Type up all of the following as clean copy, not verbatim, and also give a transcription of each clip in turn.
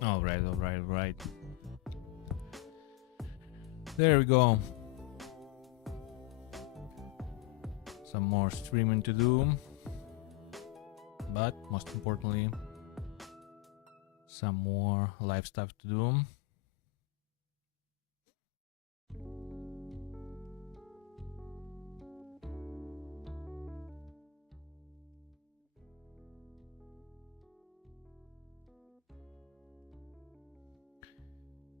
All right, all right, all right. There we go. Some more streaming to do, but most importantly, some more live stuff to do.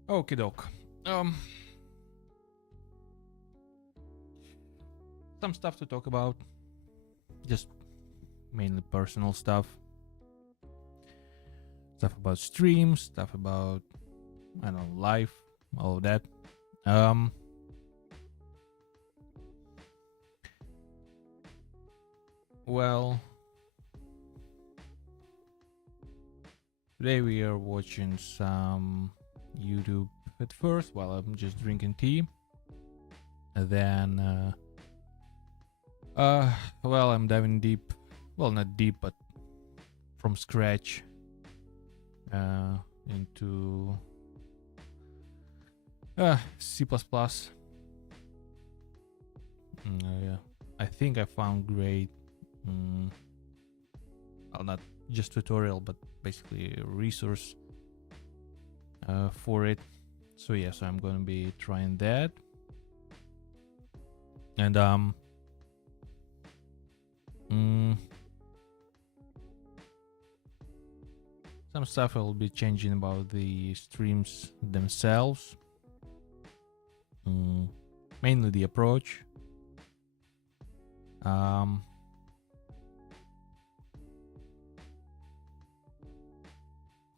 Okie doke. Some stuff to talk about. Just mainly personal stuff. Stuff about streams, stuff about I don't know, life, all of that. Well, today we are watching some YouTube at first while I'm just drinking tea. And then, well, I'm diving deep. Well, not deep, but from scratch into C++. Yeah. I think I found great, well, not just tutorial, but basically a resource for it. So yeah, so I'm gonna be trying that, and some stuff I will be changing about the streams themselves. Mainly the approach.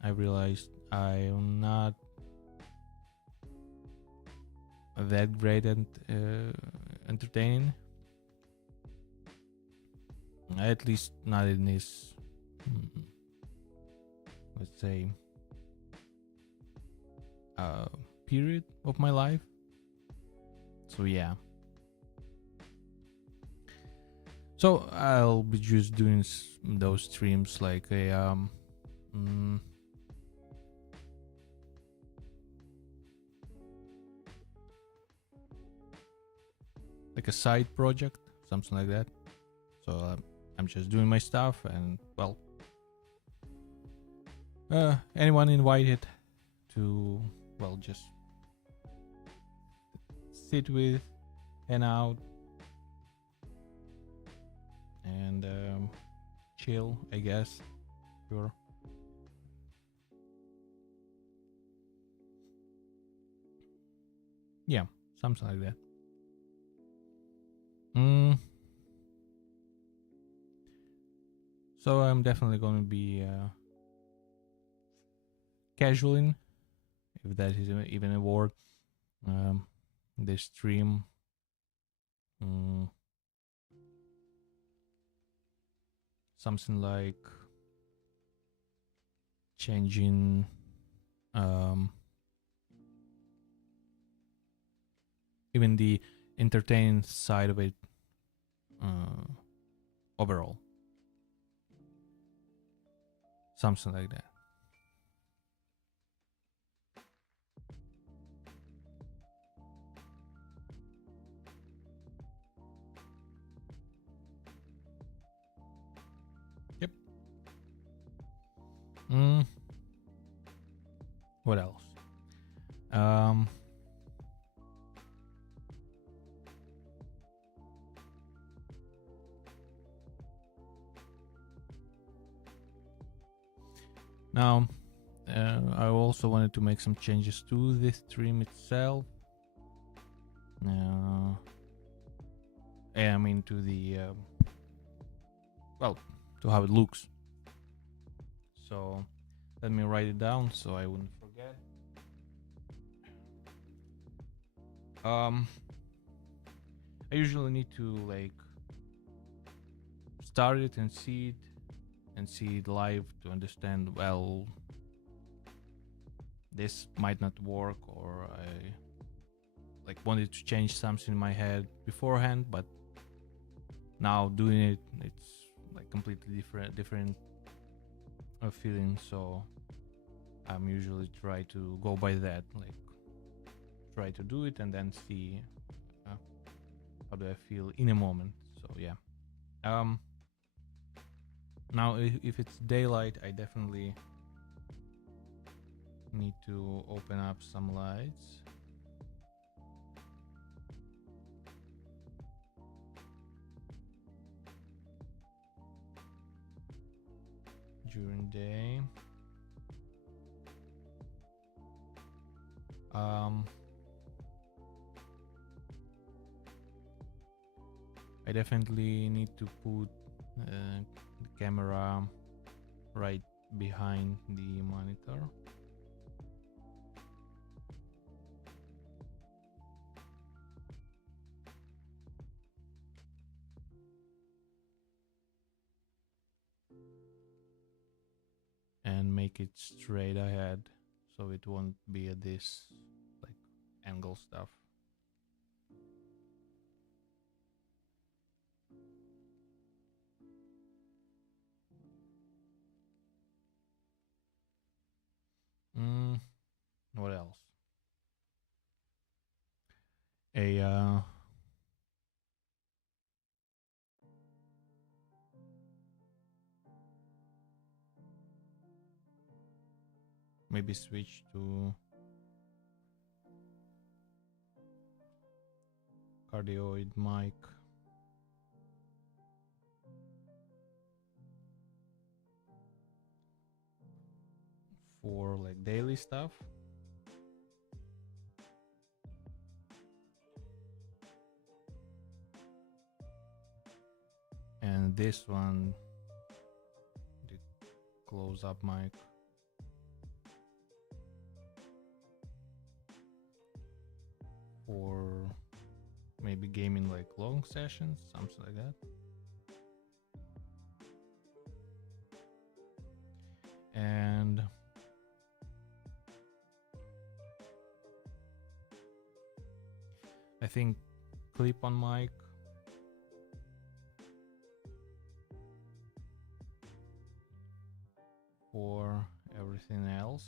I realized I'm not that great at entertaining. At least not in this, let's say, period of my life. So yeah. So I'll be just doing those streams like a like a side project, something like that. So I'm just doing my stuff, and well, anyone invited to, well, just sit with, hang out, and chill, I guess. Sure. Yeah, something like that. So I'm definitely going to be casualing, if that is even a word, this stream. Something like changing even the entertaining side of it overall. Something like that. Yep. What else? Now, I also wanted to make some changes to the stream itself. I mean, to the well, to how it looks. So let me write it down so I wouldn't forget. I usually need to like start it and see it live to understand, well, this might not work, or I like wanted to change something in my head beforehand, but now doing it, it's like completely different feeling. So I'm usually try to go by that, like try to do it and then see uh, how do I feel in a moment. So yeah. Now if it's daylight, I definitely need to open up some lights. During day. I definitely need to put the camera right behind the monitor. And make it straight ahead so it won't be at this like angle stuff. What else? A maybe switch to cardioid mic. For like daily stuff. And this one, the close up mic, for maybe gaming like long sessions, something like that. And I think clip on mic. For everything else.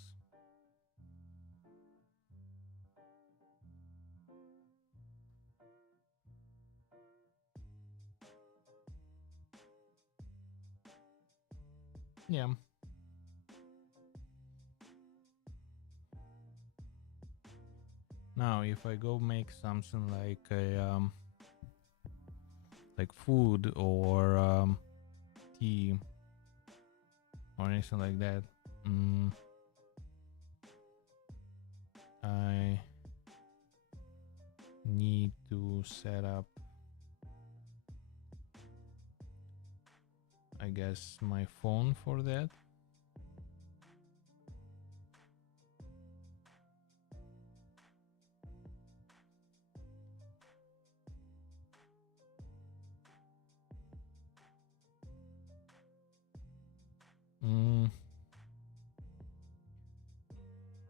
Yeah. Now if I go make something like a like food or tea or anything like that, I need to set up, I guess, my phone for that.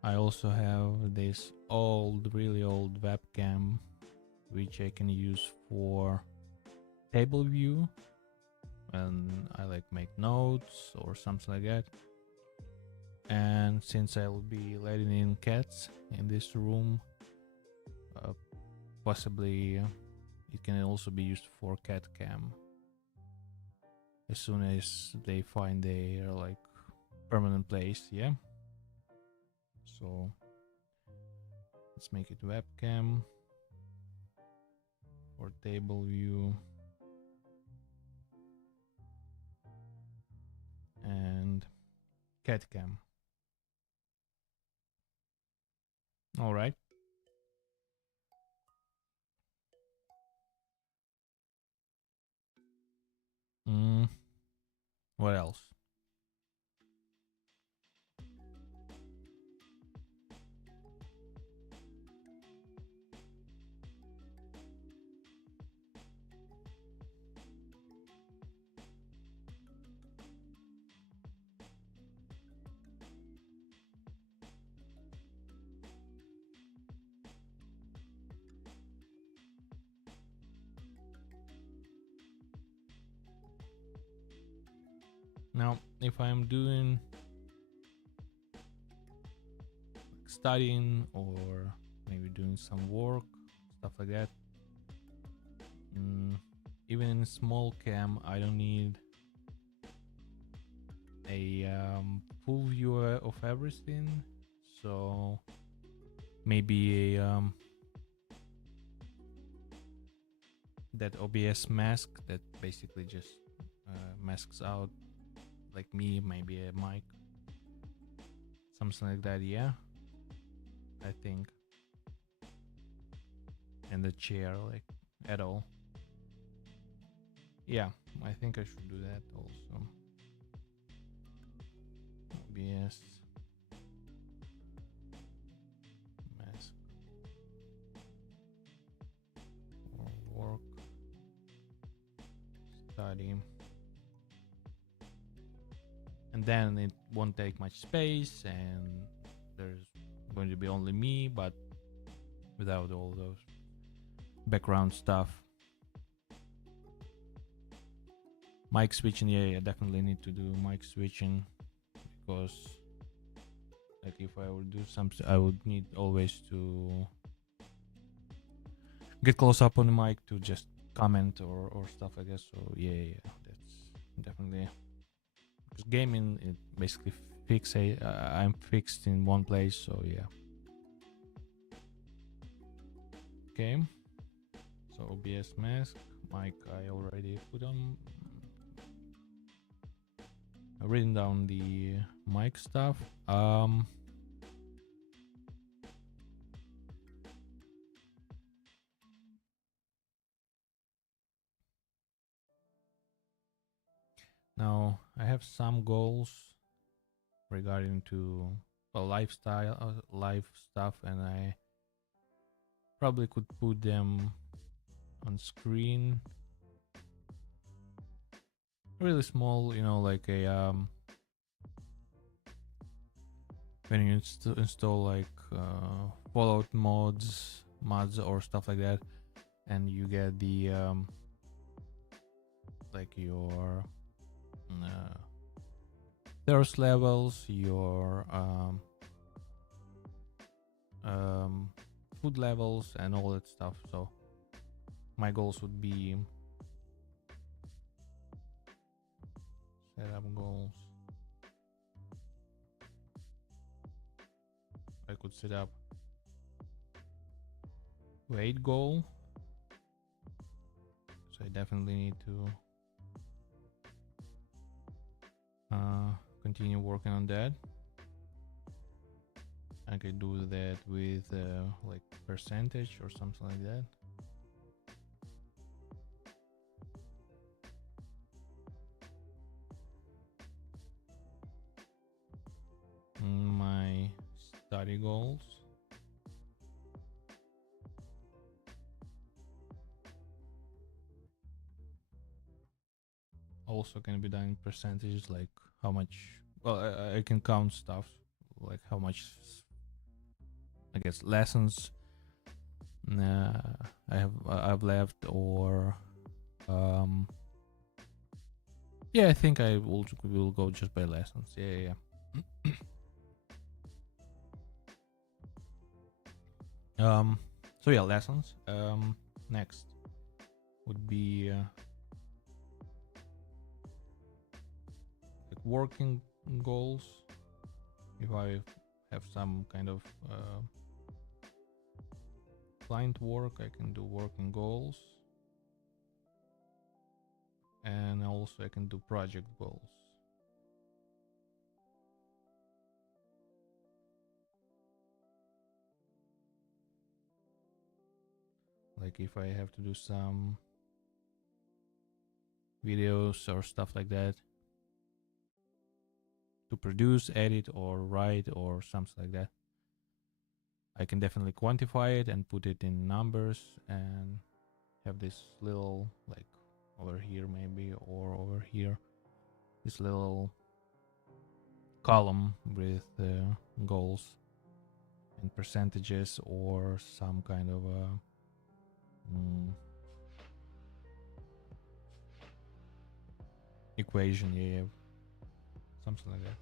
I also have this old, really old webcam which I can use for table view when I like make notes or something like that. And since I'll be letting in cats in this room, possibly it can also be used for cat cam as soon as they find their like permanent place. Yeah, so let's make it webcam for table view and cat cam. All right. What else? Now, if I'm doing studying or maybe doing some work, stuff like that. Even in a small cam, I don't need a full view of everything, so maybe a that OBS mask that basically just masks out like me, maybe a mic, something like that. Yeah, I think. And the chair, like, at all. Yeah, I think I should do that also. OBS mask for work, study, and then it won't take much space, and there's going to be only me, but without all those background stuff. Mic switching, yeah, I definitely need to do mic switching, because like if I would do something, I would need always to get close up on the mic to just comment or stuff like that. So yeah, that's definitely, because gaming, it basically I'm fixed in one place, so yeah. Okay, so OBS mask, mic I already put on. I've written down the mic stuff. Now I have some goals regarding to lifestyle, life stuff, and I probably could put them on screen. Really small, you know, like a when you install like Fallout mods or stuff like that, and you get the like your thirst levels, your food levels, and all that stuff. So my goals would be setup goals. I could set up weight goal, so I definitely need to continue working on that. I could do that with like percentage or something like that. My study goals. Also can be done in percentages, like how much. Well, I can count stuff, like how much, I guess, lessons I've left, or yeah, I think I will go just by lessons. Yeah. So yeah, lessons. Next would be like working goals. If I have some kind of client work, I can do working goals, and also I can do project goals. Like if I have to do some videos or stuff like that, to produce, edit, or write, or something like that, I can definitely quantify it and put it in numbers, and have this little, like over here maybe, or over here, this little column with goals and percentages, or some kind of equation, yeah, something like that.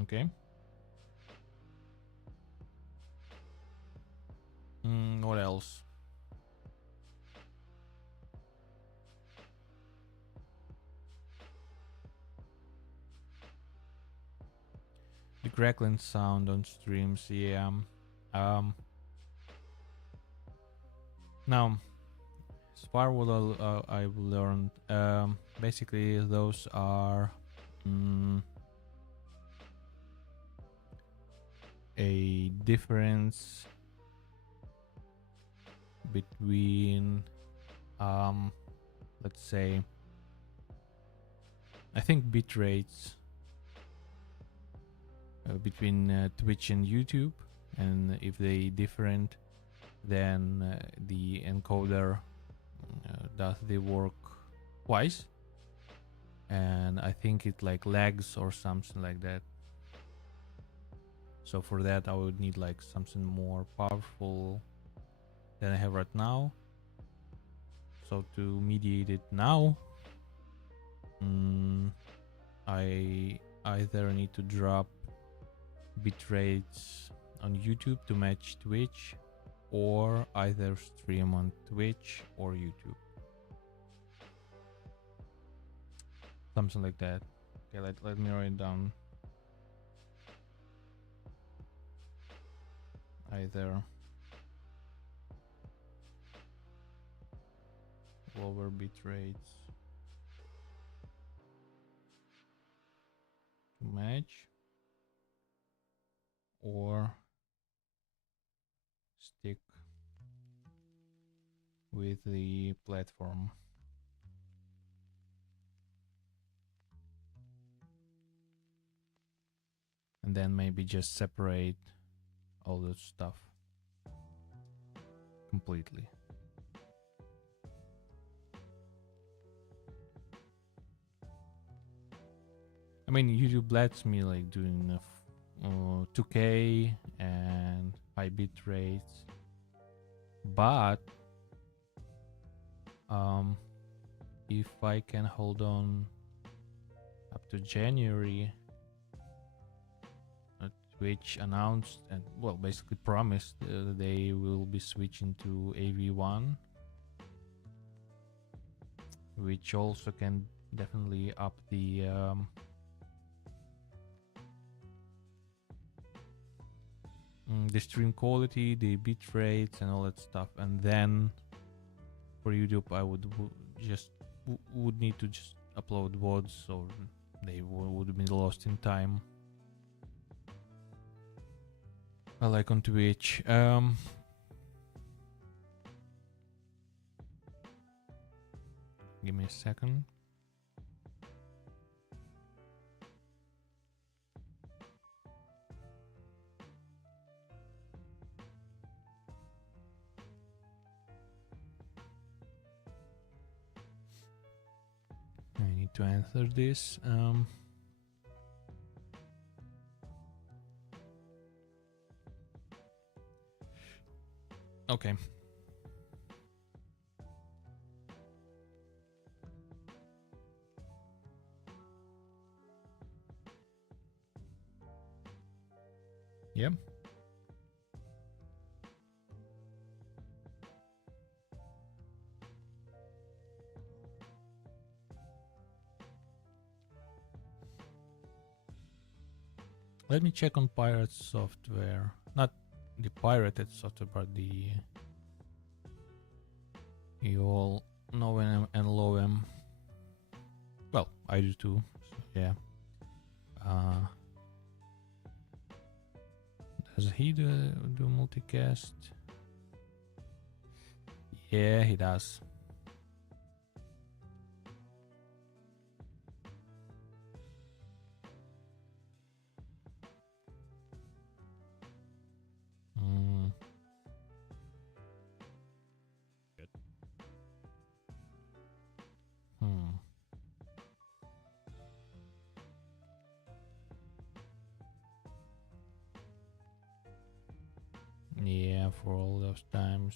Okay. What else? The crackling sound on streams, yeah. Now, as far what I've learned, basically those are a difference between, let's say, I think bit rates between Twitch and YouTube, and if they different, then the encoder does the work twice, and I think it like lags or something like that. So for that I would need like something more powerful than I have right now. So to mediate it now, I either need to drop bit rates on YouTube to match Twitch, or either stream on Twitch or YouTube. Something like that. Okay, let me write it down. Either lower bit rates to match, or stick with the platform. And then maybe just separate all that stuff completely. I mean, YouTube lets me like doing 2K and high bit rates, but if I can hold on up to January, Twitch announced and well basically promised they will be switching to AV1, which also can definitely up the stream quality, the bit rates, and all that stuff. And then for YouTube, I would would need to just upload VODs, or they would be lost in time. Like on Twitch. Give me a second. I need to answer this. Okay. Yep. Let me check on pirate software. Not the pirated software, but the you all know and love him. Well, I do too. So yeah. Does he do multicast? Yeah, he does. Yeah, for all those times.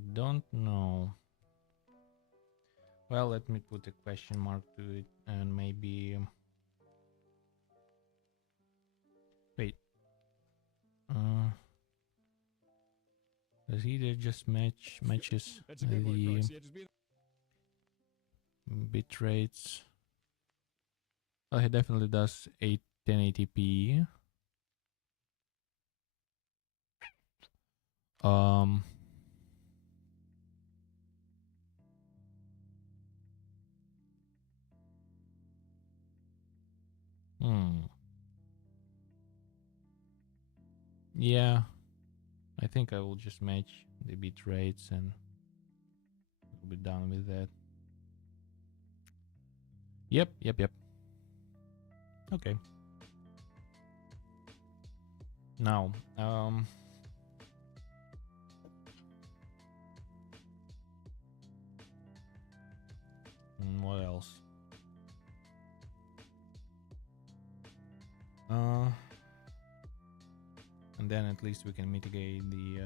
I don't know. Well, let me put a question mark to it and maybe wait. Does either just matches the bit rates? Oh, he definitely does 1080p. Yeah, I think I will just match the bit rates and we'll be done with that. Yep. Okay. Now, what else? And then at least we can mitigate the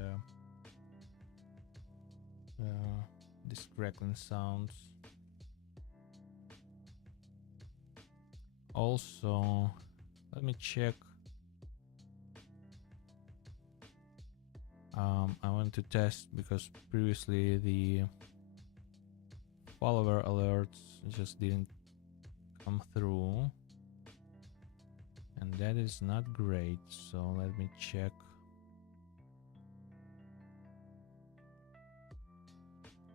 this crackling sounds. Also, let me check. I want to test because previously the follower alerts just didn't come through, and that is not great. So let me check.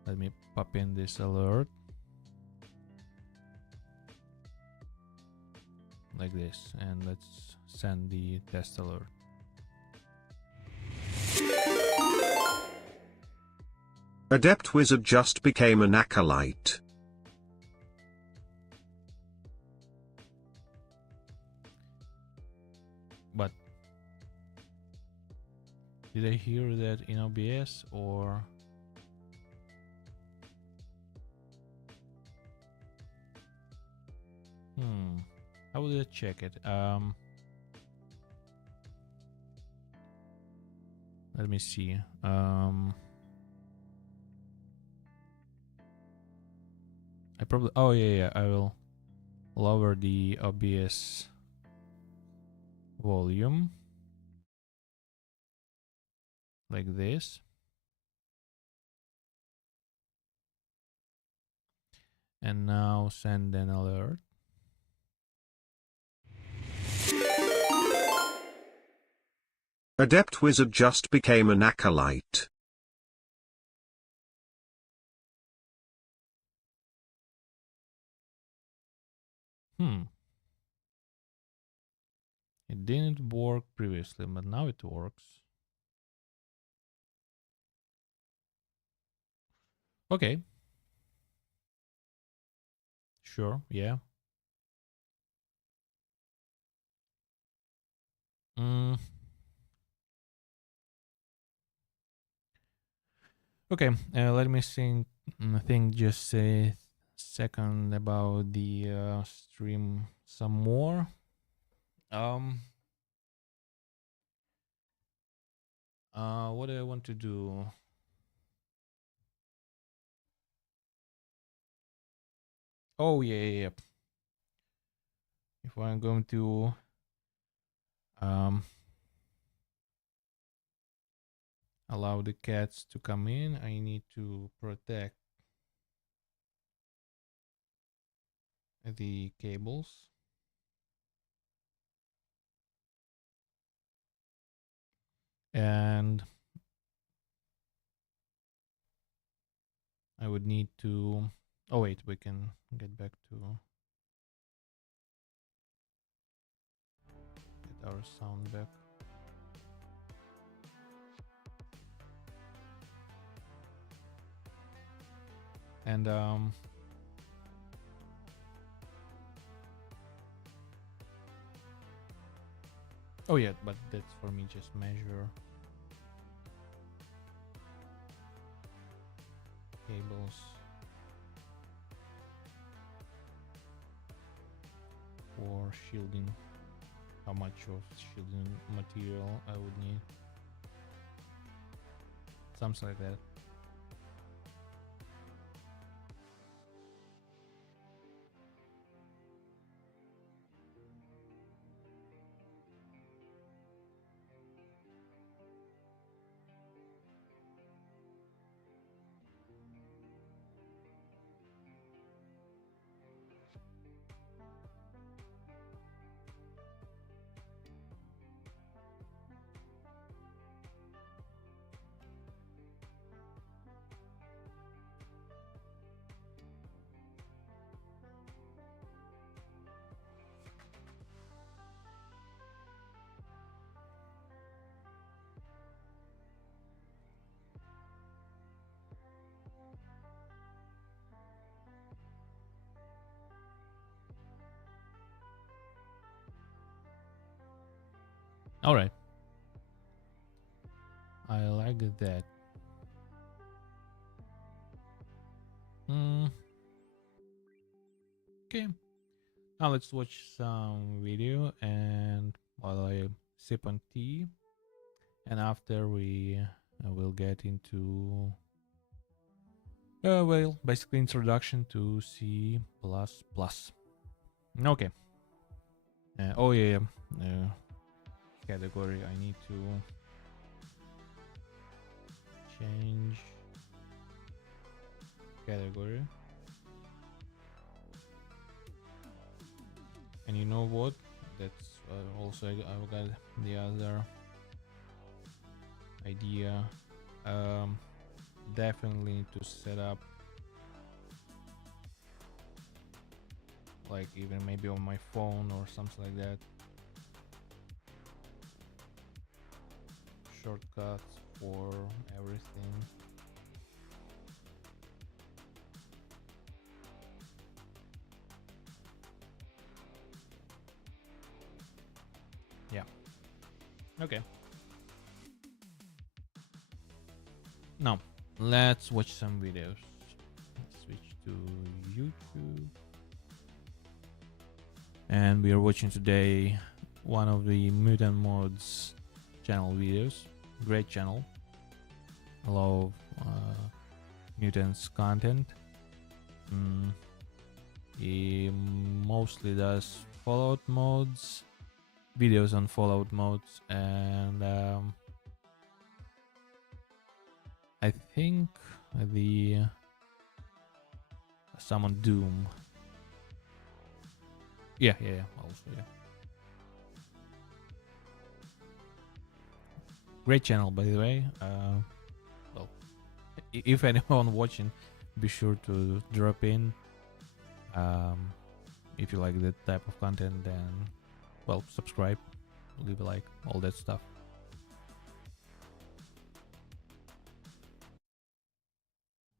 Let me pop in this alert like this, and let's send the test alert. Adept Wizard just became an acolyte. But did I hear that in OBS or? How would I check it? Let me see. I probably. Oh yeah. I will lower the OBS volume like this, and now send an alert. Adept Wizard just became an acolyte. It didn't work previously, but now it works. Okay. Sure, yeah. Okay, let me think just a second about the stream some more. What do I want to do? Oh yeah. If I'm going to allow the cats to come in, I need to protect the cables. And I would need to. Oh wait, we can get back to get our sound back. And oh yeah, but that's for me just measure cables for shielding, how much of shielding material I would need, something like that. All right. I like that. Okay. Now let's watch some video and while I sip on tea, and after we will get into well, basically introduction to C++. Okay. Oh yeah, category. I need to change category. And you know what? That's also I've got the other idea. Definitely need to set up, like even maybe on my phone or something like that, shortcuts for everything. Yeah. Okay. Now let's watch some videos. Let's switch to YouTube. And we are watching today one of the Mutant Mods channel videos. Great channel. I love Mutants content. He mostly does Fallout mods, videos on Fallout mods, and I think the some on Doom. Yeah, also, yeah. Great channel, by the way. Well, if anyone watching, be sure to drop in. If you like that type of content, then, well, subscribe, leave a like, all that stuff.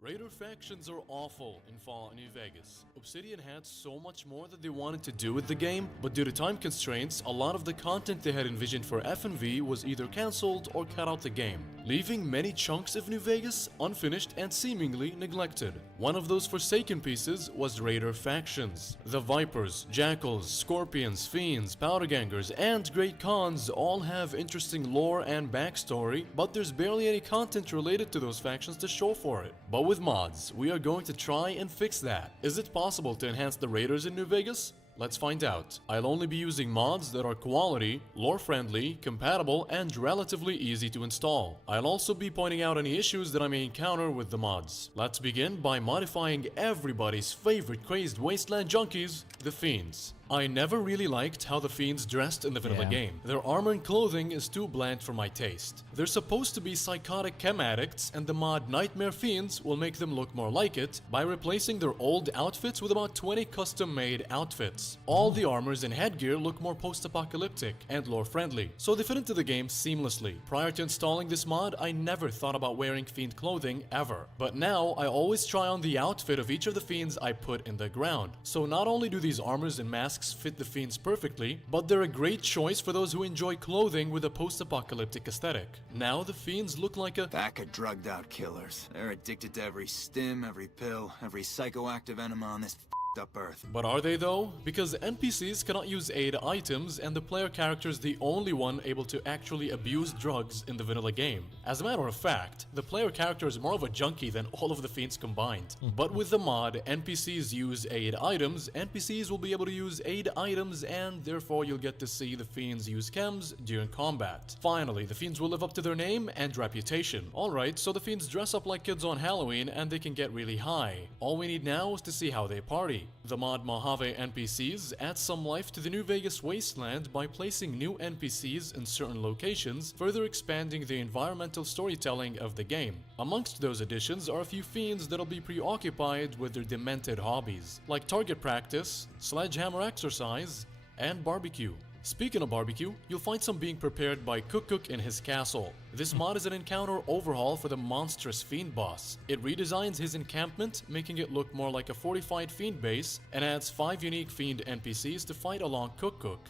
Raider factions are awful in Fallout New Vegas. Obsidian had so much more that they wanted to do with the game, but due to time constraints, a lot of the content they had envisioned for FNV was either cancelled or cut out the game, leaving many chunks of New Vegas unfinished and seemingly neglected. One of those forsaken pieces was Raider factions. The Vipers, Jackals, Scorpions, Fiends, Powdergangers, and Great Khans all have interesting lore and backstory, but there's barely any content related to those factions to show for it. But with mods, we are going to try and fix that. Is it possible to enhance the Raiders in New Vegas? Let's find out. I'll only be using mods that are quality, lore-friendly, compatible, and relatively easy to install. I'll also be pointing out any issues that I may encounter with the mods. Let's begin by modifying everybody's favorite crazed wasteland junkies, the Fiends. I never really liked how the Fiends dressed in the vanilla game. Their armor and clothing is too bland for my taste. They're supposed to be psychotic chem addicts, and the mod Nightmare Fiends will make them look more like it by replacing their old outfits with about 20 custom-made outfits. All the armors and headgear look more post-apocalyptic and lore-friendly, so they fit into the game seamlessly. Prior to installing this mod, I never thought about wearing Fiend clothing ever. But now, I always try on the outfit of each of the Fiends I put in the ground. So not only do these armors and masks fit the Fiends perfectly, but they're a great choice for those who enjoy clothing with a post-apocalyptic aesthetic. Now the Fiends look like a pack of drugged out killers. They're addicted to every stim, every pill, every psychoactive enema on this up Earth. But are they though? Because NPCs cannot use aid items and the player character is the only one able to actually abuse drugs in the vanilla game. As a matter of fact, the player character is more of a junkie than all of the Fiends combined. But with the mod, NPCs use aid items, NPCs will be able to use aid items and therefore you'll get to see the Fiends use chems during combat. Finally, the Fiends will live up to their name and reputation. Alright, so the Fiends dress up like kids on Halloween and they can get really high. All we need now is to see how they party. The mod Mojave NPCs adds some life to the New Vegas wasteland by placing new NPCs in certain locations, further expanding the environmental storytelling of the game. Amongst those additions are a few Fiends that'll be preoccupied with their demented hobbies, like target practice, sledgehammer exercise, and barbecue. Speaking of barbecue, you'll find some being prepared by Cook in his castle. This mod is an encounter overhaul for the monstrous Fiend boss. It redesigns his encampment, making it look more like a fortified Fiend base, and adds 5 unique Fiend NPCs to fight along Cook.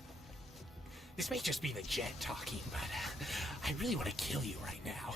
This may just be the jet talking, but I really want to kill you right now.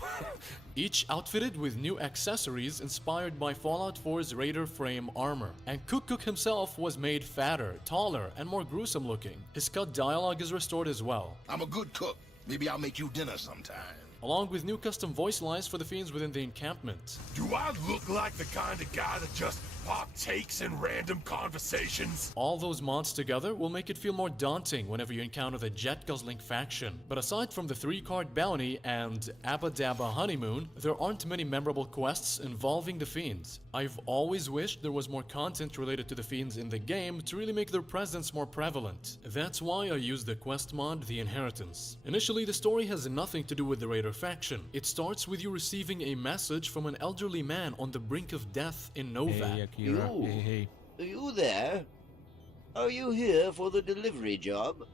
Each outfitted with new accessories inspired by Fallout 4's Raider frame armor. And Cook himself was made fatter, taller, and more gruesome looking. His cut dialogue is restored as well, I'm a good cook. Maybe I'll make you dinner sometime. along with new custom voice lines for the fiends within the encampment. Do I look like the kind of guy that just partakes in random conversations? All those mods together will make it feel more daunting whenever you encounter the Jet Guzzling faction. But aside from the 3-card bounty and Abba Dabba Honeymoon, there aren't many memorable quests involving the fiends. I've always wished there was more content related to the fiends in the game to really make their presence more prevalent. That's why I used the quest mod, The Inheritance. Initially, the story has nothing to do with the Raider faction. It starts with you receiving a message from an elderly man on the brink of death in Nova. Hey, Akira. You. Hey. Are you there? Are you here for the delivery job?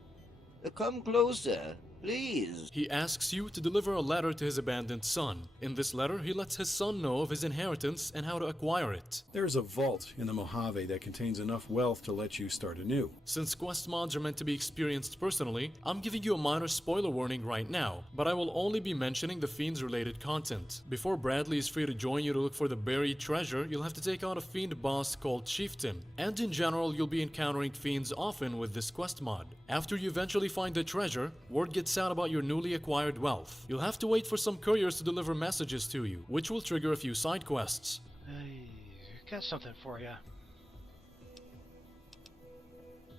Come closer, please. He asks you to deliver a letter to his abandoned son. In this letter, he lets his son know of his inheritance and how to acquire it. There's a vault in the Mojave that contains enough wealth to let you start anew. Since quest mods are meant to be experienced personally, I'm giving you a minor spoiler warning right now, but I will only be mentioning the fiends related content. Before Bradley is free to join you to look for the buried treasure, you'll have to take out a fiend boss called Chieftain. And in general, you'll be encountering fiends often with this quest mod. After you eventually find the treasure, word gets out about your newly acquired wealth. You'll have to wait for some couriers to deliver messages to you, which will trigger a few side quests. Hey, got something for you.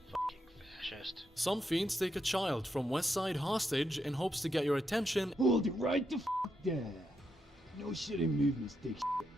Fucking fascist. Some fiends take a child from Westside hostage in hopes to get your attention Hold it right the f there. No shit in movement stick.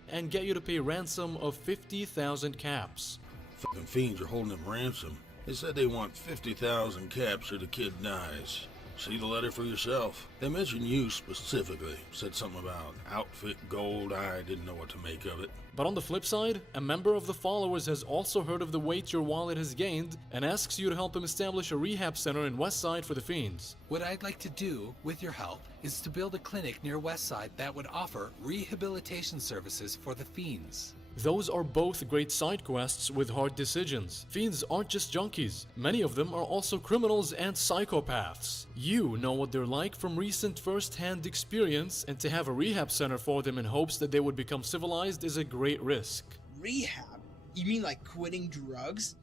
and get you to pay ransom of 50,000 caps. Fucking fiends are holding him ransom. They said they want 50,000 caps or the kid dies. See the letter for yourself. They mentioned you specifically. Said something about outfit gold. I didn't know what to make of it. But on the flip side, a member of the followers has also heard of the weight your wallet has gained and asks you to help him establish a rehab center in Westside for the fiends. What I'd like to do, with your help, is to build a clinic near Westside that would offer rehabilitation services for the fiends. Those are both great side quests with hard decisions. Fiends aren't just junkies. Many of them are also criminals and psychopaths. You know what they're like from recent first-hand experience, and to have a rehab center for them in hopes that they would become civilized is a great risk. Rehab? You mean like quitting drugs?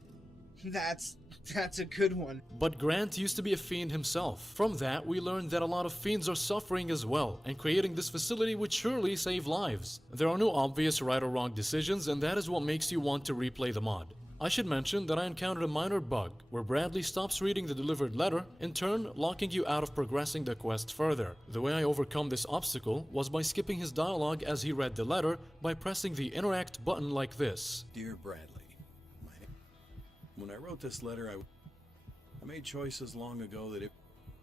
That's a good one. But Grant used to be a fiend himself. From that, we learned that a lot of fiends are suffering as well, and creating this facility would surely save lives. There are no obvious right or wrong decisions, and that is what makes you want to replay the mod. I should mention that I encountered a minor bug, where Bradley stops reading the delivered letter, in turn locking you out of progressing the quest further. The way I overcome this obstacle was by skipping his dialogue as he read the letter by pressing the interact button like this. Dear Bradley, when I wrote this letter, I made choices long ago that it...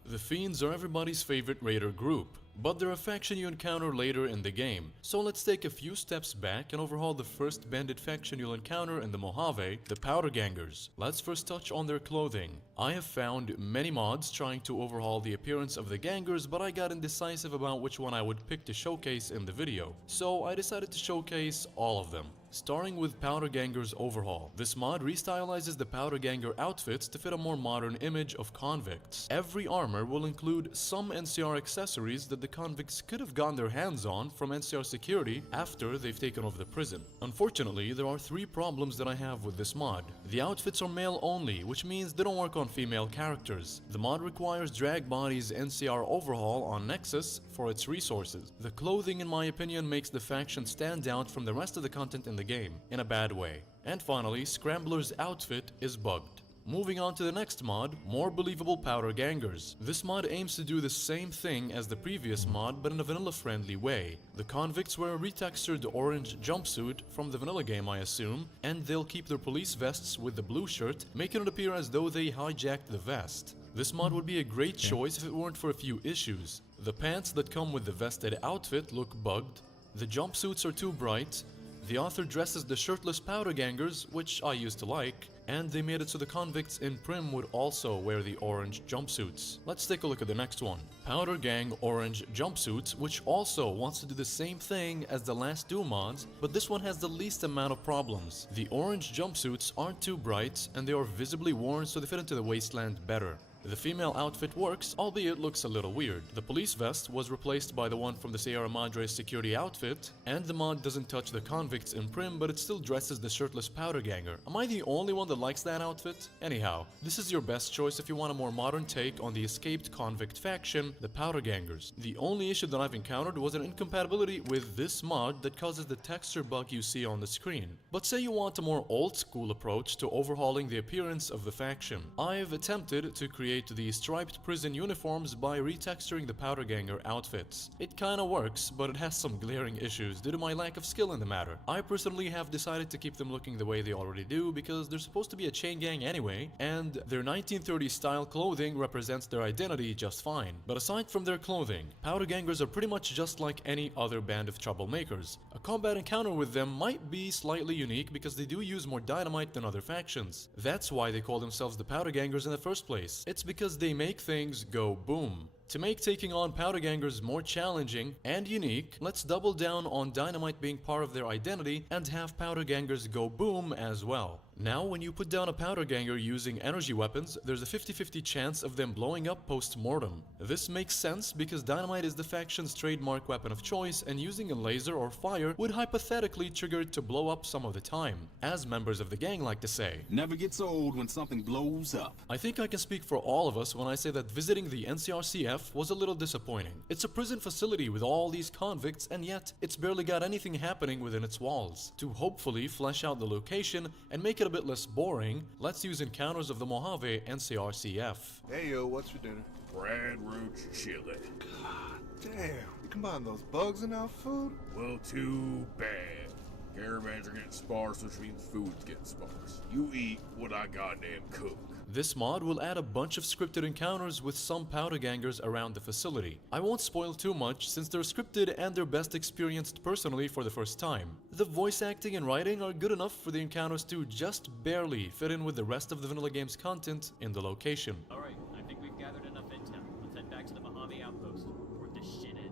The Fiends are everybody's favorite raider group, but they're a faction you encounter later in the game. So let's take a few steps back and overhaul the first bandit faction you'll encounter in the Mojave, the Powder Gangers. Let's first touch on their clothing. I have found many mods trying to overhaul the appearance of the gangers, but I got indecisive about which one I would pick to showcase in the video. So I decided to showcase all of them. Starting with Powder Ganger's overhaul. This mod restylizes the Powder Ganger outfits to fit a more modern image of convicts. Every armor will include some NCR accessories that the convicts could have gotten their hands on from NCR security after they've taken over the prison. Unfortunately, there are 3 problems that I have with this mod. The outfits are male only, which means they don't work on female characters. The mod requires Dragbody's NCR overhaul on Nexus for its resources. The clothing, in my opinion, makes the faction stand out from the rest of the content in the game, in a bad way. And finally, Scrambler's outfit is bugged. Moving on to the next mod, More Believable Powder Gangers. This mod aims to do the same thing as the previous mod, but in a vanilla-friendly way. The convicts wear a retextured orange jumpsuit from the vanilla game, I assume, and they'll keep their police vests with the blue shirt, making it appear as though they hijacked the vest. This mod would be a great choice if it weren't for a few issues. The pants that come with the vested outfit look bugged, the jumpsuits are too bright, the author dresses the shirtless Powder Gangers, which I used to like, and they made it so the convicts in Prim would also wear the orange jumpsuits. Let's take a look at the next one. Powder Gang Orange Jumpsuits, which also wants to do the same thing as the last 2 mods, but this one has the least amount of problems. The orange jumpsuits aren't too bright, and they are visibly worn so they fit into the wasteland better. The female outfit works, albeit looks a little weird. The police vest was replaced by the one from the Sierra Madre security outfit, and the mod doesn't touch the convicts in Prim, but it still dresses the shirtless powder ganger. Am I the only one that likes that outfit? Anyhow, this is your best choice if you want a more modern take on the escaped convict faction, the powder gangers. The only issue that I've encountered was an incompatibility with this mod that causes the texture bug you see on the screen. But say you want a more old school approach to overhauling the appearance of the faction. I've attempted to create the striped prison uniforms by retexturing the powder ganger outfits. It kinda works, but it has some glaring issues due to my lack of skill in the matter. I personally have decided to keep them looking the way they already do because they're supposed to be a chain gang anyway, and their 1930s style clothing represents their identity just fine. But aside from their clothing, powder gangers are pretty much just like any other band of troublemakers. A combat encounter with them might be slightly unique because they do use more dynamite than other factions. That's why they call themselves the powder gangers in the first place. It's because they make things go boom. To make taking on powder gangers more challenging and unique, let's double down on dynamite being part of their identity and have powder gangers go boom as well. Now, when you put down a powder ganger using energy weapons, there's a 50-50 chance of them blowing up post-mortem. This makes sense because dynamite is the faction's trademark weapon of choice, and using a laser or fire would hypothetically trigger it to blow up some of the time, as members of the gang like to say. Never gets old when something blows up. I think I can speak for all of us when I say that visiting the NCRCF was a little disappointing. It's a prison facility with all these convicts, and yet it's barely got anything happening within its walls. To hopefully flesh out the location and make it a bit less boring, let's use encounters of the Mojave NCRCF. Hey yo, what's for dinner? Brad Roach chili. God damn, you combine those bugs in our food? Well, too bad. Caravans are getting sparse, which means food's getting sparse. You eat what I goddamn cook. This mod will add a bunch of scripted encounters with some powder gangers around the facility. I won't spoil too much since they're scripted and they're best experienced personally for the first time. The voice acting and writing are good enough for the encounters to just barely fit in with the rest of the vanilla game's content in the location. Alright, I think we've gathered enough intel. Let's head back to the Mojave outpost. Report this shit in.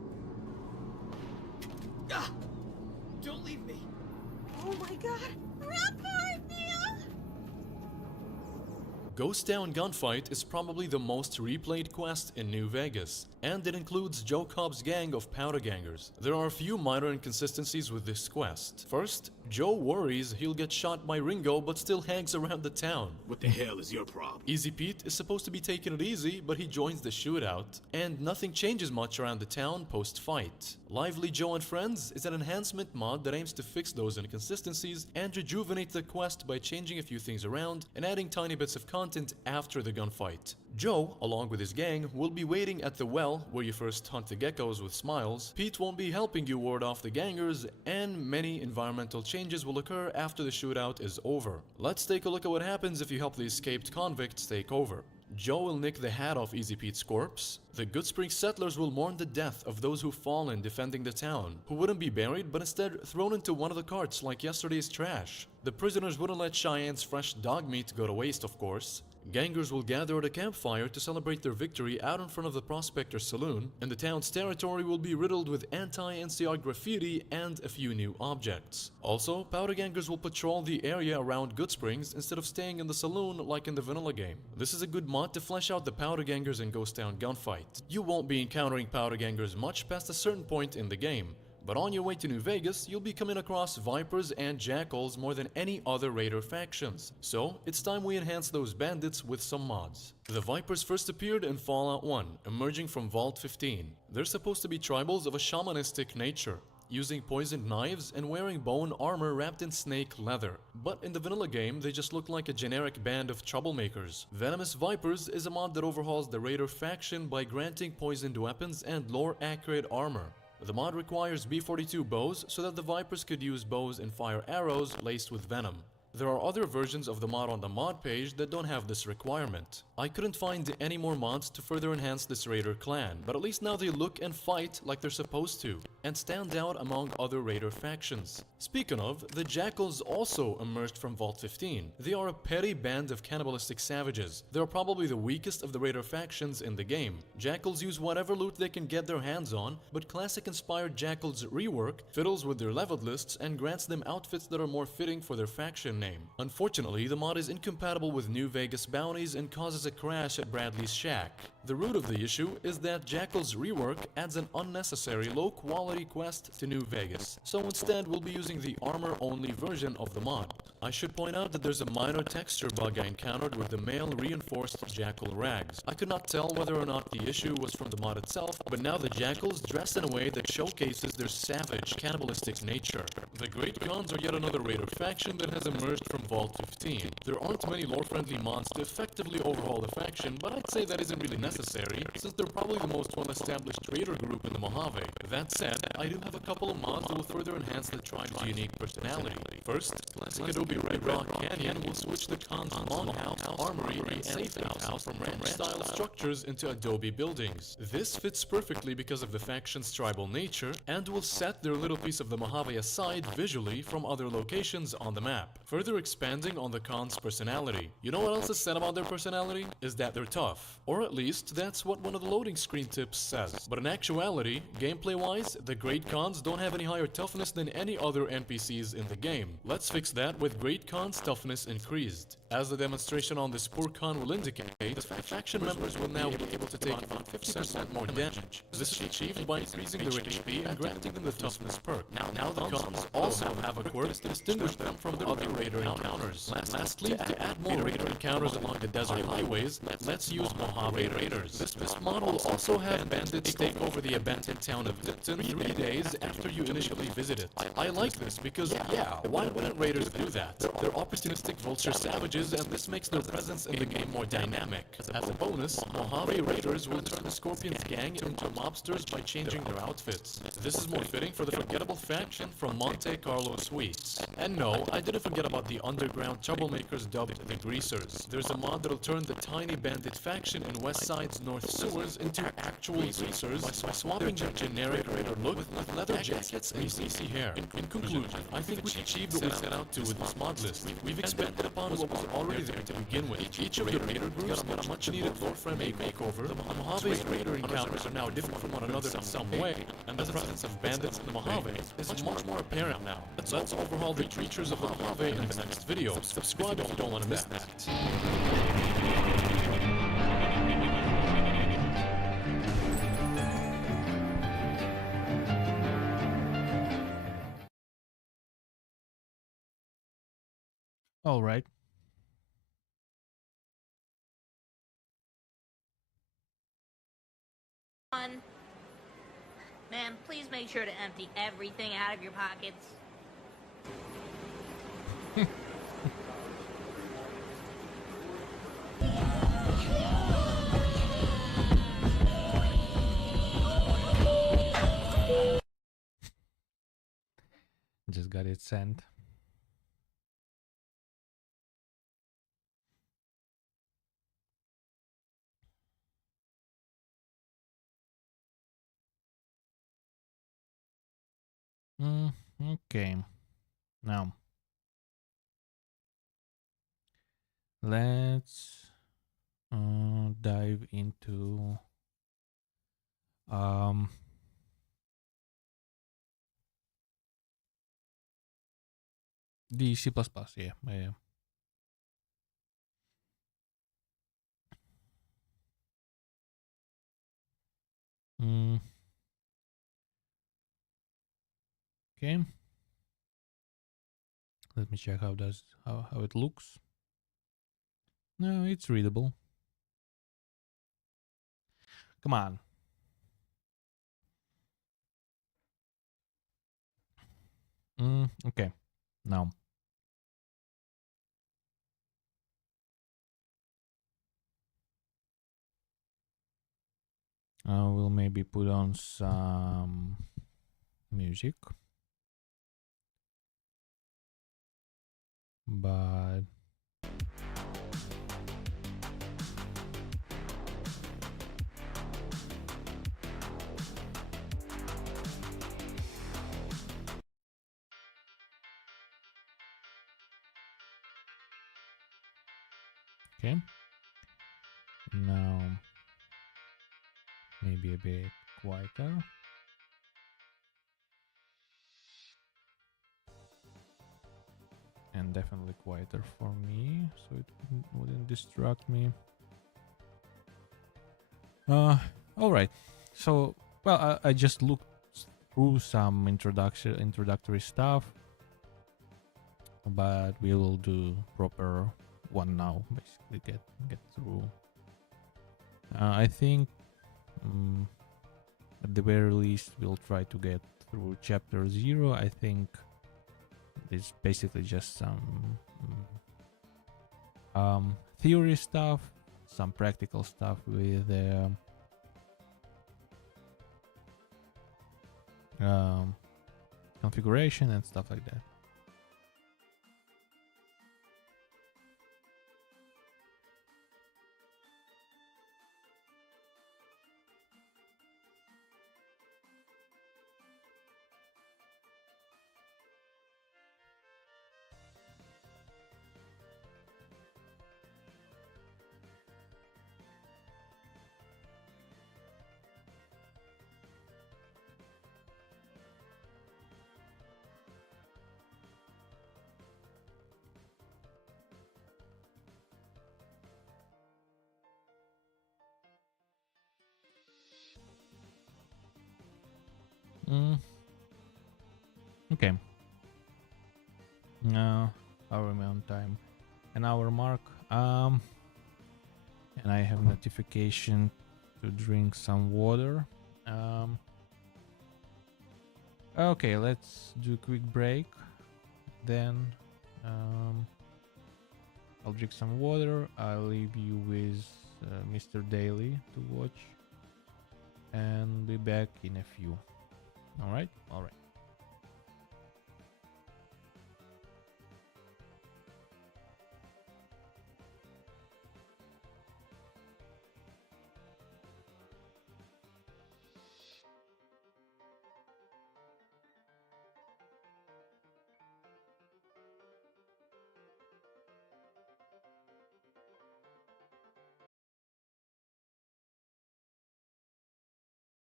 Ah! Don't leave me! Oh my god! Run for it, Neil! Ghost Town Gunfight is probably the most replayed quest in New Vegas, and it includes Joe Cobb's gang of powder gangers. There are a few minor inconsistencies with this quest. First, Joe worries he'll get shot by Ringo but still hangs around the town. What the hell is your problem? Easy Pete is supposed to be taking it easy, but he joins the shootout, and nothing changes much around the town post-fight. Lively Joe and Friends is an enhancement mod that aims to fix those inconsistencies and rejuvenate the quest by changing a few things around and adding tiny bits of content after the gunfight. Joe, along with his gang, will be waiting at the well where you first hunt the geckos with smiles. Pete won't be helping you ward off the gangers, and many environmental changes will occur after the shootout is over. Let's take a look at what happens if you help the escaped convicts take over. Joe will nick the hat off Easy Pete's corpse. The Goodsprings settlers will mourn the death of those who fallen defending the town, who wouldn't be buried but instead thrown into one of the carts like yesterday's trash. The prisoners wouldn't let Cheyenne's fresh dog meat go to waste, of course. Gangers will gather at a campfire to celebrate their victory out in front of the Prospector Saloon, and the town's territory will be riddled with anti-NCR graffiti and a few new objects. Also, powder gangers will patrol the area around Goodsprings instead of staying in the saloon like in the vanilla game. This is a good mod to flesh out the powder gangers in Ghost Town Gunfight. You won't be encountering powder gangers much past a certain point in the game, but on your way to New Vegas, you'll be coming across Vipers and Jackals more than any other Raider factions. So, it's time we enhance those bandits with some mods. The Vipers first appeared in Fallout 1, emerging from Vault 15. They're supposed to be tribals of a shamanistic nature, using poisoned knives and wearing bone armor wrapped in snake leather. But in the vanilla game, they just look like a generic band of troublemakers. Venomous Vipers is a mod that overhauls the Raider faction by granting poisoned weapons and lore-accurate armor. The mod requires B-42 bows so that the Vipers could use bows and fire arrows laced with venom. There are other versions of the mod on the mod page that don't have this requirement. I couldn't find any more mods to further enhance this Raider clan, but at least now they look and fight like they're supposed to. and stand out among other raider factions. Speaking of, the Jackals also emerged from Vault 15. They are a petty band of cannibalistic savages. They're probably the weakest of the raider factions in the game. Jackals use whatever loot they can get their hands on, but classic-inspired Jackals rework fiddles with their leveled lists and grants them outfits that are more fitting for their faction name. Unfortunately, the mod is incompatible with New Vegas bounties and causes a crash at Bradley's shack. The root of the issue is that Jackal's rework adds an unnecessary low-quality quest to New Vegas, so instead we'll be using the armor-only version of the mod. I should point out that there's a minor texture bug I encountered with the male reinforced Jackal rags. I could not tell whether or not the issue was from the mod itself, but now the Jackals dress in a way that showcases their savage, cannibalistic nature. The Great Khans are yet another raider faction that has emerged from Vault 15. There aren't many lore-friendly mods to effectively overhaul the faction, but I'd say that isn't really necessary, since they're probably the most well-established raider group in the Mojave. That said, I do have a couple of mods that will further enhance the tribe's unique personality. First, classic Adobe Red Rock Canyon will switch the Khan's longhouse, armory, and safe house from ranch-style structures into Adobe buildings. This fits perfectly because of the faction's tribal nature, and will set their little piece of the Mojave aside visually from other locations on the map, further expanding on the Khan's personality. You know what else is said about their personality? Is that they're tough. Or at least, that's what one of the loading screen tips says. But in actuality, gameplay-wise, the Great Khans don't have any higher toughness than any other NPCs in the game. Let's fix that with Great Khan's toughness increased. As the demonstration on this poor Khan will indicate, the faction members will now be able to take about 50% more damage. This is achieved by increasing their HP and granting them the toughness perk. Now the Khans also have a quirk to distinguish them from their other raider encounters. Lastly, to add more raider encounters along the desert highways, let's use Mojave Raiders. This mod will also have bandits take over the abandoned town of Vinton 3 days after you initially visit it. I like this because, yeah, why wouldn't raiders do that? They're opportunistic vulture savages, and this makes their presence in the game more dynamic. As a bonus, Mojave Raiders will turn the Scorpions gang into mobsters by changing their outfits. This is more fitting for the forgettable faction from Monte Carlo Suites. And no, I didn't forget about the underground troublemakers dubbed the Greasers. There's a mod that'll turn the tiny bandit faction in West Side's North Sewers into actual Greasers by swapping their generic raider look with leather jackets and greasy hair. In conclusion, I think we achieved what we set out to with this mod list. We've expanded upon what was already there to begin with. Each of the raider groups got a much-needed lore-friendly makeover. The Mojave's raider encounters are now different from one another in some way, and the presence of bandits in the Mojave is much more apparent now. Let's overhaul the creatures of the Mojave in the next video. Subscribe if you don't want to miss that. All right. Man, please make sure to empty everything out of your pockets. Just got it sent. Okay. Now, let's dive into the C++. Yeah. Okay. Let me check how it looks. No, it's readable. Come on. Okay. Now. We'll maybe put on some music. But Okay. Now, maybe a bit quieter. And definitely quieter for me, so it wouldn't distract me. All right. So, well, I just looked through some introductory stuff, but we will do proper one now. Basically, get through. I think at the very least we'll try to get through chapter 0. I think it's basically just some theory stuff, some practical stuff with configuration and stuff like that. Okay. Now, how are we on time? An hour mark. And I have notification to drink some water. Okay, let's do a quick break. Then I'll drink some water. I'll leave you with Mr. Daly to watch, and be back in a few. All right.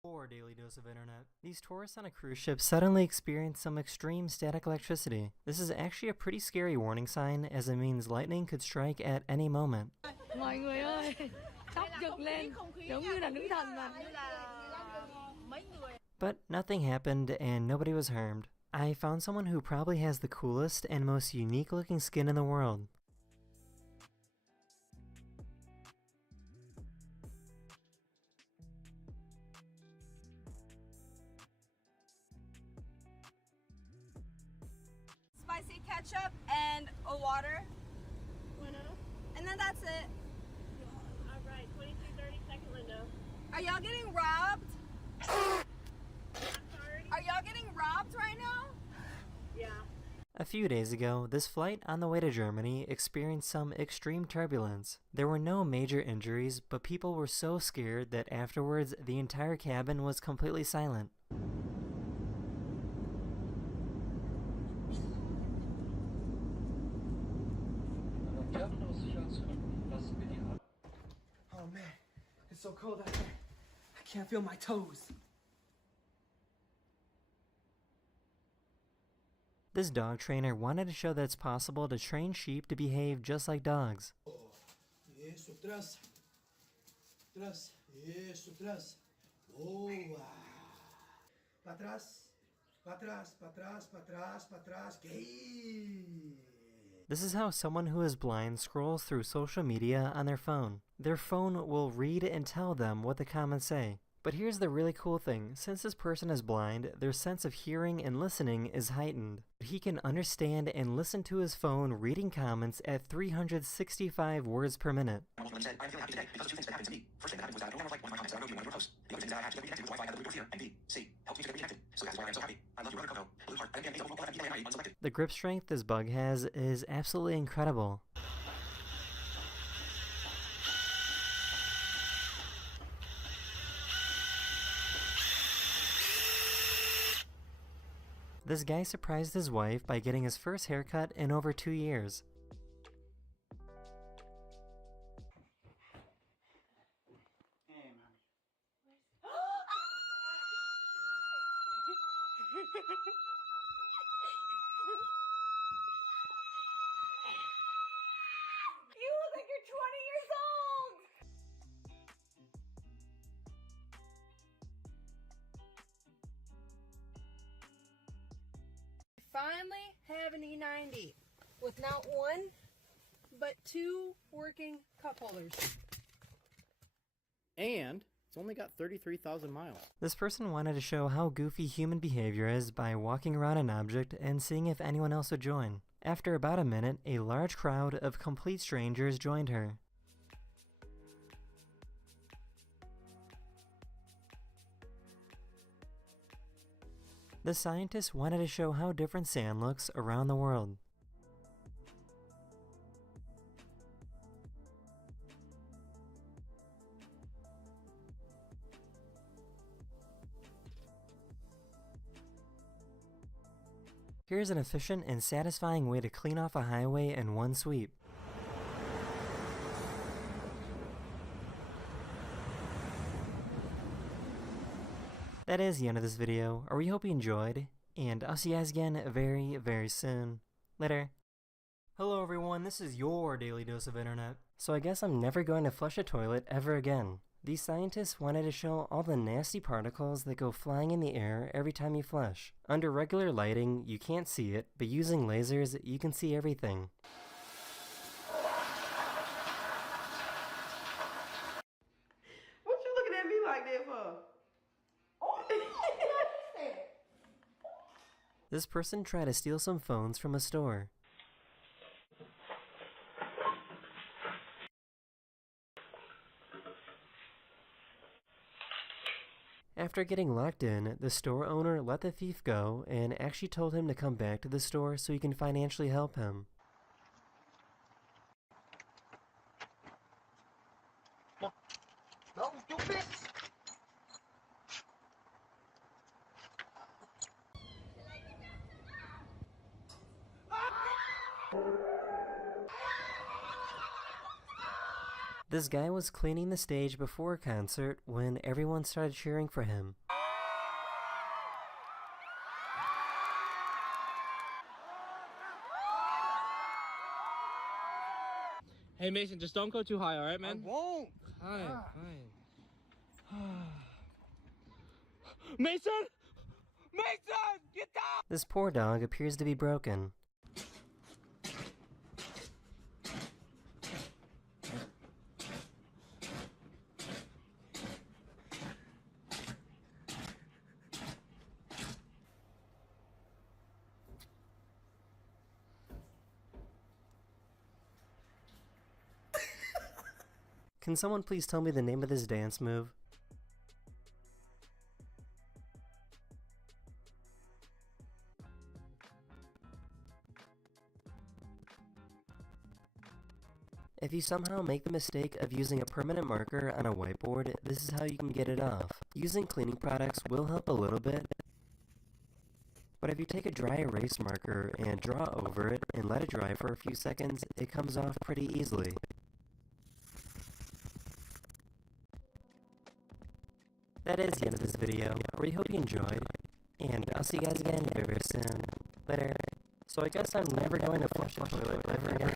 For Daily Dose of Internet, these tourists on a cruise ship suddenly experience some extreme static electricity. This is actually a pretty scary warning sign, as it means lightning could strike at any moment. Mọi người ơi, tóc giật lên, giống như là nữ thần mà. But nothing happened and nobody was harmed. I found someone who probably has the coolest and most unique looking skin in the world. Spicy ketchup and a water. And then that's it. Alright, 23:30 window. Are y'all getting robbed? Are y'all getting robbed right now? Yeah. A few days ago, this flight on the way to Germany experienced some extreme turbulence. There were no major injuries, but people were so scared that afterwards the entire cabin was completely silent. Oh man, it's so cold out there. I can't feel my toes. This dog trainer wanted to show that it's possible to train sheep to behave just like dogs. Isso, atrás. Atrás. Isso, atrás. Boa. Pra trás. Pra trás, pra trás, pra trás, pra trás. This is how someone who is blind scrolls through social media on their phone. Their phone will read and tell them what the comments say. But here's the really cool thing. Since this person is blind, their sense of hearing and listening is heightened. He can understand and listen to his phone reading comments at 365 words per minute. The grip strength this bug has is absolutely incredible. This guy surprised his wife by getting his first haircut in over 2 years. You look like you're 20 years old! Finally have an E90 with not one, but two working cup holders. And it's only got 33,000 miles. This person wanted to show how goofy human behavior is by walking around an object and seeing if anyone else would join. After about a minute, a large crowd of complete strangers joined her. The scientist wanted to show how different sand looks around the world. Here's an efficient and satisfying way to clean off a highway in one sweep. That is the end of this video. We hope you enjoyed, and I'll see you guys again very, very soon. Later. Hello everyone, this is your Daily Dose of Internet. So I guess I'm never going to flush a toilet ever again. These scientists wanted to show all the nasty particles that go flying in the air every time you flush. Under regular lighting, you can't see it, but using lasers, you can see everything. What you looking at me like that for? This person tried to steal some phones from a store. After getting locked in, the store owner let the thief go and actually told him to come back to the store so he can financially help him. No, stupid! This guy was cleaning the stage before a concert when everyone started cheering for him. Hey Mason, just don't go too high, alright man? I won't! Hi. Mason! Mason! Get down! This poor dog appears to be broken. Can someone please tell me the name of this dance move? If you somehow make the mistake of using a permanent marker on a whiteboard, this is how you can get it off. Using cleaning products will help a little bit, but if you take a dry erase marker and draw over it and let it dry for a few seconds, it comes off pretty easily. That is the end of this video. We hope you enjoyed, and I'll see you guys again very, very soon. Later. So I guess I'm never going to flush the toilet ever again.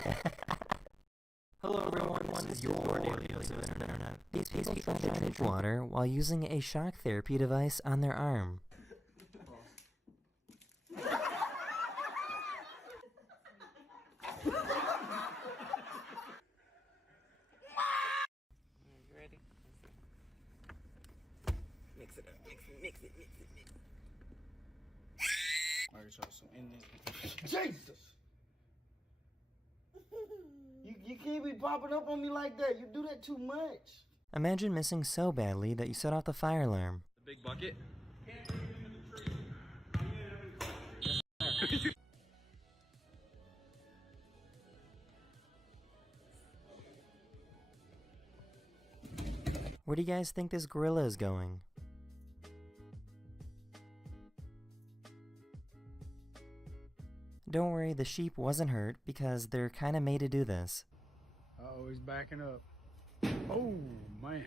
Hello everyone, this is your Daily Dose of Internet. These people try to drink water while using a shock therapy device on their arm. Mix it up, mix it. Alright, y'all, so in this. Jesus! You can't be popping up on me like that. You do that too much. Imagine missing so badly that you set off the fire alarm. The big bucket. Where do you guys think this gorilla is going? Don't worry, the sheep wasn't hurt because they're kinda made to do this. Uh-oh, he's backing up. Oh, man.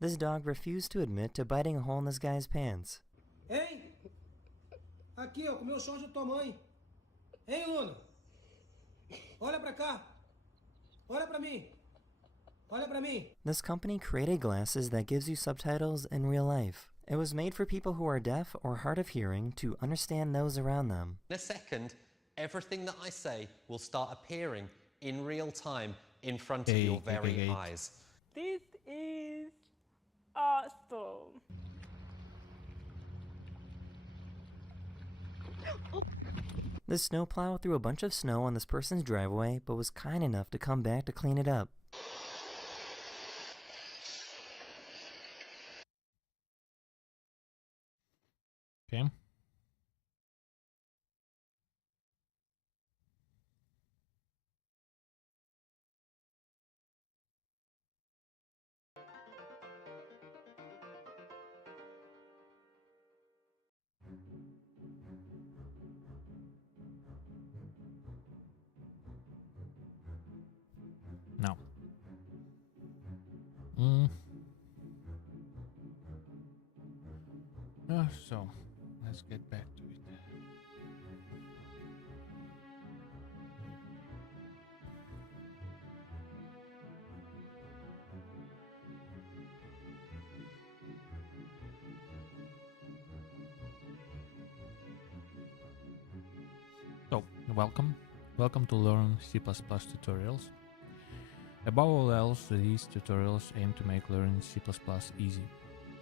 This dog refused to admit to biting a hole in this guy's pants. Hey! Aqui, ó, comeu o short da tua mãe. Hein, Luna? Olha pra cá. Olha pra mim. Olha pra mim. This company created glasses that gives you subtitles in real life. It was made for people who are deaf or hard of hearing to understand those around them. In a second, everything that I say will start appearing in real time in front of your very eyes. This is awesome. The snowplow threw a bunch of snow on this person's driveway, but was kind enough to come back to clean it up. Okay. Now. So, let's get back to it. So, welcome to Learn C++ tutorials. Above all else, these tutorials aim to make learning C++ easy.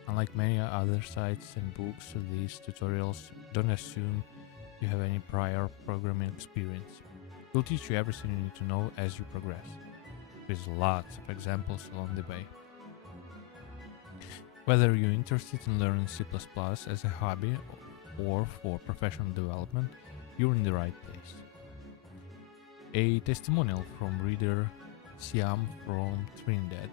Unlike many other sites and books, these tutorials don't assume you have any prior programming experience. We'll teach you everything you need to know as you progress, with lots of examples along the way. Whether you're interested in learning C++ as a hobby or for professional development, you're in the right place. A testimonial from reader Siam from Trinidad.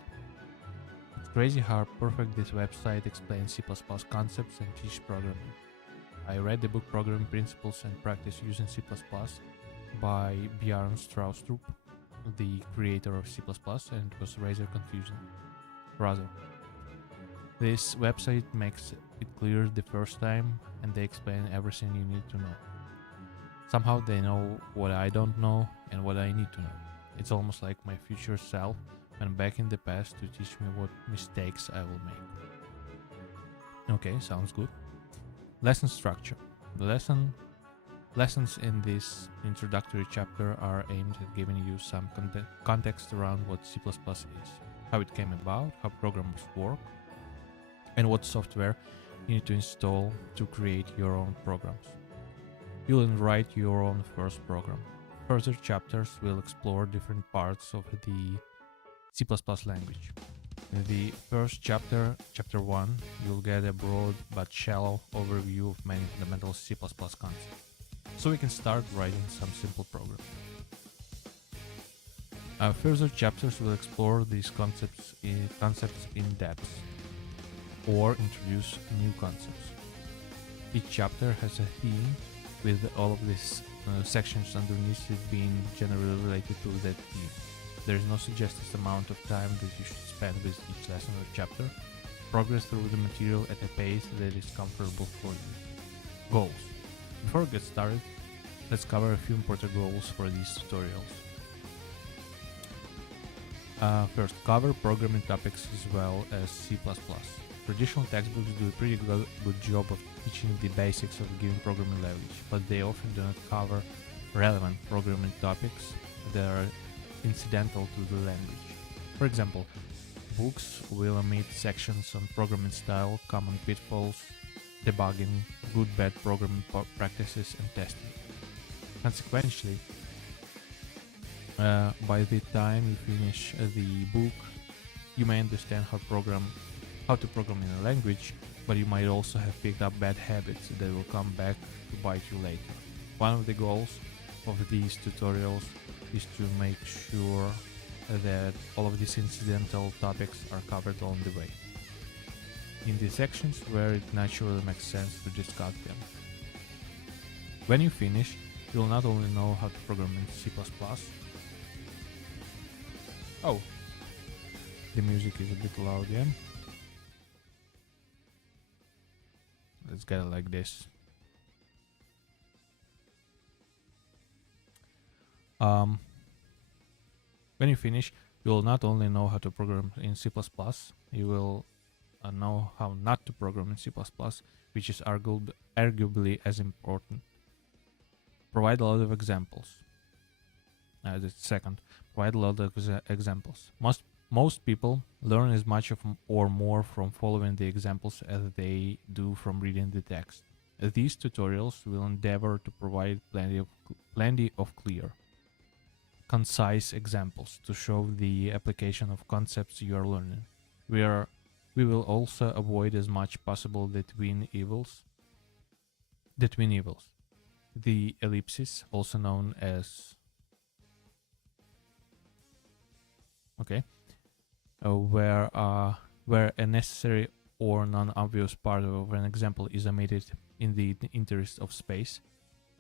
It's crazy how perfect this website explains C++ concepts and teaches programming. I read the book Programming Principles and Practice Using C++ by Bjarne Stroustrup, the creator of C++, and it was rather confusing. This website makes it clear the first time, and they explain everything you need to know. Somehow they know what I don't know and what I need to know. It's almost like my future self went back in the past to teach me what mistakes I will make. Okay, sounds good. Lesson structure. The lessons in this introductory chapter are aimed at giving you some context around what C++ is, how it came about, how programmers work, and what software you need to install to create your own programs. You'll write your own first program. Further chapters will explore different parts of the C++ language. In the first chapter, Chapter 1, you'll get a broad but shallow overview of many fundamental C++ concepts, so we can start writing some simple programs. Further chapters will explore these concepts in depth, or introduce new concepts. Each chapter has a theme, with all of these sections underneath it being generally related to that theme. There is no suggested amount of time that you should spend with each lesson or chapter. Progress through the material at a pace that is comfortable for you. Goals. Before we get started, let's cover a few important goals for these tutorials. First, cover programming topics as well as C++. Traditional textbooks do a pretty good job of teaching the basics of a given programming language, but they often do not cover relevant programming topics that are incidental to the language. For example, books will omit sections on programming style, common pitfalls, debugging, good-bad programming practices, and testing. Consequently, by the time you finish the book, you may understand how to program in a language, but you might also have picked up bad habits that will come back to bite you later. One of the goals of these tutorials is to make sure that all of these incidental topics are covered along the way, in the sections where it naturally makes sense to discuss them. When you finish, you'll not only know how to program in C++. Oh, the music is a bit loud, yeah? Let's get it like this. When you finish, you will not only know how to program in C++, you will know how not to program in C++, which is arguably as important. Provide a lot of examples. The second, provide a lot of examples. Most people learn as much or more from following the examples as they do from reading the text. These tutorials will endeavor to provide plenty of clear, concise examples to show the application of concepts you are learning. We will also avoid as much possible the twin evils. The ellipses, also known as where a necessary or non-obvious part of an example is omitted in the interest of space,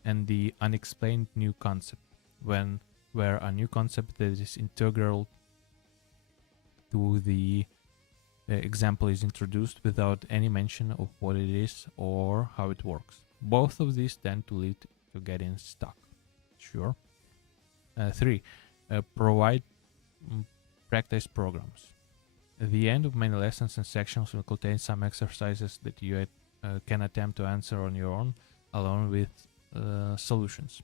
and the unexplained new concept, where a new concept that is integral to the example is introduced without any mention of what it is or how it works. Both of these tend to lead to getting stuck. Sure. 3. Provide practice programs. The end of many lessons and sections will contain some exercises that you can attempt to answer on your own, along with solutions.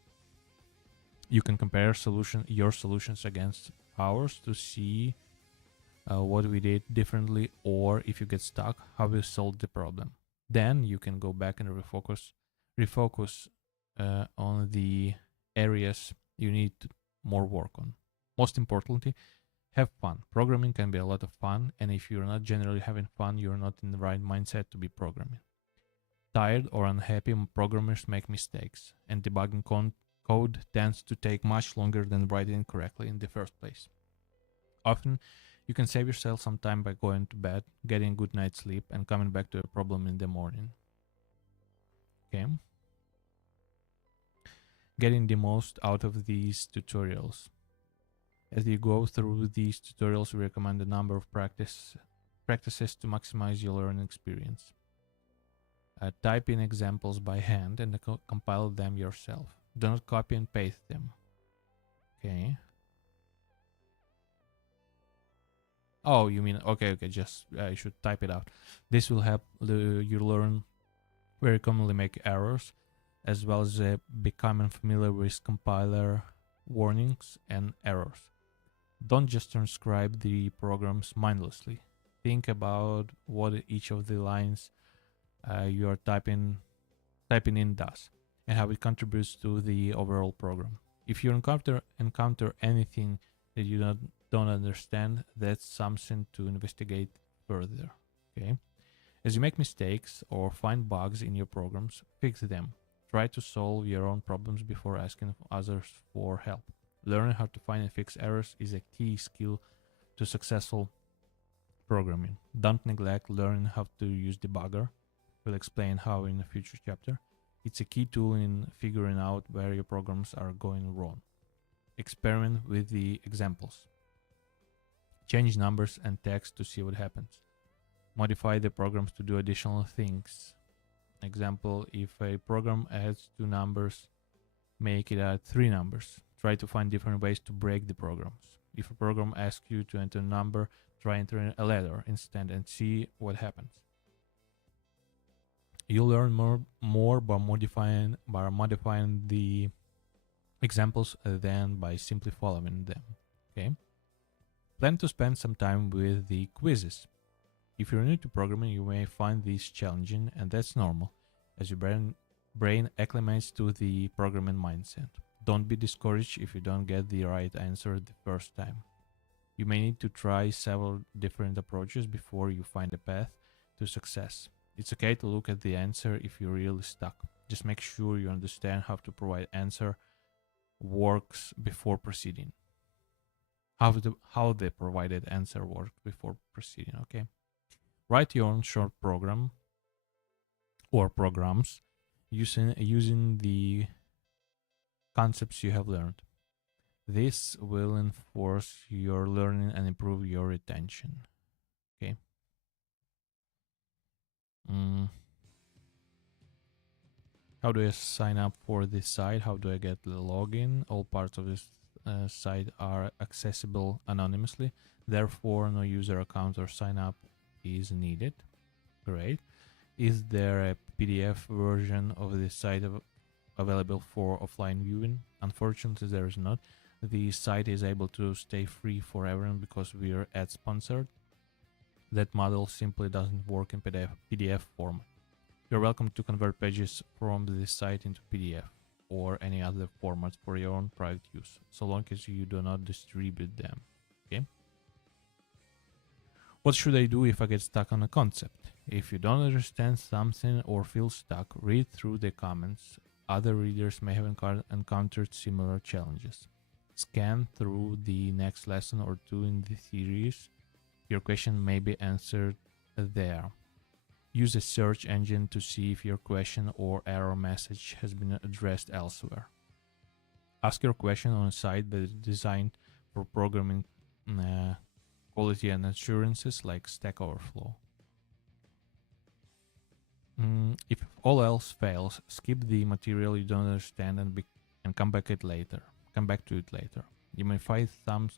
You can compare your solutions against ours to see what we did differently, or if you get stuck, how we solved the problem. Then you can go back and refocus on the areas you need more work on. Most importantly, have fun. Programming can be a lot of fun, and if you're not generally having fun, you're not in the right mindset to be programming. Tired or unhappy programmers make mistakes, and debugging code tends to take much longer than writing correctly in the first place. Often, you can save yourself some time by going to bed, getting a good night's sleep, and coming back to a problem in the morning. Okay. Getting the most out of these tutorials. As you go through these tutorials, we recommend a number of practices to maximize your learning experience. Type in examples by hand and compile them yourself. Do not copy and paste them. Okay. Oh, you mean, okay, just I should type it out. This will help you learn very commonly make errors, as well as becoming familiar with compiler warnings and errors. Don't just transcribe the programs mindlessly. Think about what each of the lines you are typing in does, and how it contributes to the overall program. If you encounter anything that you don't understand, that's something to investigate further. Okay. As you make mistakes or find bugs in your programs, fix them. Try to solve your own problems before asking others for help. Learning how to find and fix errors is a key skill to successful programming. Don't neglect learning how to use debugger. We'll explain how in a future chapter. It's a key tool in figuring out where your programs are going wrong. Experiment with the examples. Change numbers and text to see what happens. Modify the programs to do additional things. Example, if a program adds 2 numbers, make it add 3 numbers. Try to find different ways to break the programs. If a program asks you to enter a number, try entering a letter instead and see what happens. You'll learn more by modifying the examples than by simply following them. Okay. Plan to spend some time with the quizzes. If you're new to programming, you may find these challenging, and that's normal, as your brain acclimates to the programming mindset. Don't be discouraged if you don't get the right answer the first time. You may need to try several different approaches before you find a path to success. It's okay to look at the answer if you're really stuck. Just make sure you understand how to provide answer works before proceeding. How the provided answer works before proceeding, okay? Write your own short program or programs using the concepts you have learned. This will enforce your learning and improve your retention. Okay. How do I sign up for this site? How do I get the login? All parts of this site are accessible anonymously, therefore no user account or sign up is needed. Great. Is there a PDF version of this site available for offline viewing? Unfortunately, there is not. The site is able to stay free forever because we are ad sponsored. That model simply doesn't work in PDF format. You're welcome to convert pages from this site into PDF or any other formats for your own private use, so long as you do not distribute them. Okay? What should I do if I get stuck on a concept? If you don't understand something or feel stuck, read through the comments. Other readers may have encountered similar challenges. Scan through the next lesson or two in the series. Your question may be answered there. Use a search engine to see if your question or error message has been addressed elsewhere. Ask your question on a site that is designed for programming quality and assurances like Stack Overflow. If all else fails, skip the material you don't understand and come back to it later. You may find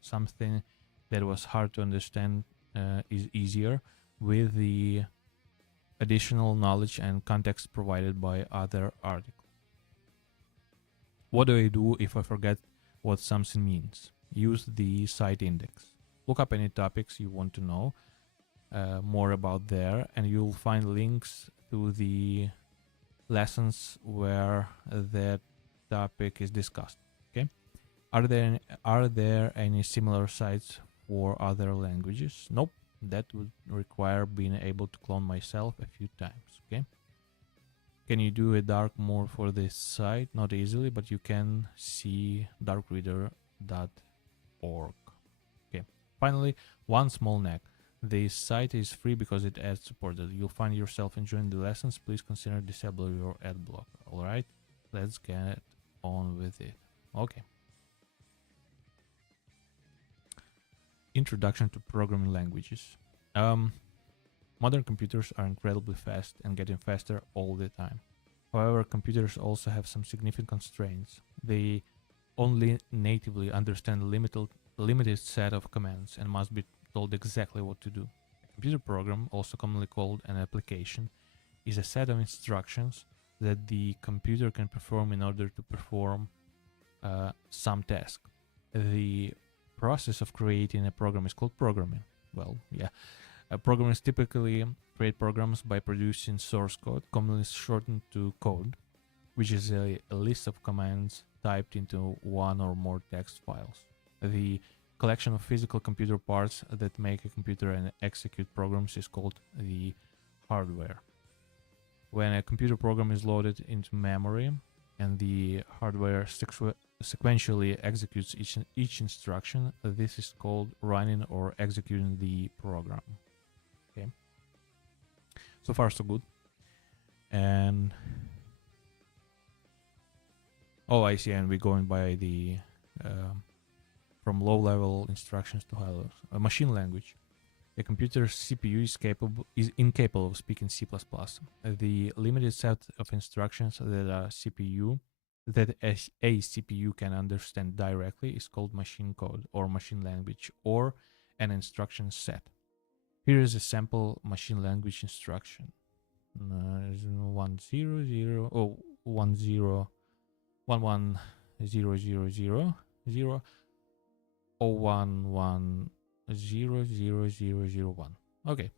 something that was hard to understand is easier with the additional knowledge and context provided by other articles. What do I do if I forget what something means? Use the site index. Look up any topics you want to know more about there, and you'll find links to the lessons where that topic is discussed. Okay? Are there any similar sites for other languages? Nope. That would require being able to clone myself a few times. Okay? Can you do a dark mode for this site? Not easily, but you can see darkreader.org. Okay. Finally, one small nag. This site is free because it ad supported. You'll find yourself enjoying the lessons. Please consider disabling your ad blocker. Alright, let's get on with it. Okay. Introduction to programming languages. Modern computers are incredibly fast and getting faster all the time. However, computers also have some significant constraints. They only natively understand a limited set of commands and must be told exactly what to do. A computer program, also commonly called an application, is a set of instructions that the computer can perform in order to perform some task. The process of creating a program is called programming. Well, yeah. Programmers typically create programs by producing source code, commonly shortened to code, which is a list of commands typed into one or more text files. The collection of physical computer parts that make a computer and execute programs is called the hardware. When a computer program is loaded into memory and the hardware sequentially executes each instruction, this is called running or executing the program. Okay, so far so good. And oh, I see, and we're going by the from low-level instructions to high-level. A machine language. A computer's CPU is incapable of speaking C++. The limited set of instructions that a CPU can understand directly is called machine code or machine language, or an instruction set. Here is a sample machine language instruction. 100 oh 10 11000 0110001. Okay.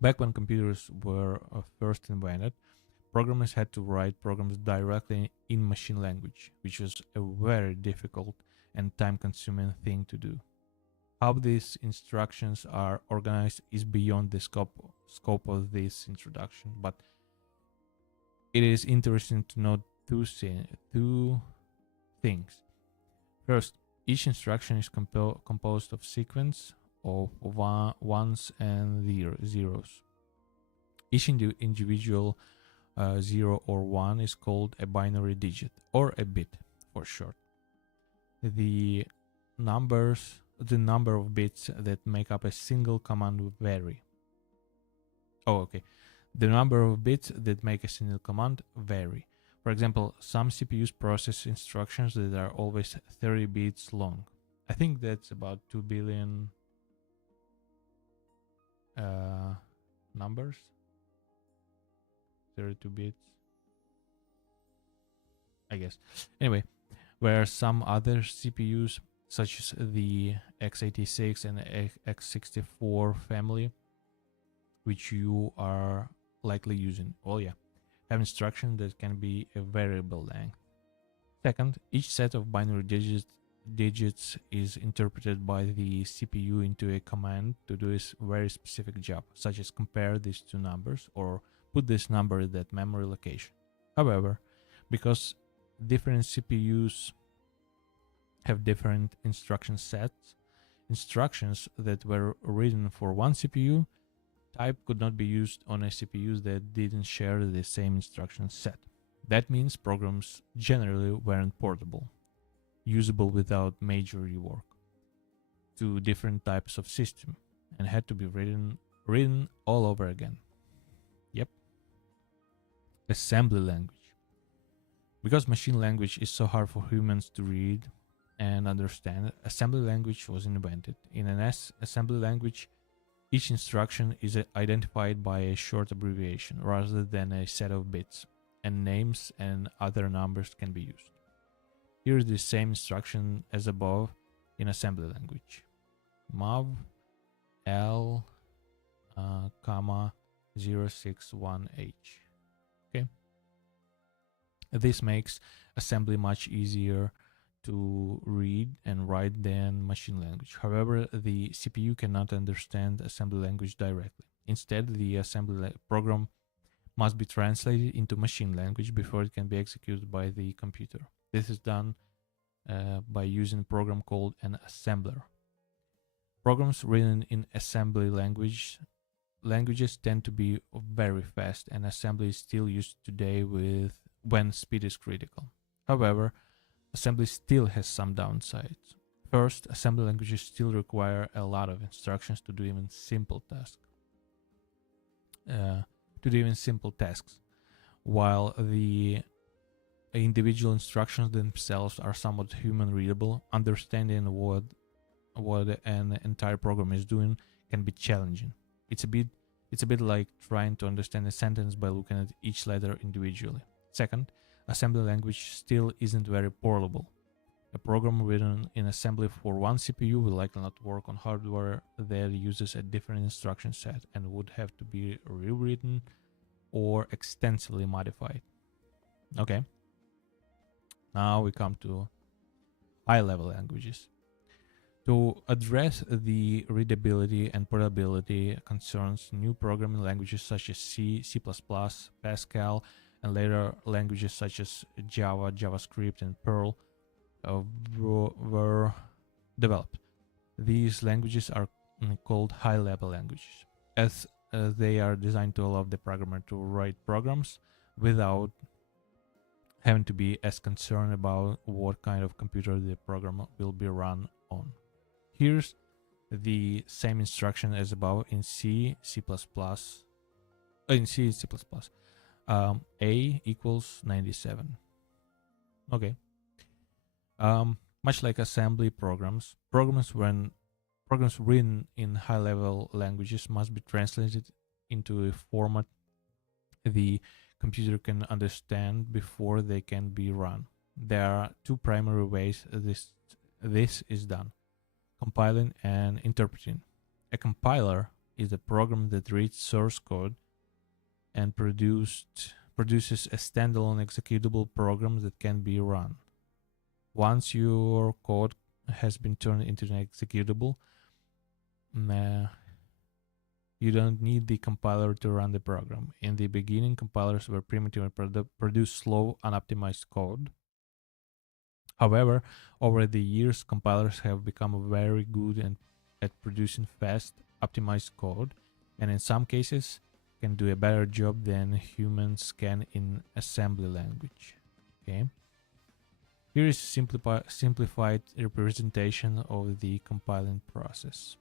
Back when computers were first invented, programmers had to write programs directly in machine language, which was a very difficult and time-consuming thing to do. How these instructions are organized is beyond the scope of this introduction, but it is interesting to note two things. First, each instruction is composed of sequence of ones and zeros. Each individual 0 or 1 is called a binary digit, or a bit for short. The number of bits that make up a single command vary. Oh, okay. The number of bits that make a single command vary. For example, some CPUs process instructions that are always 30 bits long. I think that's about 2 billion numbers. 32 bits, I guess. Anyway, where some other CPUs, such as the x86 and x64 family, which you are likely using, have instructions that can be a variable length. Second, each set of binary digits is interpreted by the CPU into a command to do a very specific job, such as compare these two numbers or put this number at that memory location. However, because different CPUs have different instruction sets, instructions that were written for one CPU type could not be used on a CPU that didn't share the same instruction set. That means programs generally weren't portable, usable without major rework to different types of system, and had to be written all over again. Yep. Assembly language. Because machine language is so hard for humans to read and understand, assembly language was invented. In an assembly language, each instruction is identified by a short abbreviation rather than a set of bits, and names and other numbers can be used. Here is the same instruction as above in assembly language. MOV L, 061H. Okay. This makes assembly much easier to read and write than machine language. However, the CPU cannot understand assembly language directly. Instead, the assembly program must be translated into machine language before it can be executed by the computer. This is done by using a program called an assembler. Programs written in assembly languages tend to be very fast, and assembly is still used today when speed is critical. However, assembly still has some downsides. First, assembly languages still require a lot of instructions to do even simple tasks. While the individual instructions themselves are somewhat human readable, understanding what an entire program is doing can be challenging. It's a bit like trying to understand a sentence by looking at each letter individually. Second, assembly language still isn't very portable. A program written in assembly for one CPU will likely not work on hardware that uses a different instruction set and would have to be rewritten or extensively modified. Okay. Now we come to high-level languages. To address the readability and portability concerns, new programming languages such as C, C++, Pascal, and later languages such as Java, JavaScript, and Perl were developed. These languages are called high-level languages, as they are designed to allow the programmer to write programs without having to be as concerned about what kind of computer the program will be run on. Here's the same instruction as above in C, C++, in C, C++. A equals 97. Okay. Much like assembly programs written in high-level languages must be translated into a format the computer can understand before they can be run. There are two primary ways this is done: compiling and interpreting. A compiler is a program that reads source code and produces a standalone executable program that can be run. Once your code has been turned into an executable, you don't need the compiler to run the program. In the beginning, compilers were primitive and produced slow, unoptimized code. However, over the years, compilers have become very good at producing fast, optimized code, and in some cases can do a better job than humans can in assembly language. Okay. Here is simplified representation of the compiling process.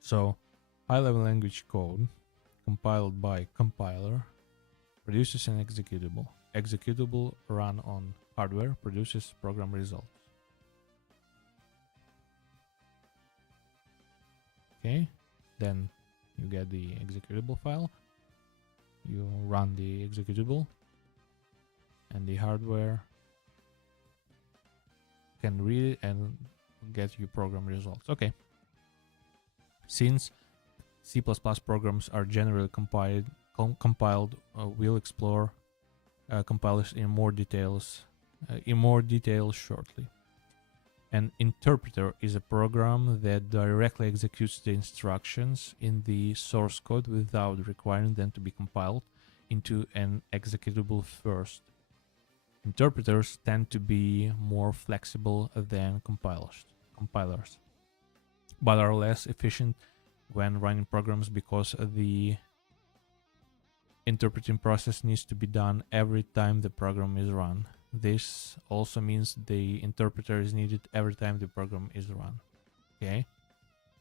So, high-level language code compiled by compiler produces an executable. Executable run on hardware produces program results. Okay, then you get the executable file. You run the executable, and the hardware can read it and get you program results. Okay. Since C++ programs are generally compiled, we'll explore compilers in more detail shortly. An interpreter is a program that directly executes the instructions in the source code without requiring them to be compiled into an executable first. Interpreters tend to be more flexible than compilers, but are less efficient when running programs because the interpreting process needs to be done every time the program is run. This also means the interpreter is needed every time the program is run. Okay,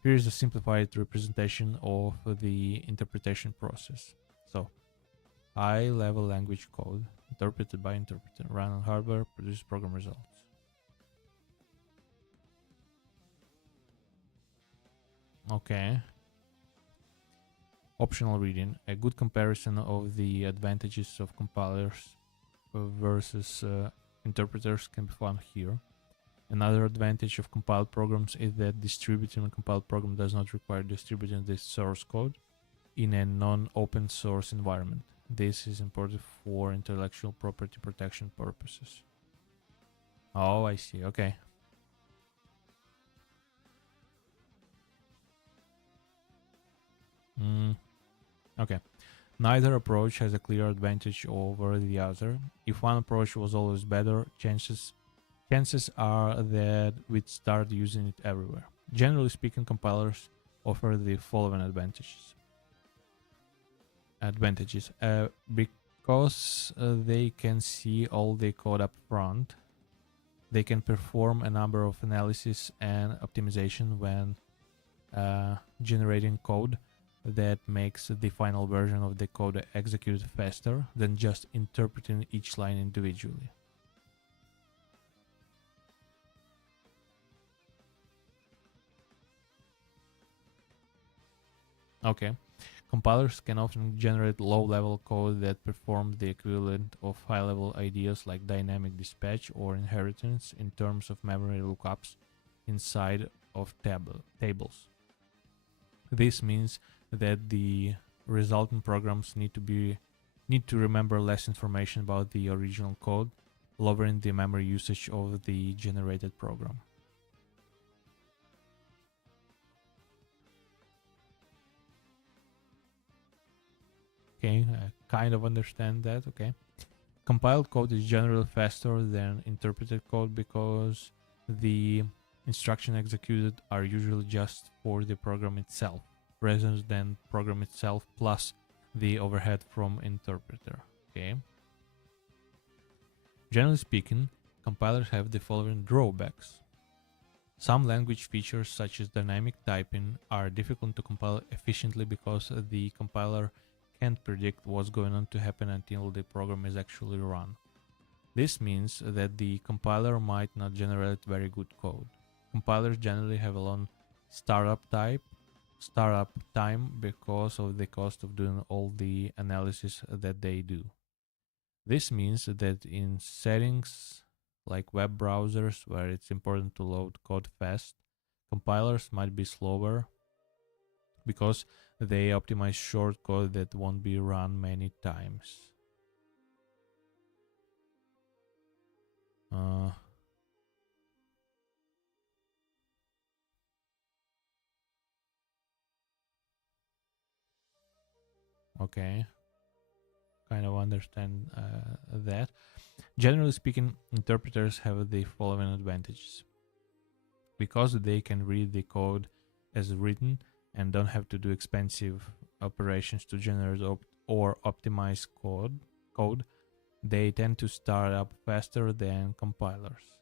here is a simplified representation of the interpretation process. So, high-level language code, interpreted by interpreter, run on hardware, produce program results. Okay. Optional reading. A good comparison of the advantages of compilers versus interpreters can be found here. Another advantage of compiled programs is that distributing a compiled program does not require distributing the source code in a non-open source environment. This is important for intellectual property protection purposes. Oh, I see. Okay. Okay. Neither approach has a clear advantage over the other. If one approach was always better, chances are that we'd start using it everywhere. Generally speaking, compilers offer the following advantages. Because they can see all the code up front, they can perform a number of analysis and optimization when generating code that makes the final version of the code execute faster than just interpreting each line individually. Okay. Compilers can often generate low-level code that performs the equivalent of high-level ideas like dynamic dispatch or inheritance in terms of memory lookups inside of tables. This means that the resulting programs need to remember less information about the original code, lowering the memory usage of the generated program. Okay, I kind of understand that. Okay. Compiled code is generally faster than interpreted code because the instructions executed are usually just for the program itself, rather than program itself plus the overhead from interpreter. Okay. Generally speaking, compilers have the following drawbacks. Some language features such as dynamic typing are difficult to compile efficiently because the compiler can't predict what's going on to happen until the program is actually run. This means that the compiler might not generate very good code. Compilers generally have a long startup time because of the cost of doing all the analysis that they do. This means that in settings like web browsers where it's important to load code fast, compilers might be slower because they optimize short code that won't be run many times. Okay, kind of understand that. Generally speaking, interpreters have the following advantages. Because they can read the code as written and don't have to do expensive operations to generate or optimize code, they tend to start up faster than compilers.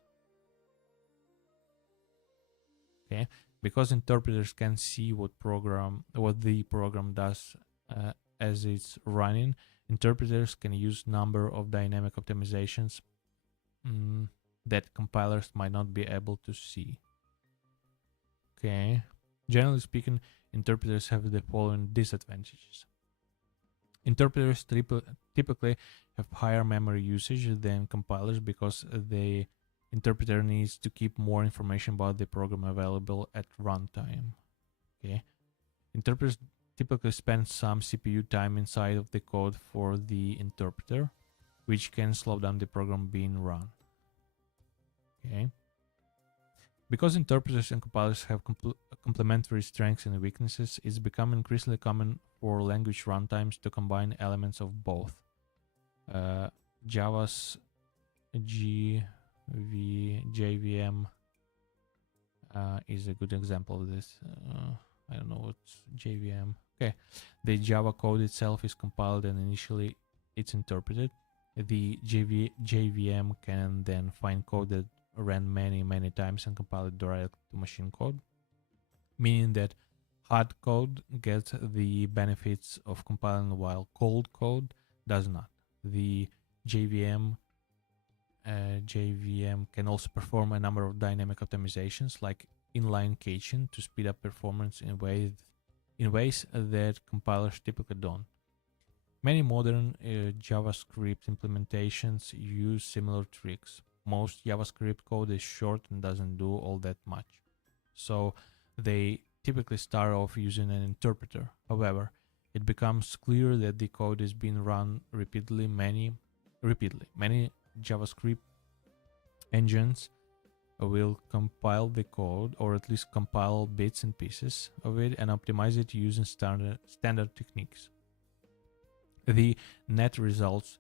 Okay, because interpreters can see what the program does as it's running, Interpreters can use number of dynamic optimizations that compilers might not be able to see. Okay. Generally speaking, interpreters have the following disadvantages. Interpreters typically have higher memory usage than compilers because the interpreter needs to keep more information about the program available at runtime. Okay. Interpreters typically spend some CPU time inside of the code for the interpreter, which can slow down the program being run. Okay. Because interpreters and compilers have complementary strengths and weaknesses, it's become increasingly common for language runtimes to combine elements of both. Java's JVM is a good example of this. I don't know what's JVM. Okay, the Java code itself is compiled and initially it's interpreted. The JVM can then find code that ran many times and compile it directly to machine code, meaning that hard code gets the benefits of compiling while cold code does not. The JVM can also perform a number of dynamic optimizations like inline caching to speed up performance in ways that compilers typically don't. Many modern JavaScript implementations use similar tricks. Most JavaScript code is short and doesn't do all that much, so they typically start off using an interpreter. However, it becomes clear that the code is being run repeatedly. Many JavaScript engines will compile the code, or at least compile bits and pieces of it, and optimize it using standard techniques. The net results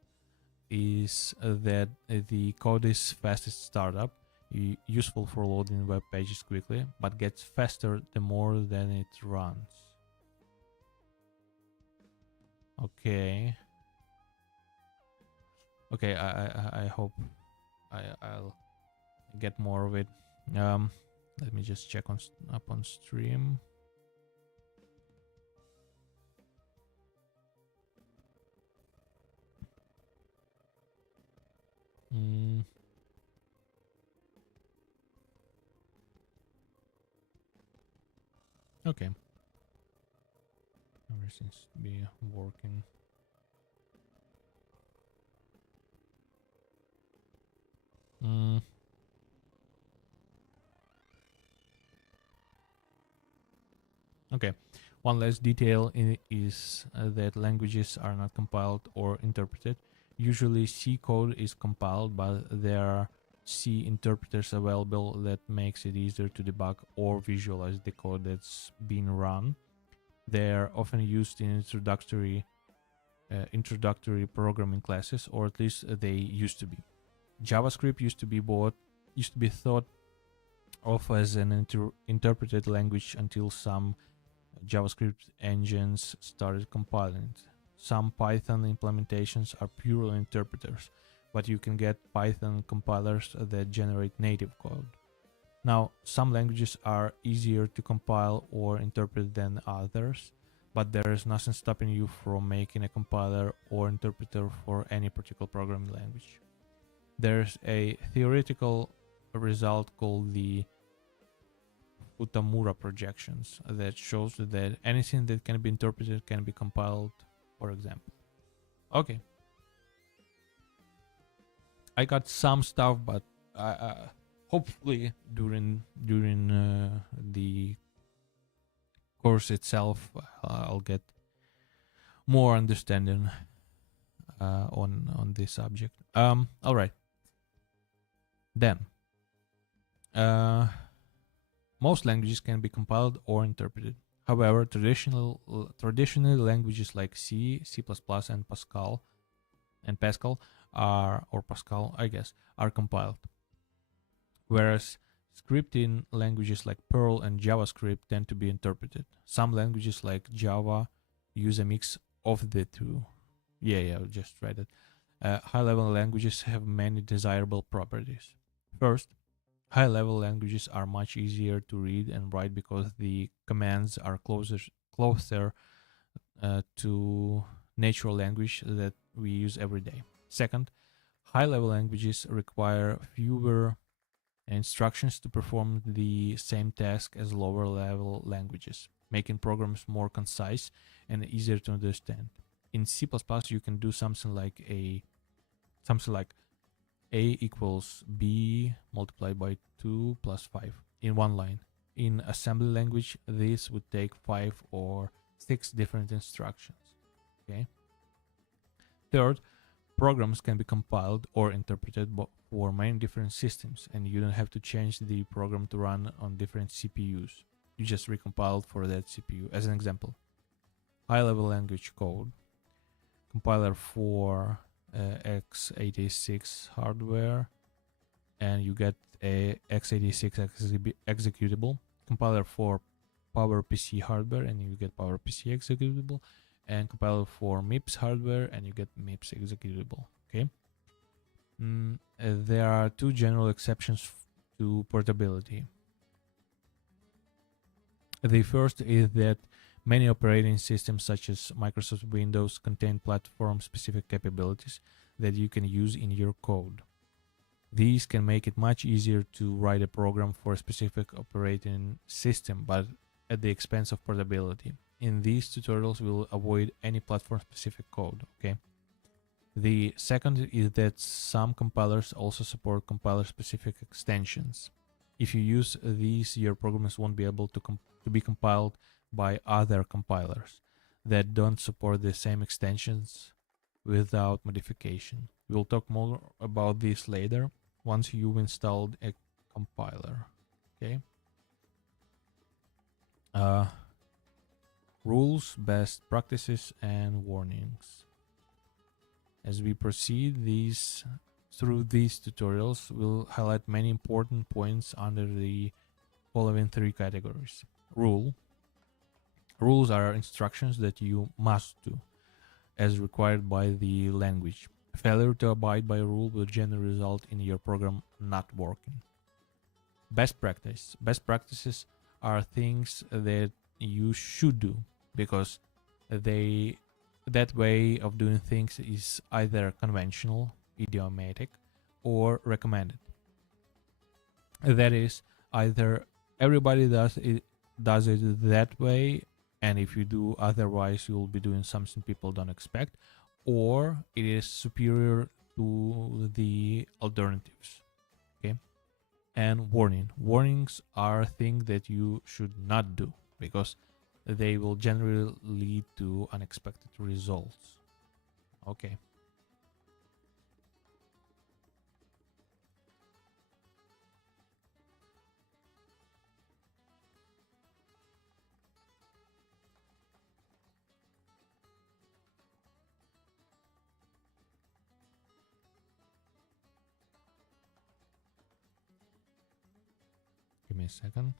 is that the code is fast at startup, useful for loading web pages quickly, but gets faster the more than it runs. Okay, I hope I'll get more of it. Let me just check up on stream. Okay, everything seems to be working. Okay, one last detail is that languages are not compiled or interpreted. Usually C code is compiled, but there are C interpreters available that makes it easier to debug or visualize the code that's being run. They're often used in introductory programming classes, or at least they used to be. JavaScript used to be thought of as an interpreted language until some JavaScript engines started compiling it. Some Python implementations are purely interpreters, but you can get Python compilers that generate native code. Now, some languages are easier to compile or interpret than others, but there is nothing stopping you from making a compiler or interpreter for any particular programming language. There's a theoretical result called the Utamura projections that shows that anything that can be interpreted can be compiled, for example. Okay, I got some stuff, but hopefully during the course itself I'll get more understanding on this subject. All right, then most languages can be compiled or interpreted. However, traditionally languages like C, C++, and Pascal are compiled, whereas scripting languages like Perl and JavaScript tend to be interpreted. Some languages like Java use a mix of the two. I just read it. High-level languages have many desirable properties. First, high-level languages are much easier to read and write because the commands are closer to natural language that we use every day. Second, high-level languages require fewer instructions to perform the same task as lower-level languages, making programs more concise and easier to understand. In C++, you can do something like A equals B multiplied by 2 plus 5 in one line. In assembly language, this would take 5 or 6 different instructions. Okay. Third, programs can be compiled or interpreted for many different systems, and you don't have to change the program to run on different CPUs. You just recompile for that CPU. As an example, high-level language code, compiler for x86 hardware, and you get a x86 executable. Compiler for PowerPC hardware, and you get PowerPC executable. And compiler for MIPS hardware, and you get MIPS executable. Okay. There are two general exceptions to portability. The first is that many operating systems, such as Microsoft Windows, contain platform-specific capabilities that you can use in your code. These can make it much easier to write a program for a specific operating system, but at the expense of portability. In these tutorials, we'll avoid any platform-specific code, okay? The second is that some compilers also support compiler-specific extensions. If you use these, your programs won't be able to be compiled by other compilers that don't support the same extensions without modification. We'll talk more about this later once you've installed a compiler, okay? Rules, best practices, and warnings. As we proceed through these tutorials, we'll highlight many important points under the following three categories. Rules are instructions that you must do, as required by the language. Failure to abide by a rule will generally result in your program not working. Best practice. Best practices are things that you should do, because that way of doing things is either conventional, idiomatic, or recommended. That is, either everybody does it that way, and if you do otherwise, you'll be doing something people don't expect, or it is superior to the alternatives. Okay. And warnings are things that you should not do, because they will generally lead to unexpected results. Okay. Give me a second.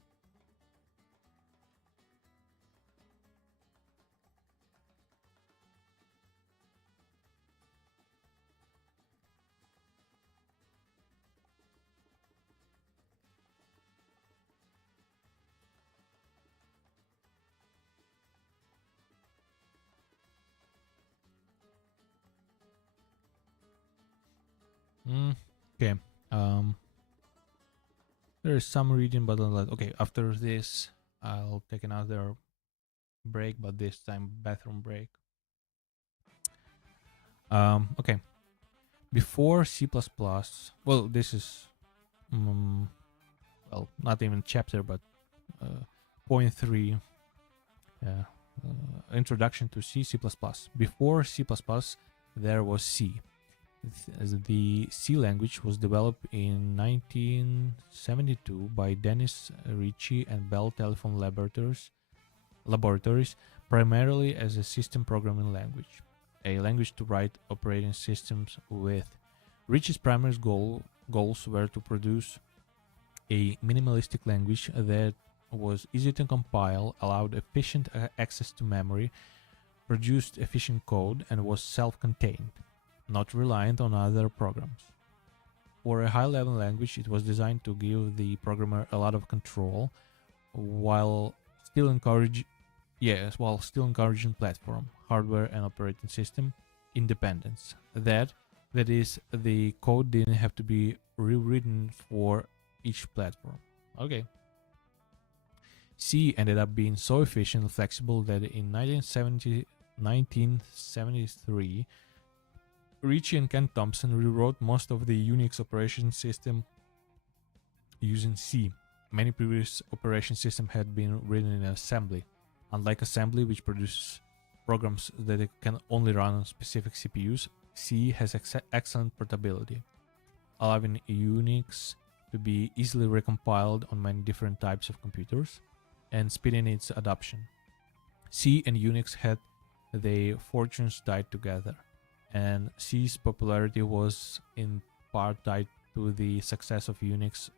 Okay. There is some reading, but okay. After this, I'll take another break, but this time bathroom break. Okay. Before C++, well, this is well, not even chapter, but point 3. Introduction to C++. Before C++, there was C. The C language was developed in 1972 by Dennis Ritchie and Bell Telephone Laboratories, primarily as a system programming language, a language to write operating systems with. Ritchie's primary goals were to produce a minimalistic language that was easy to compile, allowed efficient access to memory, produced efficient code, and was self-contained, not reliant on other programs. For a high-level language, it was designed to give the programmer a lot of control, while still encourage yes, while still encouraging platform, hardware, and operating system independence. That is, the code didn't have to be rewritten for each platform. Okay. C ended up being so efficient and flexible that in 1973, Ritchie and Ken Thompson rewrote most of the Unix operation system using C. Many previous operation systems had been written in assembly. Unlike assembly, which produces programs that it can only run on specific CPUs, C has excellent portability, allowing Unix to be easily recompiled on many different types of computers and speeding its adoption. C and Unix had their fortunes tied together, and C's popularity was in part tied to the success of Unix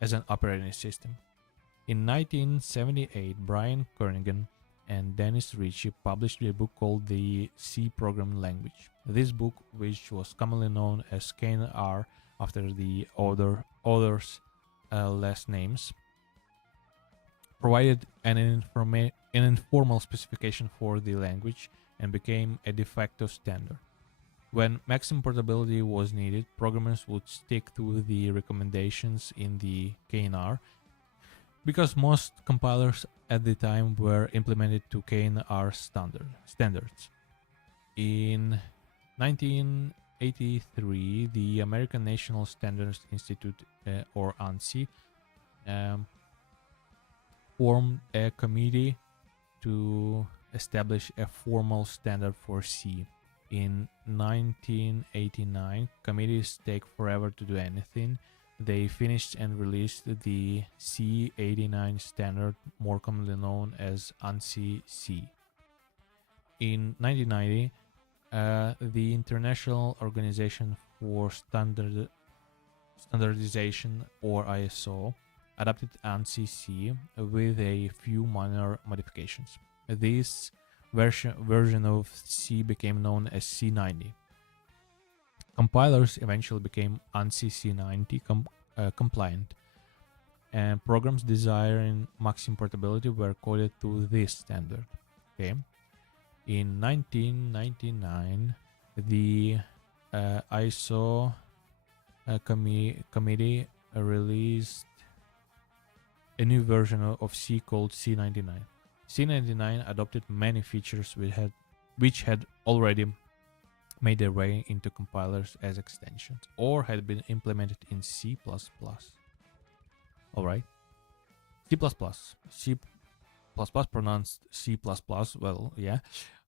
as an operating system. In 1978, Brian Kernighan and Dennis Ritchie published a book called The C Programming Language. This book, which was commonly known as KNR after the author's last names, provided an informal specification for the language and became a de facto standard. When maximum portability was needed, programmers would stick to the recommendations in the KNR because most compilers at the time were implemented to KNR standards. In 1983, the American National Standards Institute, or ANSI, formed a committee to establish a formal standard for C. In 1989, committees take forever to do anything. They finished and released the C89 standard, more commonly known as ANSI C. In 1990, the International Organization for Standardization, or ISO, adopted ANSI C with a few minor modifications. This version of C became known as C90. Compilers eventually became ANSI C90 compliant, and programs desiring maximum portability were coded to this standard. Okay. In 1999, the ISO committee released a new version of C called C99. C99 adopted many features which had already made their way into compilers as extensions or had been implemented in C++. Alright. C++, pronounced C++, well, yeah,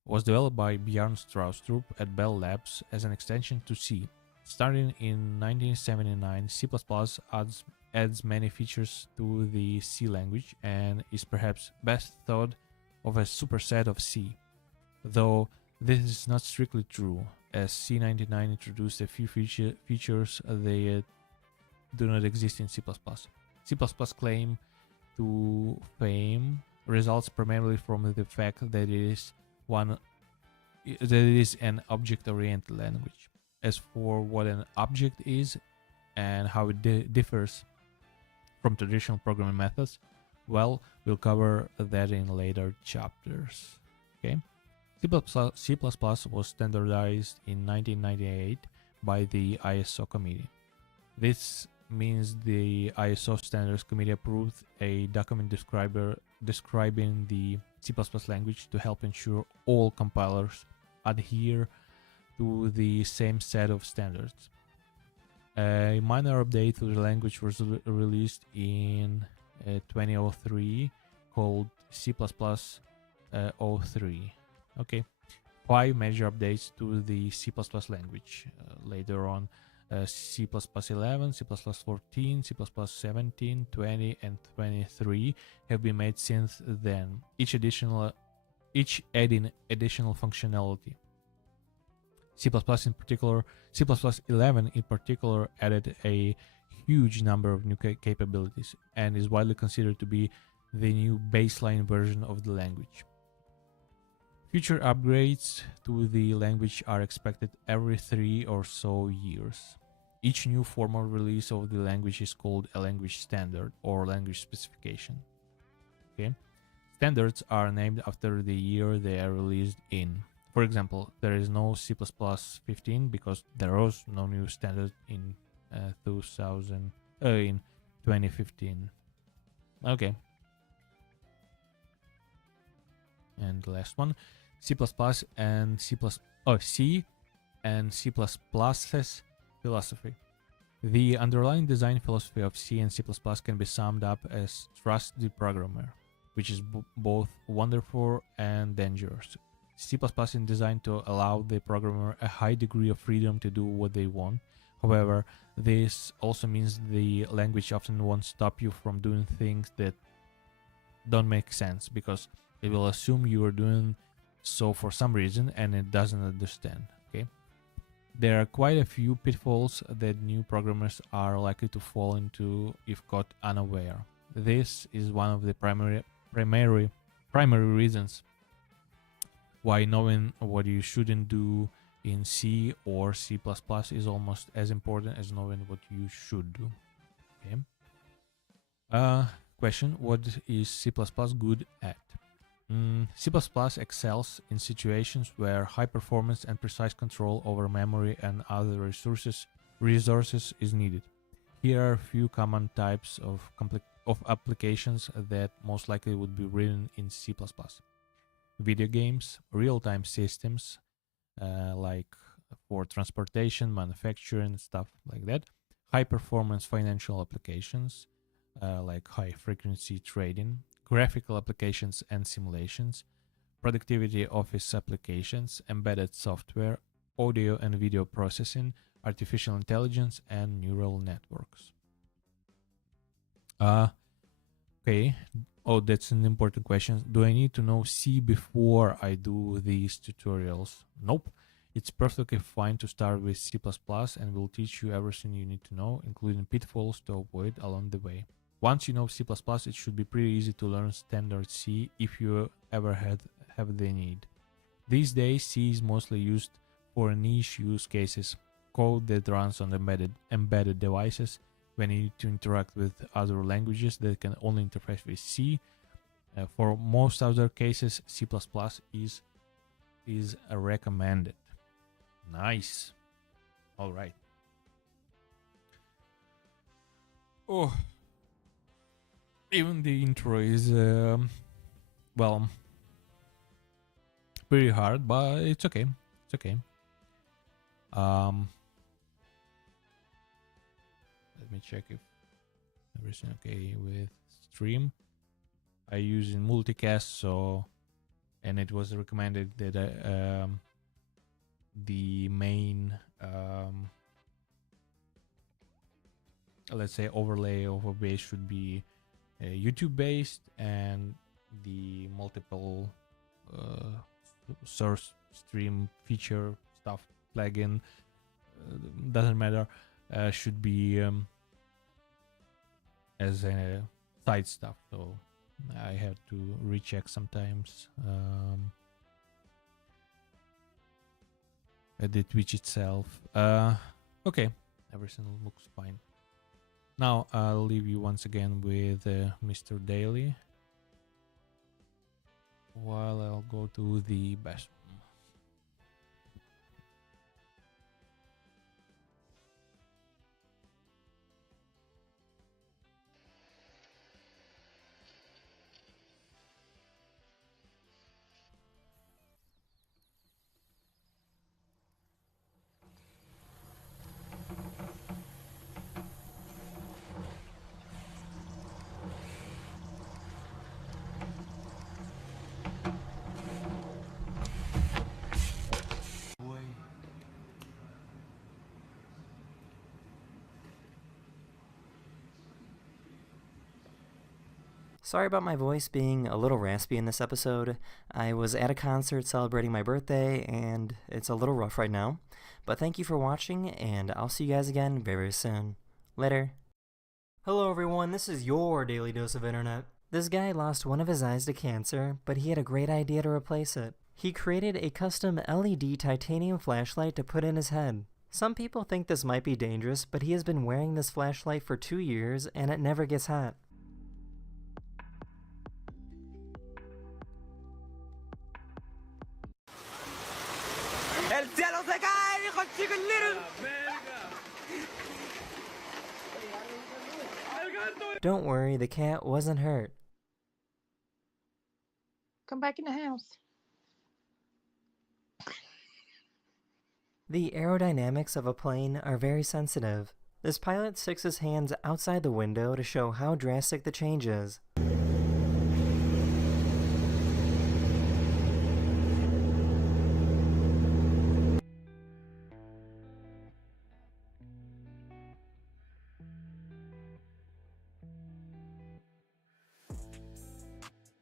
was developed by Bjarne Stroustrup at Bell Labs as an extension to C. Starting in 1979, C++ adds many features to the C language and is perhaps best thought of as a superset of C, though this is not strictly true, as C99 introduced a few features that do not exist in C++. C++ claim to fame results primarily from the fact that it is an object-oriented language. As for what an object is and how it differs from traditional programming methods, well, we'll cover that in later chapters. Okay. C++ was standardized in 1998 by the ISO committee. This means the ISO Standards Committee approved a document describing the C++ language to help ensure all compilers adhere to the same set of standards. A minor update to the language was released in 2003 called C++ 03. Okay, 5 major updates to the C++ language. Later on, C++ 11, C++ 14, C++ 17, 20, and 23 have been made since then, each adding additional functionality. C++ 11 in particular added a huge number of new capabilities and is widely considered to be the new baseline version of the language. Future upgrades to the language are expected every 3 or so years. Each new formal release of the language is called a language standard or language specification. Okay. Standards are named after the year they are released in. For example, there is no C++ 15 because there was no new standard in 2015. Okay. And the last one, C++ and C and C++'s philosophy. The underlying design philosophy of C and C++ can be summed up as trust the programmer, which is both wonderful and dangerous. C++ is designed to allow the programmer a high degree of freedom to do what they want. However, this also means the language often won't stop you from doing things that don't make sense, because it will assume you are doing so for some reason and it doesn't understand. Okay, there are quite a few pitfalls that new programmers are likely to fall into if caught unaware. This is one of the primary reasons why knowing what you shouldn't do in C or C++ is almost as important as knowing what you should do. Okay. Question: what is C++ good at? C++ excels in situations where high performance and precise control over memory and other resources is needed. Here are a few common types of applications that most likely would be written in C++. Video games, real-time systems, like for transportation, manufacturing, stuff like that. High-performance financial applications, like high-frequency trading. Graphical applications and simulations. Productivity office applications, embedded software, audio and video processing, artificial intelligence, and neural networks. Okay. Oh, that's an important question. Do I need to know C before I do these tutorials? Nope. It's perfectly fine to start with C++ and we'll teach you everything you need to know, including pitfalls to avoid along the way. Once you know C++, it should be pretty easy to learn standard C if you ever have the need. These days, C is mostly used for niche use cases, code that runs on embedded devices, when you need to interact with other languages that can only interface with C. For most other cases, C++ is recommended. Nice. All right. Oh, even the intro is well, pretty hard, but it's okay. It's okay. Let me check if everything okay with stream. I use in multicast, so, and it was recommended that the main let's say overlay of OBS should be YouTube based, and the multiple source stream feature stuff plugin doesn't matter, should be as a side stuff, so I have to recheck sometimes at the Twitch itself. Okay, everything looks fine. Now I'll leave you once again with Mr. Daly while I'll go to the bathroom. Sorry about my voice being a little raspy in this episode. I was at a concert celebrating my birthday, and it's a little rough right now. But thank you for watching, and I'll see you guys again very, very soon. Later. Hello everyone, this is your Daily Dose of Internet. This guy lost one of his eyes to cancer, but he had a great idea to replace it. He created a custom LED titanium flashlight to put in his head. Some people think this might be dangerous, but he has been wearing this flashlight for 2 years, and it never gets hot. ¡El cielo se cae, hijo chico little! Don't worry, the cat wasn't hurt. Come back in the house. The aerodynamics of a plane are very sensitive. This pilot sticks his hands outside the window to show how drastic the change is.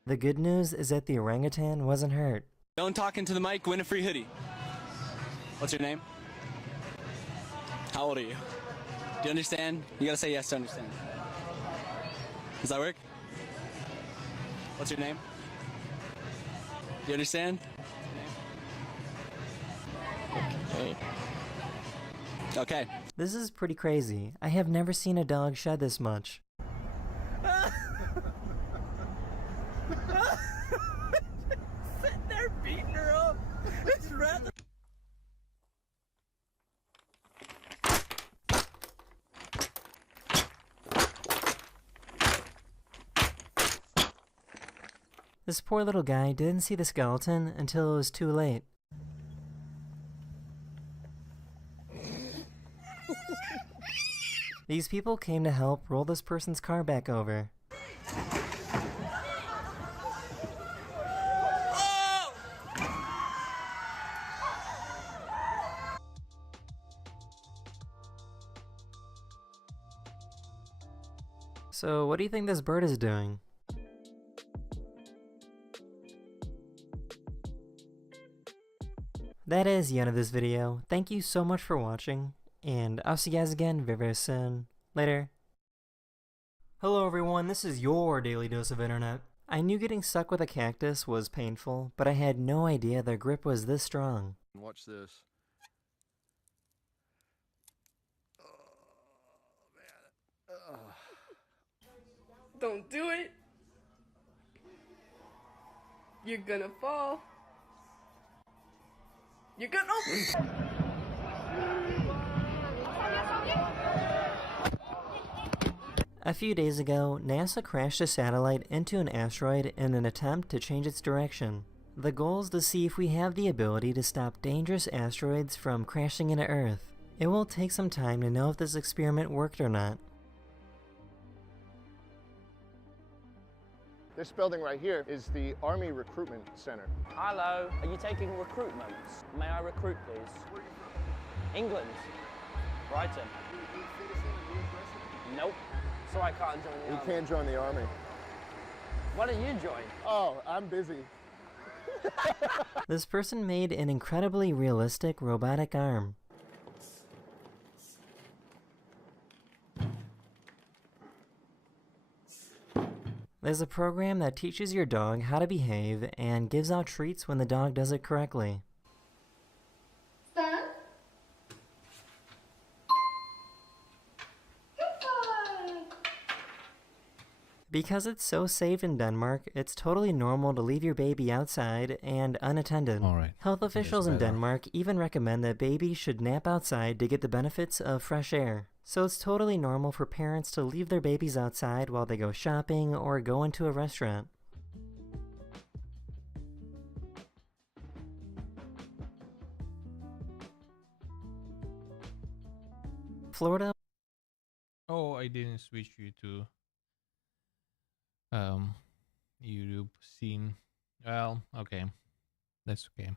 The good news is that the orangutan wasn't hurt. Don't talk into the mic, win a free hoodie. What's your name? How old are you? Do you understand? You gotta say yes to understand. Does that work? What's your name? Do you understand? Okay. Okay. This is pretty crazy. I have never seen a dog shed this much. Sitting there beating her up. It's rather. This poor little guy didn't see the skeleton until it was too late. These people came to help roll this person's car back over. So, what do you think this bird is doing? That is the end of this video. Thank you so much for watching, and I'll see you guys again very, very soon. Later. Hello everyone, this is your Daily Dose of Internet. I knew getting stuck with a cactus was painful, but I had no idea their grip was this strong. Watch this. Don't do it. You're gonna fall. You're gonna. A few days ago, NASA crashed a satellite into an asteroid in an attempt to change its direction. The goal is to see if we have the ability to stop dangerous asteroids from crashing into Earth. It will take some time to know if this experiment worked or not. This building right here is the Army Recruitment Center. Hello, are you taking recruitment? May I recruit, please? England. Brighton. Nope. So I can't join the You army. can't join the Army. Why don't you join? Oh, I'm busy. This person made an incredibly realistic robotic arm. There's a program that teaches your dog how to behave and gives out treats when the dog does it correctly. Because it's so safe in Denmark, it's totally normal to leave your baby outside and unattended. Alright. Health officials in better. Denmark even recommend that babies should nap outside to get the benefits of fresh air. So it's totally normal for parents to leave their babies outside while they go shopping or go into a restaurant. Florida. Oh, I didn't switch you to YouTube scene. Well, okay. That's okay.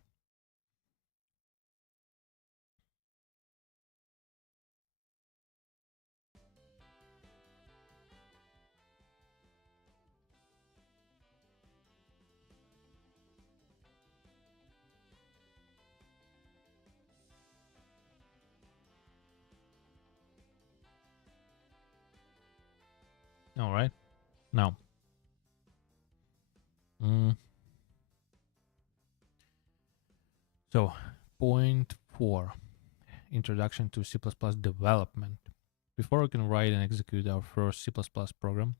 All right. Now. So, point 4. Introduction to C++ development. Before we can write and execute our first C++ program,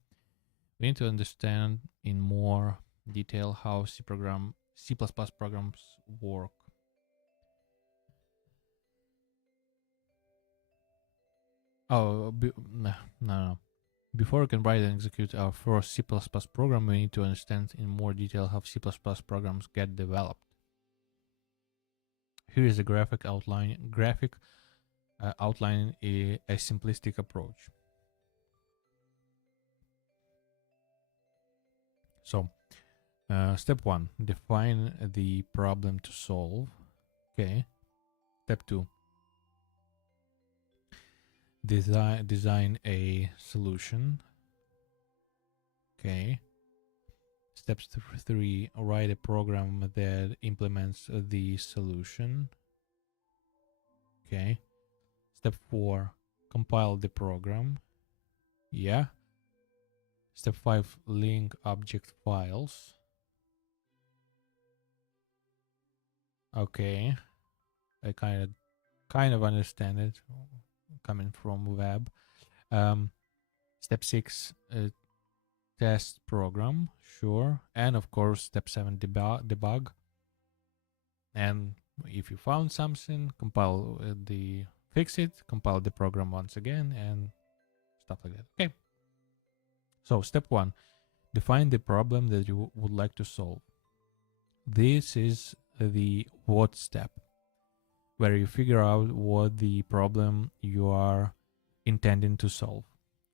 we need to understand in more detail how C++ programs work. Oh, no. Before we can write and execute our first C++ program, we need to understand in more detail how C++ programs get developed. Here is a graphic outlining a simplistic approach. So, step 1, define the problem to solve. Okay. Step 2, design a solution. Okay. Step 3, write a program that implements the solution. Okay. Step 4, compile the program. Yeah. Step 5, link object files. Okay. I kind of understand it coming from web. Step 6, test program, sure. And of course, step 7, debug. And if you found something, fix it, compile the program once again, and stuff like that. Okay. So step 1, define the problem that you would like to solve. This is the what step, where you figure out what the problem you are intending to solve.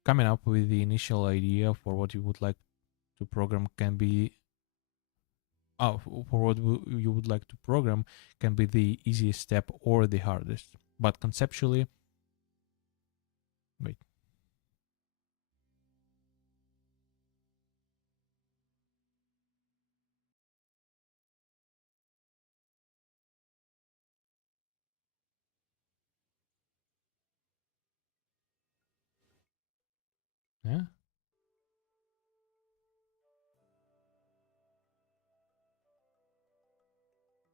Coming up with the initial idea for what you would like to program can be you would like to program can be the easiest step or the hardest. But conceptually, wait. Yeah.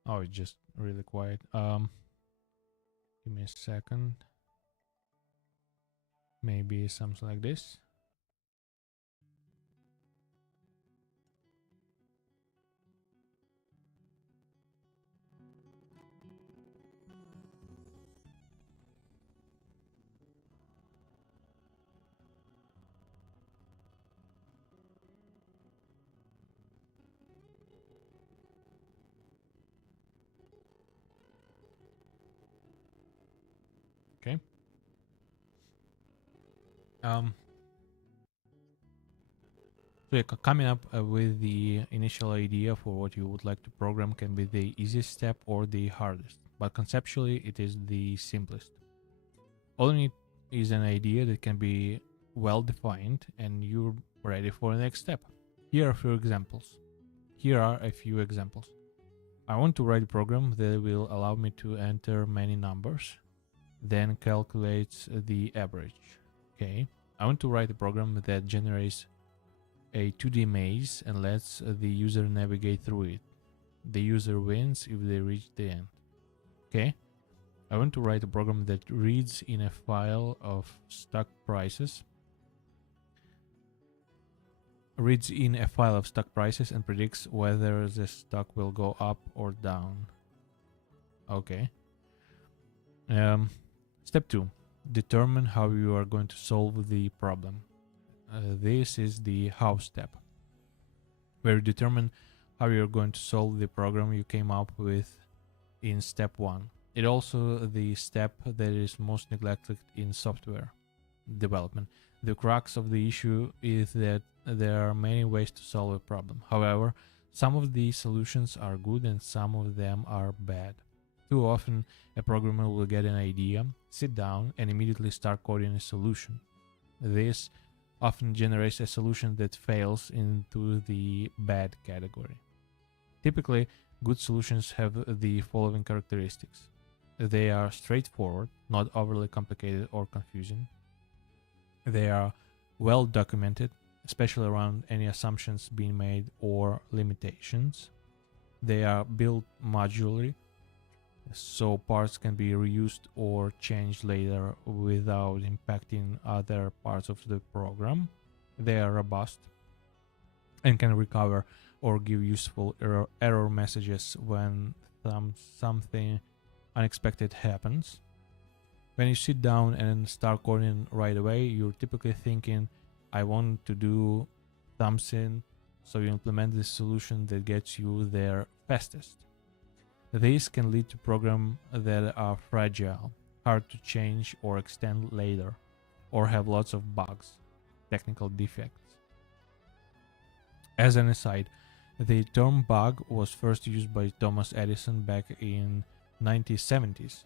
Oh, it's just really quiet. Give me a second. Maybe something like this. Okay. So yeah, coming up with the initial idea for what you would like to program can be the easiest step or the hardest, but conceptually it is the simplest. All you need is an idea that can be well defined and you're ready for the next step. Here are a few examples. I want to write a program that will allow me to enter many numbers, then calculates the average. Okay. I want to write a program that generates a 2D maze and lets the user navigate through it. The user wins if they reach the end. Okay. I want to write a program that reads in a file of stock prices. And predicts whether the stock will go up or down. Okay. Step 2. Determine how you are going to solve the problem. This is the how step, where you determine how you're going to solve the program you came up with in step 1. It also the step that is most neglected in software development. The crux of the issue is that there are many ways to solve a problem. However, some of the solutions are good and some of them are bad. Too often, a programmer will get an idea, sit down, and immediately start coding a solution. This often generates a solution that fails into the bad category. Typically, good solutions have the following characteristics. They are straightforward, not overly complicated or confusing. They are well documented, especially around any assumptions being made or limitations. They are built modularly, so parts can be reused or changed later without impacting other parts of the program. They are robust and can recover or give useful error messages when something unexpected happens. When you sit down and start coding right away, you're typically thinking, I want to do something, so you implement the solution that gets you there fastest. This can lead to programs that are fragile, hard to change or extend later, or have lots of bugs, technical defects. As an aside, the term bug was first used by Thomas Edison back in 1870s.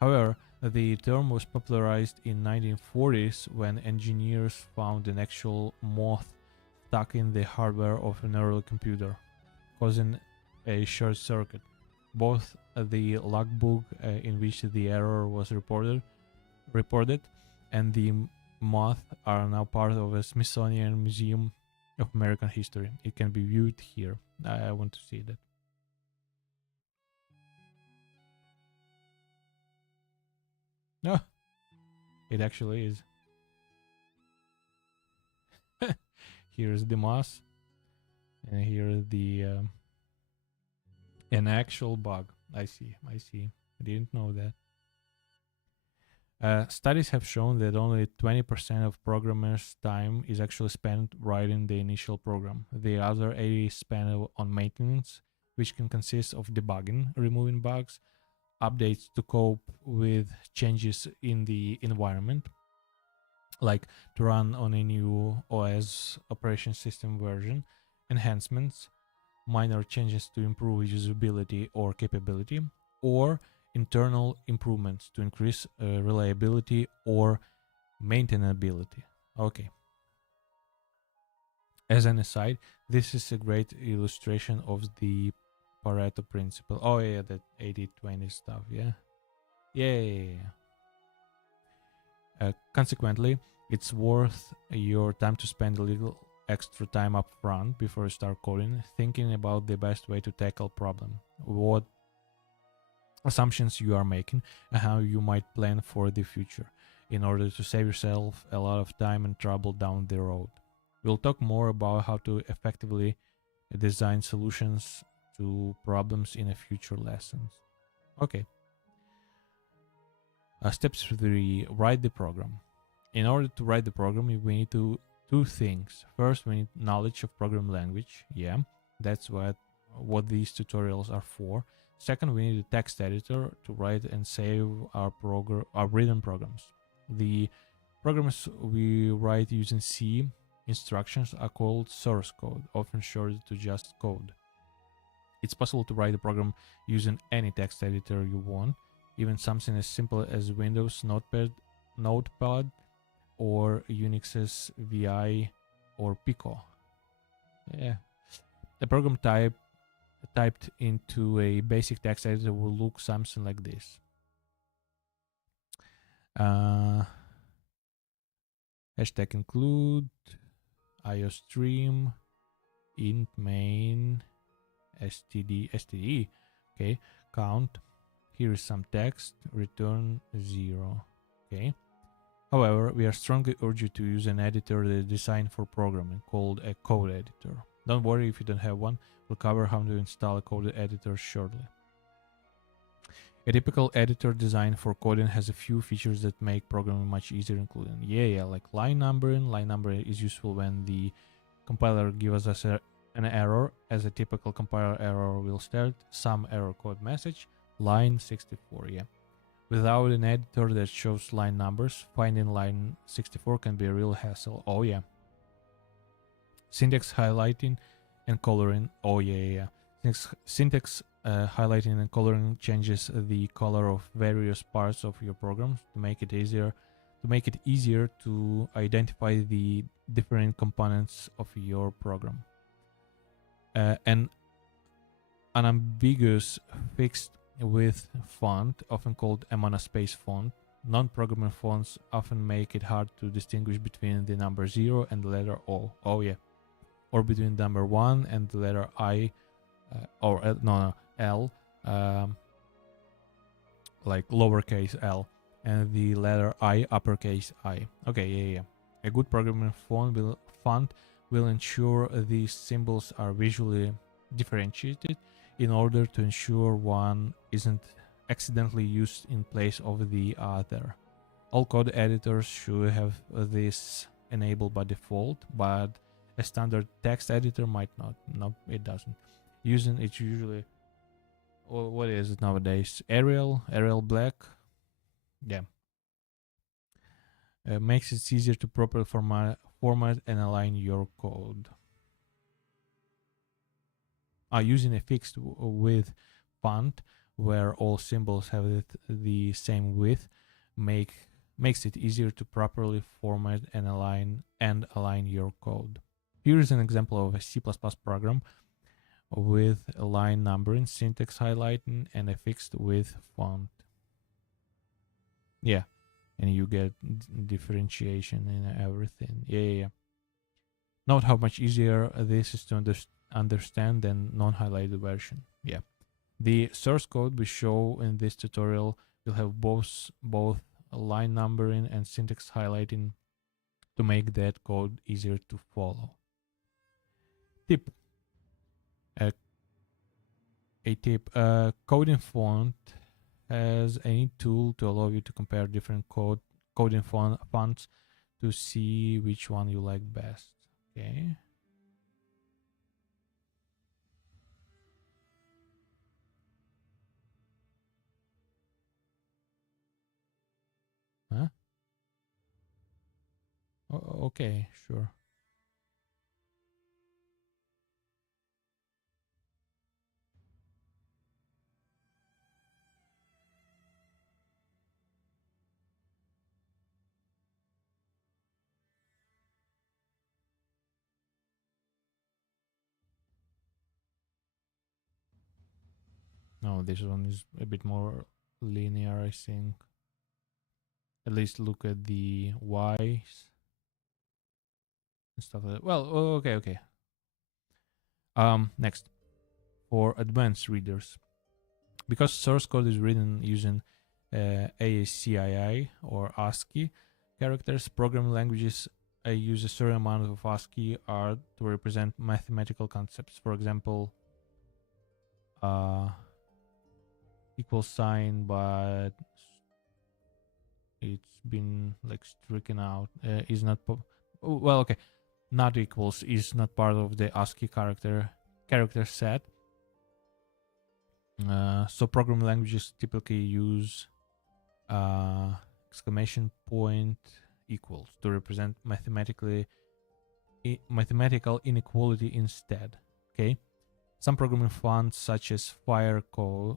However, the term was popularized in 1940s when engineers found an actual moth stuck in the hardware of an early computer, causing a short circuit. Both the logbook in which the error was reported, and the moth are now part of a Smithsonian Museum of American History. It can be viewed here. I want to see that. No, it actually is. Here's the moth, and here's the an actual bug. I see. I didn't know that. Studies have shown that only 20% of programmers' time is actually spent writing the initial program. The other 80% is spent on maintenance, which can consist of debugging, removing bugs, updates to cope with changes in the environment, like to run on a new OS operation system version, enhancements, minor changes to improve usability or capability, or internal improvements to increase reliability or maintainability. Okay. As an aside, this is a great illustration of the Pareto principle. Oh yeah, that 80-20 stuff, yeah? Yeah. Consequently, it's worth your time to spend a little extra time up front before you start coding, thinking about the best way to tackle problem, what assumptions you are making, and how you might plan for the future in order to save yourself a lot of time and trouble down the road. We'll talk more about how to effectively design solutions to problems in a future lessons. Okay. Step 3, write the program. In order to write the program, we need two things. First, we need knowledge of program language. Yeah, that's what these tutorials are for. Second, we need a text editor to write and save our written programs. The programs we write using C instructions are called source code, often shortened to just code. It's possible to write a program using any text editor you want, even something as simple as Windows Notepad or Unix's VI or Pico. Yeah, the program typed into a basic text editor will look something like this. Hashtag include iostream int main std. Okay, count. Here is some text. Return 0. Okay. However, we are strongly urge you to use an editor that is designed for programming, called a code editor. Don't worry if you don't have one. We'll cover how to install a code editor shortly. A typical editor designed for coding has a few features that make programming much easier, including like line numbering. Line numbering is useful when the compiler gives us an error, as a typical compiler error will start some error code message, line 64. Yeah. Without an editor that shows line numbers, finding line 64 can be a real hassle. Oh yeah. Syntax highlighting and coloring. Oh yeah. Syntax highlighting and coloring changes the color of various parts of your program to make it easier to identify the different components of your program. An unambiguous fixed width font, often called a monospace font. Non-programming fonts often make it hard to distinguish between the number 0 and the letter O. Oh yeah. Or between number 1 and the letter I, L, like lowercase l, and the letter I, uppercase I. Okay, yeah. A good programming font will ensure these symbols are visually differentiated in order to ensure one isn't accidentally used in place of the other. All code editors should have this enabled by default, but a standard text editor might not. No, it doesn't. Using it usually, what is it nowadays? Arial Black. Yeah. Makes it easier to properly format and align your code. Using a fixed width font where all symbols have the same width makes it easier to properly format and align your code. Here is an example of a C++ program with line numbering, syntax highlighting, and a fixed width font. Yeah, and you get differentiation in everything. Yeah. Note how much easier this is to understand than non-highlighted version. Yeah. The source code we show in this tutorial will have both line numbering and syntax highlighting to make that code easier to follow. Tip. A tip. Coding font has a tool to allow you to compare different coding fonts to see which one you like best. Okay. Huh? Okay, sure. No, this one is a bit more linear, I think. At least look at the Y's and stuff like that. Well, okay. Next, for advanced readers, because source code is written using ASCII or ASCII characters, programming languages use a certain amount of ASCII art to represent mathematical concepts. For example, equal sign, but it's been like stricken out. Is not well, okay. Not equals is not part of the ASCII character set. So programming languages typically use exclamation point equals to represent mathematical inequality instead. Okay. Some programming fonts such as Fira code,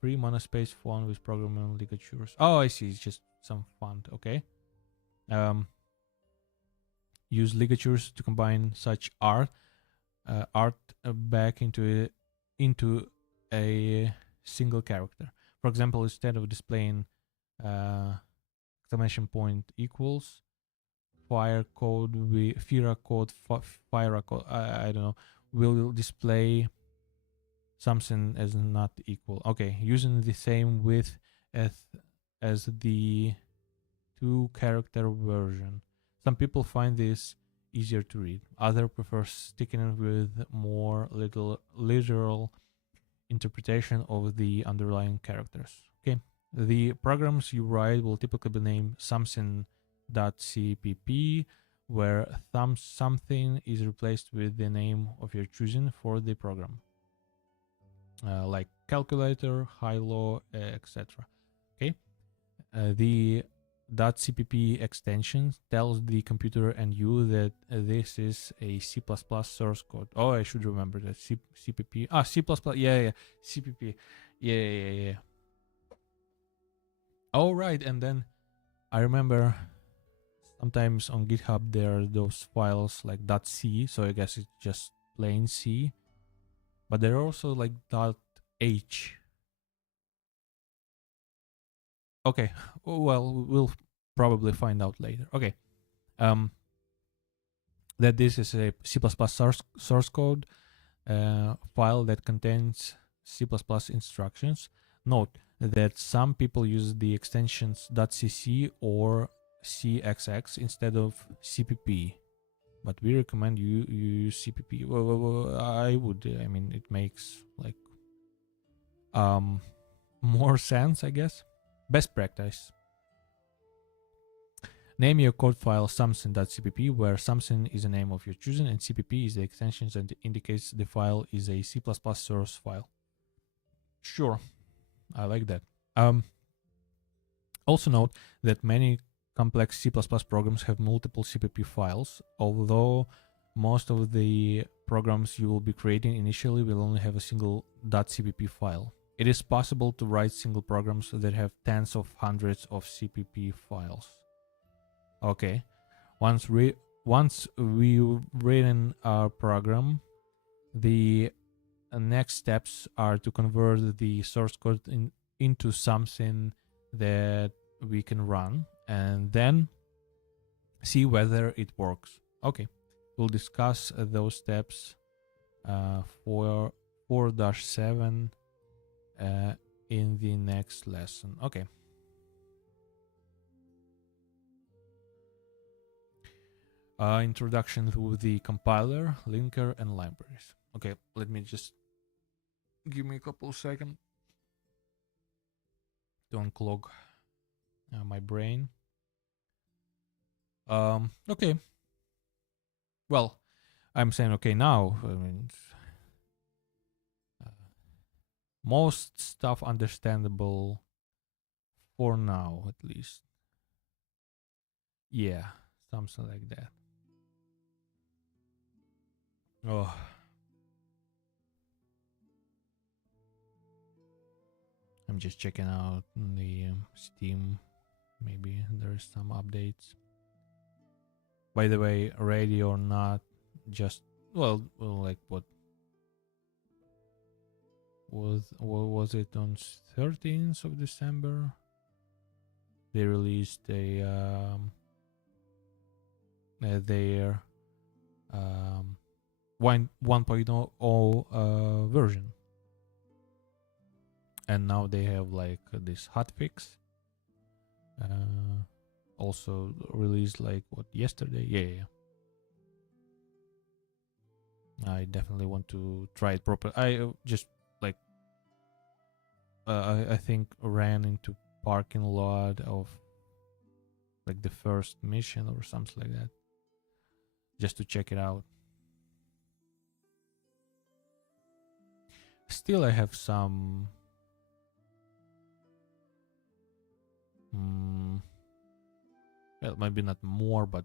free monospace font with programming ligatures. Oh, I see. It's just some font. Okay. Use ligatures to combine such art back into a single character. For example, instead of displaying exclamation point equals, Fira code, I don't know, will display something as not equal. Okay, using the same width as the 2-character version. Some people find this easier to read. Others prefer sticking with more literal interpretation of the underlying characters. Okay, the programs you write will typically be named something.cpp, where something is replaced with the name of your choosing for the program, like calculator, high-low, etc. Okay, the .cpp extension tells the computer and you that this is a C++ source code. Oh, I should remember that. CPP. C++. Yeah. CPP. Yeah. Oh, right. And then I remember sometimes on GitHub there are those files like .c, so I guess it's just plain C. But there are also like .h. Okay, well, we'll probably find out later. Okay, that this is a C++ source code file that contains C++ instructions. Note that some people use the extensions .cc or CXX instead of CPP. but we recommend you use CPP. Well, I would. I mean, it makes like more sense, I guess. Best practice. Name your code file something.cpp, where something is a name of your choosing and CPP is the extension that indicates the file is a C++ source file. Sure, I like that. Also note that many complex C++ programs have multiple CPP files, although most of the programs you will be creating initially will only have a single .cpp file. It is possible to write single programs that have tens of hundreds of CPP files. Okay, once we've written our program, the next steps are to convert the source code into something that we can run and then see whether it works. Okay, we'll discuss those steps for 4-7 in the next lesson. Okay. Introduction to the compiler, linker, and libraries. Okay, let me just give me a couple of seconds to unclog my brain. Okay. Well, I'm saying okay now. I mean, most stuff understandable for now, at least. Yeah, something like that. Oh. I'm just checking out the Steam. Maybe there's some updates. By the way, ready or not, just well like what was it on 13th of December? They released a their 1.0 version, and now they have like this hotfix. Also released like what, yesterday? Yeah. I definitely want to try it properly. I just like I think ran into parking lot of like the first mission or something like that, just to check it out. Still, I have some well, maybe not more, but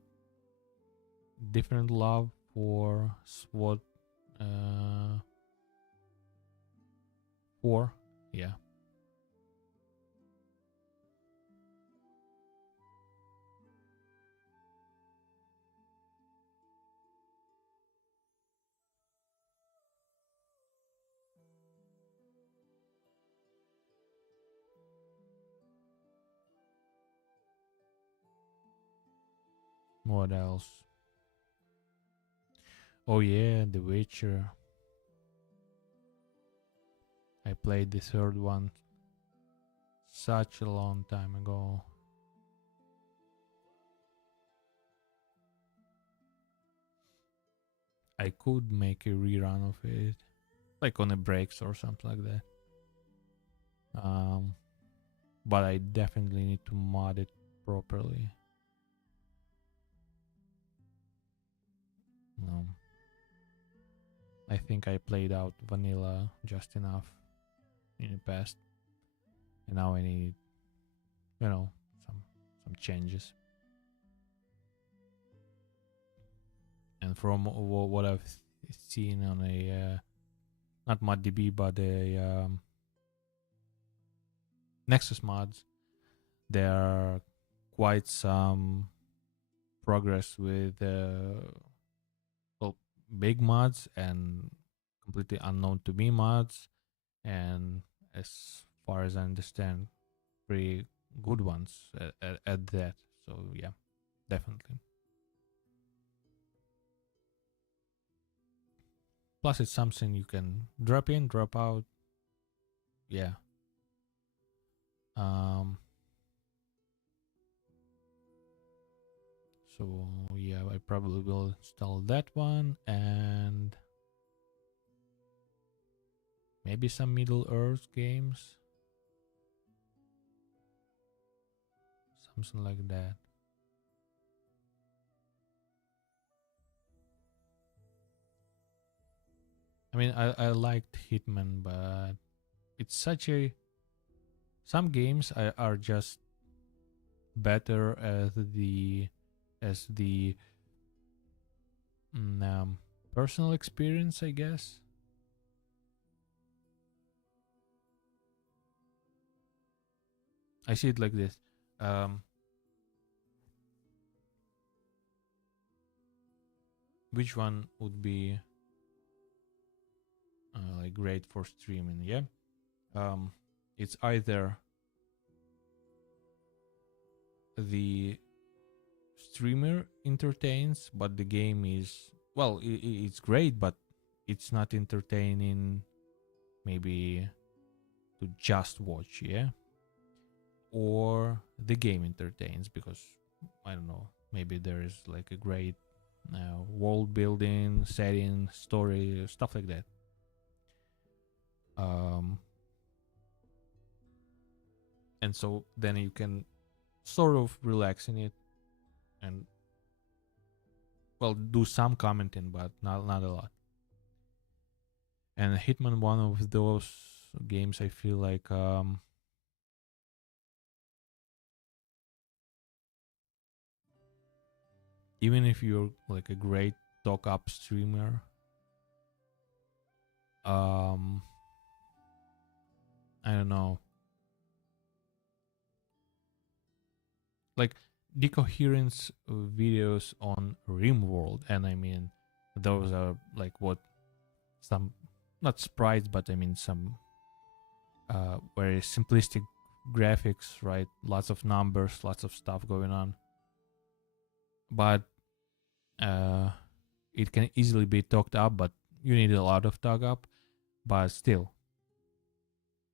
different love for SWAT 4. Yeah. What else? Oh yeah, The Witcher. I played the third one such a long time ago. I could make a rerun of it, like on a breaks or something like that. But I definitely need to mod it properly. No. I think I played out vanilla just enough in the past, and now I need, you know, some changes. And from what I've seen on a not ModDB but a Nexus mods, there are quite some progress with well, big mods and completely unknown to me mods, and as far as I understand, pretty good ones at that. So yeah, definitely. Plus, it's something you can drop in, drop out. Yeah. So yeah, I probably will install that one and maybe some Middle-earth games. Something like that. I mean, I liked Hitman, but it's such a... Some games are just better as the personal experience, I guess. I see it like this. Which one would be like great for streaming? Yeah, it's either the streamer entertains, but the game is, well, it's great, but it's not entertaining. Maybe to just watch, yeah. Or the game entertains because, I don't know, maybe there is like a great world building, setting, story, stuff like that. And so then you can sort of relax in it and, well, do some commenting, but not a lot. And Hitman, one of those games I feel like even if you're like a great talk up streamer, I don't know, like Decoherence videos on RimWorld, and I mean those are like what some, not sprites, but I mean some very simplistic graphics, right? Lots of numbers, lots of stuff going on. But it can easily be talked up, but you need a lot of talk up. But still,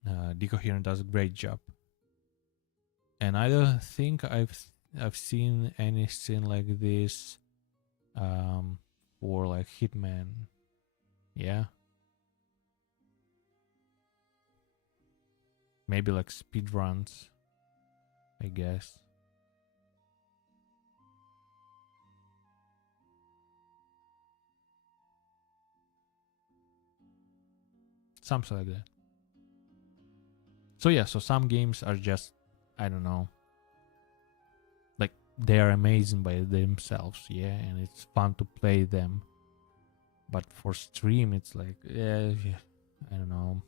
Decoherent does a great job. And I don't think I've seen anything like this for like Hitman. Yeah. Maybe like speedruns, I guess. Something like that. So yeah, so some games are just, I don't know, like they are amazing by themselves, yeah, and it's fun to play them. But for stream, it's like, yeah, I don't know.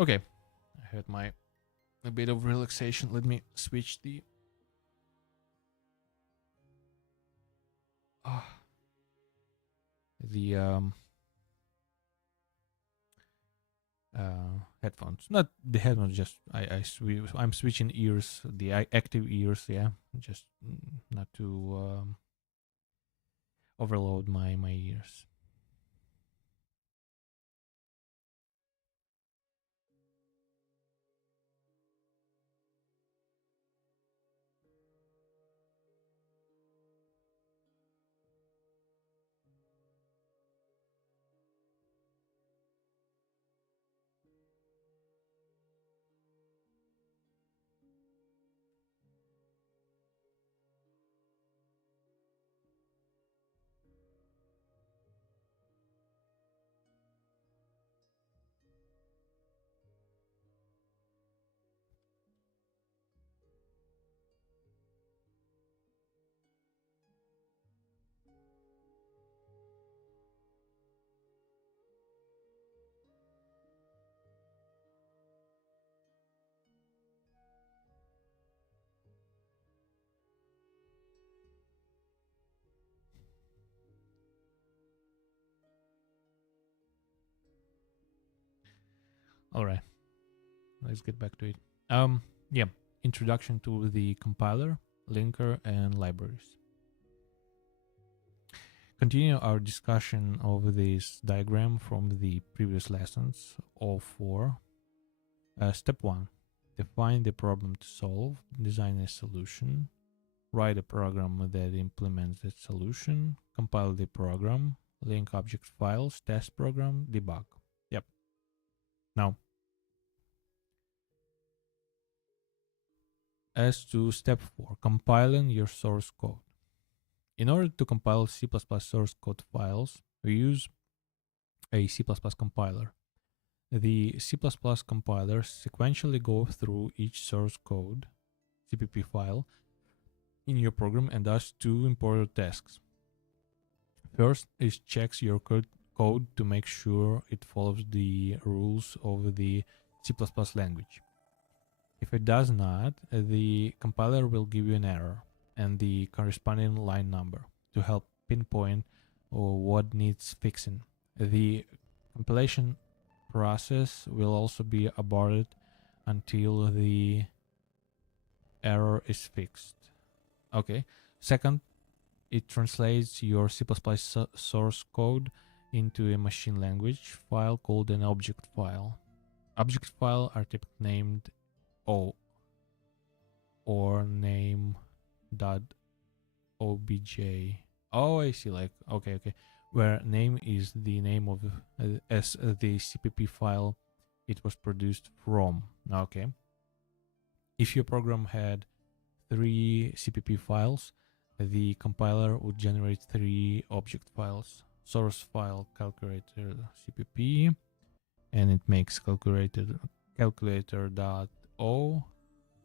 Okay, I had a bit of relaxation. Let me switch the headphones. Not the headphones, just I'm switching ears, the active ears, yeah, just not to overload my ears. All right, let's get back to it. Yeah, introduction to the compiler, linker, and libraries. continue our discussion of this diagram from the previous lessons, all four. Step 1. Define the problem to solve, design a solution, write a program that implements that solution, compile the program, link object files, test program, debug. Yep. Now, as to step 4, compiling your source code. In order to compile C++ source code files, we use a C++ compiler. The C++ compilers sequentially go through each source code CPP file in your program and does two important tasks. First is checks your code to make sure it follows the rules of the C++ language. If it does not, the compiler will give you an error and the corresponding line number to help pinpoint what needs fixing. The compilation process will also be aborted until the error is fixed. Okay. Second, it translates your C++ source code into a machine language file called an object file. Object file are typically named O or name.obj. Oh, I see. Like, okay. Where name is the name of as the CPP file it was produced from. Okay. If your program had 3 CPP files, the compiler would generate 3 object files. Source file calculator CPP, and it makes calculator.o.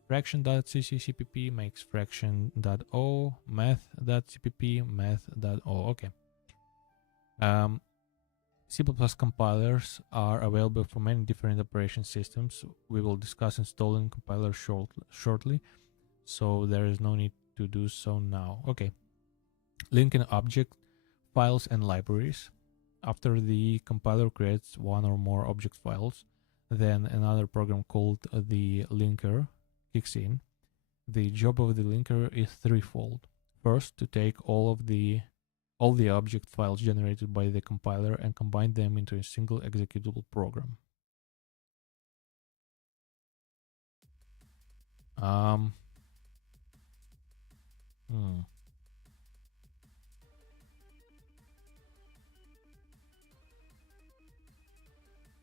fraction.cc_cpp makes fraction.o. math.cpp math.o. Okay. C++ compilers are available for many different operation systems. We will discuss installing compiler shortly, so there is no need to do so now. Okay. Linking object files and libraries. After the compiler creates one or more object files, then another program called the linker kicks in. The job of the linker is threefold. First, to take all the object files generated by the compiler and combine them into a single executable program.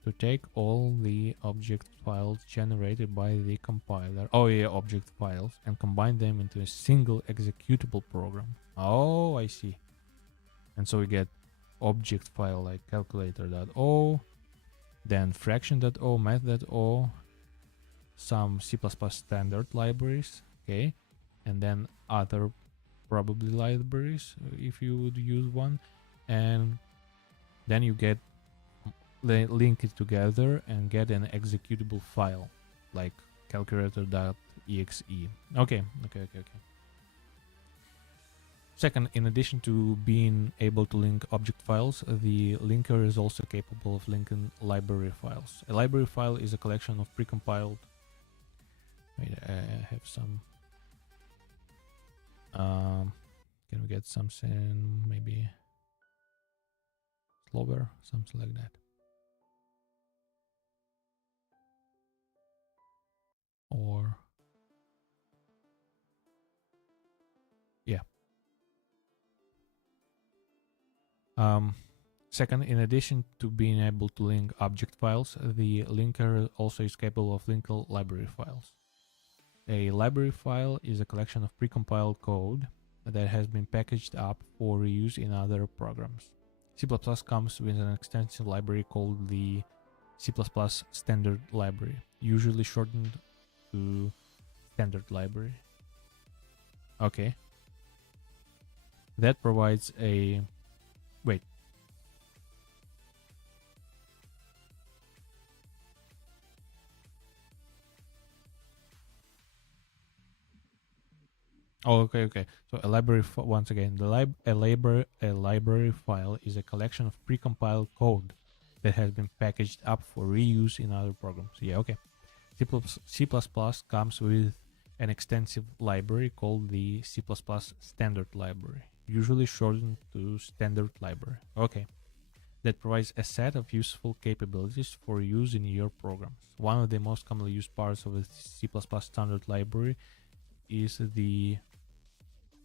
To take all the object files generated by the compiler, object files, and combine them into a single executable program. Oh, I see. And so we get object file like calculator.o, then fraction.o, math.o, some C++ standard libraries, okay, and then other probably libraries if you would use one, and then you get link it together and get an executable file like calculator.exe. Okay. Second, in addition to being able to link object files, the linker is also capable of linking library files. A library file is a collection of precompiled. Wait, I have some. Can we get something maybe slower, something like that? Or yeah. Second, in addition to being able to link object files, the linker also is capable of linking library files. A library file is a collection of precompiled code that has been packaged up for reuse in other programs. C++ comes with an extensive library called the C++ standard library, usually shortened to standard library. Okay. That provides a... Wait. Oh, okay. So a library, once again, a library file is a collection of precompiled code that has been packaged up for reuse in other programs. Yeah, okay. C++ comes with an extensive library called the C++ standard library, usually shortened to standard library. Okay. That provides a set of useful capabilities for use in your programs. One of the most commonly used parts of the C++ standard library is the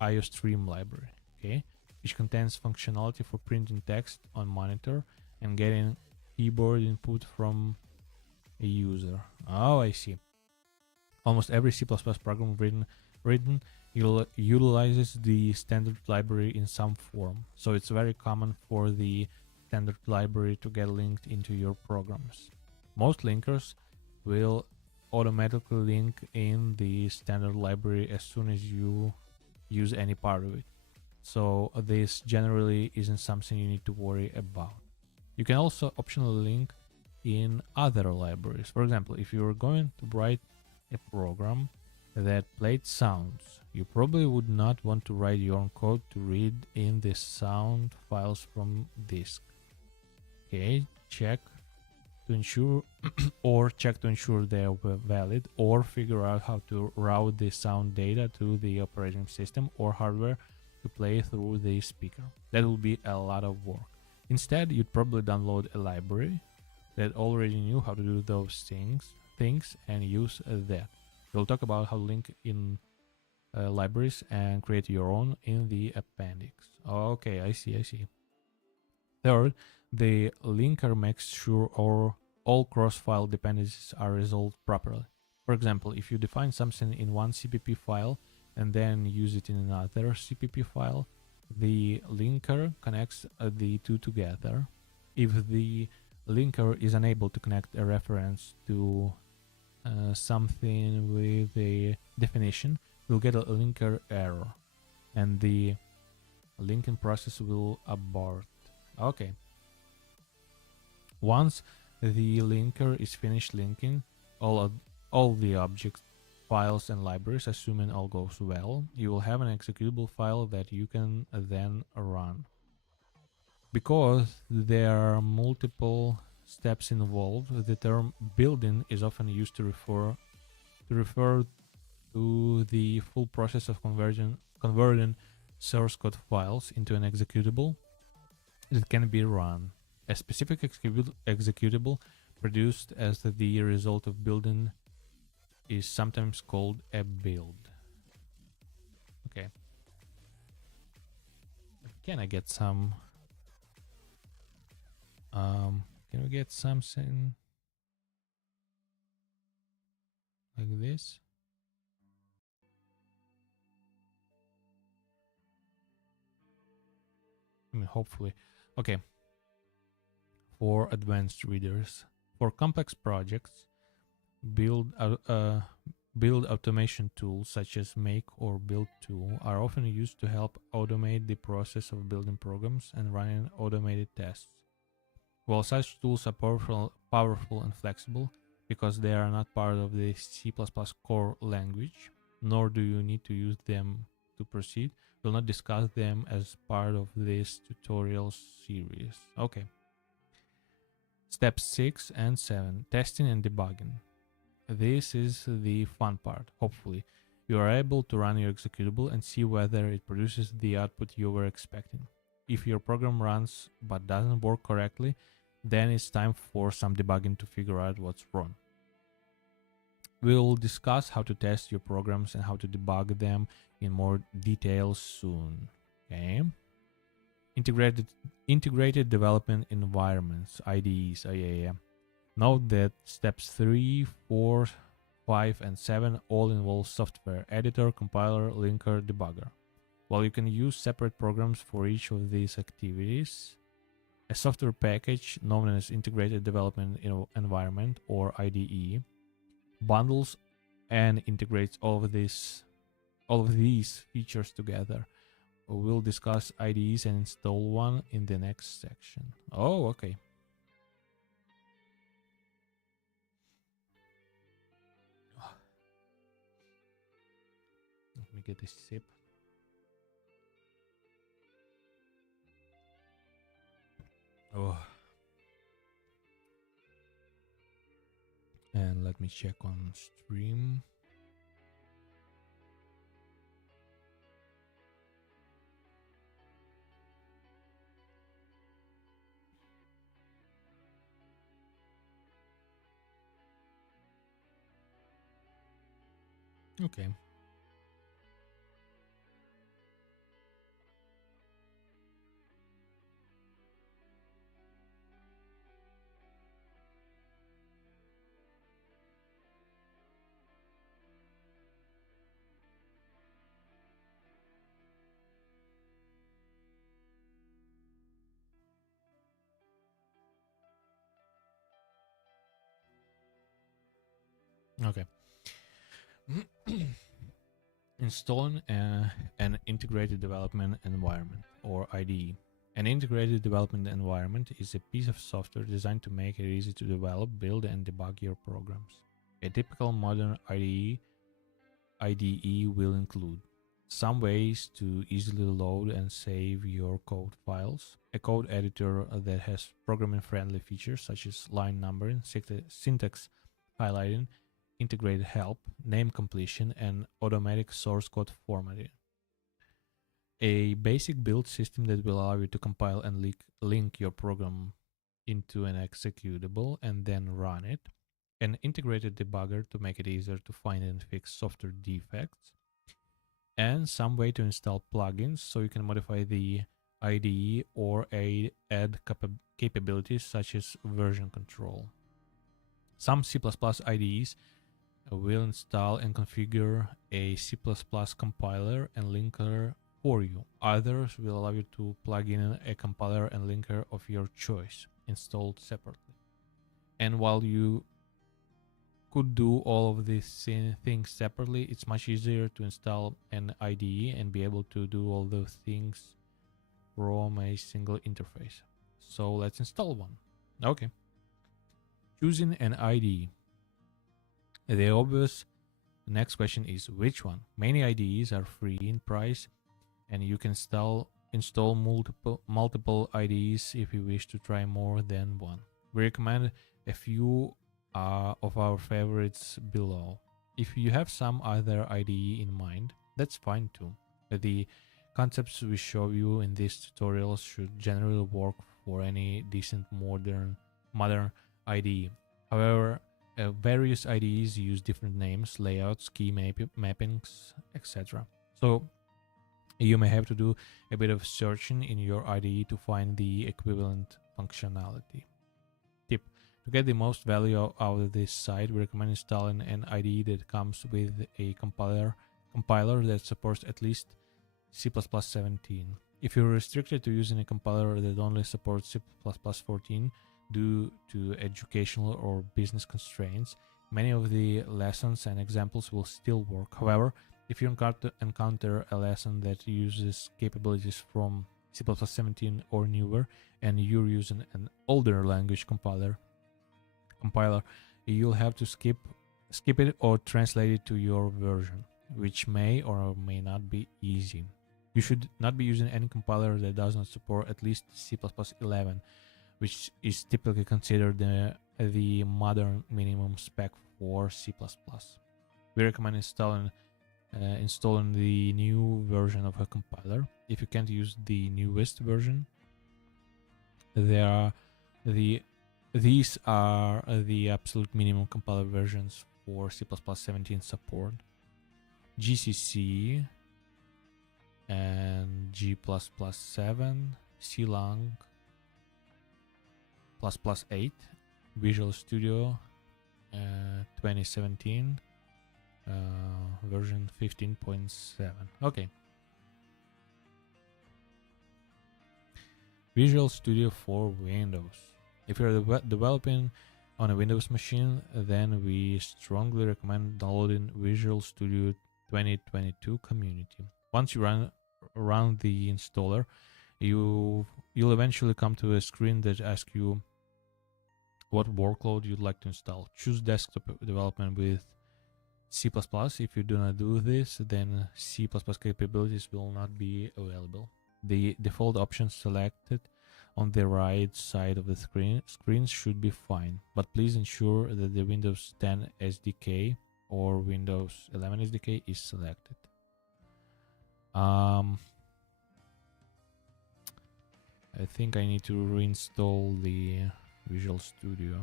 IOStream library, okay, which contains functionality for printing text on monitor and getting keyboard input from a user. Oh, I see. Almost every C++ program written utilizes the standard library in some form, so it's very common for the standard library to get linked into your programs. Most linkers will automatically link in the standard library as soon as you use any part of it, so this generally isn't something you need to worry about. You can also optionally link in other libraries. For example, if you're going to write a program that played sounds, you probably would not want to write your own code to read in the sound files from disk. Okay, check to ensure or check to ensure they are valid, or figure out how to route the sound data to the operating system or hardware to play through the speaker. That will be a lot of work. Instead, you'd probably download a library that already knew how to do those things and use that. We'll talk about how to link in libraries and create your own in the appendix. Okay, I see. Third, the linker makes sure all cross-file dependencies are resolved properly. For example, if you define something in one CPP file and then use it in another CPP file, the linker connects the two together. If the linker is unable to connect a reference to something with a definition, we'll get a linker error and the linking process will abort. Okay. Once the linker is finished linking all the objects, files and libraries, assuming all goes well, you will have an executable file that you can then run. Because there are multiple steps involved, the term building is often used to refer to the full process of converting source code files into an executable that can be run. A specific executable produced as the result of building is sometimes called a build. Okay. Can I get some? Can we get something like this? I mean, hopefully. Okay. For advanced readers. For complex projects, build automation tools such as Make or Build tool are often used to help automate the process of building programs and running automated tests. While such tools are powerful and flexible because they are not part of the C++ core language, nor do you need to use them to proceed, we'll not discuss them as part of this tutorial series. Okay. Steps 6 and 7, testing and debugging. This is the fun part. Hopefully, you are able to run your executable and see whether it produces the output you were expecting. If your program runs but doesn't work correctly, then it's time for some debugging to figure out what's wrong. We'll discuss how to test your programs and how to debug them in more detail soon. Okay. Integrated development environments, IDEs. Oh, yeah. Note that steps 3, 4, 5, and 7 all involve software editor, compiler, linker, debugger. While you can use separate programs for each of these activities, a software package known as Integrated Development Environment or IDE bundles and integrates all of these features together. We'll discuss IDEs and install one in the next section. Oh, okay. Let me get a sip. Oh. And let me check on stream. Okay. Okay. Installing an integrated development environment, or IDE. An integrated development environment is a piece of software designed to make it easy to develop, build, and debug your programs. A typical modern IDE will include some ways to easily load and save your code files, a code editor that has programming-friendly features such as line numbering, syntax highlighting, integrated help, name completion, and automatic source code formatting. A basic build system that will allow you to compile and link your program into an executable and then run it. An integrated debugger to make it easier to find and fix software defects. And some way to install plugins so you can modify the IDE or add capabilities such as version control. Some C++ IDEs will install and configure a C++ compiler and linker for you. Others will allow you to plug in a compiler and linker of your choice, installed separately. And while you could do all of these things separately, it's much easier to install an IDE and be able to do all those things from a single interface. So let's install one. Okay. Choosing an IDE. The obvious next question is which one? Many IDEs are free in price, and you can install multiple IDEs if you wish to try more than one. We recommend a few of our favorites below. If you have some other IDE in mind, that's fine too. The concepts we show you in these tutorials should generally work for any decent modern IDE. However, various IDEs use different names, layouts, key mappings, etc. So you may have to do a bit of searching in your IDE to find the equivalent functionality. Tip: to get the most value out of this site, we recommend installing an IDE that comes with a compiler that supports at least C++ 17. If you're restricted to using a compiler that only supports C++ 14 due to educational or business constraints, many of the lessons and examples will still work. However, if you encounter a lesson that uses capabilities from C++ 17 or newer, and you're using an older language compiler, you'll have to skip it or translate it to your version, which may or may not be easy. You should not be using any compiler that does not support at least C++ 11, which is typically considered the modern minimum spec for C++. We recommend installing the new version of a compiler. If you can't use the newest version, these are the absolute minimum compiler versions for C++ 17 support: GCC and G++7, CLang, ++8, Visual Studio 2017, version 15.7. Okay. Visual Studio for Windows. If you're developing on a Windows machine, then we strongly recommend downloading Visual Studio 2022 Community. Once you run the installer, you'll eventually come to a screen that asks you what workload you'd like to install. Choose desktop development with C++. If you do not do this, then C++ capabilities will not be available. The default options selected on the right side of the screens should be fine, but please ensure that the Windows 10 SDK or Windows 11 SDK is selected. I think I need to reinstall the Visual Studio.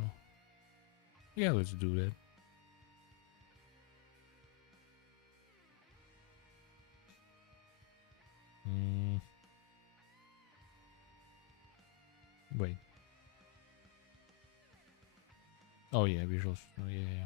Yeah, let's do that. Oh yeah, visuals. Oh, yeah, yeah.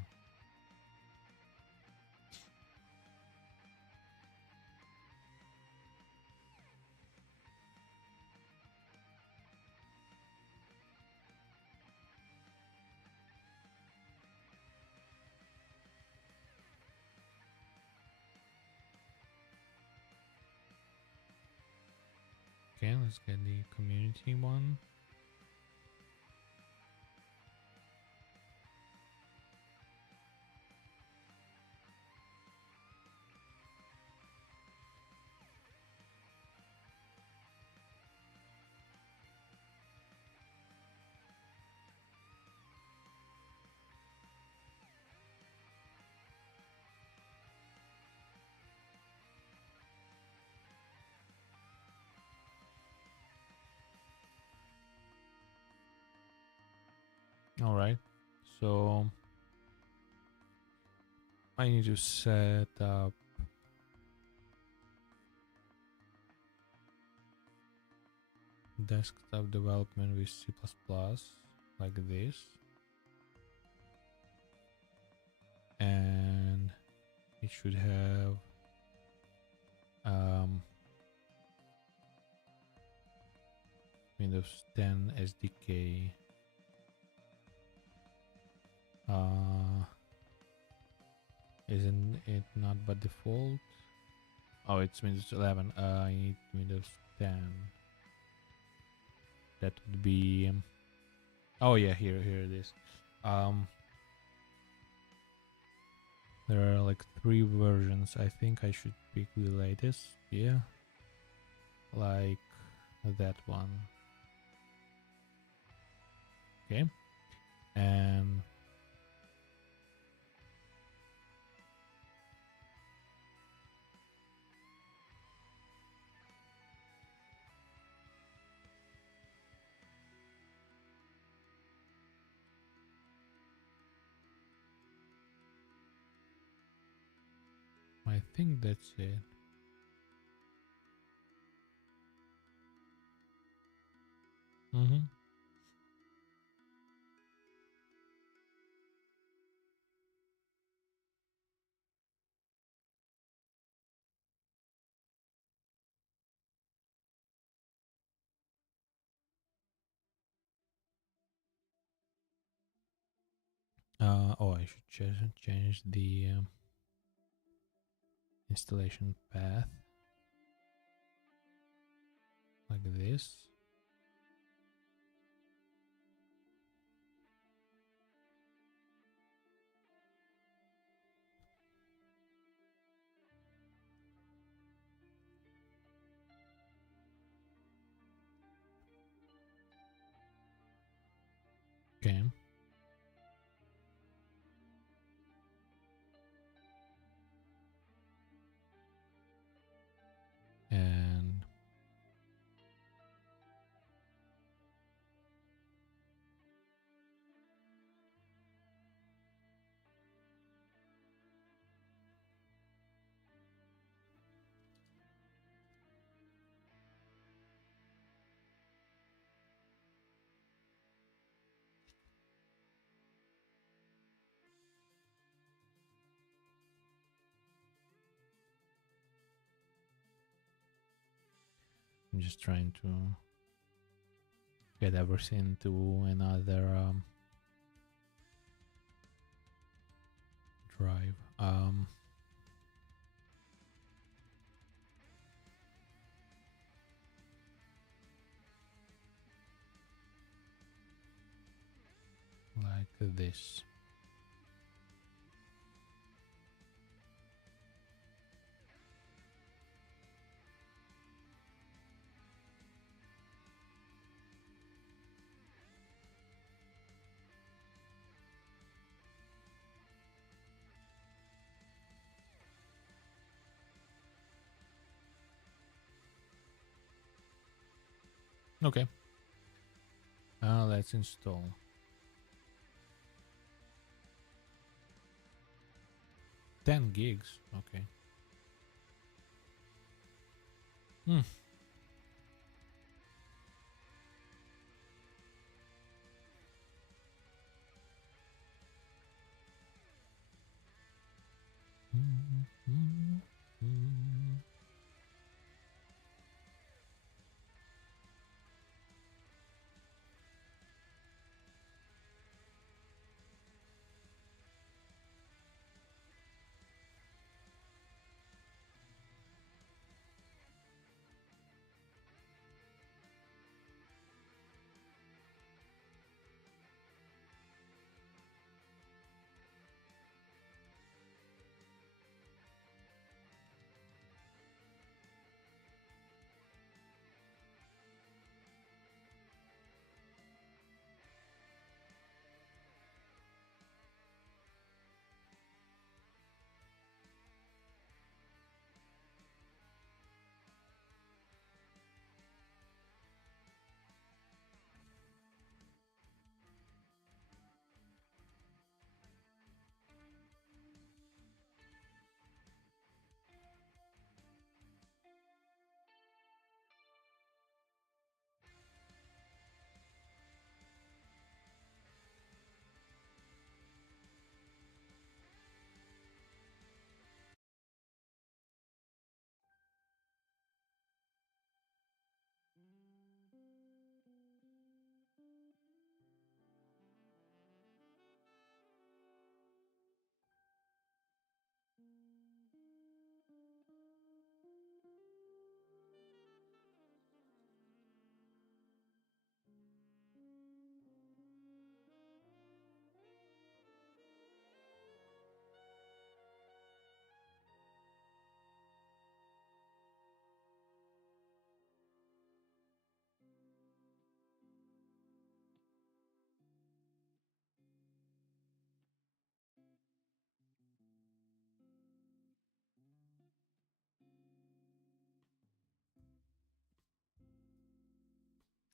Okay, let's get the community one. All right, so I need to set up desktop development with C++ like this, and it should have Windows 10 SDK. Isn't it not by default? Oh, it's Windows 11. I need Windows 10. That would be. Oh yeah, here it is. There are like 3 versions. I think I should pick the latest. Yeah, like that one. Okay, and I think that's it. Mm-hmm. Oh, I should change the installation path like this. Okay. And I'm just trying to get everything to another drive. Like this. Okay. Let's install. $10 gigs. Okay.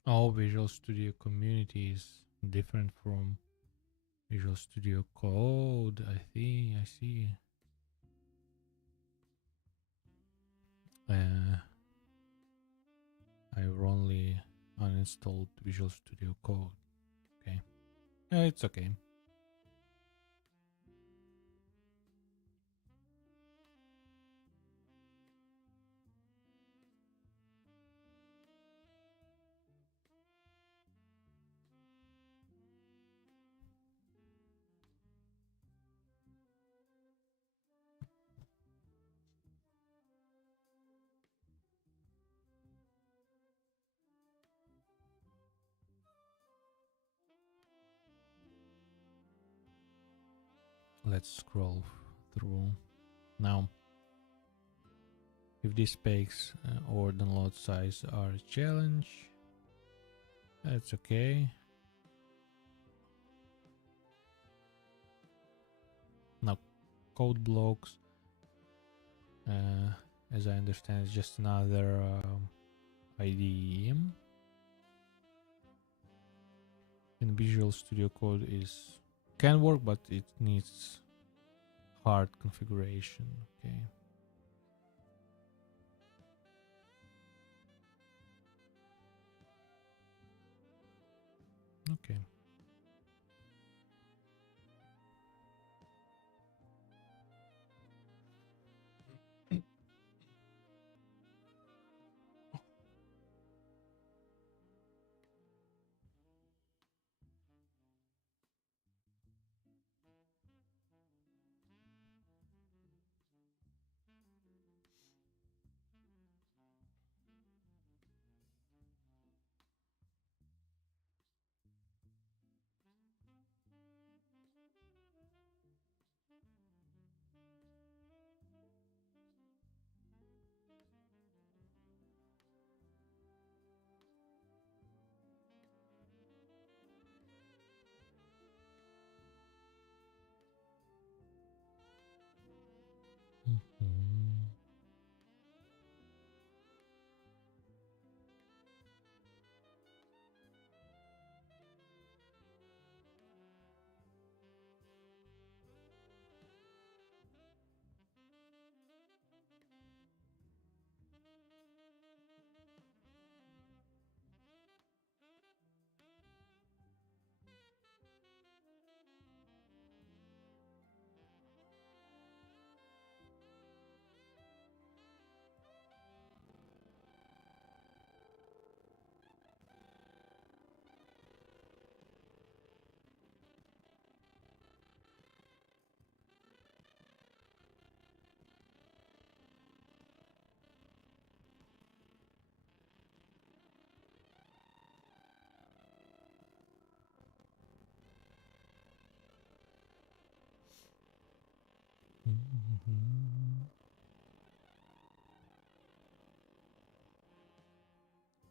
All Visual Studio community is different from Visual Studio Code. I see. I've only uninstalled Visual Studio Code. Okay. It's okay. Let's scroll through now. If these specs or download size are a challenge, that's okay. Now, code blocks, as I understand, is just another IDE. In Visual Studio Code can work, but it needs hard configuration. Okay. Okay.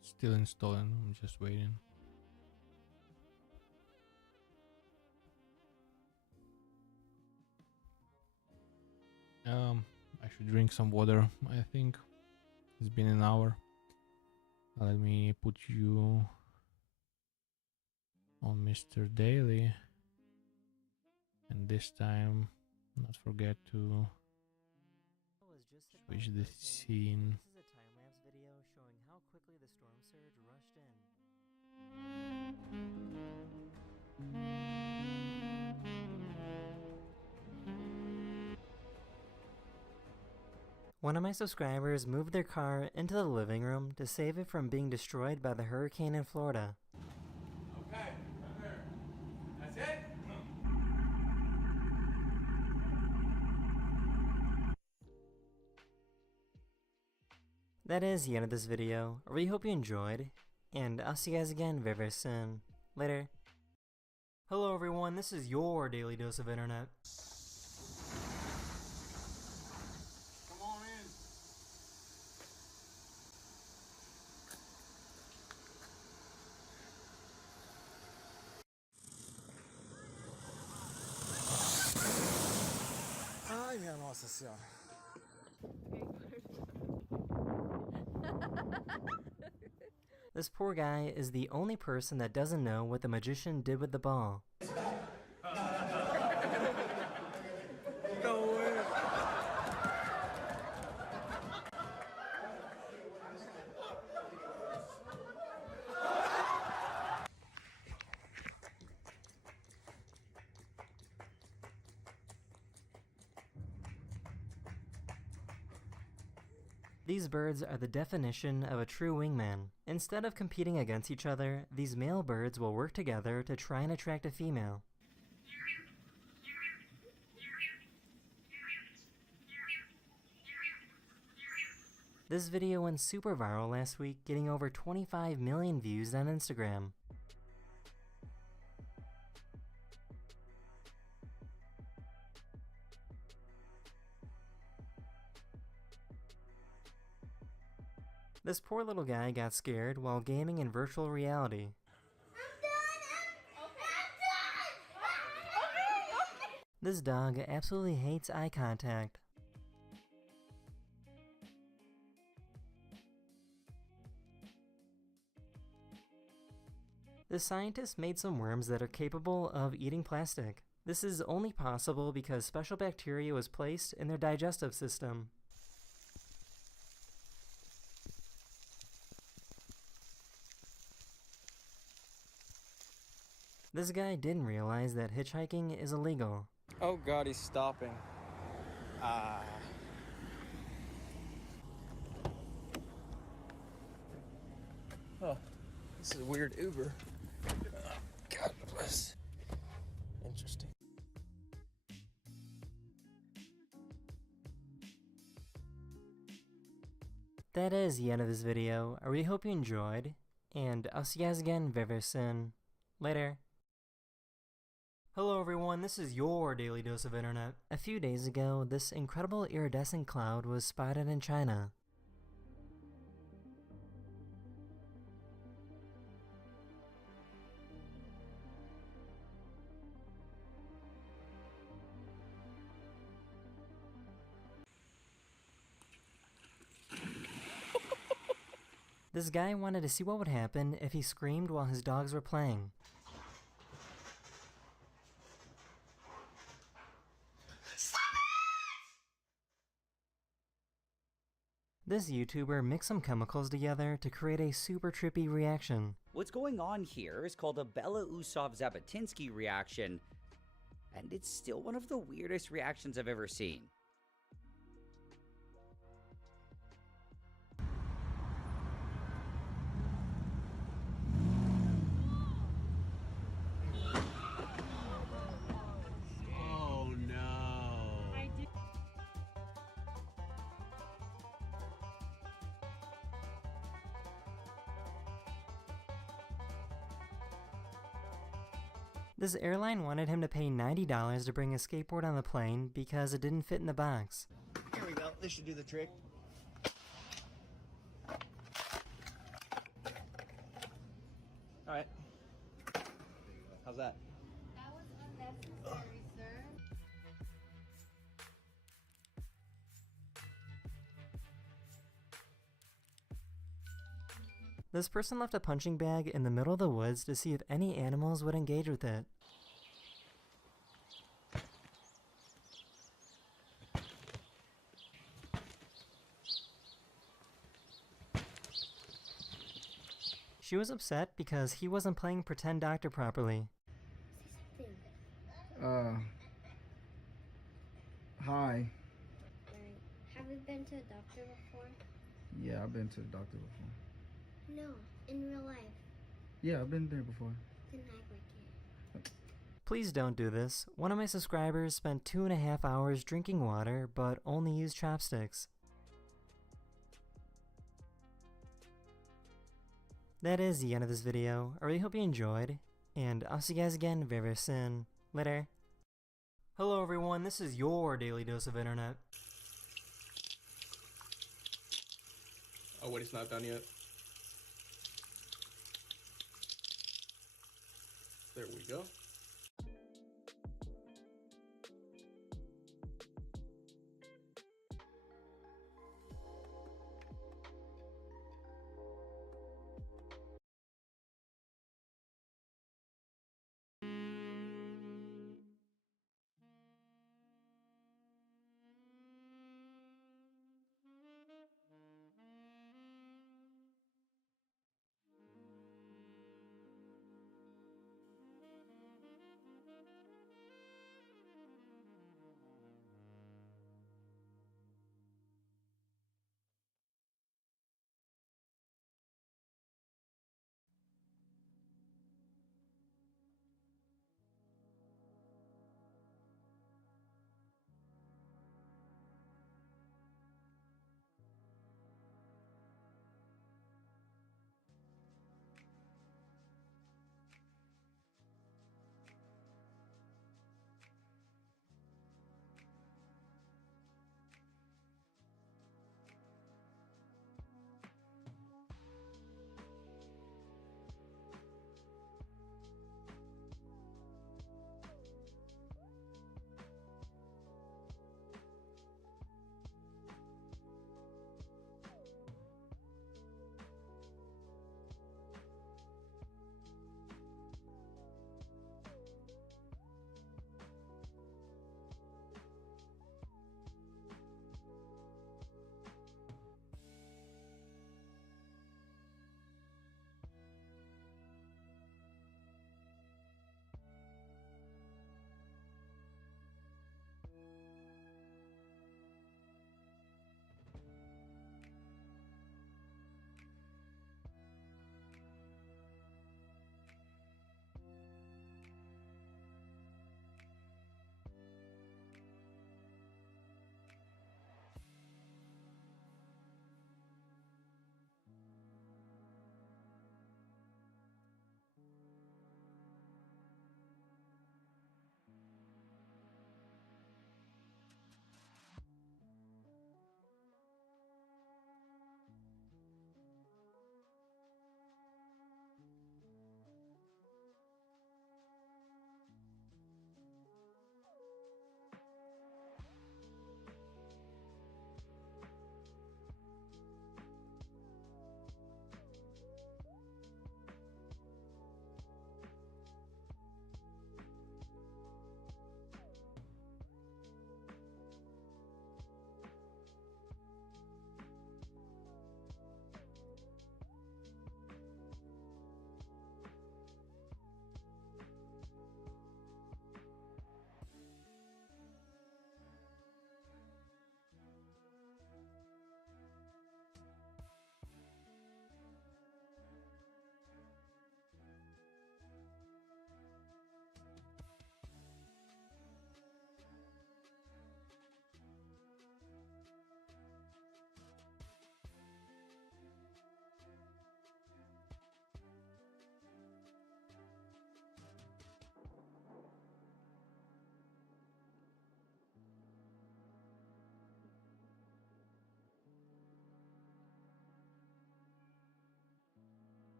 Still installing, I'm just waiting. I should drink some water. I think it's been an hour. Let me put you on Mr. Daily, and this time not forget to switch the scene. This is a time-lapse video showing how quickly the storm surge rushed in. One of my subscribers moved their car into the living room to save it from being destroyed by the hurricane in Florida. Okay, right there. That's it? That is the end of this video. I really hope you enjoyed, and I'll see you guys again very, very soon. Later. Hello everyone, this is your daily dose of internet. Come on in. Ay, minha Nossa Senhora. This poor guy is the only person that doesn't know what the magician did with the ball. No way. These birds are the definition of a true wingman. Instead of competing against each other, these male birds will work together to try and attract a female. This video went super viral last week, getting over 25 million views on Instagram. This poor little guy got scared while gaming in virtual reality. This dog absolutely hates eye contact. The scientists made some worms that are capable of eating plastic. This is only possible because special bacteria was placed in their digestive system. This guy didn't realize that hitchhiking is illegal. Oh god, he's stopping. Oh, this is a weird Uber. God bless. Interesting. That is the end of this video. I really hope you enjoyed, and I'll see you guys again very, very soon. Later. Hello everyone, this is your daily dose of internet. A few days ago, this incredible iridescent cloud was spotted in China. This guy wanted to see what would happen if he screamed while his dogs were playing. This YouTuber mixed some chemicals together to create a super trippy reaction. What's going on here is called a Belousov-Zhabotinsky reaction, and it's still one of the weirdest reactions I've ever seen. Oh no. This airline wanted him to pay $90 to bring a skateboard on the plane because it didn't fit in the box. Here we go. This should do the trick. All right. How's that? That was unnecessary, sir. This person left a punching bag in the middle of the woods to see if any animals would engage with it. She was upset because he wasn't playing pretend doctor properly. Hi. Have you been to a doctor before? Yeah, I've been to the doctor before. No, in real life. Yeah, I've been there before. Then I work here. Please don't do this. One of my subscribers spent 2.5 hours drinking water, but only used chopsticks. That is the end of this video. I really hope you enjoyed, and I'll see you guys again very, very soon. Later. Hello everyone, this is your daily dose of internet. Oh wait, it's not done yet. There we go.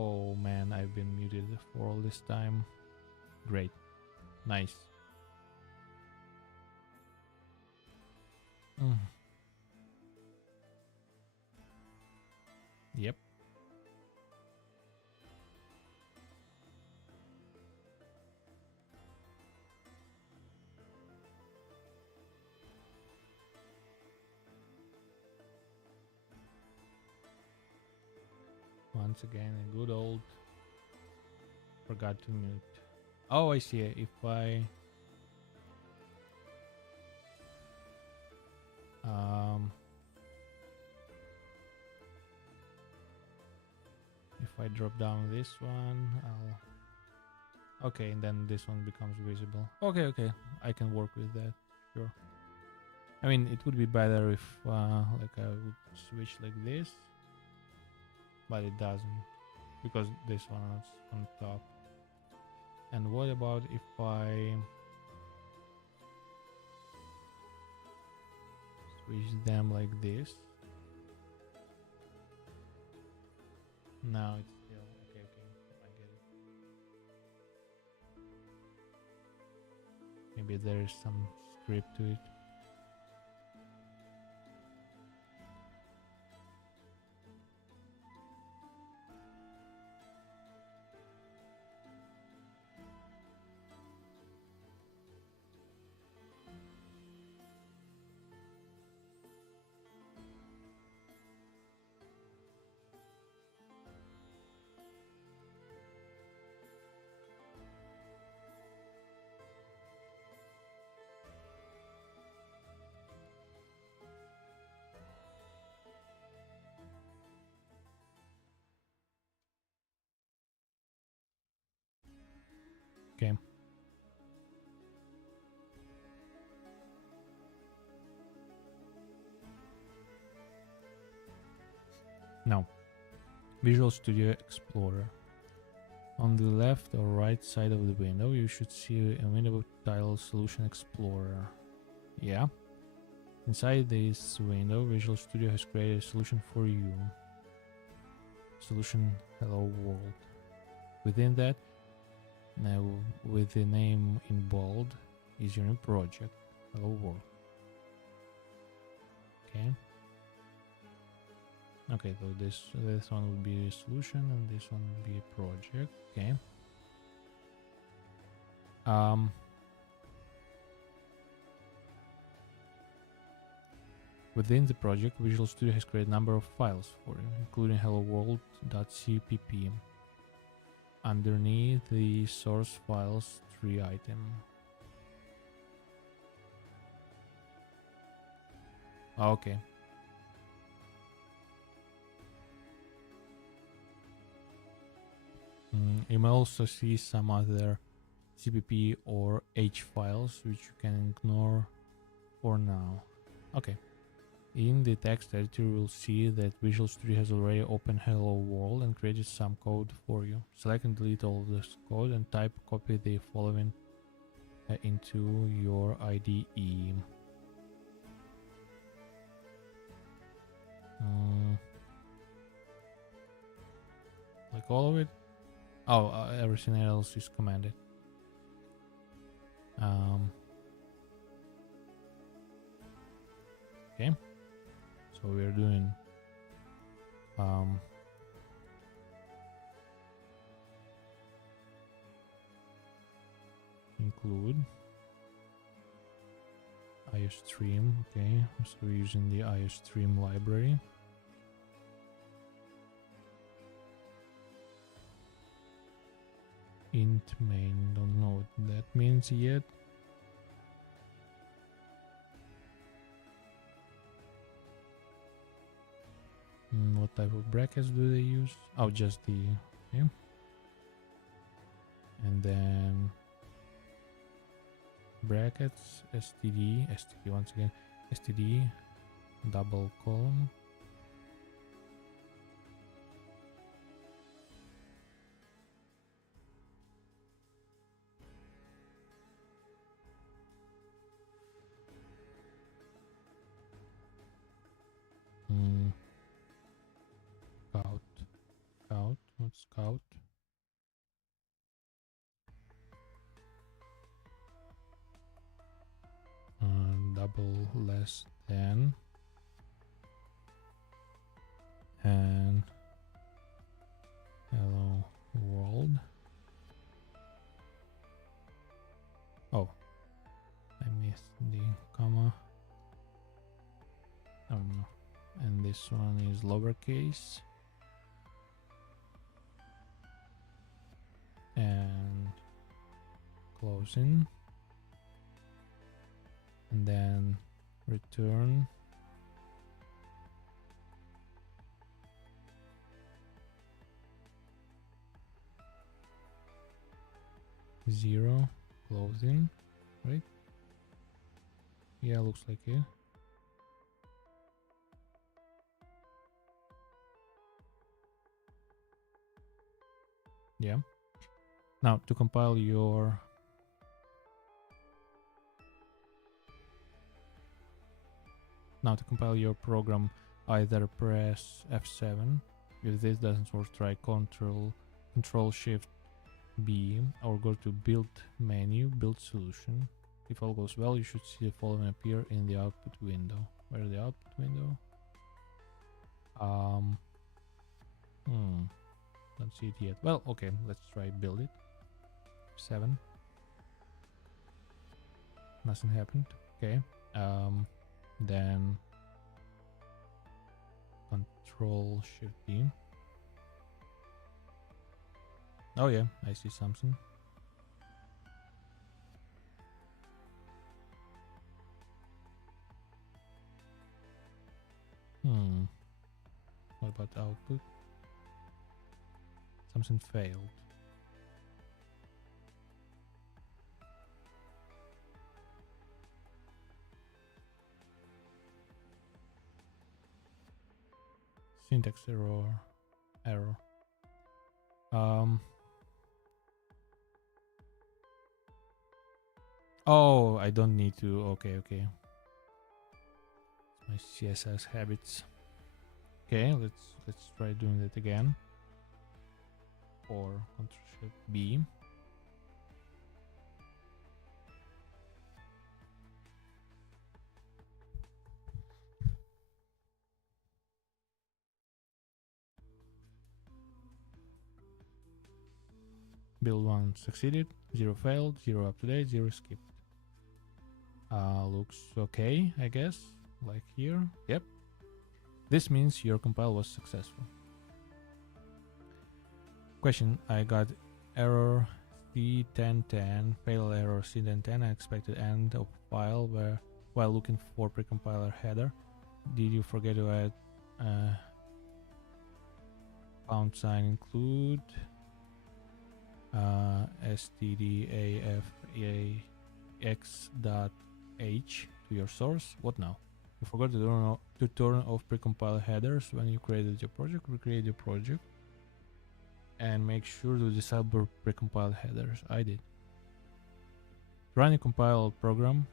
Oh man, I've been muted for all this time. Great. Nice. Yep. Once again, a good old forgot to mute. Oh, I see. If I drop down this one, okay, and then this one becomes visible. Okay, I can work with that. Sure. I mean, it would be better if like I would switch like this, but it doesn't because this one is on top. And what about if I switch them like this? Now it's still okay, I get it. Maybe there is some script to it. Okay. Now, Visual Studio Explorer. On the left or right side of the window, you should see a window titled Solution Explorer. Yeah. Inside this window, Visual Studio has created a solution for you. Solution Hello World. Within that, now with the name in bold, is your new project, Hello World. Okay. Okay, so this one would be a solution and this one would be a project. Okay. Within the project, Visual Studio has created a number of files for you, including helloworld.cpp. Underneath the source files tree item. Okay. You may also see some other CPP or H files which you can ignore for now. Okay. In the text editor, you will see that Visual Studio has already opened Hello World and created some code for you. Select and delete all of this code and copy the following into your IDE. Like all of it? Oh, everything else is commanded. Okay. So we're doing include IOStream. Okay, so we're using the IOStream library. Int main, don't know what that means yet. What type of brackets do they use? Oh, just the okay. And then brackets std once again, std double column. Out. not scout. Double less than, and hello world. Oh, I missed the comma. Oh no. And this one is lowercase. And closing. And then return zero, closing, right? Yeah, looks like it. Yeah. Now to compile your program, either press F7. If this doesn't work, try Control Shift B, or go to Build menu, Build Solution. If all goes well, you should see the following appear in the output window. Where is the output window? Don't see it yet. Well, okay, let's try build it. 7. Nothing happened. Okay. Then Control Shift B. Oh yeah, I see something. What about output? Something failed. Syntax error. Oh, I don't need to. Okay. My CSS habits. Okay, let's try doing that again. Or Control Shift B. Build 1 succeeded, 0 failed, 0 up to date, 0 skipped. Looks okay, I guess, like here. Yep. This means your compile was successful. Question: I got error C1010, fail error C1010, unexpected end of file while looking for precompiler header. Did you forget to add pound sign include stdafax.h to your source? What now? You forgot to turn off precompile headers when you created your project. Recreate your project and make sure to disable precompiled headers. I did. To run a compiled program,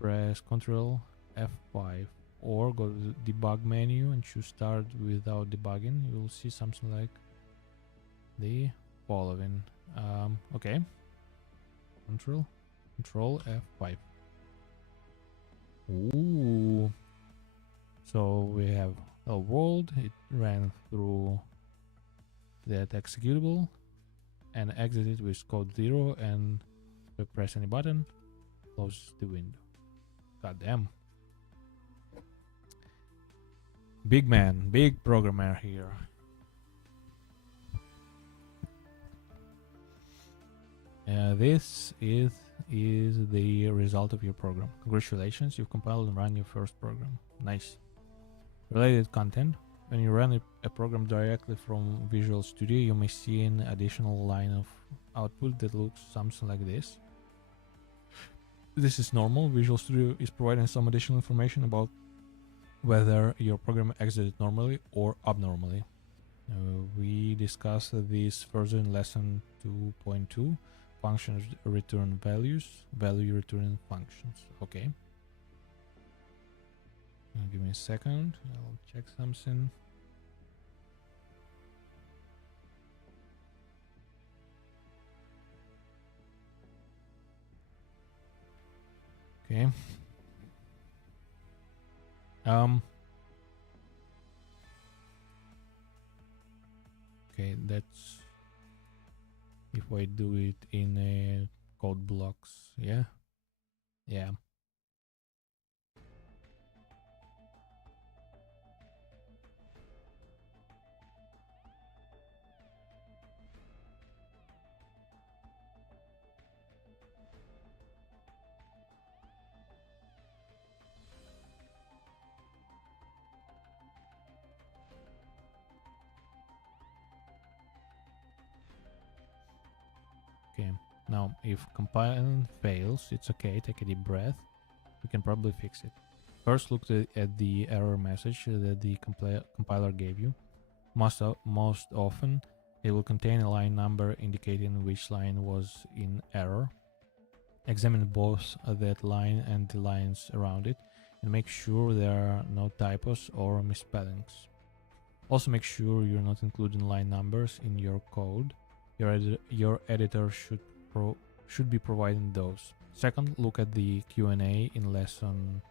press Ctrl F5 or go to the debug menu and choose start without debugging. You will see something like the following. Okay. Ctrl F5. Ooh. So we have a world. It ran through that executable and exited with code 0, and we press any button, close the window. God damn. Big man, big programmer here. This is the result of your program. Congratulations, you've compiled and run your first program. Nice. Related content. When you run a program directly from Visual Studio, you may see an additional line of output that looks something like this. This is normal. Visual Studio is providing some additional information about whether your program exited normally or abnormally. We discussed this further in lesson 2.2. Functions return values, value returning functions. Okay. Give me a second. I'll check something. Okay. Okay, that's if I do it in code blocks. Yeah. Yeah. Okay, now if compiling fails, it's okay, take a deep breath. We can probably fix it. First, look at the error message that the compiler gave you. Most often, it will contain a line number indicating which line was in error. Examine both that line and the lines around it, and make sure there are no typos or misspellings. Also, make sure you're not including line numbers in your code. Your editor should be providing those. Second, look at the Q&A in lesson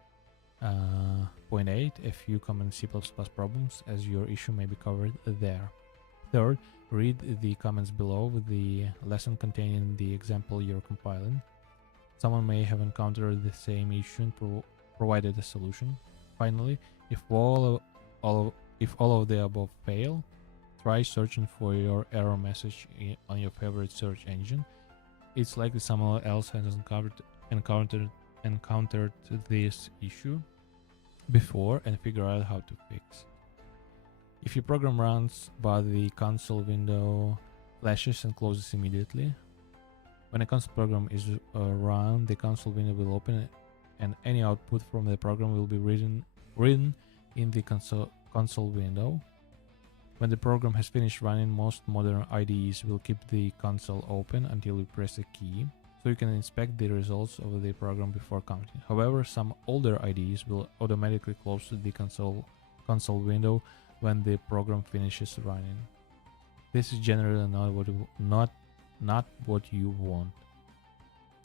0.8, a few common C++ problems, as your issue may be covered there. Third, read the comments below with the lesson containing the example you're compiling. Someone may have encountered the same issue and provided a solution. Finally, if all of the above fail, try searching for your error message on your favorite search engine. It's likely someone else has encountered this issue before and figure out how to fix. If your program runs but the console window flashes and closes immediately, when a console program is run, the console window will open and any output from the program will be written in the console window. When the program has finished running, most modern IDEs will keep the console open until you press a key, so you can inspect the results of the program before counting. However, some older IDEs will automatically close the console window when the program finishes running. This is generally not what you want.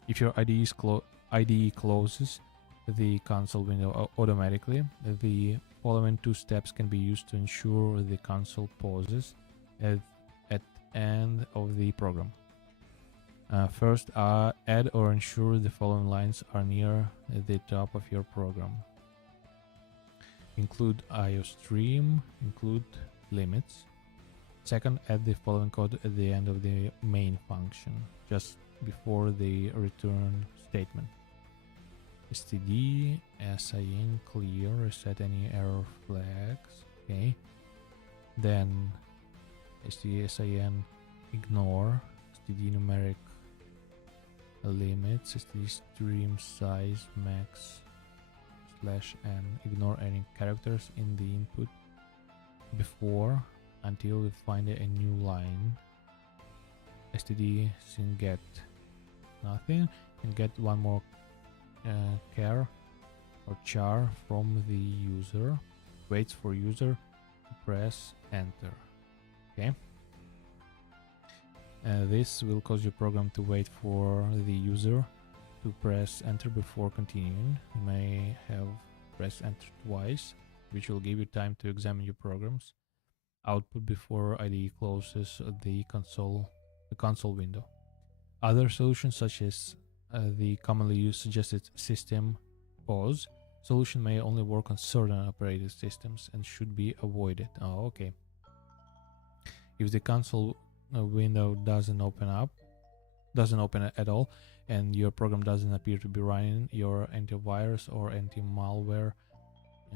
If your IDE closes the console window automatically, the following two steps can be used to ensure the console pauses at end of the program. First, add or ensure the following lines are near the top of your program. Include IOStream, include limits. Second, add the following code at the end of the main function, just before the return statement. std sin clear, reset any error flags. Okay. Then std sin ignore, std numeric limits, std stream size max /n. Ignore any characters in the input before until we find a new line. std sin get nothing, and get one more char or char from the user. Waits for user to press enter. Okay. This will cause your program to wait for the user to press enter before continuing. You may have pressed enter twice, which will give you time to examine your program's output before IDE closes the console window. Other solutions, such as the commonly used suggested system pause solution, may only work on certain operating systems and should be avoided. Oh, okay. If the console window doesn't open at all, and your program doesn't appear to be running, your antivirus or anti-malware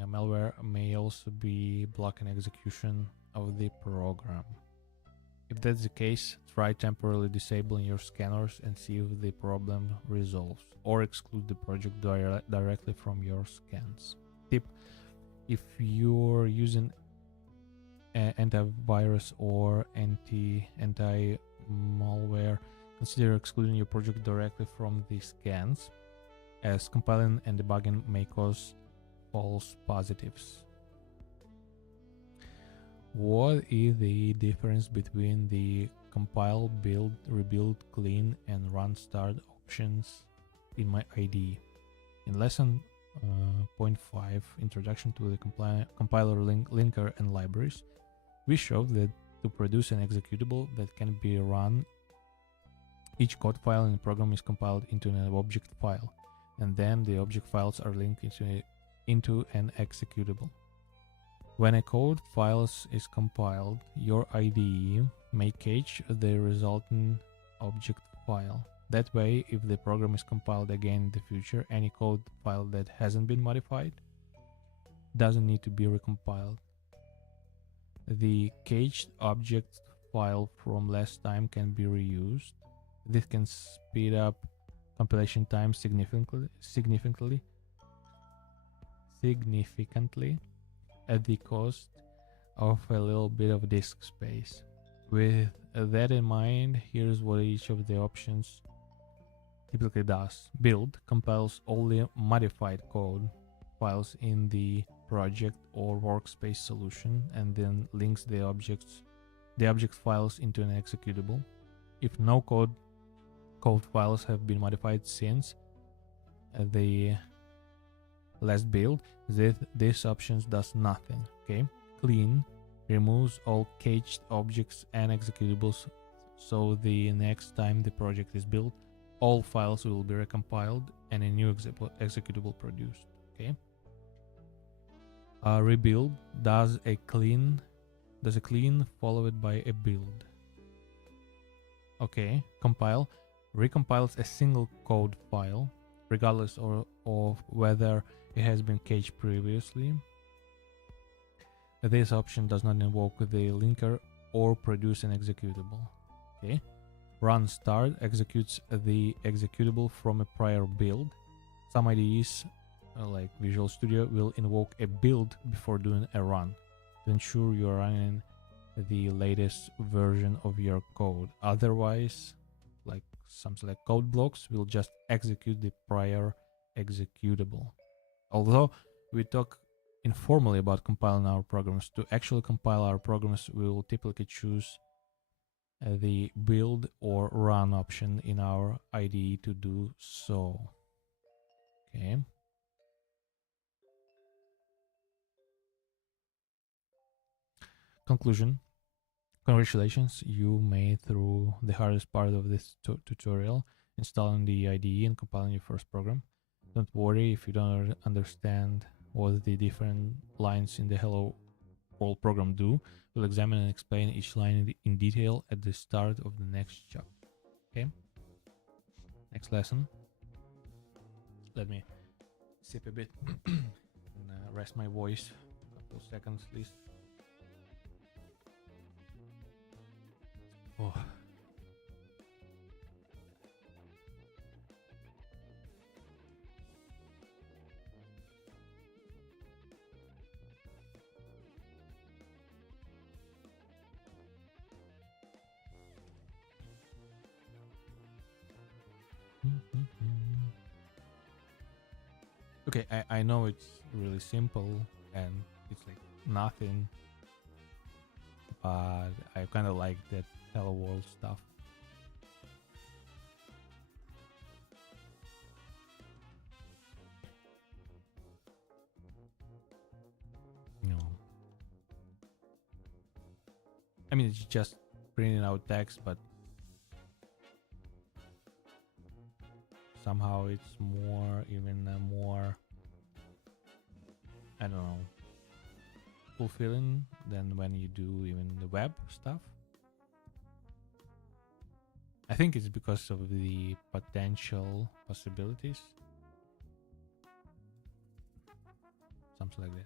malware may also be blocking execution of the program. If that's the case, try temporarily disabling your scanners and see if the problem resolves, or exclude the project directly from your scans. Tip: if you're using antivirus or anti-malware, consider excluding your project directly from the scans, as compiling and debugging may cause false positives. What is the difference between the compile, build, rebuild, clean, and run start options in my IDE? In lesson point 5, Introduction to the Compiler Linker and Libraries, we showed that to produce an executable that can be run, each code file in the program is compiled into an object file, and then the object files are linked into an executable. When a code file is compiled, your IDE may cache the resulting object file. That way, if the program is compiled again in the future, any code file that hasn't been modified doesn't need to be recompiled. The cached object file from last time can be reused. This can speed up compilation time significantly at the cost of a little bit of disk space. With that in mind, here's what each of the options typically does. Build compiles all the modified code files in the project or workspace solution and then links the object files into an executable. If no code files have been modified since the last build, this option does nothing. Okay, clean removes all cached objects and executables, so the next time the project is built, all files will be recompiled and a new executable produced. Okay. Rebuild does a clean followed by a build. Okay. Compile recompiles a single code file regardless of whether it has been cached previously. This option does not invoke the linker or produce an executable. Okay. Run start executes the executable from a prior build. Some IDEs, like Visual Studio, will invoke a build before doing a run to ensure you're running the latest version of your code. Otherwise, like some select code blocks will just execute the prior executable. Although we talk informally about compiling our programs, to actually compile our programs, we will typically choose the build or run option in our IDE to do so. Okay. Conclusion. Congratulations, you made through the hardest part of this tutorial, installing the IDE and compiling your first program. Don't worry if you don't understand what the different lines in the Hello World program do. We'll examine and explain each line in detail at the start of the next chapter. Okay? Next lesson. Let me sip a bit and rest my voice. A couple of seconds, please. Oh. Okay, I know it's really simple and it's like nothing, but I kind of like that Hello World stuff. No. I mean, it's just printing out text, but somehow it's more, more, I don't know, fulfilling than when you do even the web stuff. I think it's because of the potential possibilities. Something like that.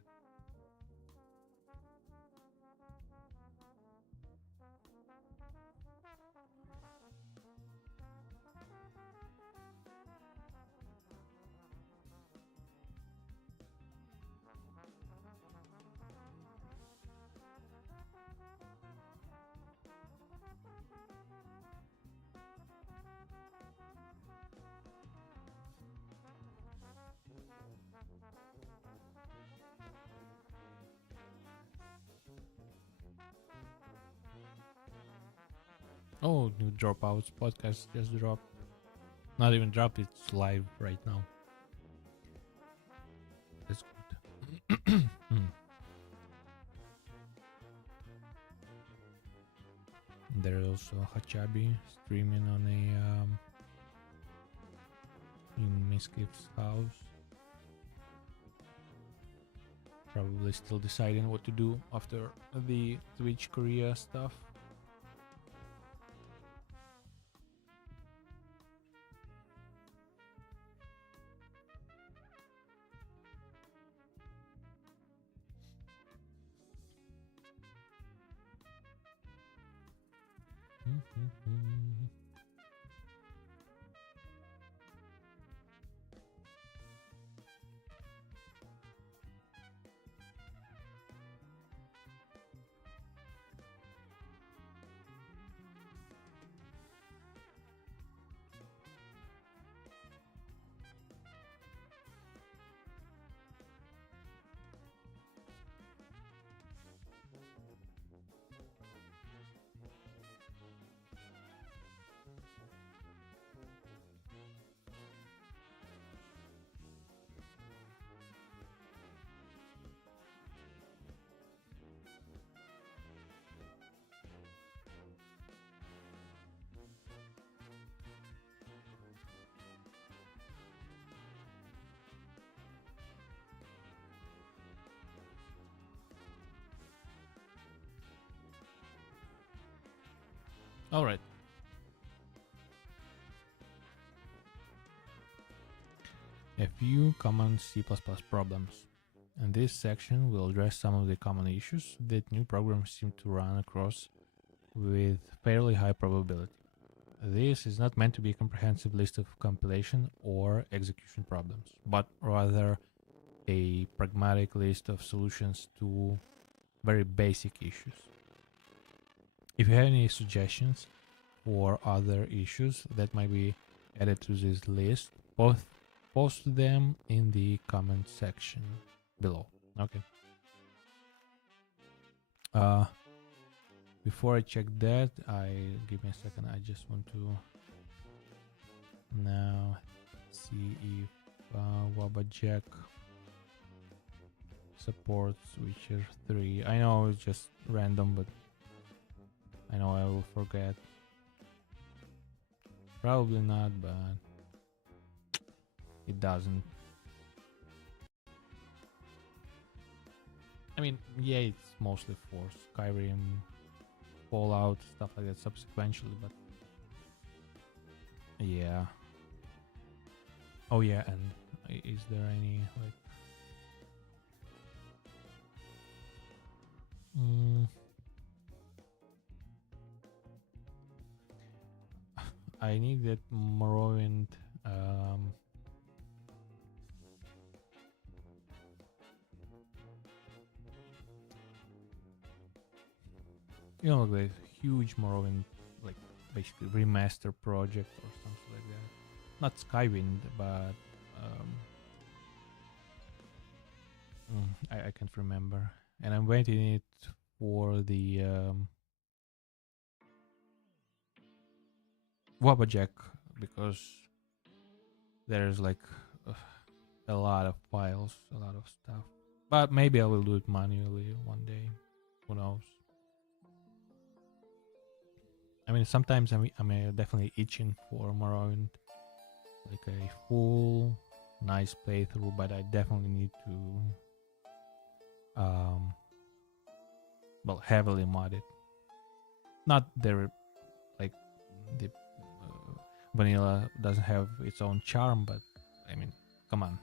Oh, new Dropouts podcast just dropped. Not even dropped, it's live right now. There's also Hachabi streaming on a in Miskif's house. Probably still deciding what to do after the Twitch Korea stuff. All right. A few common C++ problems. In this section, we'll address some of the common issues that new programs seem to run across with fairly high probability. This is not meant to be a comprehensive list of compilation or execution problems, but rather a pragmatic list of solutions to very basic issues. If you have any suggestions for other issues that might be added to this list, post them in the comment section below. Okay. Before I check that, give me a second. I just want to now see if Wabajack supports Witcher 3. I know it's just random, but I know I will forget. Probably not, but it doesn't. I mean, yeah, it's mostly for Skyrim, Fallout, stuff like that subsequently, but yeah. Oh yeah, and is there any like I need that Morrowind you know, like a huge Morrowind, like basically remaster project or something like that. Not Skywind, but I can't remember. And I'm waiting it for the Wabajack, because there's like a lot of files, a lot of stuff. But maybe I will do it manually one day. Who knows? I mean, sometimes I'm definitely itching for Morrowind, like a full, nice playthrough. But I definitely need to, well, heavily mod it. Not there, like the vanilla doesn't have its own charm, but I mean, come on.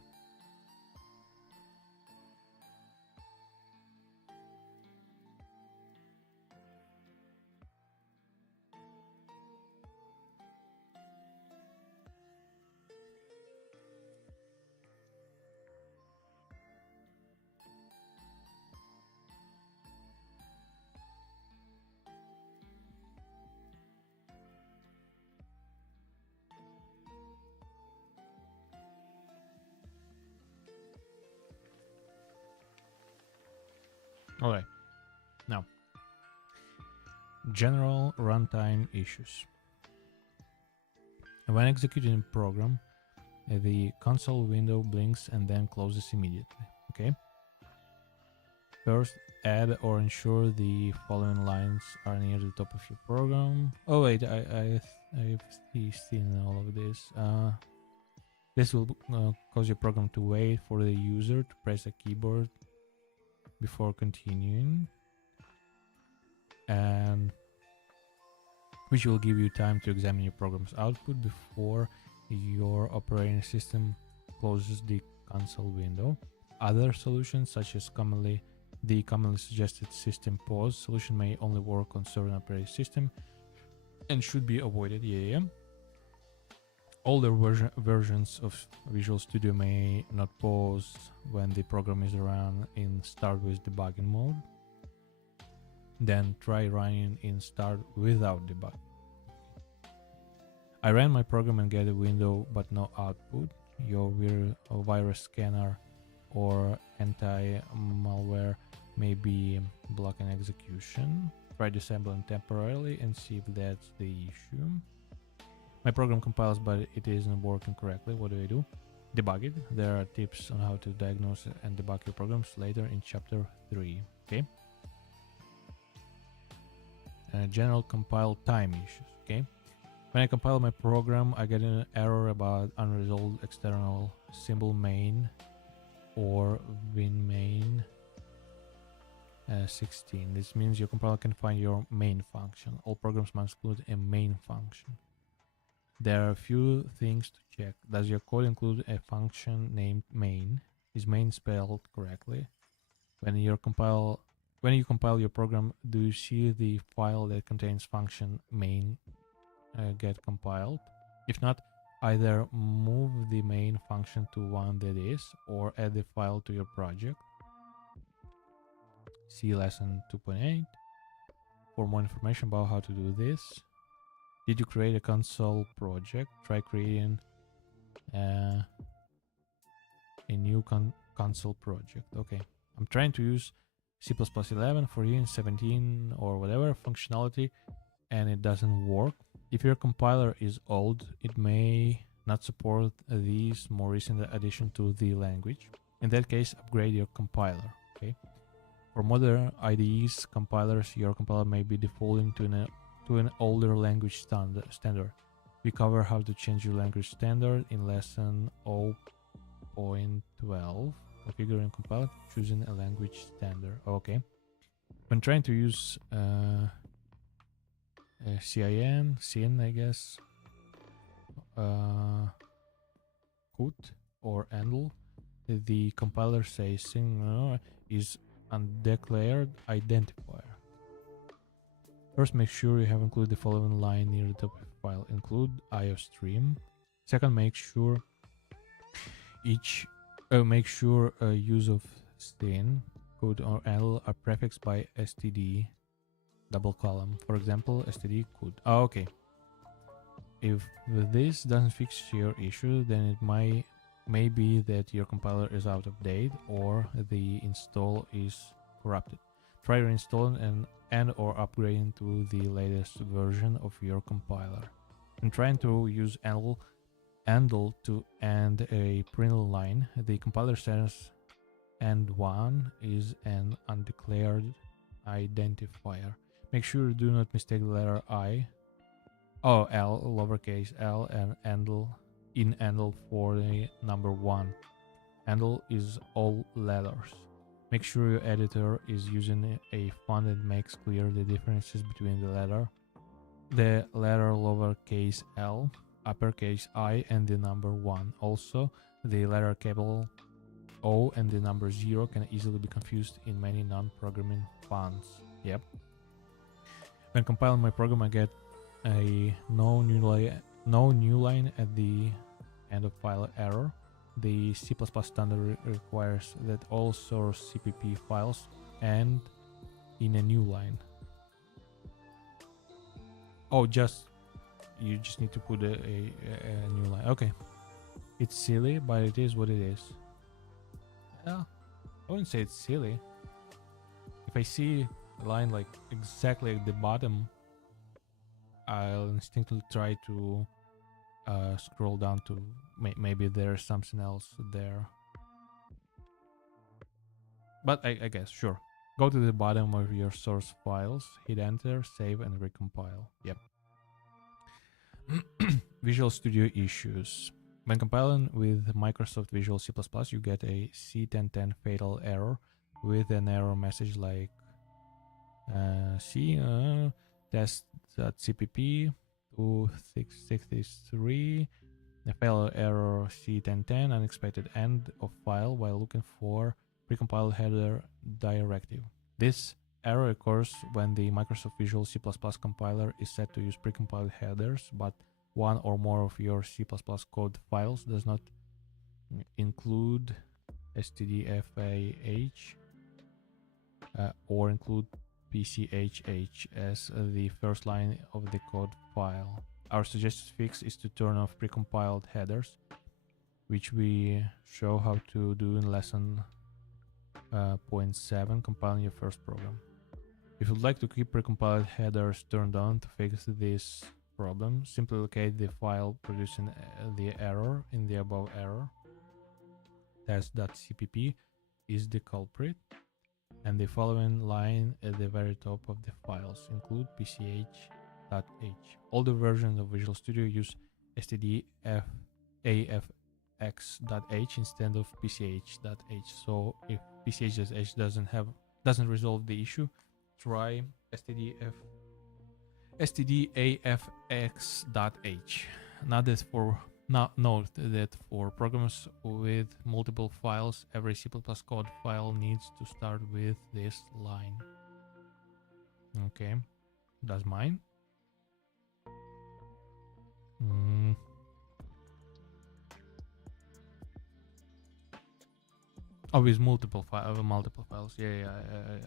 Alright, now, general runtime issues. When executing a program, the console window blinks and then closes immediately, okay? First, add or ensure the following lines are near the top of your program. Oh wait, I've seen all of this. This will cause your program to wait for the user to press a keyboard before continuing, and which will give you time to examine your program's output before your operating system closes the console window. Other solutions, such as the commonly suggested system pause solution, may only work on certain operating system and should be avoided. Older versions of Visual Studio may not pause when the program is run in Start with debugging mode. Then try running in Start without debug. I ran my program and get a window but no output. Your virus scanner or anti-malware may be blocking execution. Try disabling temporarily and see if that's the issue. My program compiles but it isn't working correctly. What do? Debug it. There are tips on how to diagnose and debug your programs later in chapter 3. Okay. General compile time issues. Okay. When I compile my program, I get an error about unresolved external symbol main or winmain 16. This means your compiler can find your main function. All programs must include a main function. There are a few things to check. Does your code include a function named main? Is main spelled correctly? When you compile your program, do you see the file that contains function main get compiled? If not, either move the main function to one that is, or add the file to your project. See lesson 2.8 for more information about how to do this. Did you create a console project? Try creating a new console project. Okay, I'm trying to use C++ 11 for Unity 17 or whatever functionality, and it doesn't work. If your compiler is old, it may not support these more recent addition to the language. In that case, upgrade your compiler. Okay. For modern IDEs compilers, your compiler may be defaulting to an older language standard. We cover how to change your language standard in lesson 0.12. Configuring compiler, choosing a language standard. Okay. When trying to use CIN, I guess, CUT or ANDL, the compiler says is undeclared identifier. First, make sure you have included the following line near the top of the file. Include IOStream. Second, make sure use of CIN, CUT or ANDL are prefixed by std double column. For example, std CUT. Okay. If this doesn't fix your issue, then it may be that your compiler is out of date or the install is corrupted. Try reinstalling and or upgrading to the latest version of your compiler. And trying to use ANDL to end a print line, the compiler says AND1 is an undeclared identifier. Make sure you do not mistake the letter I, L, lowercase l, and ANDL for the number 1. ANDL is all letters. Make sure your editor is using a font that makes clear the differences between the letter lowercase l, uppercase I, and the number 1. Also, the letter capital O and the number 0 can easily be confused in many non-programming fonts. Yep. When compiling my program, I get a no new line at the end of file error. The C++ standard requires that all source CPP files end in a new line. Oh, you just need to put a new line. Okay, it's silly, but it is what it is. Yeah, I wouldn't say it's silly. If I see a line like exactly at the bottom, I'll instinctively try to scroll down to maybe there's something else there. But I guess, sure, Go to the bottom of your source files, hit enter, save and recompile. Yep. Visual Studio issues. When compiling with Microsoft Visual C++, you get a C1010 fatal error with an error message like test.cpp 2663, a fatal error C1010, unexpected end of file while looking for precompiled header directive. This error occurs when the Microsoft Visual C++ compiler is set to use precompiled headers, but one or more of your C++ code files does not include stdfah or include pchh as the first line of the code file. Our suggested fix is to turn off precompiled headers, which we show how to do in lesson 0.7, compiling your first program. If you'd like to keep precompiled headers turned on to fix this problem, simply locate the file producing the error in the above error. Test.cpp is the culprit, and the following line at the very top of the files include pch.h. Older versions of Visual Studio use stdafx.h instead of pch.h. So if pch.h doesn't resolve the issue, try stdafx.h. Note that for programs with multiple files, every C++ code file needs to start with this line. Okay, that's mine. Oh, with multiple files. Yeah,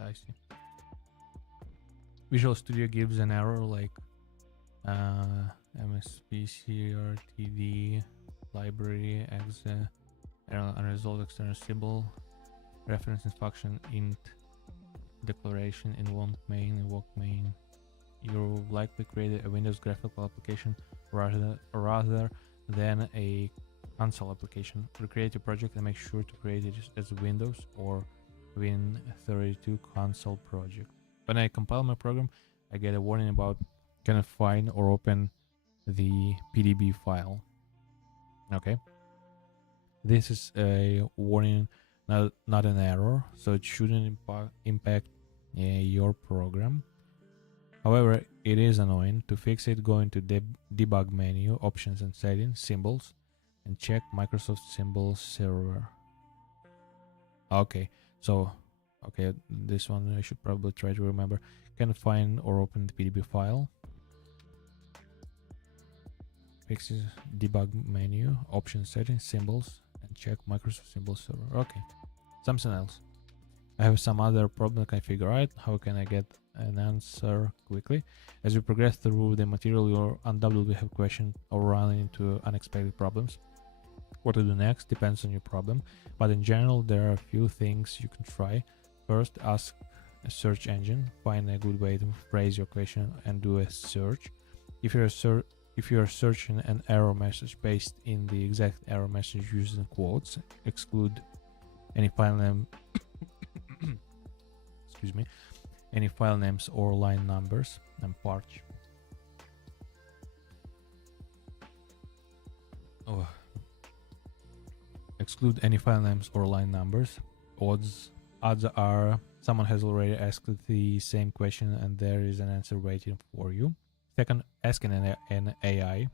I see. Visual Studio gives an error like mspcrtd library exe unresolved external symbol reference function int declaration invoke main. You likely created a Windows graphical application rather than a console application. Recreate your project and make sure to create it as a Windows or Win32 console project. When I compile my program, I get a warning about cannot find or open the PDB file. Okay, this is a warning, not an error, so it shouldn't impact your program. However, it is annoying. To fix it, go into debug menu, options and settings, symbols, and check Microsoft Symbol Server. Okay, so this one I should probably try to remember. Can find or open the PDB file. Fixes debug menu, options, settings, symbols, and check Microsoft Symbol Server. Okay, something else. I have some other problem I can figure out. How can I get an answer quickly? As you progress through the material, you'll undoubtedly have questions or run into unexpected problems. What to do next depends on your problem, but in general there are a few things you can try. First, ask a search engine. Find a good way to phrase your question and do a search. If you are searching an error message, paste in the exact error message using quotes. Exclude any file name excuse me, any file names or line numbers, and parch. Exclude any file names or line numbers. Odds are someone has already asked the same question and there is an answer waiting for you. Second, asking an AI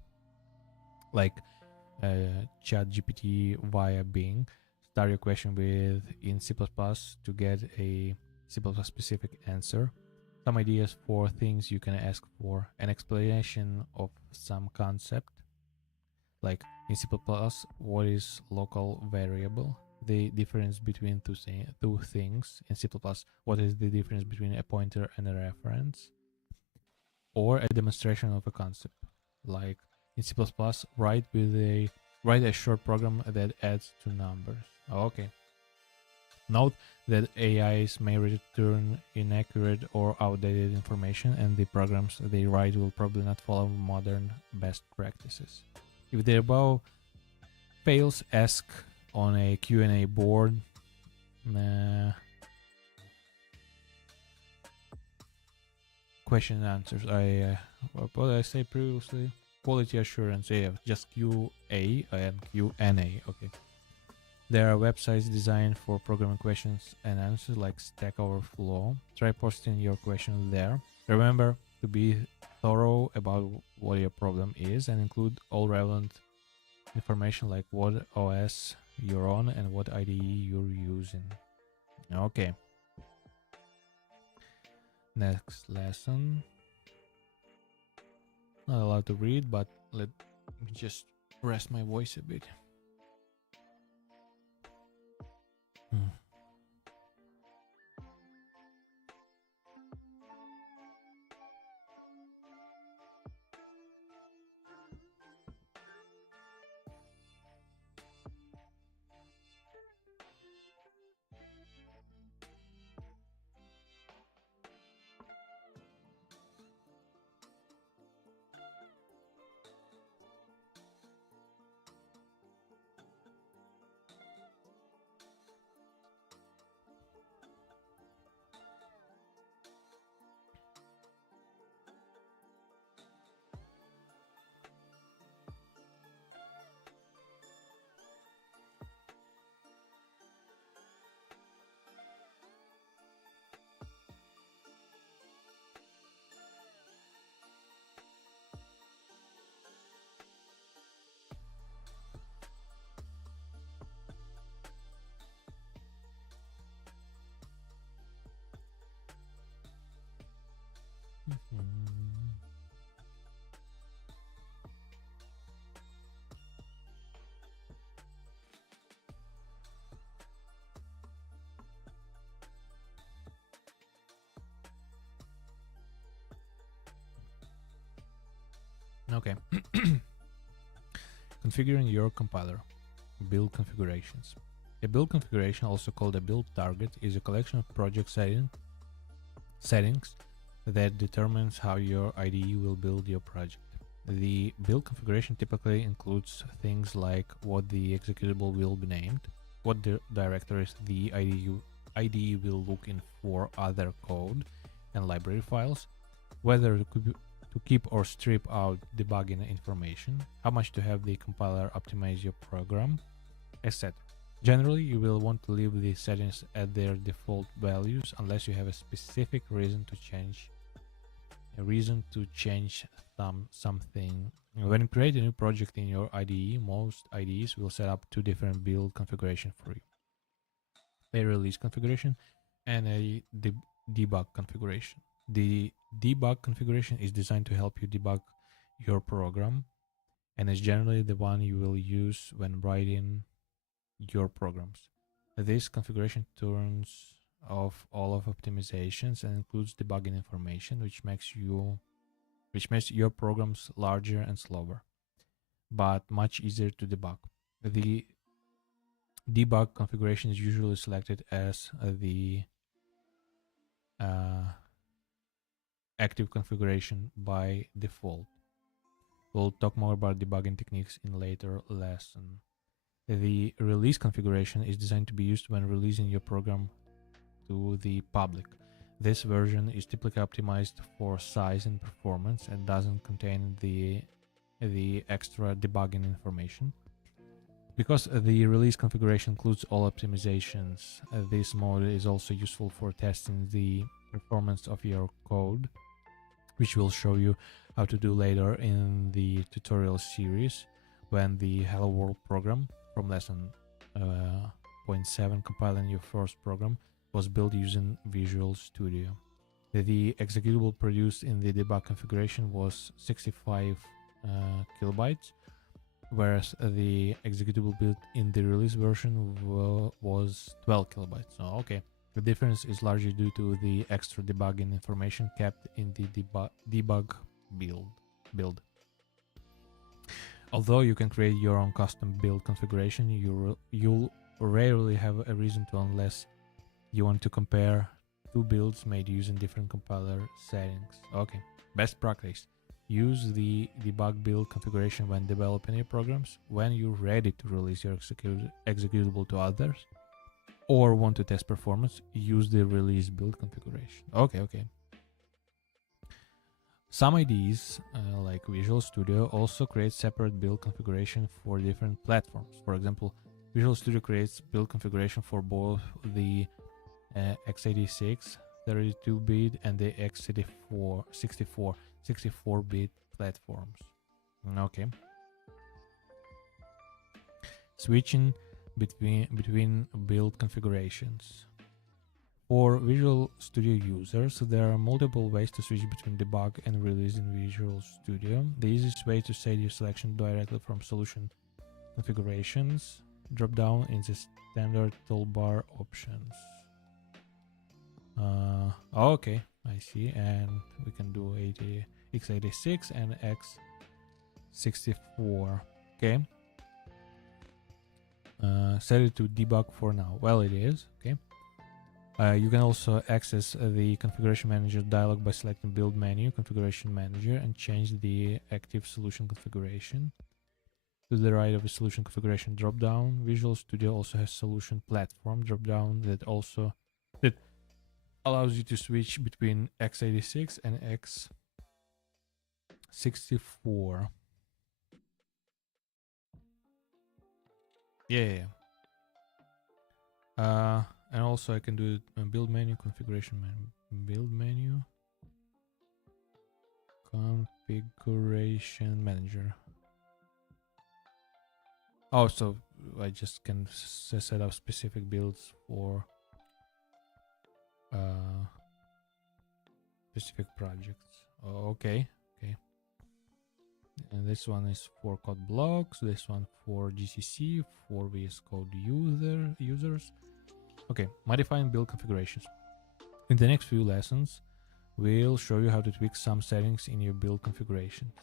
like ChatGPT via Bing. Start your question with in C++ to get a C++ specific answer. Some ideas for things you can ask for: an explanation of some concept, like in C++, what is local variable? The difference between two things. In C++, what is the difference between a pointer and a reference? Or a demonstration of a concept, like in C++, write a short program that adds two numbers. Okay. Note that AIs may return inaccurate or outdated information, and the programs they write will probably not follow modern best practices. If the above fails, ask on a Q&A board. question and answers. What did I say previously? Quality assurance. Yeah, just QA and Q&A. Okay. There are websites designed for programming questions and answers like Stack Overflow. Try posting your question there. Remember to be thorough about what your problem is and include all relevant information like what OS you're on and what IDE you're using. Okay. Next lesson. Not allowed to read, but let me just rest my voice a bit. Okay. Configuring your compiler. Build configurations. A build configuration, also called a build target, is a collection of project settings that determines how your IDE will build your project. The build configuration typically includes things like what the executable will be named, what directories the IDE will look in for other code and library files, whether to keep or strip out debugging information, how much to have the compiler optimize your program, etc. Generally, you will want to leave the settings at their default values unless you have a specific reason to change something. When you create a new project in your IDE, most IDEs will set up two different build configurations for you: a release configuration and a debug configuration. The debug configuration is designed to help you debug your program and is generally the one you will use when writing your programs. This configuration turns off all of optimizations and includes debugging information, which makes your programs larger and slower, but much easier to debug. The debug configuration is usually selected as the active configuration by default. We'll talk more about debugging techniques in later lesson. The release configuration is designed to be used when releasing your program to the public. This version is typically optimized for size and performance and doesn't contain the extra debugging information. Because the release configuration includes all optimizations, this mode is also useful for testing the performance of your code, which we'll show you how to do later in the tutorial series when the Hello World program from lesson 0.7, compiling your first program, was built using Visual Studio. The executable produced in the debug configuration was 65 kilobytes, whereas the executable built in the release version was 12 kilobytes. So, okay. The difference is largely due to the extra debugging information kept in the debug build. Although you can create your own custom build configuration, you'll rarely have a reason to unless you want to compare two builds made using different compiler settings. Okay, best practice. Use the debug build configuration when developing your programs, when you're ready to release your executable to others, or want to test performance, use the release build configuration. Okay. Some IDEs, like Visual Studio, also create separate build configuration for different platforms. For example, Visual Studio creates build configuration for both the x86 32-bit and the x84 64-bit platforms. Okay. Switching between build configurations. For Visual Studio users, there are multiple ways to switch between debug and release in Visual Studio. The easiest way to set your selection directly from Solution Configurations. Drop down in the standard toolbar options. Okay, I see, and we can do x86 and x64. Okay. Set it to debug for now. Well, it is. Okay. You can also access the Configuration Manager dialog by selecting Build menu, Configuration Manager, and change the active solution configuration. To the right of the solution configuration dropdown, Visual Studio also has Solution Platform dropdown that allows you to switch between x86 and x64. Yeah. And also I can do it build menu, configuration menu, build menu, configuration manager. Oh, so I just can set up specific builds for specific projects. Okay. And this one is for code blocks, this one for GCC, for VS Code users. Okay, modifying build configurations. In the next few lessons, we'll show you how to tweak some settings in your build configurations.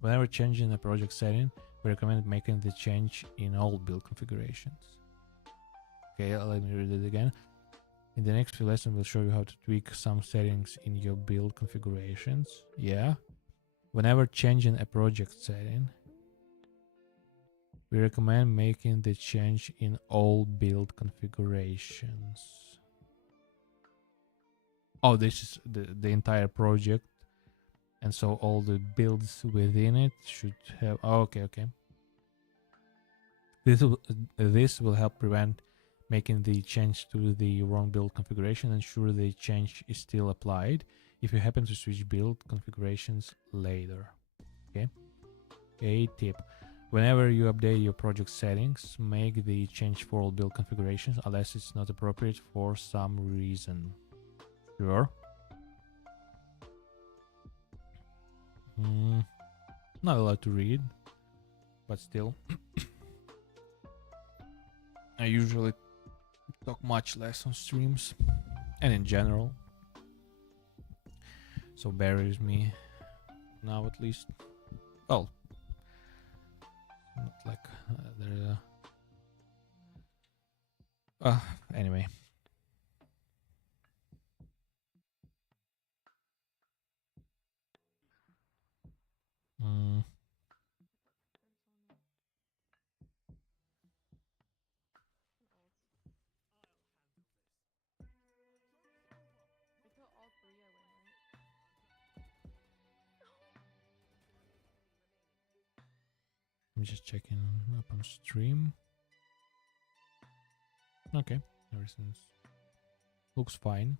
Whenever changing a project setting, we recommend making the change in all build configurations. Okay, let me read it again. In the next few lessons, we'll show you how to tweak some settings in your build configurations. Yeah. Whenever changing a project setting, we recommend making the change in all build configurations. Oh, this is the entire project, and so all the builds within it should have. Oh, okay. This will help prevent making the change to the wrong build configuration, ensure the change is still applied if you happen to switch build configurations later. Okay. A tip: whenever you update your project settings, make the change for all build configurations unless it's not appropriate for some reason. Sure. Not allowed to read, but still. I usually talk much less on streams and in general, so bear with me now at least. Well, not like there's a anyway. I'm just checking up on stream. Okay, everything looks fine.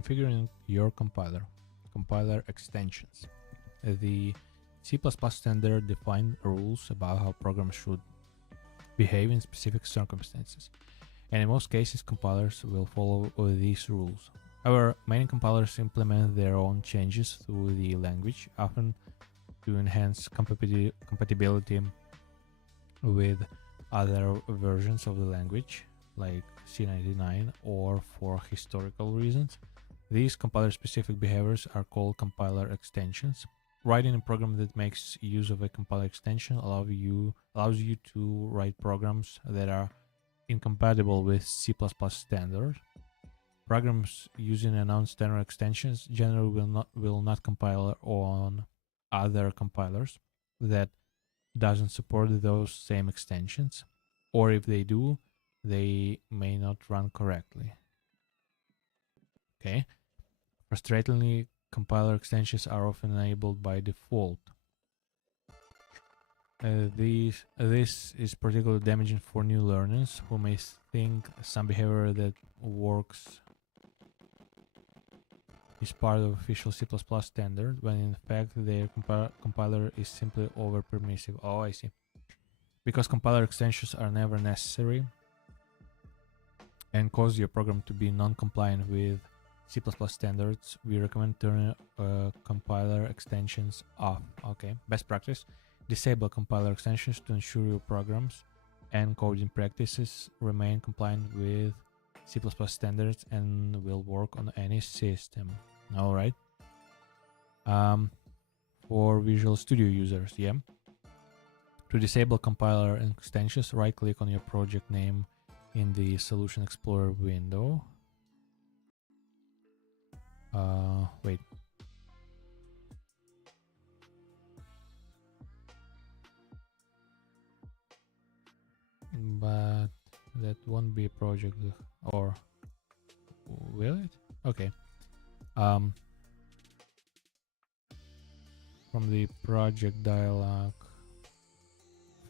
configuring your compiler extensions. The C++ standard defined rules about how programs should behave in specific circumstances, and in most cases compilers will follow these rules. However, many compilers implement their own changes through the language, often to enhance compatibility with other versions of the language, like C99, or for historical reasons. These compiler-specific behaviors are called compiler extensions. Writing a program that makes use of a compiler extension allows you to write programs that are incompatible with C++ standard. Programs using a non-standard extensions generally will not compile on other compilers that doesn't support those same extensions, or if they do, they may not run correctly. Okay. Frustratingly, compiler extensions are often enabled by default. This is particularly damaging for new learners who may think some behavior that works is part of official C++ standard, when in fact their compiler is simply over permissive. Oh, I see. Because compiler extensions are never necessary and cause your program to be non-compliant with C++ standards, we recommend turning compiler extensions off. Okay, best practice: disable compiler extensions to ensure your programs and coding practices remain compliant with C++ standards and will work on any system. All right. For Visual Studio users, yeah. To disable compiler extensions, right-click on your project name in the Solution Explorer window. Wait. But that won't be a project, or will it? Okay. From the project dialog,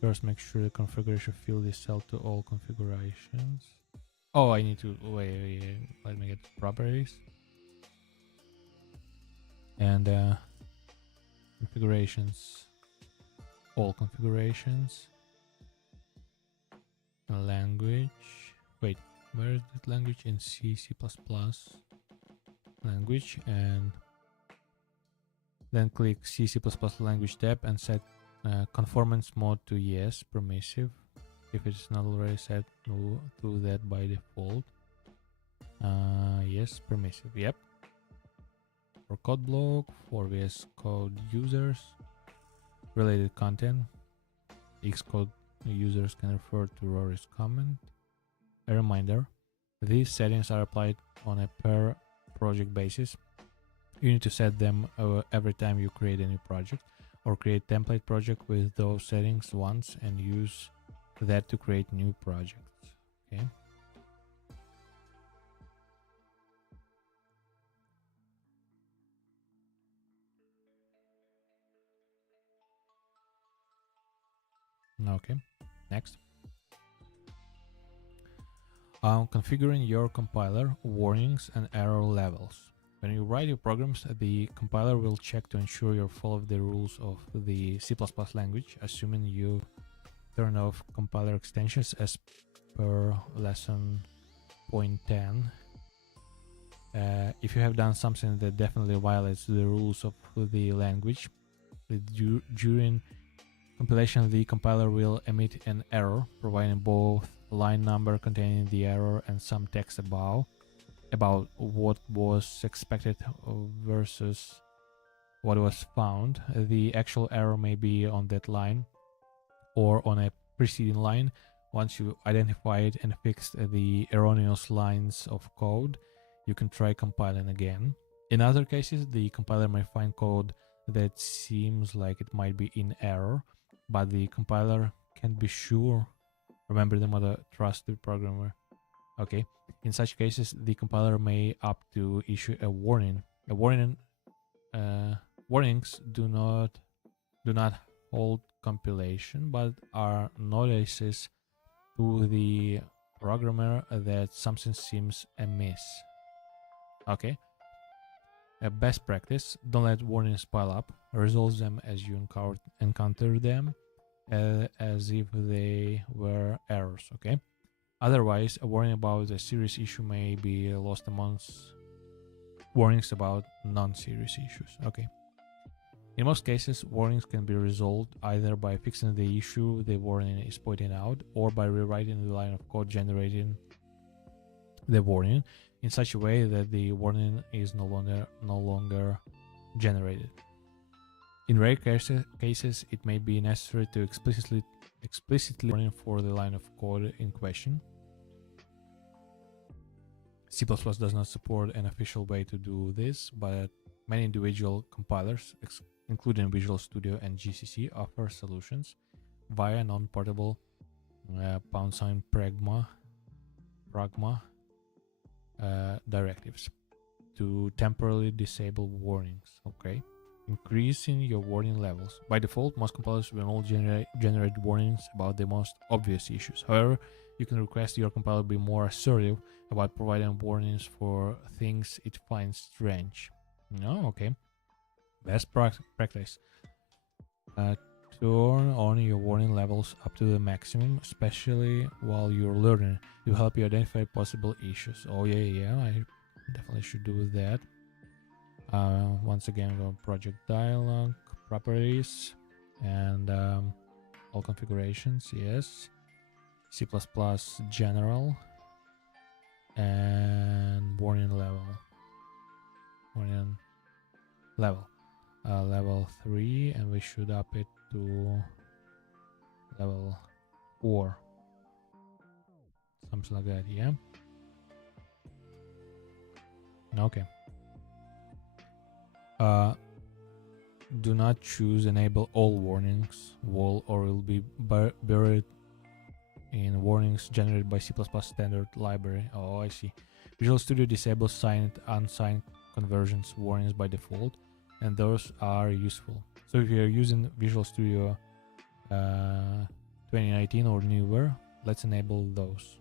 first make sure the configuration field is set to all configurations. Oh, I need to wait. Let me get properties and configurations, all configurations, language. Wait, where is that language? In C++ language, and then click C++ language tab and set conformance mode to yes, permissive. If it's not already set to that by default. Yes, permissive. Yep. For code block, for VS Code users, related content, Xcode users can refer to Rory's comment. A reminder: these settings are applied on a per project basis. You need to set them every time you create a new project, or create template project with those settings once and use that to create new projects. Okay. Okay, next. Configuring your compiler warnings and error levels. When you write your programs, the compiler will check to ensure you follow the rules of the C++ language, assuming you turn off compiler extensions as per lesson 0.10. If you have done something that definitely violates the rules of the language, during compilation the compiler will emit an error, providing both line number containing the error and some text about what was expected versus what was found. The actual error may be on that line or on a preceding line. Once you identified and fixed the erroneous lines of code, you can try compiling again. In other cases, the compiler may find code that seems like it might be in error, but the compiler can't be sure. Remember the motto, trust the programmer. Okay. In such cases, the compiler may opt to issue a warning. Warnings do not hold compilation, but are notices to the programmer that something seems amiss. Okay, A best practice: don't let warnings pile up. Resolve them as you encounter them, as if they were errors. Okay. Otherwise, a warning about a serious issue may be lost amongst warnings about non-serious issues. Okay. In most cases, warnings can be resolved either by fixing the issue the warning is pointing out, or by rewriting the line of code generating the warning in such a way that the warning is no longer generated. In rare cases, it may be necessary to explicitly warning for the line of code in question. C++ does not support an official way to do this, but many individual compilers, including Visual Studio and GCC, offer solutions via non-portable pragma directives to temporarily disable warnings. Okay. Increasing your warning levels. By default, most compilers will only generate warnings about the most obvious issues. However, you can request your compiler be more assertive about providing warnings for things it finds strange. No, okay. Best practice. Turn on your warning levels up to the maximum, especially while you're learning. It will help you identify possible issues. Oh yeah, I definitely should do that. Once again, go project dialog, properties, and all configurations. Yes. C++ general and warning level. Level 3, and we should up it to level 4. Something like that, yeah? Okay. Do not choose enable all warnings wall, or it will be buried in warnings generated by C++ standard library. Oh, I see. Visual Studio disables signed unsigned conversions warnings by default, and those are useful. So if you're using Visual Studio 2019 or newer, let's enable those.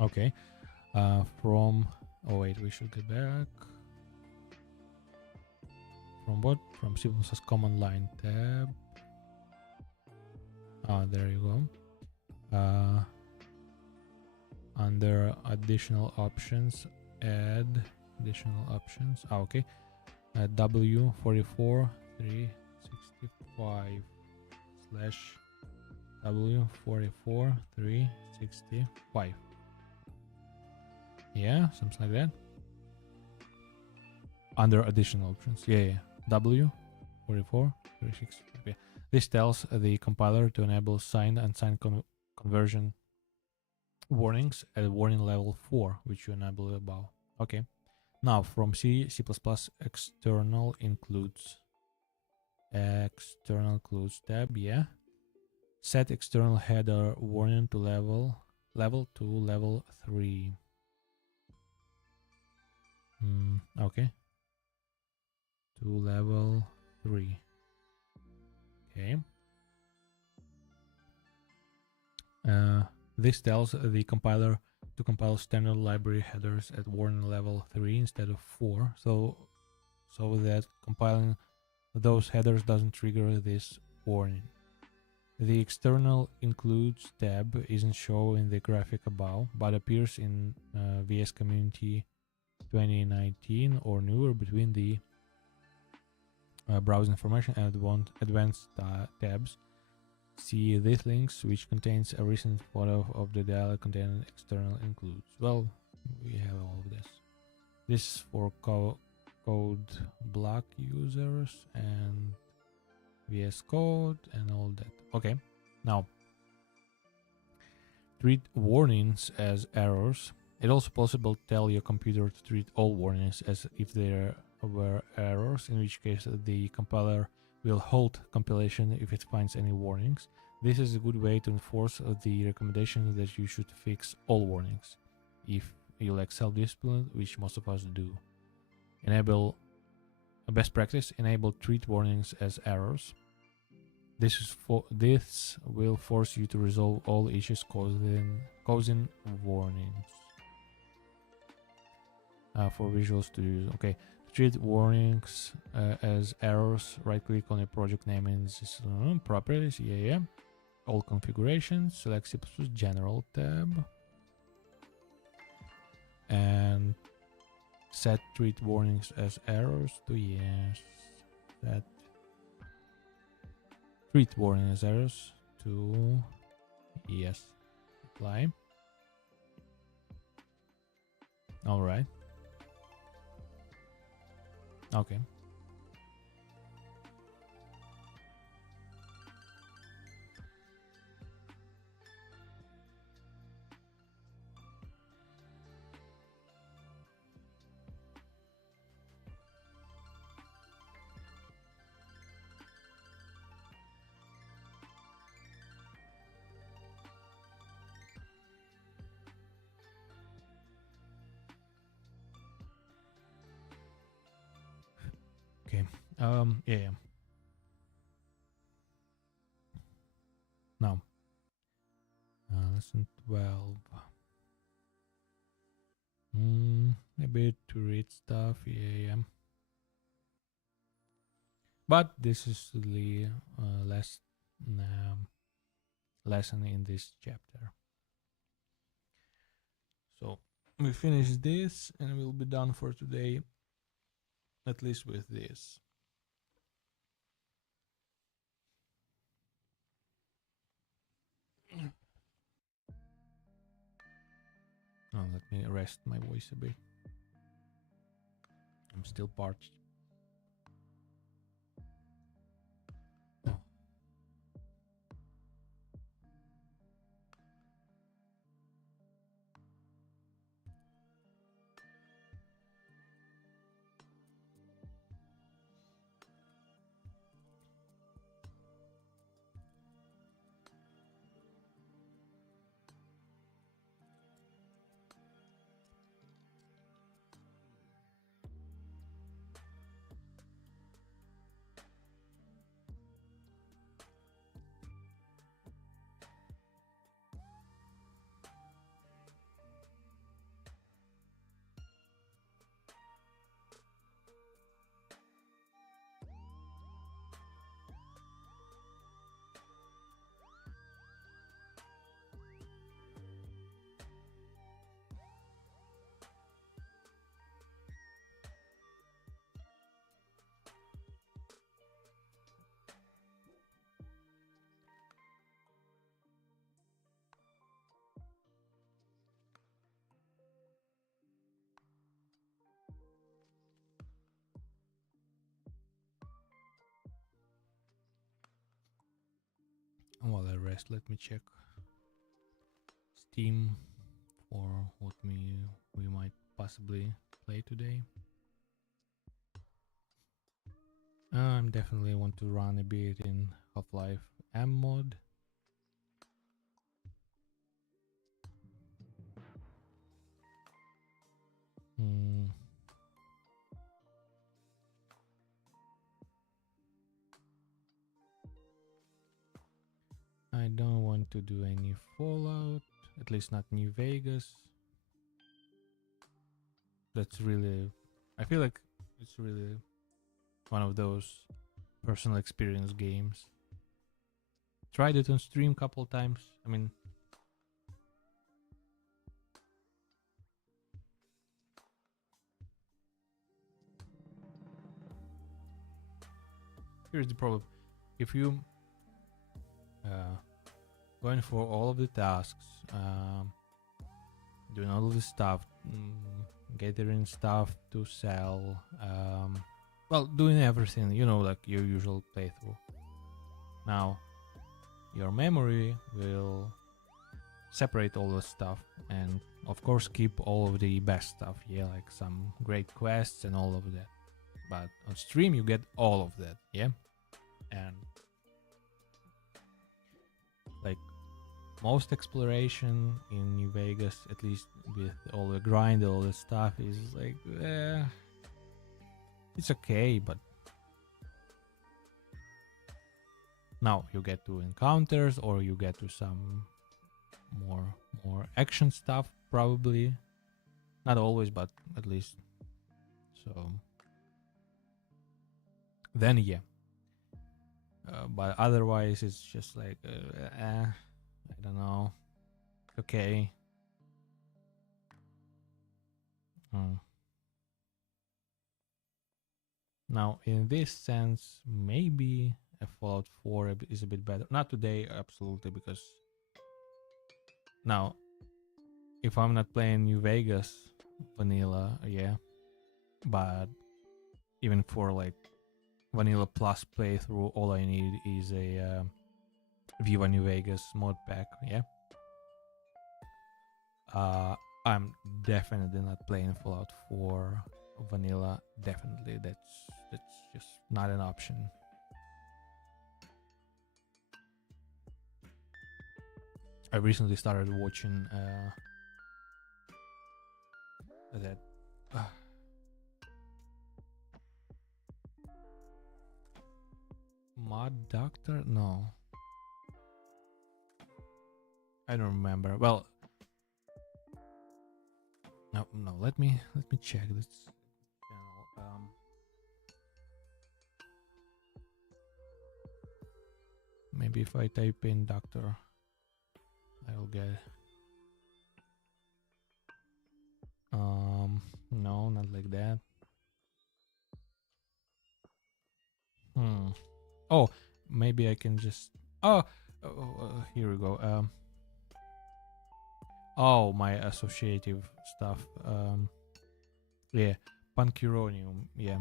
Okay. Oh wait, we should get back. From what? From C++ command line tab. There you go. Under additional options, add additional options. Okay. W44 365 slash W44 365. Yeah, something like that. Under additional options. Yeah. W44 365. Yeah. This tells the compiler to enable signed and unsigned conversion warnings at warning level 4, which you enable above. Okay. Now from C++ external includes tab, yeah. Set external header warning to level 3. Okay. To level 3. Okay. This tells the compiler to compile standard library headers at warning level 3 instead of 4, so that compiling those headers doesn't trigger this warning. The external includes tab isn't shown in the graphic above, but appears in VS Community 2019 or newer between the browse information and advanced tabs. See these links, which contains a recent photo of the dialog containing external includes. Well, we have all of this. This is for code block users and VS Code and all that. Okay, now treat warnings as errors. It's also possible to tell your computer to treat all warnings as if there were errors, in which case the compiler will halt compilation if it finds any warnings. This is a good way to enforce the recommendation that you should fix all warnings if you lack self-discipline, which most of us do. Enable a best practice: enable treat warnings as errors. This will force you to resolve all issues causing warnings. for visuals to use. Okay, treat warnings as errors. Right click on your project name in this, properties. Yeah. All configurations. Select C++ General tab. And set treat warnings as errors to yes. Set treat warning as errors to yes. Apply. All right. Okay. Okay. Yeah. Now, lesson 12. Maybe to read stuff. Yeah. But this is the last lesson in this chapter. So we finish this and we'll be done for today. At least with this. Oh, let me rest my voice a bit. I'm still parched. Oh. While I rest, let me check Steam for what we might possibly play today. I definitely want to run a bit in Half-Life M mod. I don't want to do any Fallout, at least not New Vegas. That's really, I feel like it's really one of those personal experience games. Tried it on stream couple times. I mean, here's the problem. If you going for all of the tasks, doing all of the stuff, gathering stuff to sell, well, doing everything, you know, like your usual playthrough. Now, your memory will separate all the stuff and, of course, keep all of the best stuff, yeah, like some great quests and all of that. But on stream, you get all of that, yeah? And like most exploration in New Vegas, at least with all the grind, all the stuff, is like, it's okay, but now you get to encounters or you get to some more action stuff probably, Not always, but at least. So then yeah. But otherwise it's just like I don't know. Okay. Now in this sense maybe a Fallout 4 is a bit better. Not today, absolutely, because now if I'm not playing New Vegas vanilla, yeah, but even for like vanilla plus playthrough, all I need is a Viva New Vegas mod pack, yeah. I'm definitely not playing Fallout 4 vanilla. Definitely, that's just not an option. I recently started watching that Mod Doctor? No, I don't remember. Well, no. Let me check this channel. Maybe if I type in Doctor, I'll get. No, not like that. Oh, maybe I can just. Here we go. Oh, my associative stuff. Yeah, Pancuronium. Yeah.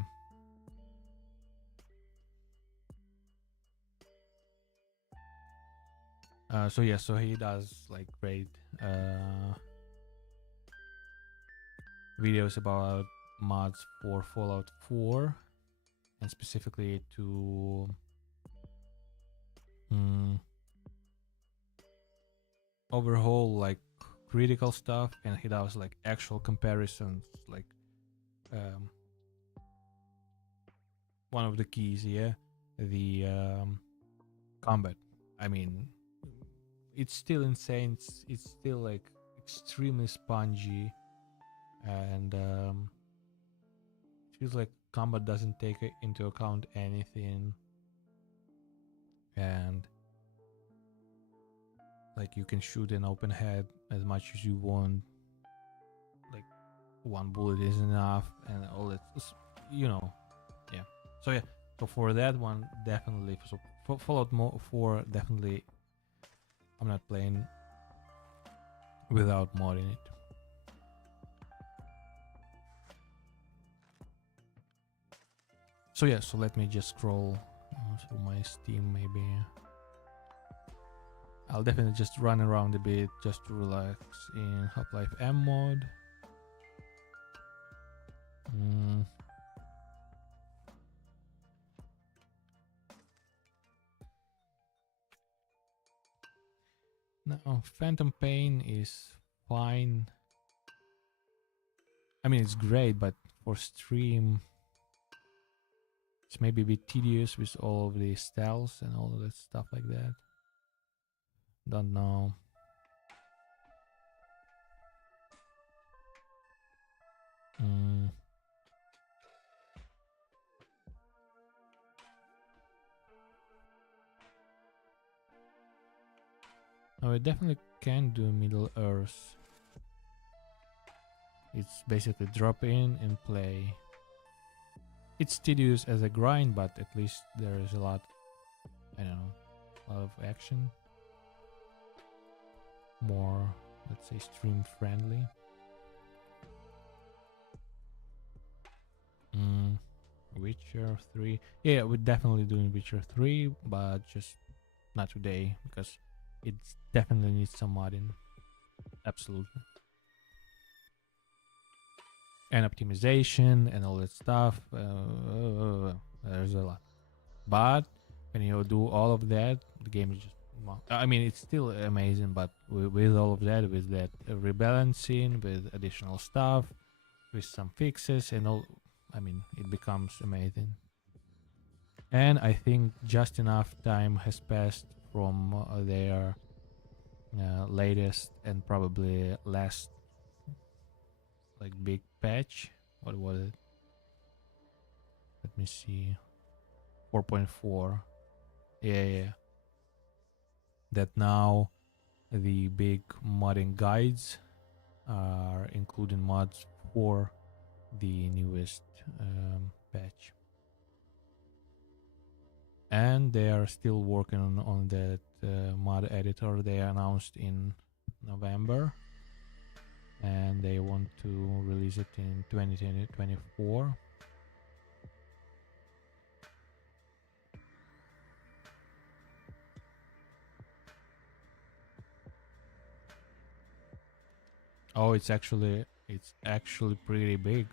So yeah, so he does like great videos about mods for Fallout 4, and specifically to overhaul like critical stuff, and he does like actual comparisons, like one of the keys, yeah, the combat. I mean, it's still insane. It's still like extremely spongy, and feels like combat doesn't take into account anything, and like you can shoot an open head as much as you want, like one bullet is enough, and all that, you know. Yeah, so yeah, so for that one, definitely, so for Fallout 4, definitely I'm not playing without modding it. So yeah, so let me just scroll through my Steam. Maybe I'll definitely just run around a bit just to relax in Half-Life M mod. Now, Phantom Pain is fine. I mean, it's great, but for stream, it's maybe a bit tedious with all of the styles and all of that stuff like that. Don't know. No, it definitely can do Middle Earth. It's basically drop in and play. It's tedious as a grind, but at least there is a lot, I don't know, a lot of action. More, let's say, stream friendly. Witcher 3. Yeah, we're definitely doing Witcher 3, but just not today, because it definitely needs some modding. Absolutely. And optimization and all that stuff. There's a lot. But when you do all of that, the game is just, I mean, it's still amazing, but with all of that, with that rebalancing, with additional stuff, with some fixes and all, I mean, it becomes amazing. And I think just enough time has passed from their latest and probably last like big patch. What was it? Let me see. 4.4. Yeah. That now the big modding guides are including mods for the newest patch. And they are still working on that mod editor they announced in November, and they want to release it in 2024. Oh, it's actually pretty big.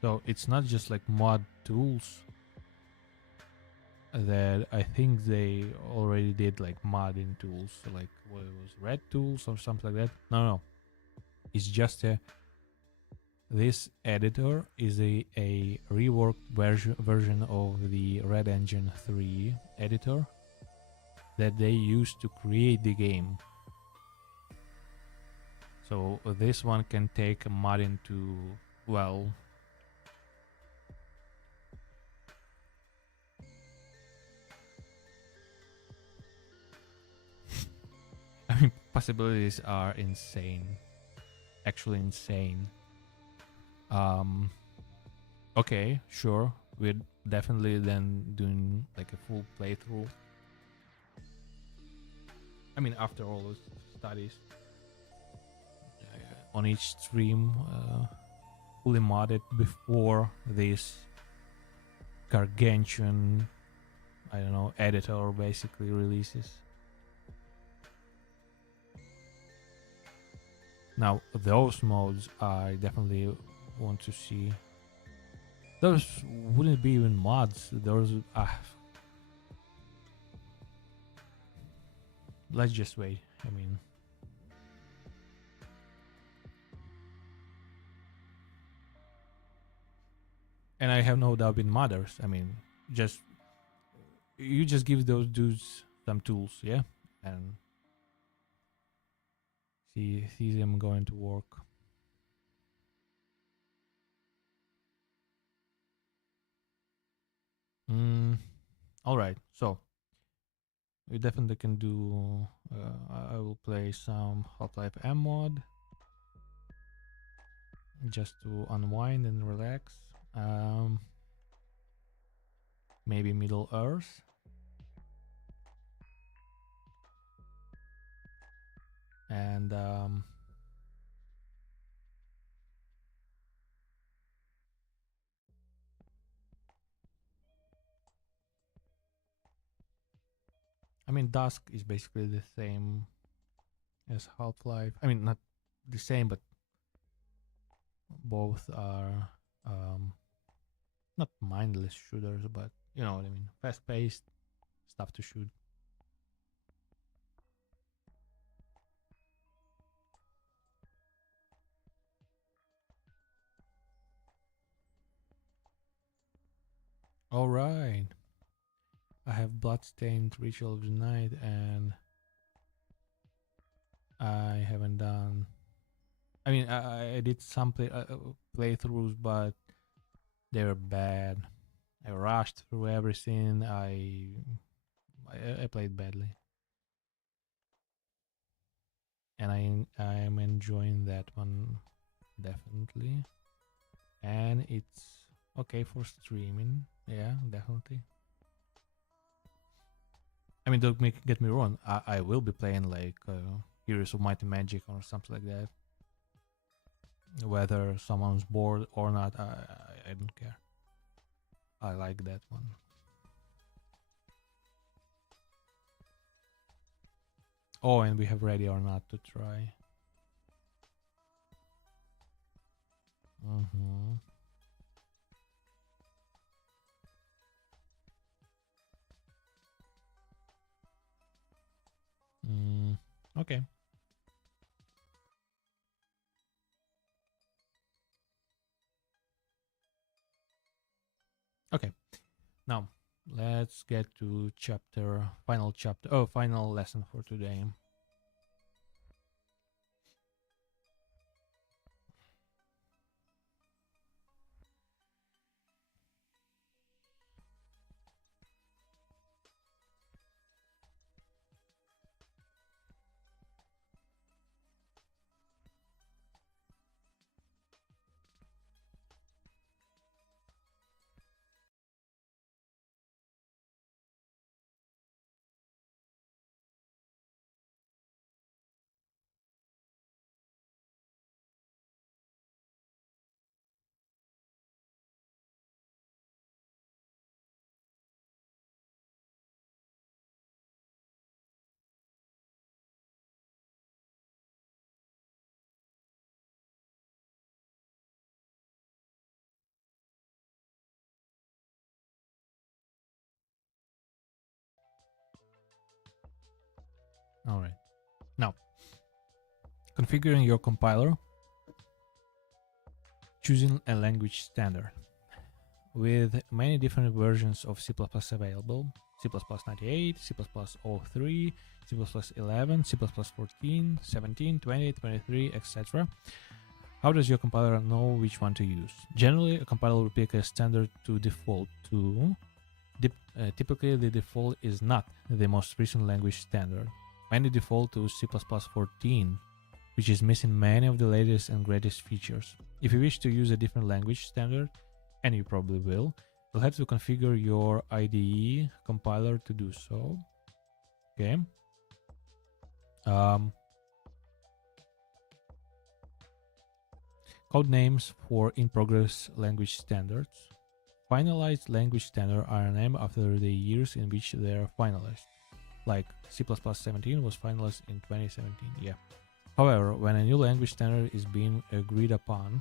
So it's not just like mod tools that I think they already did, like modding tools, like what it was, red tools or something like that. No, it's just this editor is a reworked version of the Red Engine 3 editor that they used to create the game. So this one can take a mod into, well, I mean, possibilities are insane. Actually insane. Okay, sure. We're definitely then doing like a full playthrough. I mean, after all those studies. On each stream, fully modded before this gargantuan, I don't know, editor basically releases. Now those modes I definitely want to see. Those wouldn't be even mods. Those let's just wait. I mean, and I have no doubt in modders. I mean, you just give those dudes some tools, yeah, and see them going to work. All right, so we definitely can do. I will play some Half-Life M mod just to unwind and relax. Maybe Middle Earth. And I mean, Dusk is basically the same as Half-Life. I mean, not the same, but both are not mindless shooters, but you know what I mean, fast-paced stuff to shoot. All right, I have Bloodstained Ritual of the Night, and I haven't done. I mean, I did some playthroughs, but they were bad. I rushed through everything. I played badly, and I am enjoying that one definitely, and it's okay for streaming. Yeah, definitely. I mean, don't get me wrong. I will be playing like Heroes of Might and Magic or something like that. Whether someone's bored or not, I don't care. I like that one. Oh, and we have Ready or Not to try. Okay. Okay. Now, let's get to final lesson for today. Alright. Now, configuring your compiler, choosing a language standard. With many different versions of C++ available, C++ 98, C++ 03, C++ 11, C++ 14, 17, 20, 23, etc. How does your compiler know which one to use? Generally, a compiler will pick a standard to default to. Typically, the default is not the most recent language standard. Many default to C++ 14, which is missing many of the latest and greatest features. If you wish to use a different language standard, and you probably will, you'll have to configure your IDE compiler to do so. Okay. Code names for in-progress language standards. Finalized language standards are named after the years in which they are finalized. Like C++ 17 was finalized in 2017, yeah. However, when a new language standard is being agreed upon,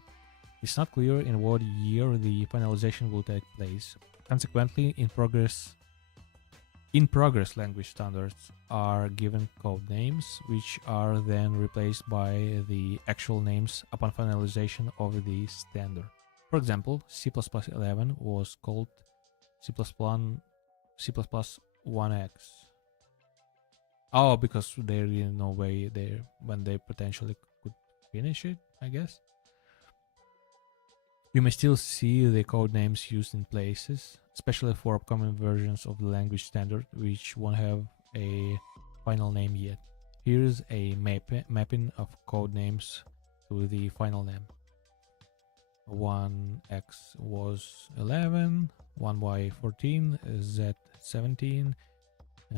it's not clear in what year the finalization will take place. Consequently, in-progress language standards are given code names, which are then replaced by the actual names upon finalization of the standard. For example, C++ 11 was called C++ 1x. Oh, because there is no way there when they potentially could finish it, I guess. You may still see the code names used in places, especially for upcoming versions of the language standard, which won't have a final name yet. Here's a mapping of code names to the final name. 1x was 11, 1y 14, z 17, C++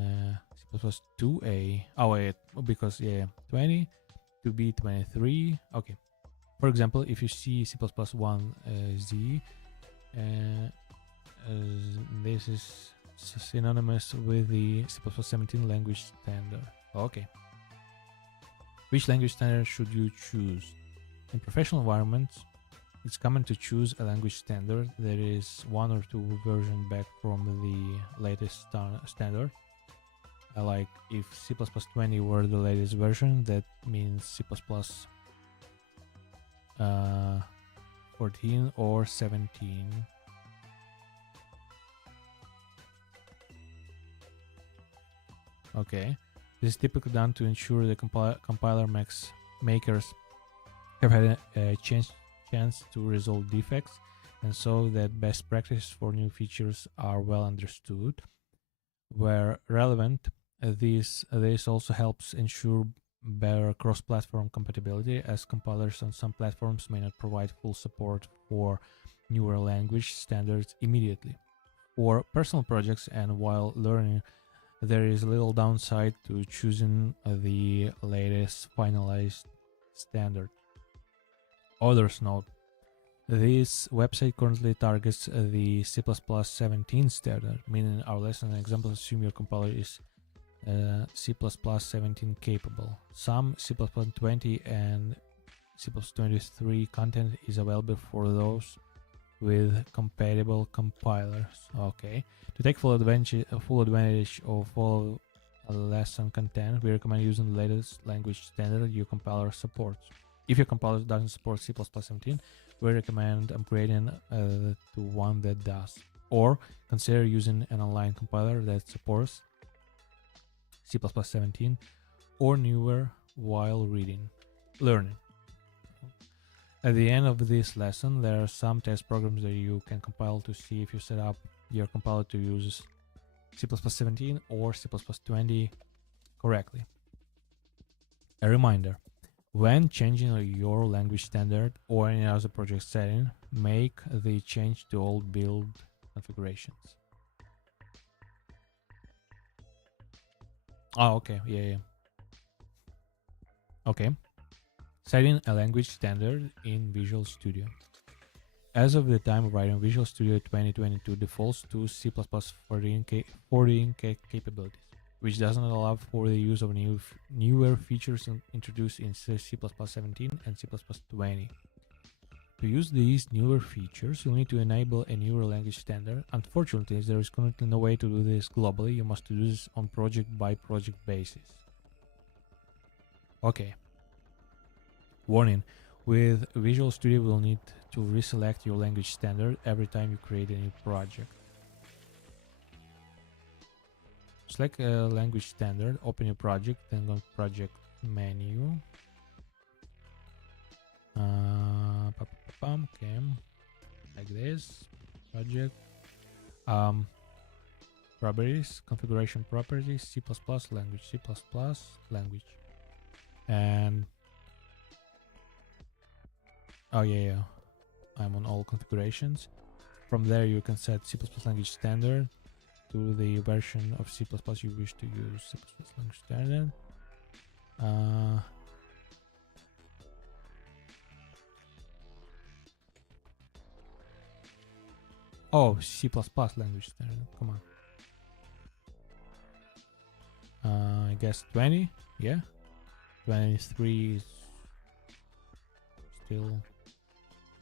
2a, oh wait, because yeah, 20, 2b 23, okay. For example, if you see C++ 1z, this is synonymous with the C++ 17 language standard. Okay. Which language standard should you choose? In professional environments, it's common to choose a language standard that is one or two versions back from the latest standard. Like if C++ 20 were the latest version, that means C++ 14 or 17. Okay, this is typically done to ensure the compiler makers have had a chance to resolve defects, and so that best practices for new features are well understood. Where relevant, this also helps ensure better cross-platform compatibility, as compilers on some platforms may not provide full support for newer language standards immediately. For personal projects and while learning, there is little downside to choosing the latest finalized standard. Authors note: this website currently targets the C++ 17 standard, meaning our lesson and examples assume your compiler is C++ 17 capable. Some C++ 20 and C++ 23 content is available for those with compatible compilers. Okay. To take full advantage of all lesson content, we recommend using the latest language standard your compiler supports. If your compiler doesn't support C++ 17, we recommend upgrading to one that does. Or consider using an online compiler that supports C++ 17 or newer while learning. At the end of this lesson, there are some test programs that you can compile to see if you set up your compiler to use C++ 17 or C++ 20 correctly. A reminder: when changing your language standard or any other project setting, make the change to all build configurations. Oh, okay, yeah. Okay. Setting a language standard in Visual Studio. As of the time of writing, Visual Studio 2022 defaults to C++ 14 capabilities, which doesn't allow for the use of newer features introduced in C++ 17 and C++ 20. To use these newer features, you'll need to enable a newer language standard. Unfortunately, there is currently no way to do this globally. You must do this on project-by-project basis. Okay. Warning. With Visual Studio, we'll need to reselect your language standard every time you create a new project. Select a language standard, open your project, then go to project menu. Okay, like this. Project. Properties, configuration properties, C++, language, C++, language. And oh yeah, I'm on all configurations. From there you can set C++ language standard to the version of C++ you wish to use. C++ language standard. Oh, C++ language standard. Come on. I guess 20. Yeah. 23 is still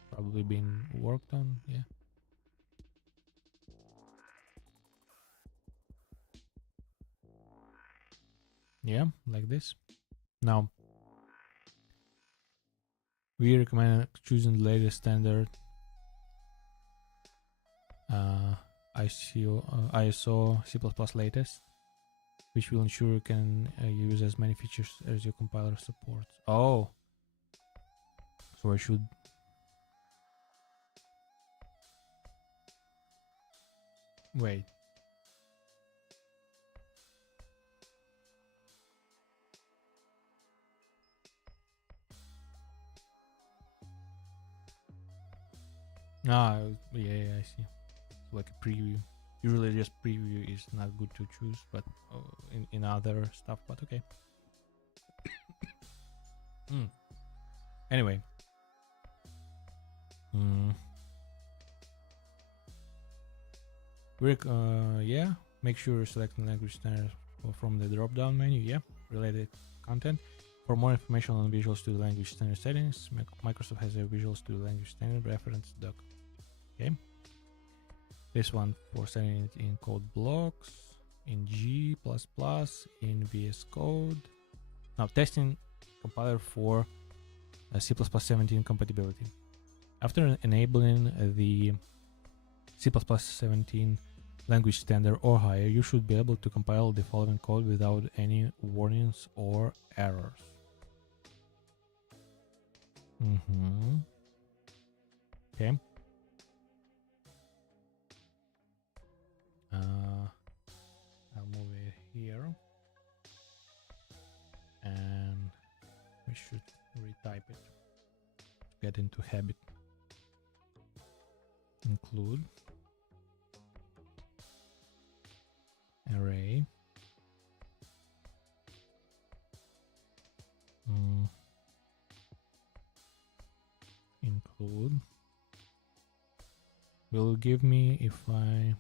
probably being worked on. Yeah. Yeah, like this. Now, we recommend choosing the latest standard ISO C++ latest, which will ensure you can use as many features as your compiler supports. Oh, so I should wait. Yeah, I see. Like a preview. Usually just preview is not good to choose, but in other stuff, but okay. Anyway. Yeah, make sure you select the language standard from the drop-down menu. Yeah, related content. For more information on Visual Studio language standard settings, Microsoft has a Visual Studio language standard reference doc. Okay. This one for setting it in code blocks, in G++, in VS Code. Now testing compiler for C++ 17 compatibility. After enabling the C++ 17 language standard or higher, you should be able to compile the following code without any warnings or errors. Okay. I'll move it here, and we should retype it to get into habit. Include array include will give me if I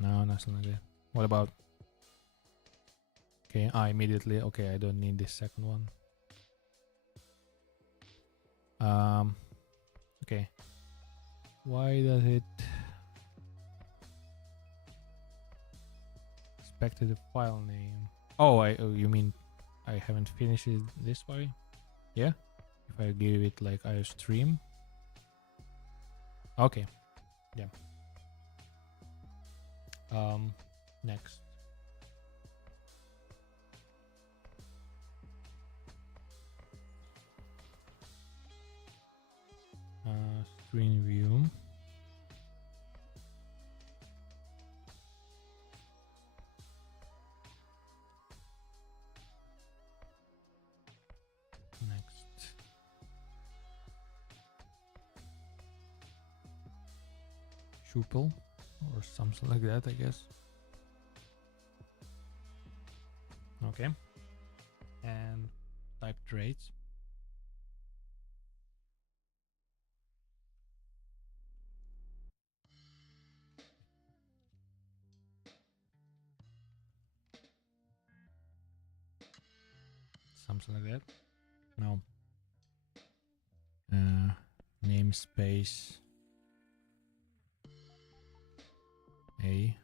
no, nothing like that. What about okay, immediately okay, I don't need this second one. Okay, why does it expected the file name? Oh, you mean I haven't finished it this way? Yeah, if I give it like iostream. Okay, yeah. Next. Screen view. Next. Tuple or something like that, I guess. Okay. And type traits. Something like that. Now, namespace A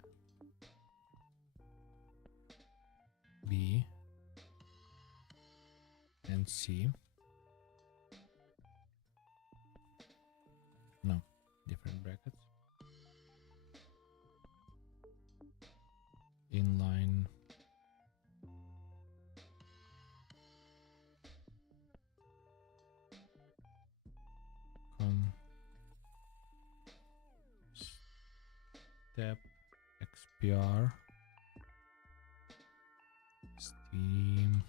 B and C. No, different brackets. Inline step XPR Steam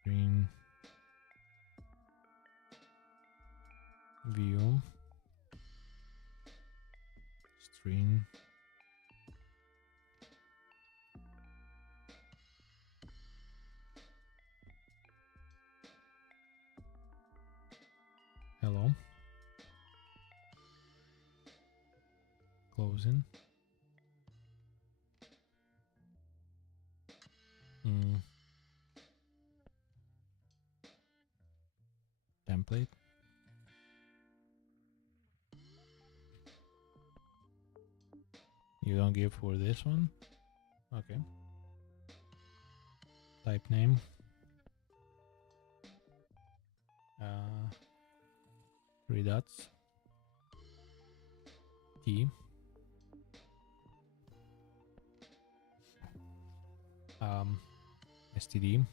Screen View Stream Hello. Closing. Template. You don't give for this one? Okay. Type name. Three dots. T. STD.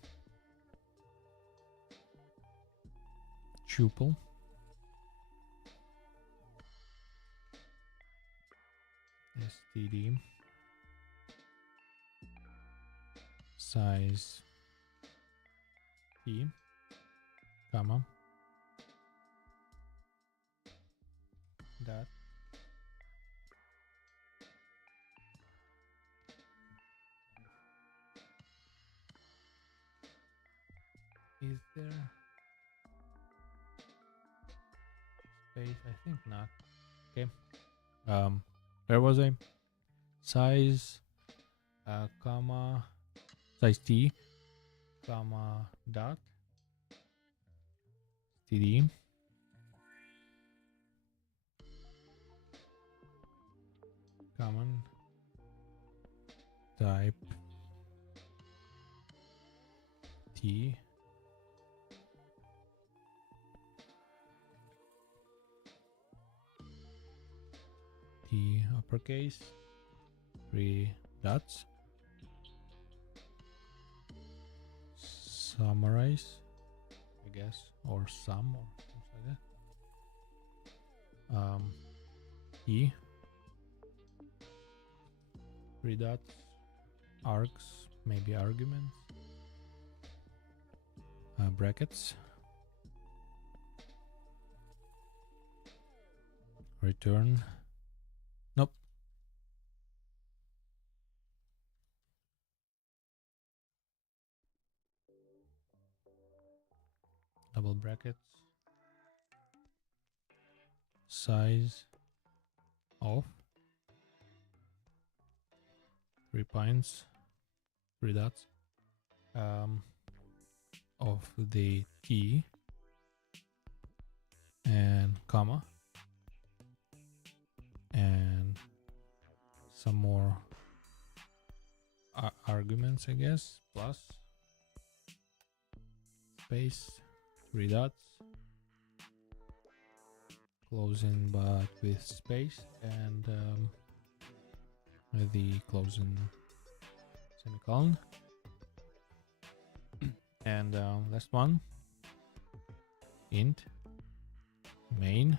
Tuple. STD. Size T, comma, dot, is there space? I think not. Okay. Where was I? Size, comma, size T, comma, dot, std, common, type, T, T uppercase, three dots, summarize, I guess, or sum, or something like that. E, three dots, args, maybe arguments, brackets, return. Nope. Double brackets, size of 3 points, 3 dots, of the T, and comma, and some more arguments, I guess, plus space, 3 dots, closing but with space, and the closing semicolon. And last one, int main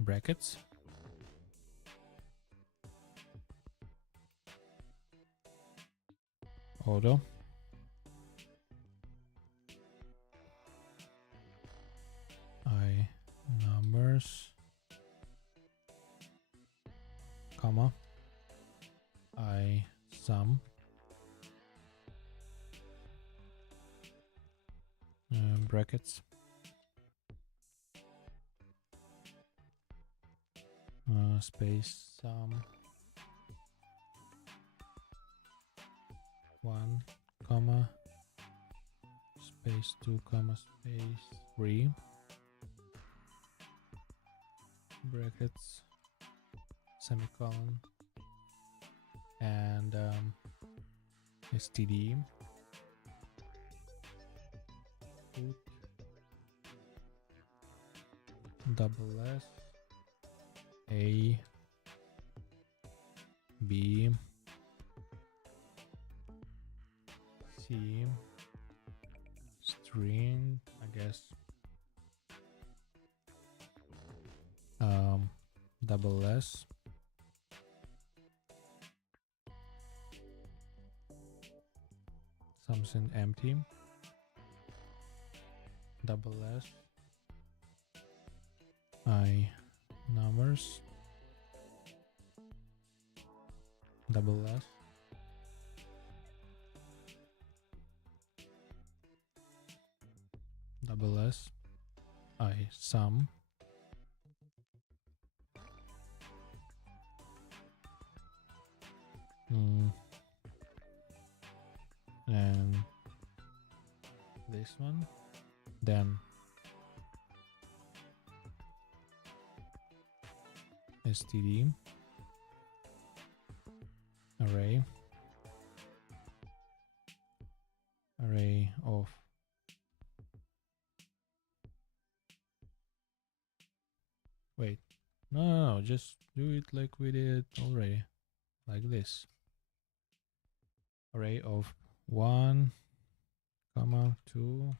brackets, auto, I numbers, comma, I sum, brackets, space sum, 1, comma, space 2, comma, space 3, brackets, semicolon, and STD. Put double S A B C string, I guess, double S something empty, double S I numbers, double S double S I sum, and this one, then std array of wait, no, just do it like we did already, like this. Array of 1, 2,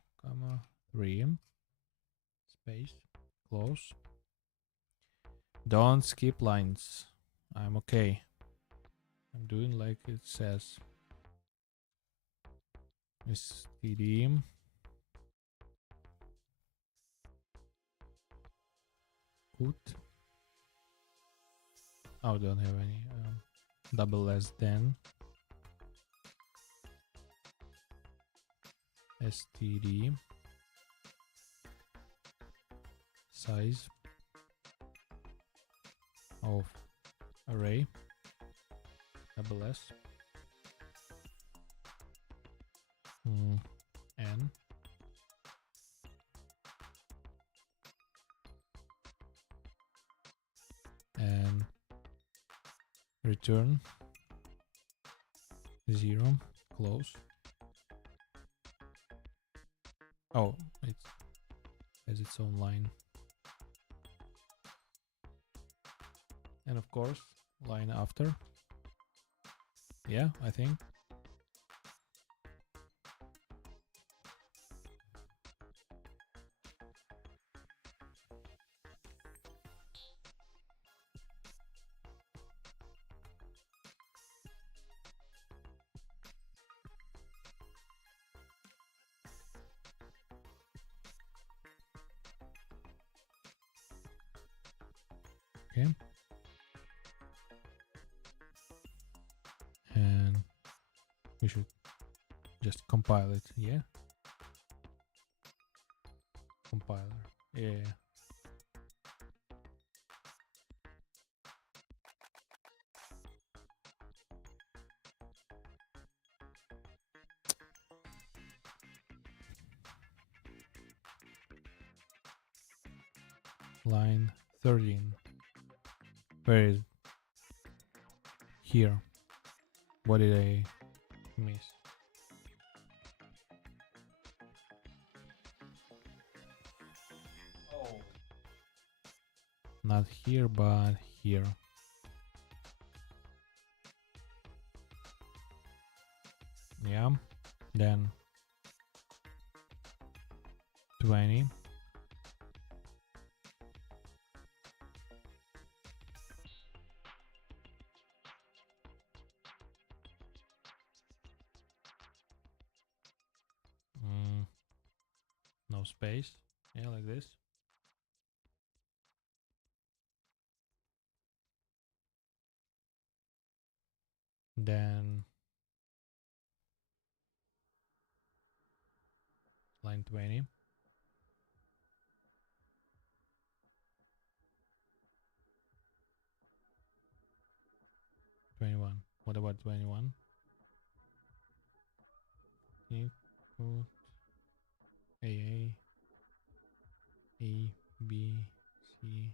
3, space, close. Don't skip lines. I'm okay. I'm doing like it says. std put. Oh, don't have any. Double S then. std size of array double S n and return 0, close. Oh, it has its own line. And of course, line after. Yeah, I think. Okay. And we should just compile it, yeah? Compiler, yeah. Line 13. Where is it? Here. What did I miss? Oh. Not here, but here. Yeah. Then 20. No space. Yeah, like this. Then line 20. What about 21? Input A, B, C,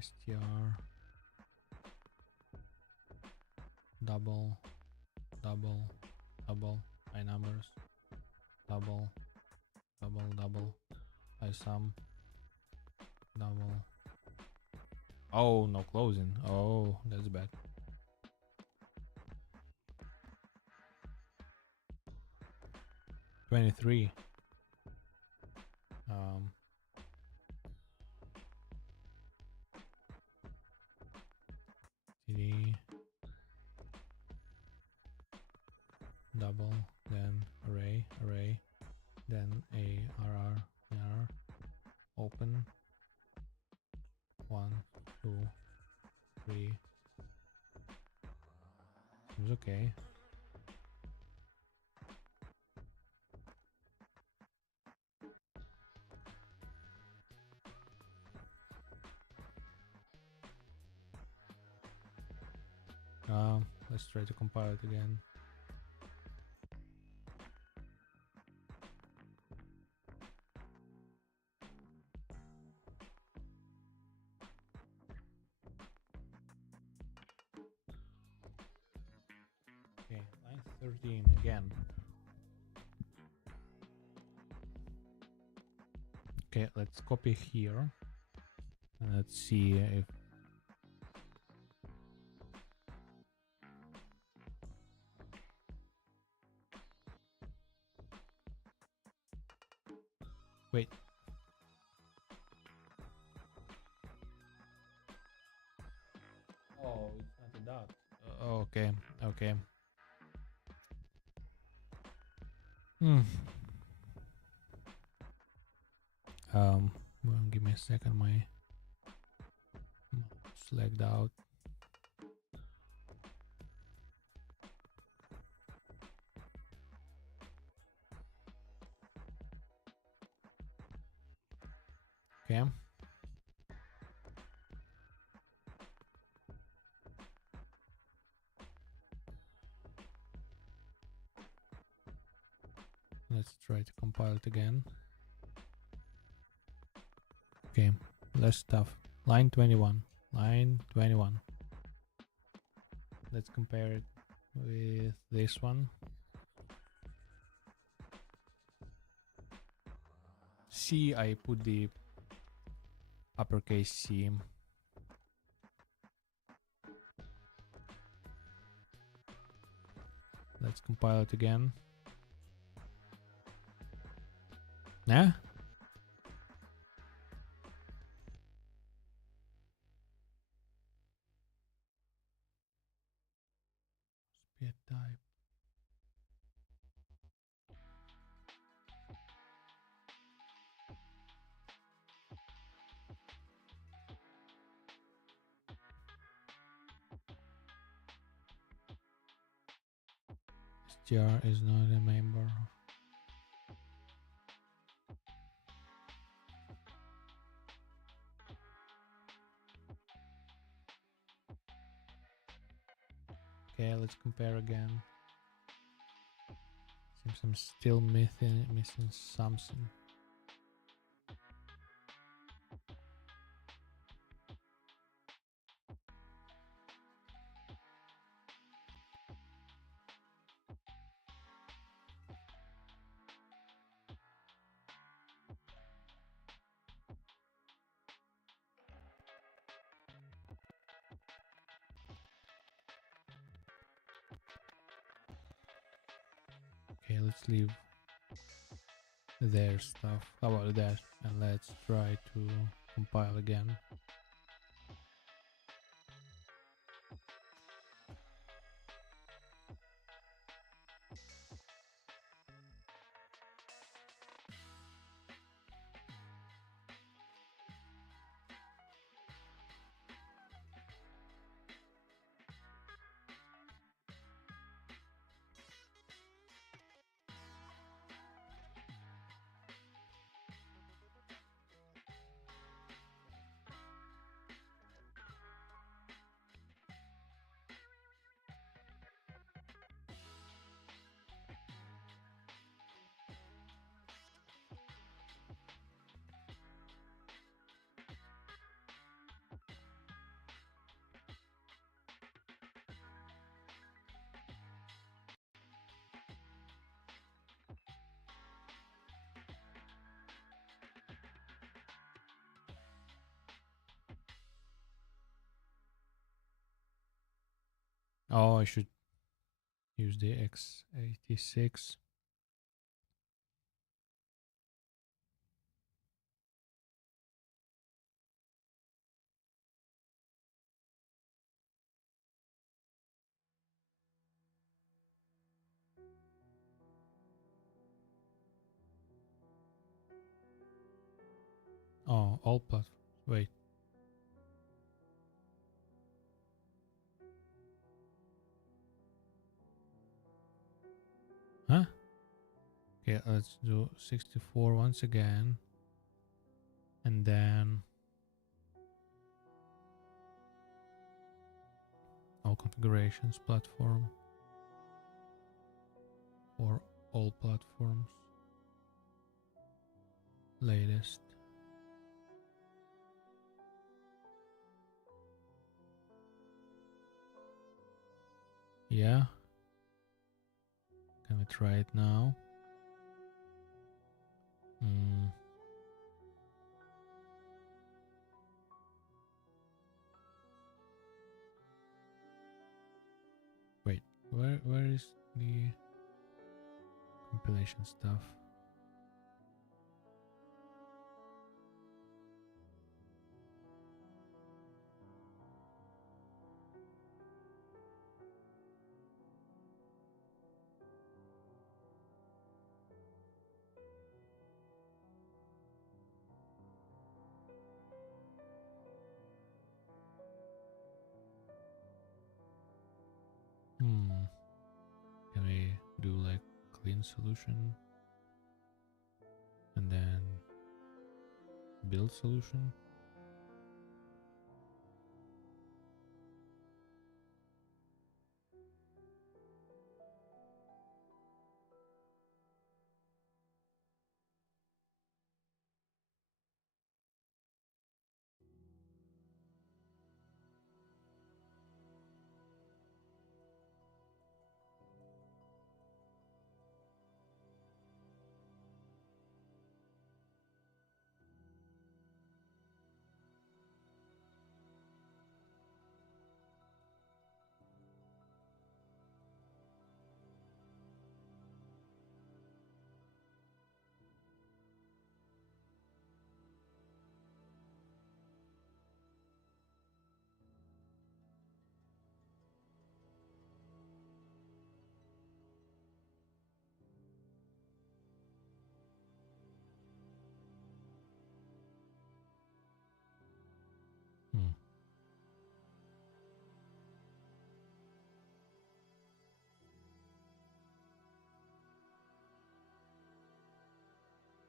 str, double, double, double, by numbers, double, double, double, by sum, double. Oh, no closing. Oh, that's bad. $23. CD double, then array, then ARR, open 1, 2, 3. Seems okay. Let's try to compile it again. Okay, line 13 again. Okay, let's copy here and let's see if wait. Oh, it's not a dot. Okay, okay. Well, give me a second. My mouse lagged out. Okay. Let's try to compile it again. Okay, less stuff. Line 21. Line 21. Let's compare it with this one. C, I put the uppercase C. Let's compile it again. Nah? Speed type. STR is not a member. Okay, let's compare again. Seems I'm still missing something. Okay, let's leave their stuff. How about that? And let's try to compile again. Oh, I should use the x86. Oh, all platforms. Wait. Huh? Okay, let's do 64 once again. And then all configurations platform for all platforms. Latest. Yeah. Can we try it now? Wait, where is the compilation stuff? Can we do like clean solution and then build solution?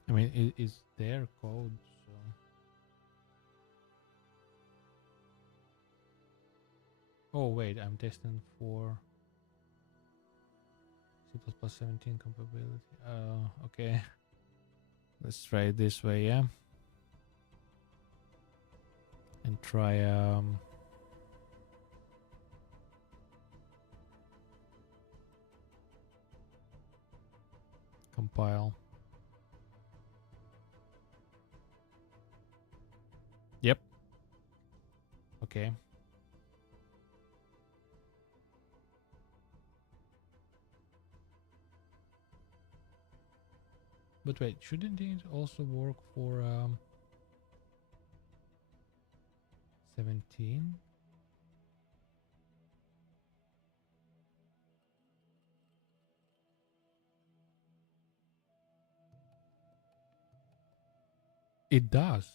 I mean, it's their code, so. Oh wait, I'm testing for C++ 17 compatibility. Okay. Let's try it this way, yeah. And try compile. Yep. Okay. But wait, shouldn't it also work for 17? It does.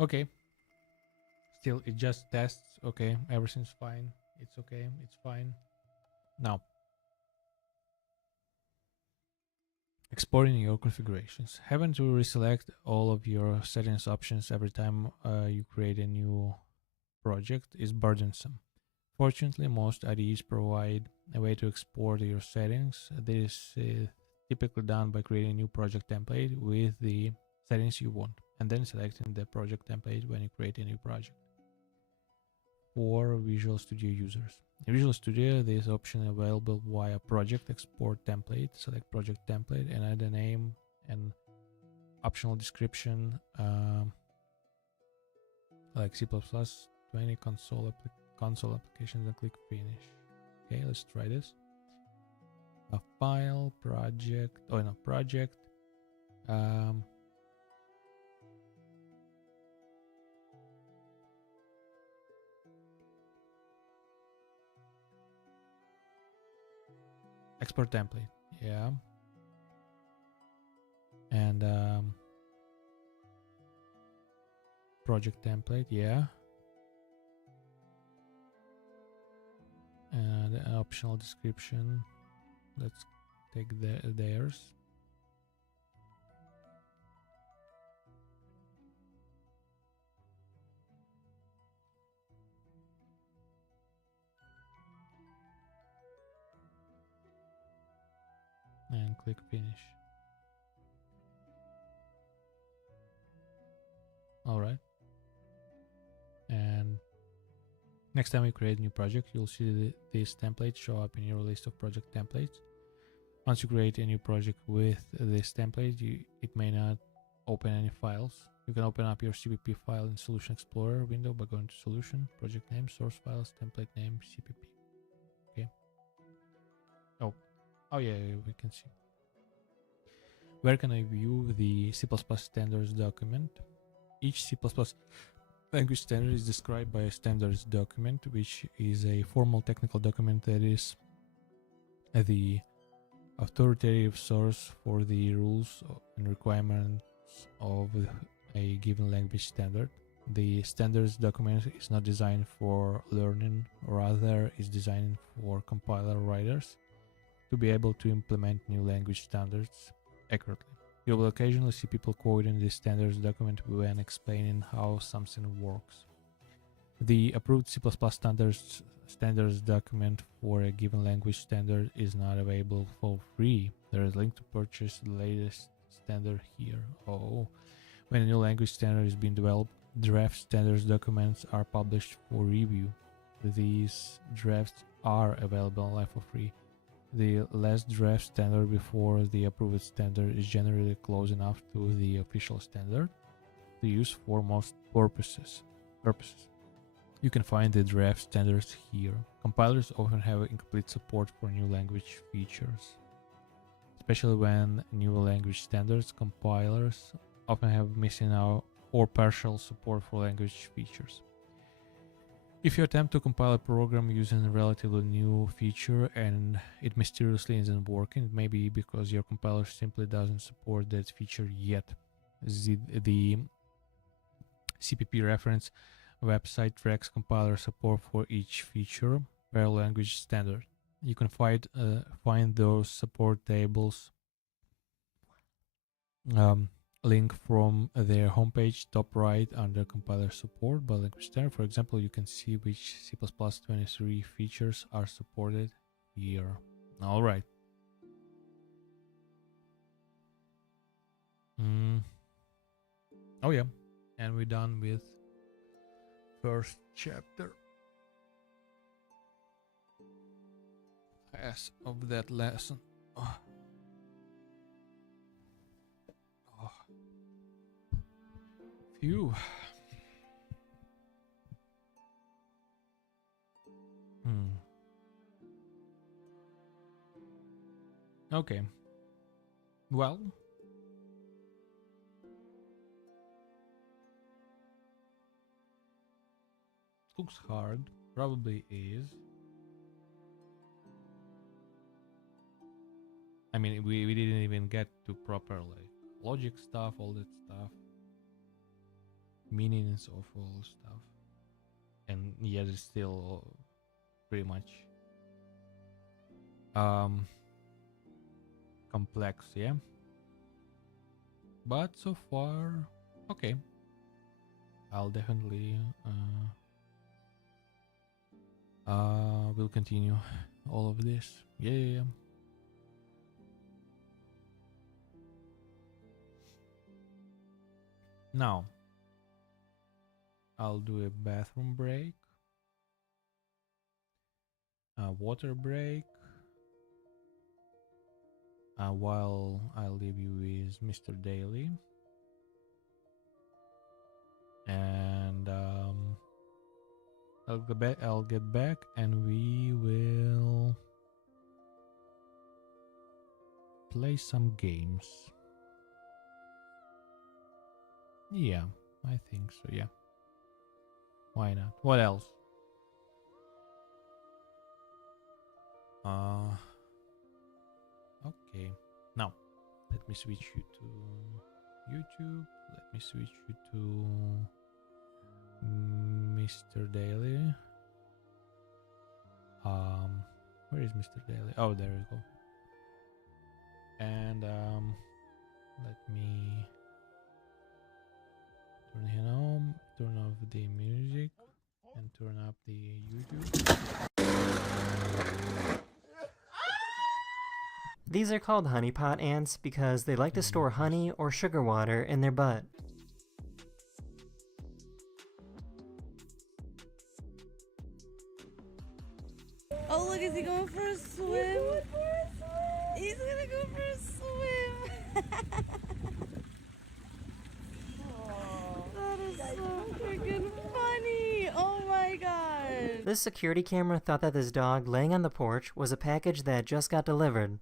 Okay. Still, it just tests. Okay, everything's fine. It's okay. It's fine. Now, exporting your configurations. Having to reselect all of your settings options every time you create a new project is burdensome. Fortunately, most IDEs provide a way to export your settings. This is typically done by creating a new project template with the settings you want, and then selecting the project template when you create a new project. For Visual Studio users, In Visual Studio, this option available via project export template. Select project template and add a name and optional description, like C++ 20 console applications, and click finish. Okay, let's try this. A file, project, project. Export template, yeah. And project template, yeah. And an optional description. Let's take theirs. And click finish. All right. And next time you create a new project, you'll see this template show up in your list of project templates. Once you create a new project with this template, it may not open any files. You can open up your CPP file in Solution Explorer window by going to Solution, Project Name, Source Files, Template Name, CPP. Okay. Oh yeah, we can see. Where can I view the C++ standards document? Each C++ language standard is described by a standards document, which is a formal technical document that is the authoritative source for the rules and requirements of a given language standard. The standards document is not designed for learning, rather is designed for compiler writers to be able to implement new language standards accurately. You will occasionally see people quoting the standards document when explaining how something works. The approved C++ standards document for a given language standard is not available for free. There is a link to purchase the latest standard here. When a new language standard is being developed, draft standards documents are published for review. These drafts are available online for free. The last draft standard before the approved standard is generally close enough to the official standard to use for most purposes. You can find the draft standards here. Compilers often have incomplete support for new language features. Especially when new language standards, compilers often have missing out or partial support for language features. If you attempt to compile a program using a relatively new feature and it mysteriously isn't working, it may be because your compiler simply doesn't support that feature yet. The CPP reference website tracks compiler support for each feature per language standard. You can find those support tables link from their homepage, top right under compiler support by language standard. For example, you can see which C++ 23 features are supported here. All right. Oh yeah, and we're done with first chapter as of that lesson. Phew. Okay. Well, looks hard. Probably is. I mean, we didn't even get to proper logic stuff, all that stuff. Meanings of all stuff, and yet it's still pretty much complex, yeah, but so far okay. I'll definitely will continue all of this. Yeah. Now I'll do a bathroom break water break. While I'll leave you with Mr. Daly. And I'll get back and we will play some games. Yeah, I think so, yeah. Why not? What else? Okay. Now, let me switch you to YouTube. Let me switch you to Mr. Daly. Where is Mr. Daly? Oh, there we go. And let me turn him on, turn off the music, and turn up the YouTube. These are called honeypot ants because they like to store honey or sugar water in their butt. Oh, look, is he going for a swim? He's gonna go for a swim. That is so freaking funny. Oh my god. This security camera thought that this dog laying on the porch was a package that just got delivered.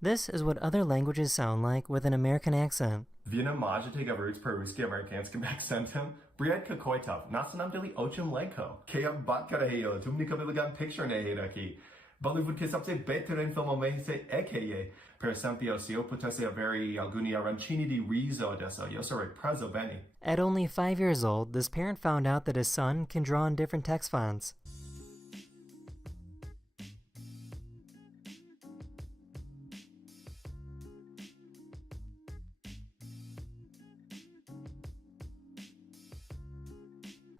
This is what other languages sound like with an American accent. Vina Majatega roots peruski amerikanskim accentum. Briad kakoitov. Nasanam dili ochum leko. Kea bat karaheo. Tumni kabilagan picture nehiraki. Bollywood kisapse better film omese ekeye. Per esempio, sio potesse averi alcuni arancini di riso adesso. Io sarei preso bene. At only 5 years old, this parent found out that his son can draw in different text fonts.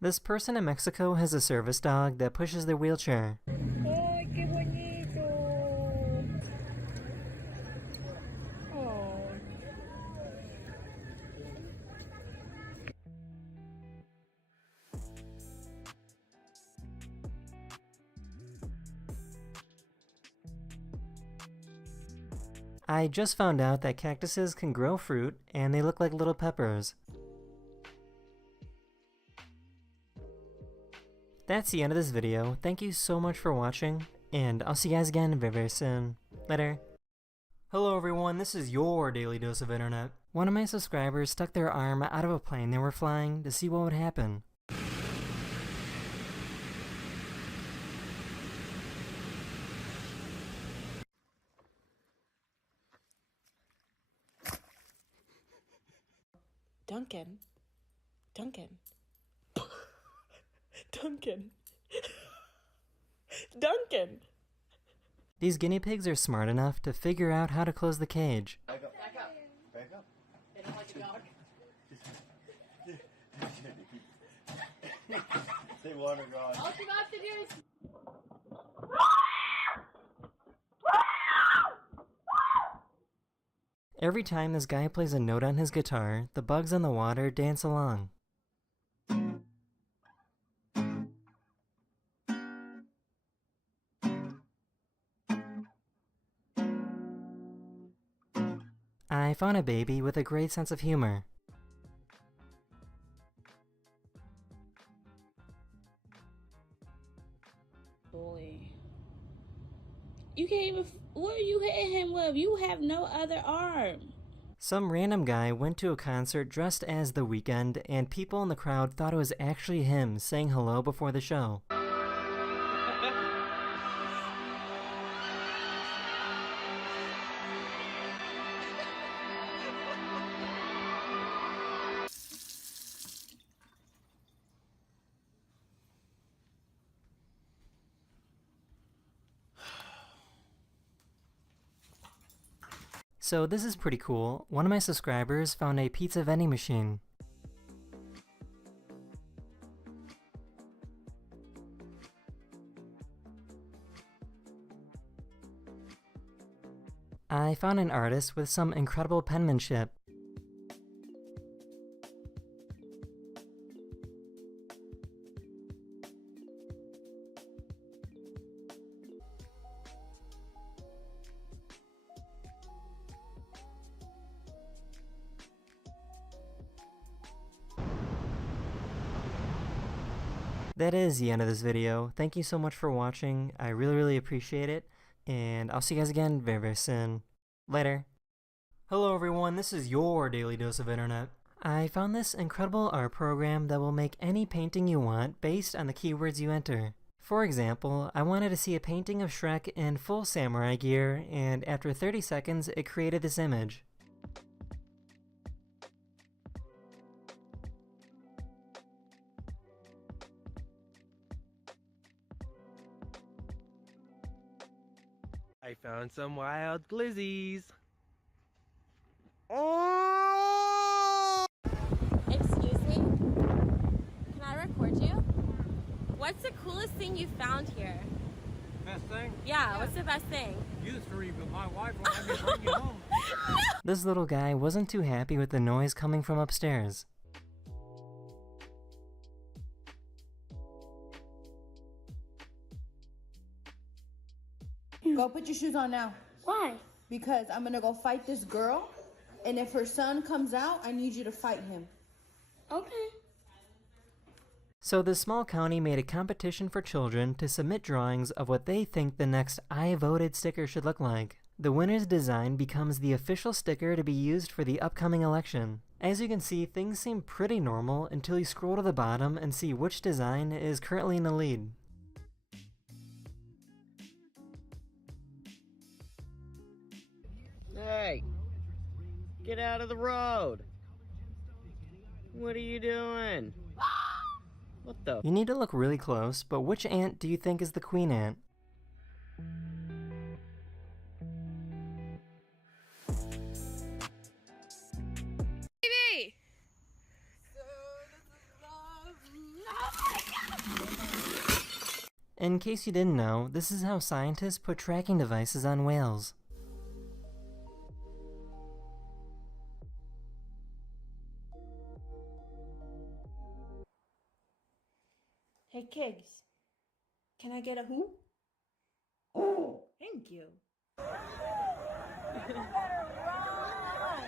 This person in Mexico has a service dog that pushes their wheelchair. Ay, qué bonito. Oh. I just found out that cactuses can grow fruit and they look like little peppers. That's the end of this video. Thank you so much for watching, and I'll see you guys again very, very soon. Later. Hello everyone, this is your Daily Dose of Internet. One of my subscribers stuck their arm out of a plane they were flying to see what would happen. Duncan. Duncan. Duncan. Duncan. These guinea pigs are smart enough to figure out how to close the cage. Back up. Back up. Back up. They don't like a dog. They want to go. All you have to do is... Every time this guy plays a note on his guitar, the bugs on the water dance along. I found a baby with a great sense of humor. Boy. You can't even... What are you hitting him with? You have no other arm. Some random guy went to a concert dressed as The Weeknd, and people in the crowd thought it was actually him saying hello before the show. So this is pretty cool. One of my subscribers found a pizza vending machine. I found an artist with some incredible penmanship. That is the end of this video. Thank you so much for watching. I really appreciate it. And I'll see you guys again very soon. Later. Hello everyone, this is your Daily Dose of Internet. I found this incredible art program that will make any painting you want based on the keywords you enter. For example, I wanted to see a painting of Shrek in full samurai gear, and after 30 seconds it created this image. I found some wild glizzies. Excuse me? Can I record you? What's the coolest thing you found here? Best thing? Yeah, what's the best thing? You three, but my wife won't let me bring you home. This little guy wasn't too happy with the noise coming from upstairs. Go put your shoes on now. Why? Because I'm gonna go fight this girl, and if her son comes out, I need you to fight him. Okay. So this small county made a competition for children to submit drawings of what they think the next I Voted sticker should look like. The winner's design becomes the official sticker to be used for the upcoming election. As you can see, things seem pretty normal until you scroll to the bottom and see which design is currently in the lead. Hey, get out of the road. What are you doing? What the? You need to look really close, but which ant do you think is the queen ant? Baby! In case you didn't know, this is how scientists put tracking devices on whales. Hey, Kigs. Can I get a who? Oh, thank you. You better run!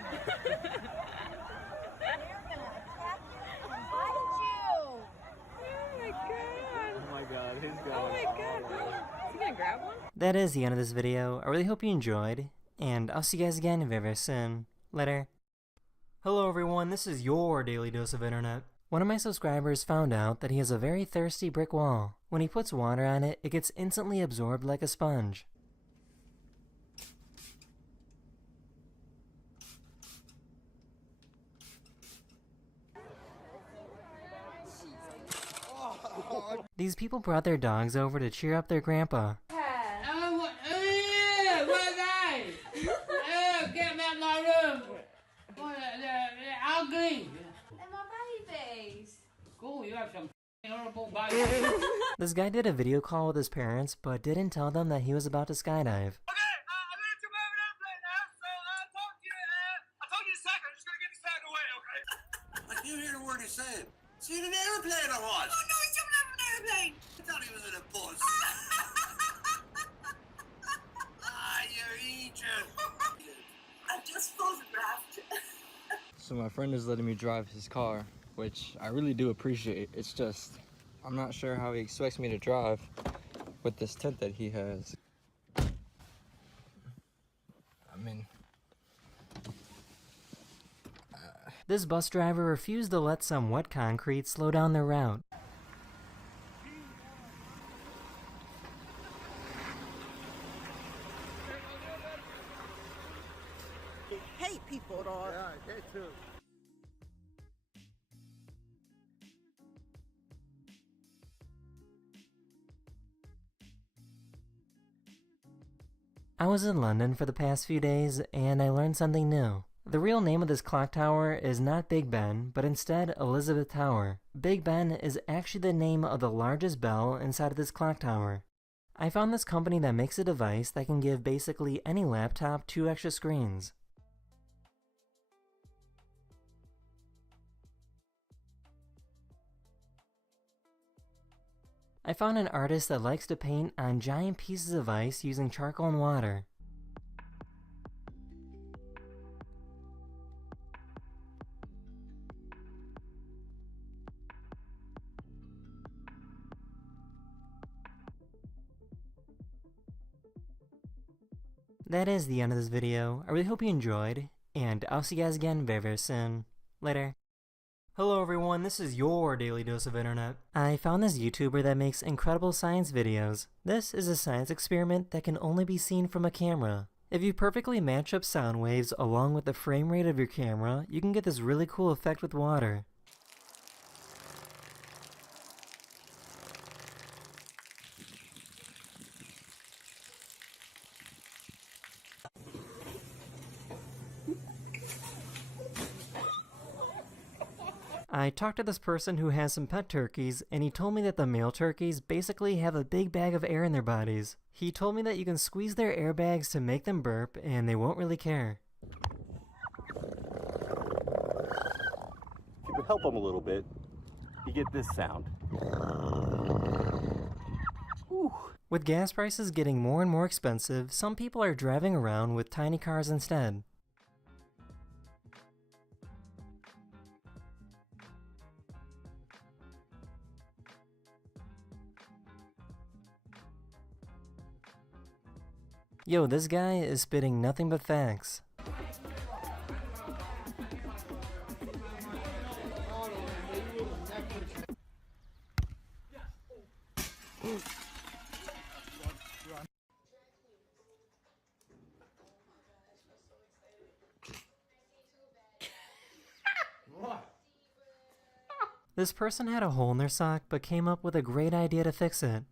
They're gonna attack you and bite you! Oh my god! Oh my god, he's going. Oh my god! Is he gonna grab one? That is the end of this video. I really hope you enjoyed, and I'll see you guys again very soon. Later. Hello everyone, this is your Daily Dose of Internet. One of my subscribers found out that he has a very thirsty brick wall. When he puts water on it, it gets instantly absorbed like a sponge. These people brought their dogs over to cheer up their grandpa. Get me out of my room. Ugly. And my babies. Cool, you have some honorable body. This guy did a video call with his parents, but didn't tell them that he was about to skydive. I can't hear the word he's saying. Is he in an airplane or what? Oh no, he's jumping out of an airplane! I thought he was in a bus. You're Egypt. I just photographed. So my friend is letting me drive his car, which I really do appreciate. It's just, I'm not sure how he expects me to drive with this tent that he has. I mean... This bus driver refused to let some wet concrete slow down their route. Hate people, dog. Yeah, they too. I was in London for the past few days, and I learned something new. The real name of this clock tower is not Big Ben, but instead Elizabeth Tower. Big Ben is actually the name of the largest bell inside of this clock tower. I found this company that makes a device that can give basically any laptop 2 extra screens. I found an artist that likes to paint on giant pieces of ice using charcoal and water. That is the end of this video. I really hope you enjoyed, and I'll see you guys again very, very soon. Later. Hello everyone, this is your Daily Dose of Internet. I found this YouTuber that makes incredible science videos. This is a science experiment that can only be seen from a camera. If you perfectly match up sound waves along with the frame rate of your camera, you can get this really cool effect with water. I talked to this person who has some pet turkeys, and he told me that the male turkeys basically have a big bag of air in their bodies. He told me that you can squeeze their airbags to make them burp, and they won't really care. If you could help them a little bit, you get this sound. Whew. With gas prices getting more and more expensive, some people are driving around with tiny cars instead. Yo, this guy is spitting nothing but facts. This person had a hole in their sock but came up with a great idea to fix it.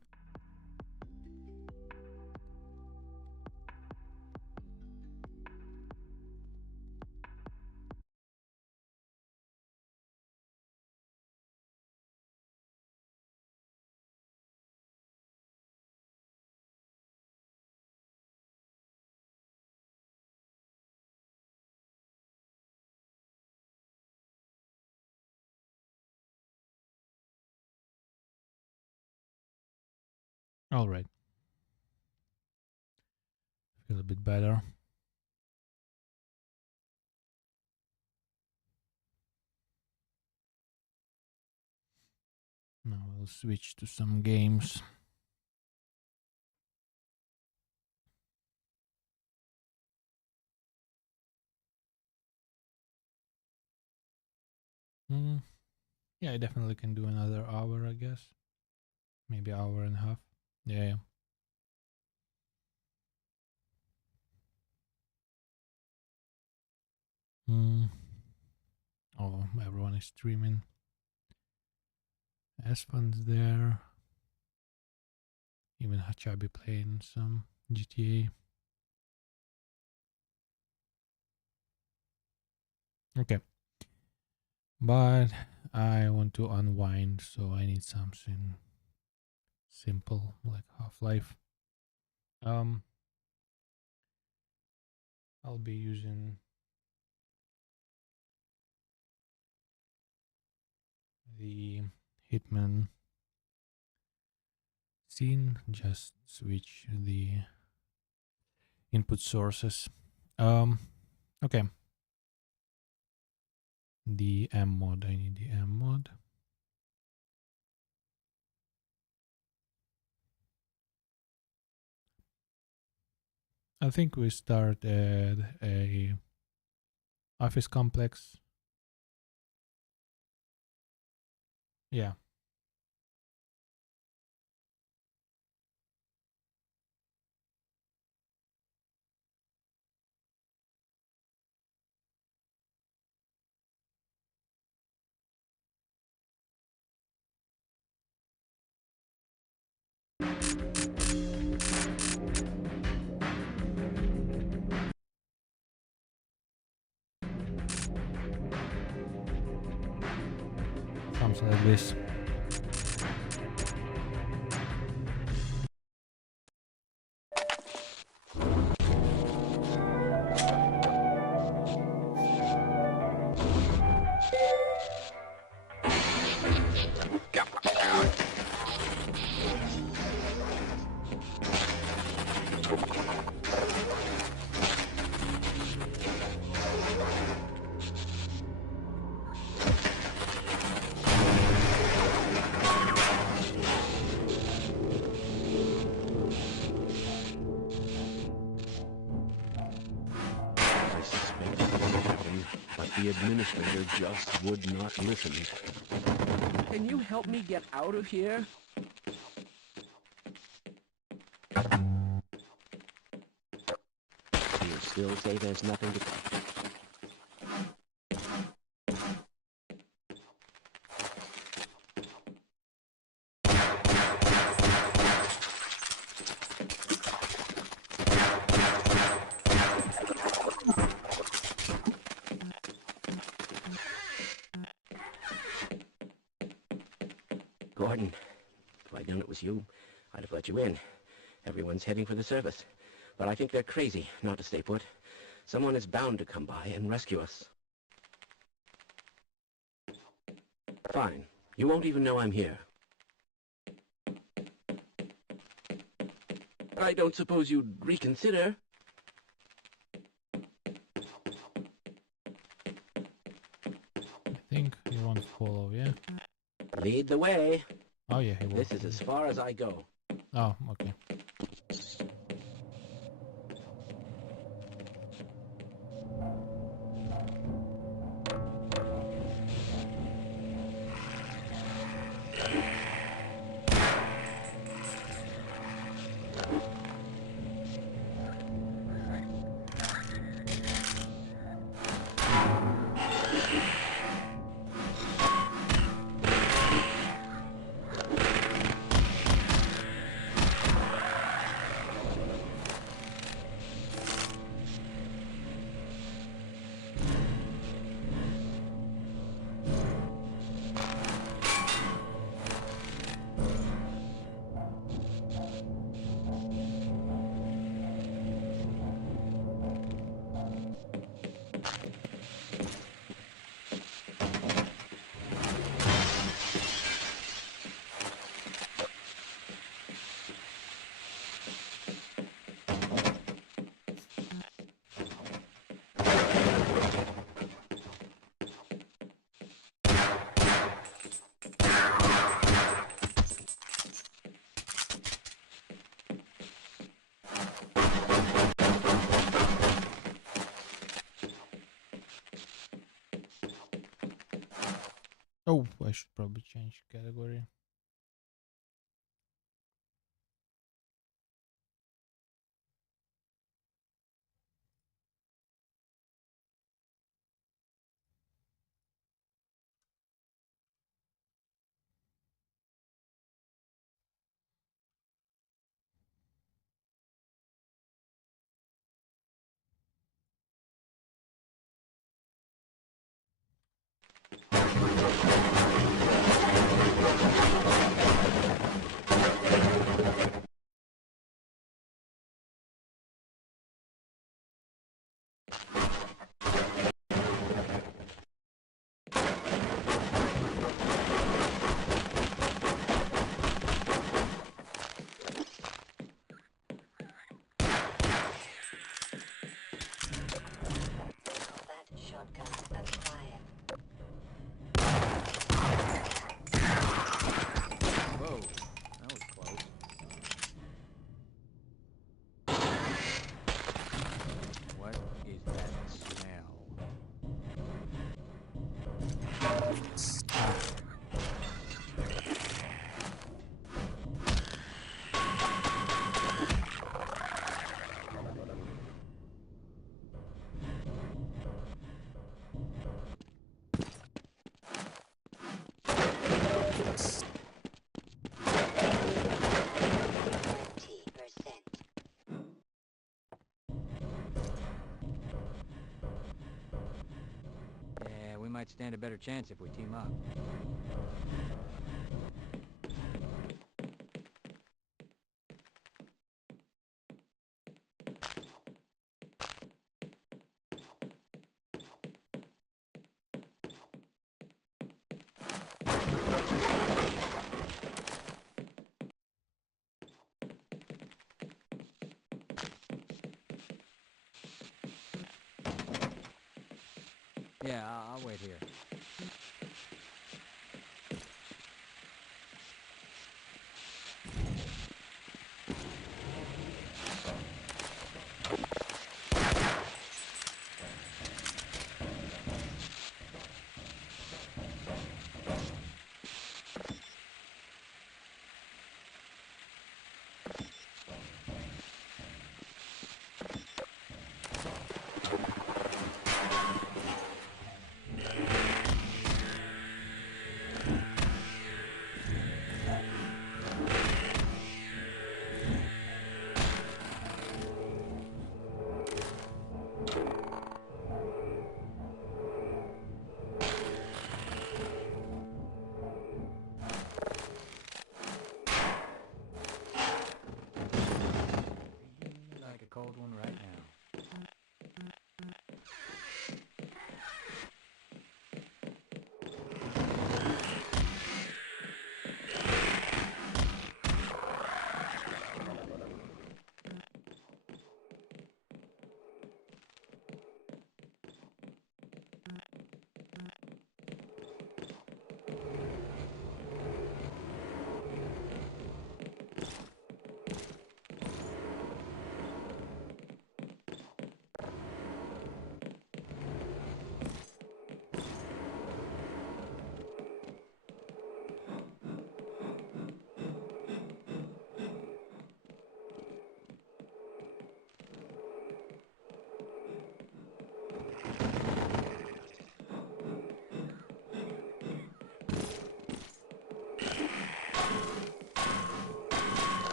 All right. Feel a bit better. Now we'll switch to some games. Yeah, I definitely can do another hour, I guess. Maybe hour and a half. Yeah. Oh, everyone is streaming. S-Fun's there. Even Hachabi playing some GTA. Okay. But I want to unwind, so I need something simple like Half-Life. I'll be using the Hitman scene. Just switch the input sources. Okay. The M mod, I need the M mod. I think we start at a office complex. Yeah. Something like this. The administrator just would not listen. Can you help me get out of here? You still say there's nothing to... Gordon, if I'd known it was you, I'd have let you in. Everyone's heading for the surface. But I think they're crazy not to stay put. Someone is bound to come by and rescue us. Fine. You won't even know I'm here. I don't suppose you'd reconsider? I think he wants to follow, yeah? Lead the way. Oh yeah, he will. This is as far as I go. Oh, okay. Oh, I should probably change category. Whoa, that was close. What is that smell? Yeah, we might stand a better chance if we team up. Yeah, I'll wait here.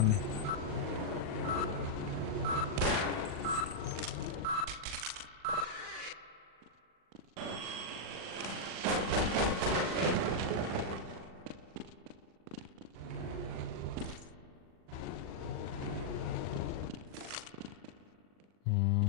fun. Hmm.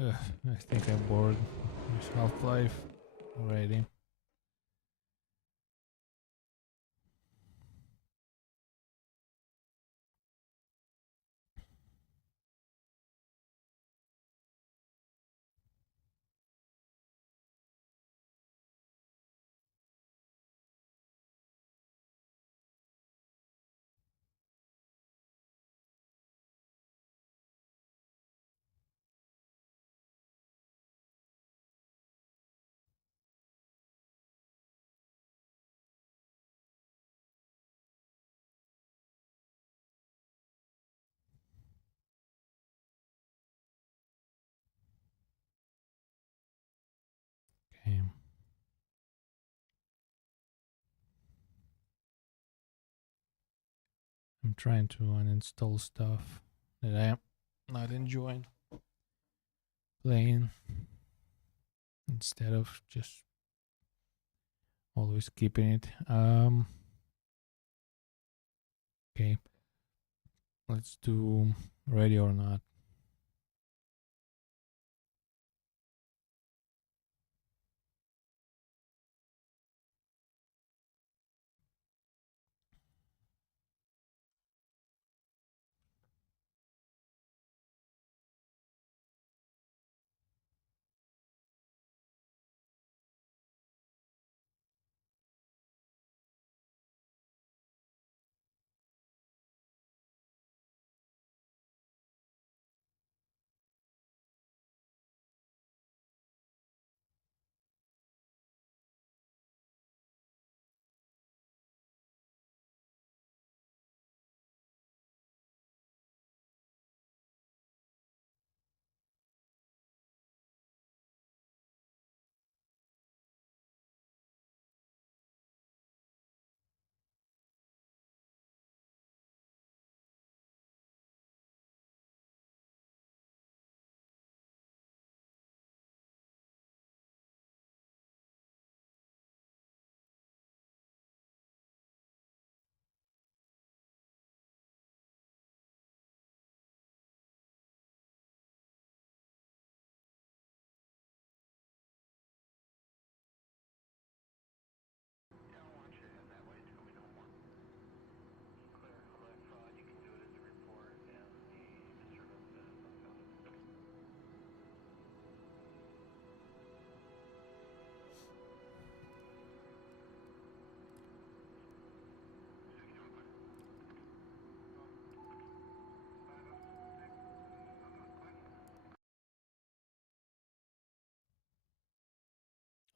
Ugh, I think I'm bored with Half-Life already. Okay. I'm trying to uninstall stuff that I am not enjoying playing instead of just always keeping it. Okay. Let's do Ready or Not.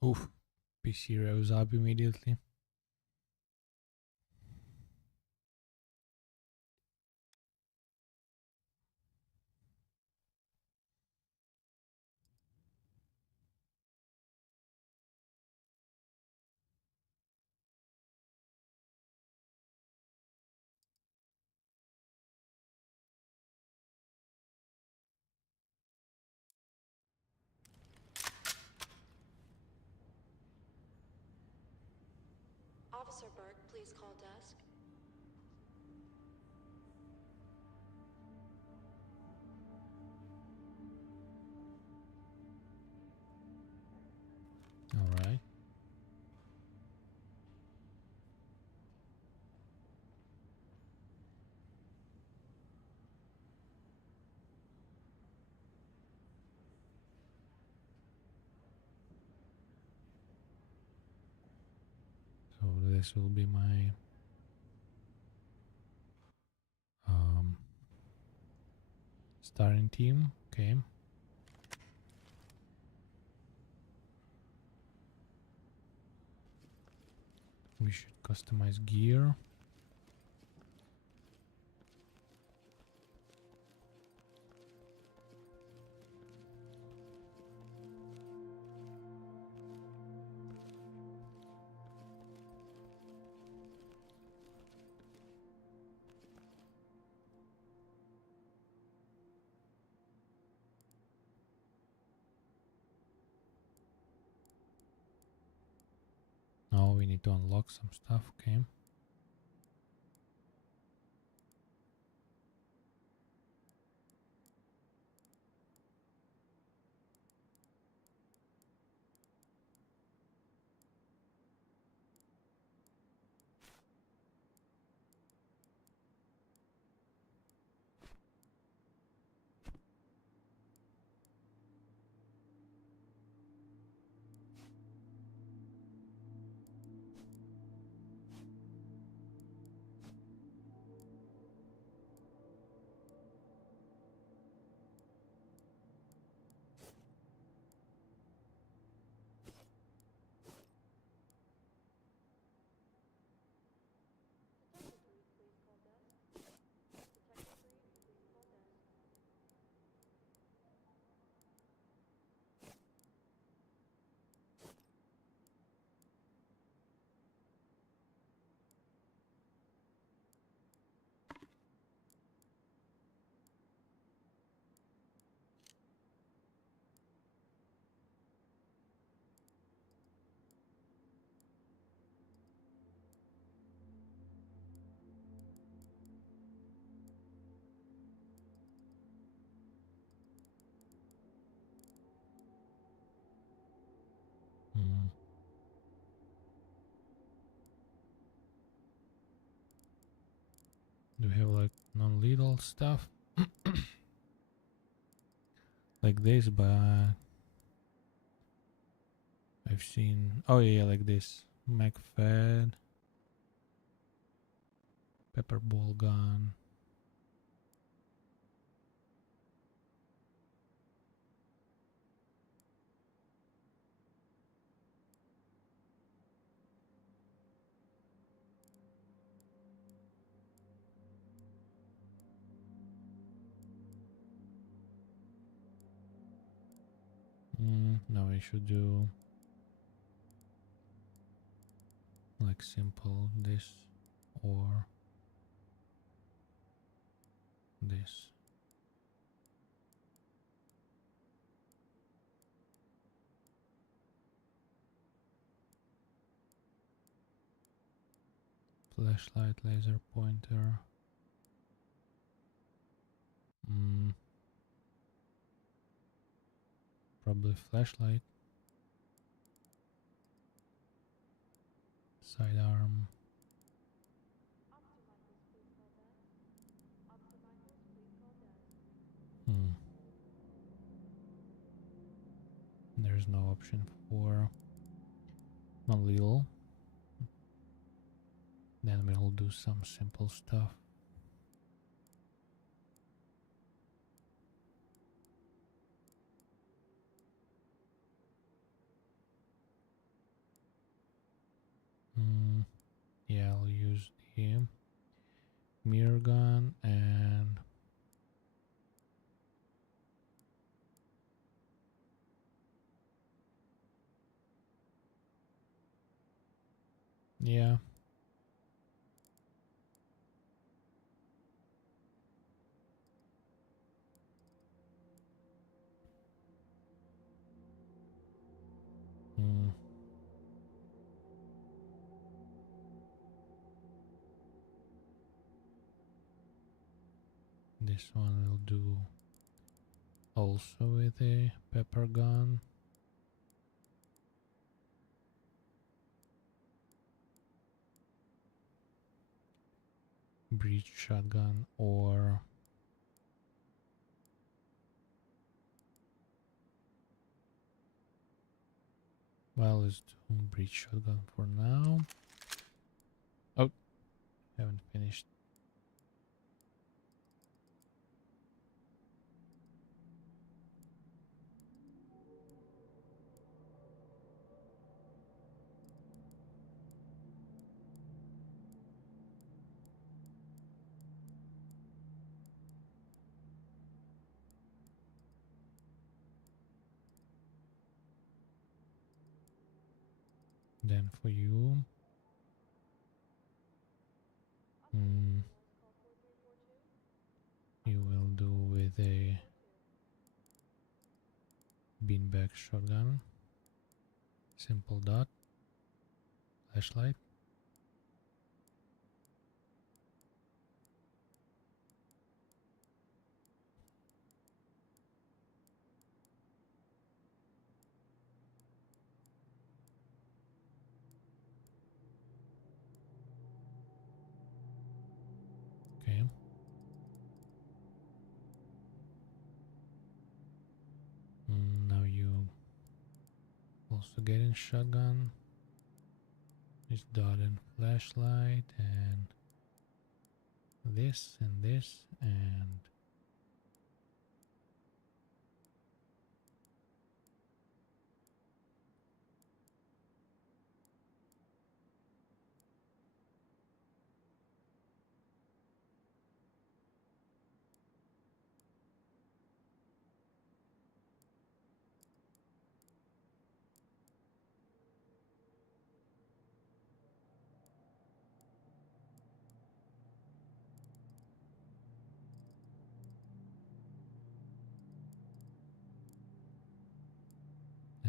Oof. PC rose up immediately. Officer Burke, please call desk. All right. So this will be my starting team. Okay. We should customize gear. Now we need to unlock some stuff. Okay. Do we have like non-lethal stuff? Like this, but I've seen, oh yeah, like this. MacFed, pepper ball gun. No, I should do like simple this or this. Flashlight, laser pointer. Probably flashlight. Sidearm. There's no option for non-lethal. Then we'll do some simple stuff. him. Mirror gun and yeah. Hmm. This one will do also with a pepper gun. Breech shotgun or well, let's do breech shotgun for now. Oh, haven't finished. Then for you, you will do with a beanbag shotgun, simple dot, flashlight. Okay. Now you also get in shotgun. This dot and flashlight and this and this and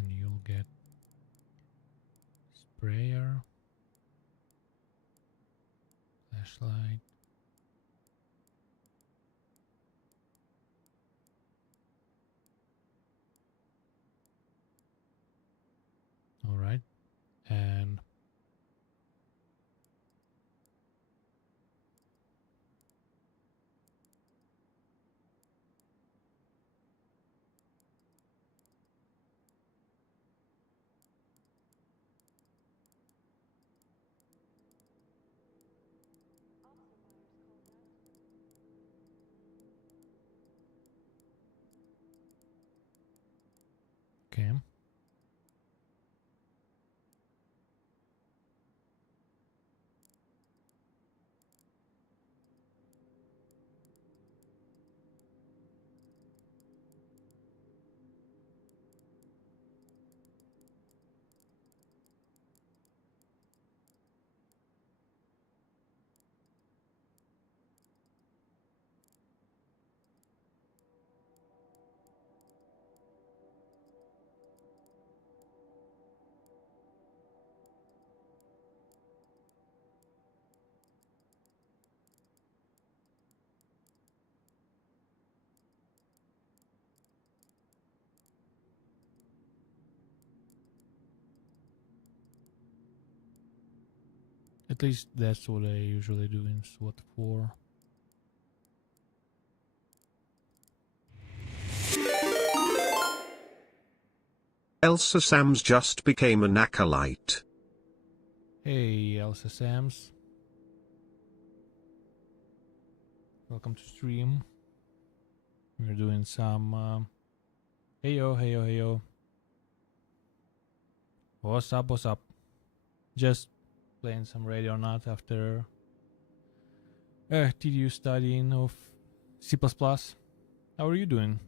you'll get sprayer, flashlight, all right, and okay. At least that's what I usually do in SWAT 4. Elsa Sams just became an acolyte. Hey, Elsa Sams. Welcome to stream. We're doing some heyo, heyo, heyo. What's up, what's up? Just playing some Radio Not after Did you studying of C++? How are you doing?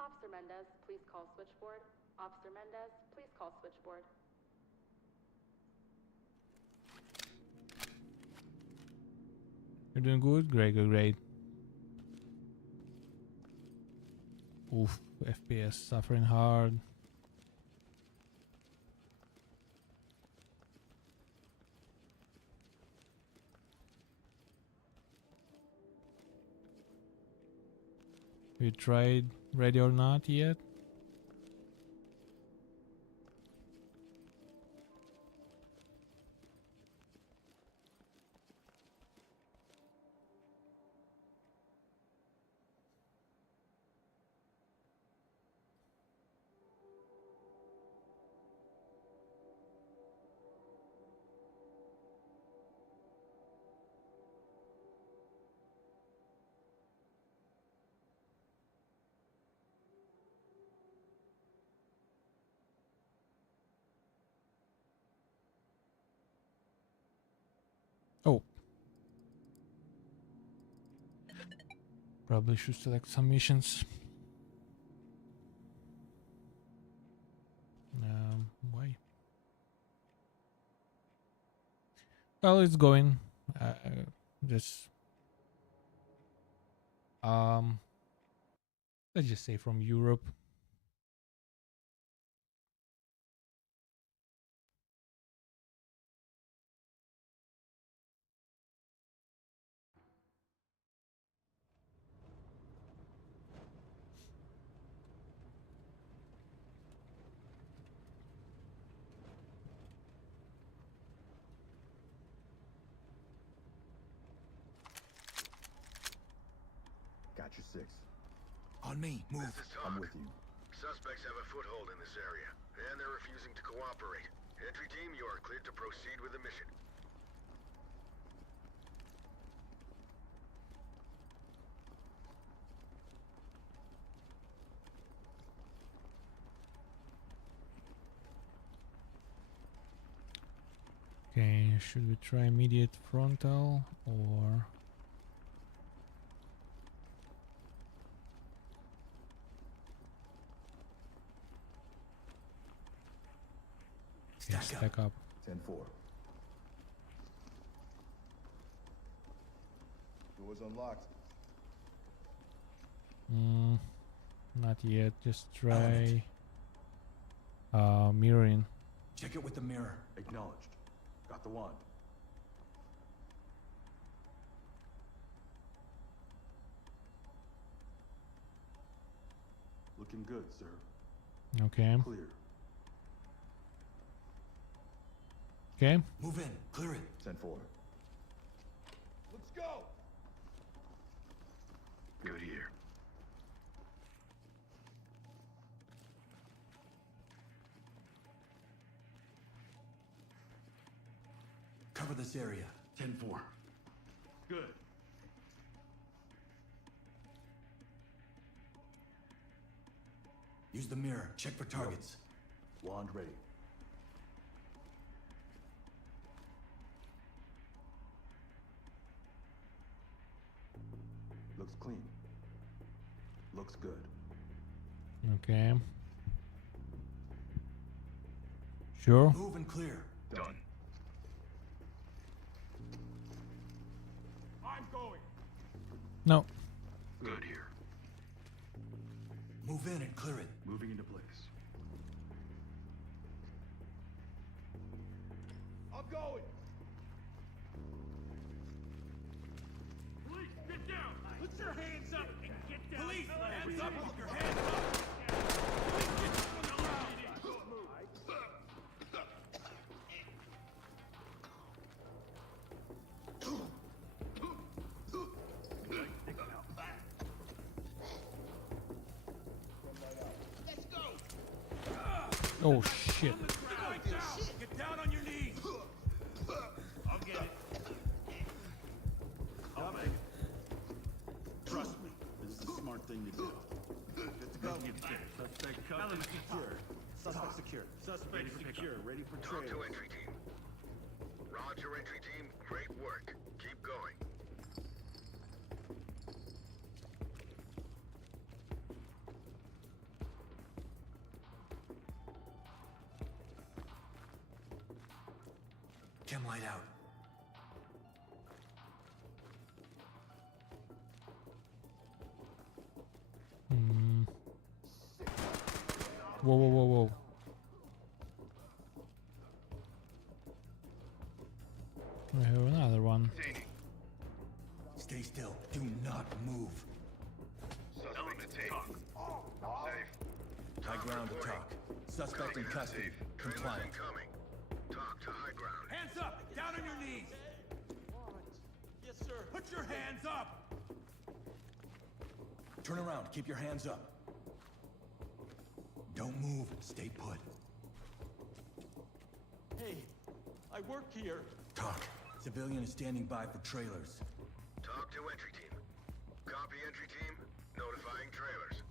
Officer Mendez, please call switchboard. Officer Mendez, please call switchboard. You're doing good? Great, good, great. Oof, FPS suffering hard. You tried Ready or Not yet? Oh. Probably should select some missions. Why? Well, it's going. Just let's just say from Europe. Got your 6. On me, move. I'm with you. Suspects have a foothold in this area, and they're refusing to cooperate. Entry team, you are cleared to proceed with the mission. Okay, should we try immediate frontal or... Stack up. 10-4. Doors unlocked. Not yet. Just try mirroring. Check it with the mirror. Acknowledged. Got the wand. Looking good, sir. Okay. Clear. Okay. Move in. Clear it. 10-4. Let's go. Good here. Cover this area. 10-4. Good. Use the mirror. Check for targets. Wand ready. Looks clean. Looks good. Okay. Sure. Move and clear. Done. I'm going. No. Good here. Move in and clear it. Moving into place. I'm going. Police, get down! Put your hands up and get down! Police, hands up! Put your hands up! Police, get up on the ground! Oh shit. Get down on your knees. I'll get it. I'll make it. Trust me, this is the smart thing to do. Good to go. Suspect cuffed and secure. Suspect secure. Suspect secure. Ready for Talk trailers. to entry team. Roger, entry team. Great work. Keep going. Chem light out. Hmm. Whoa, whoa, whoa, whoa. We have another one. Stay still. Do not move. Suspect safe. Safe. High ground to talk. Suspect in custody. Compliant. Incoming. Talk to high ground. Hands up! Down on your knees! Yes, sir. Put your hands up! Turn around. Keep your hands up. Don't move. Stay put. Hey, I work here. Talk. Civilian is standing by for trailers. Talk to entry team. Copy entry team. Notifying trailers.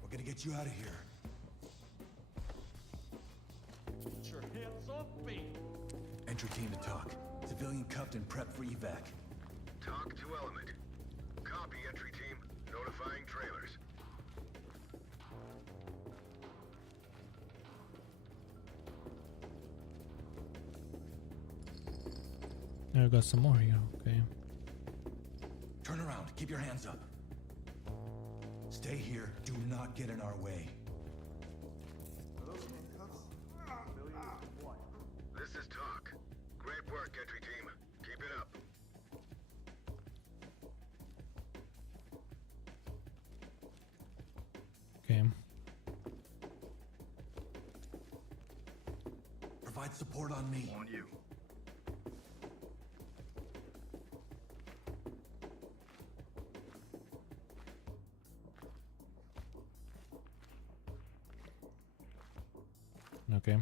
We're gonna get you out of here. Get your hands off me! Entry team to talk. Civilian cuffed and prepped for evac. Talk to element. Copy entry team. Notifying trailers. I got some more here, okay. Turn around. Keep your hands up. Stay here. Do not get in our way. This is talk. Great work, entry team. Keep it up. Okay. Provide support on me. On you. Okay.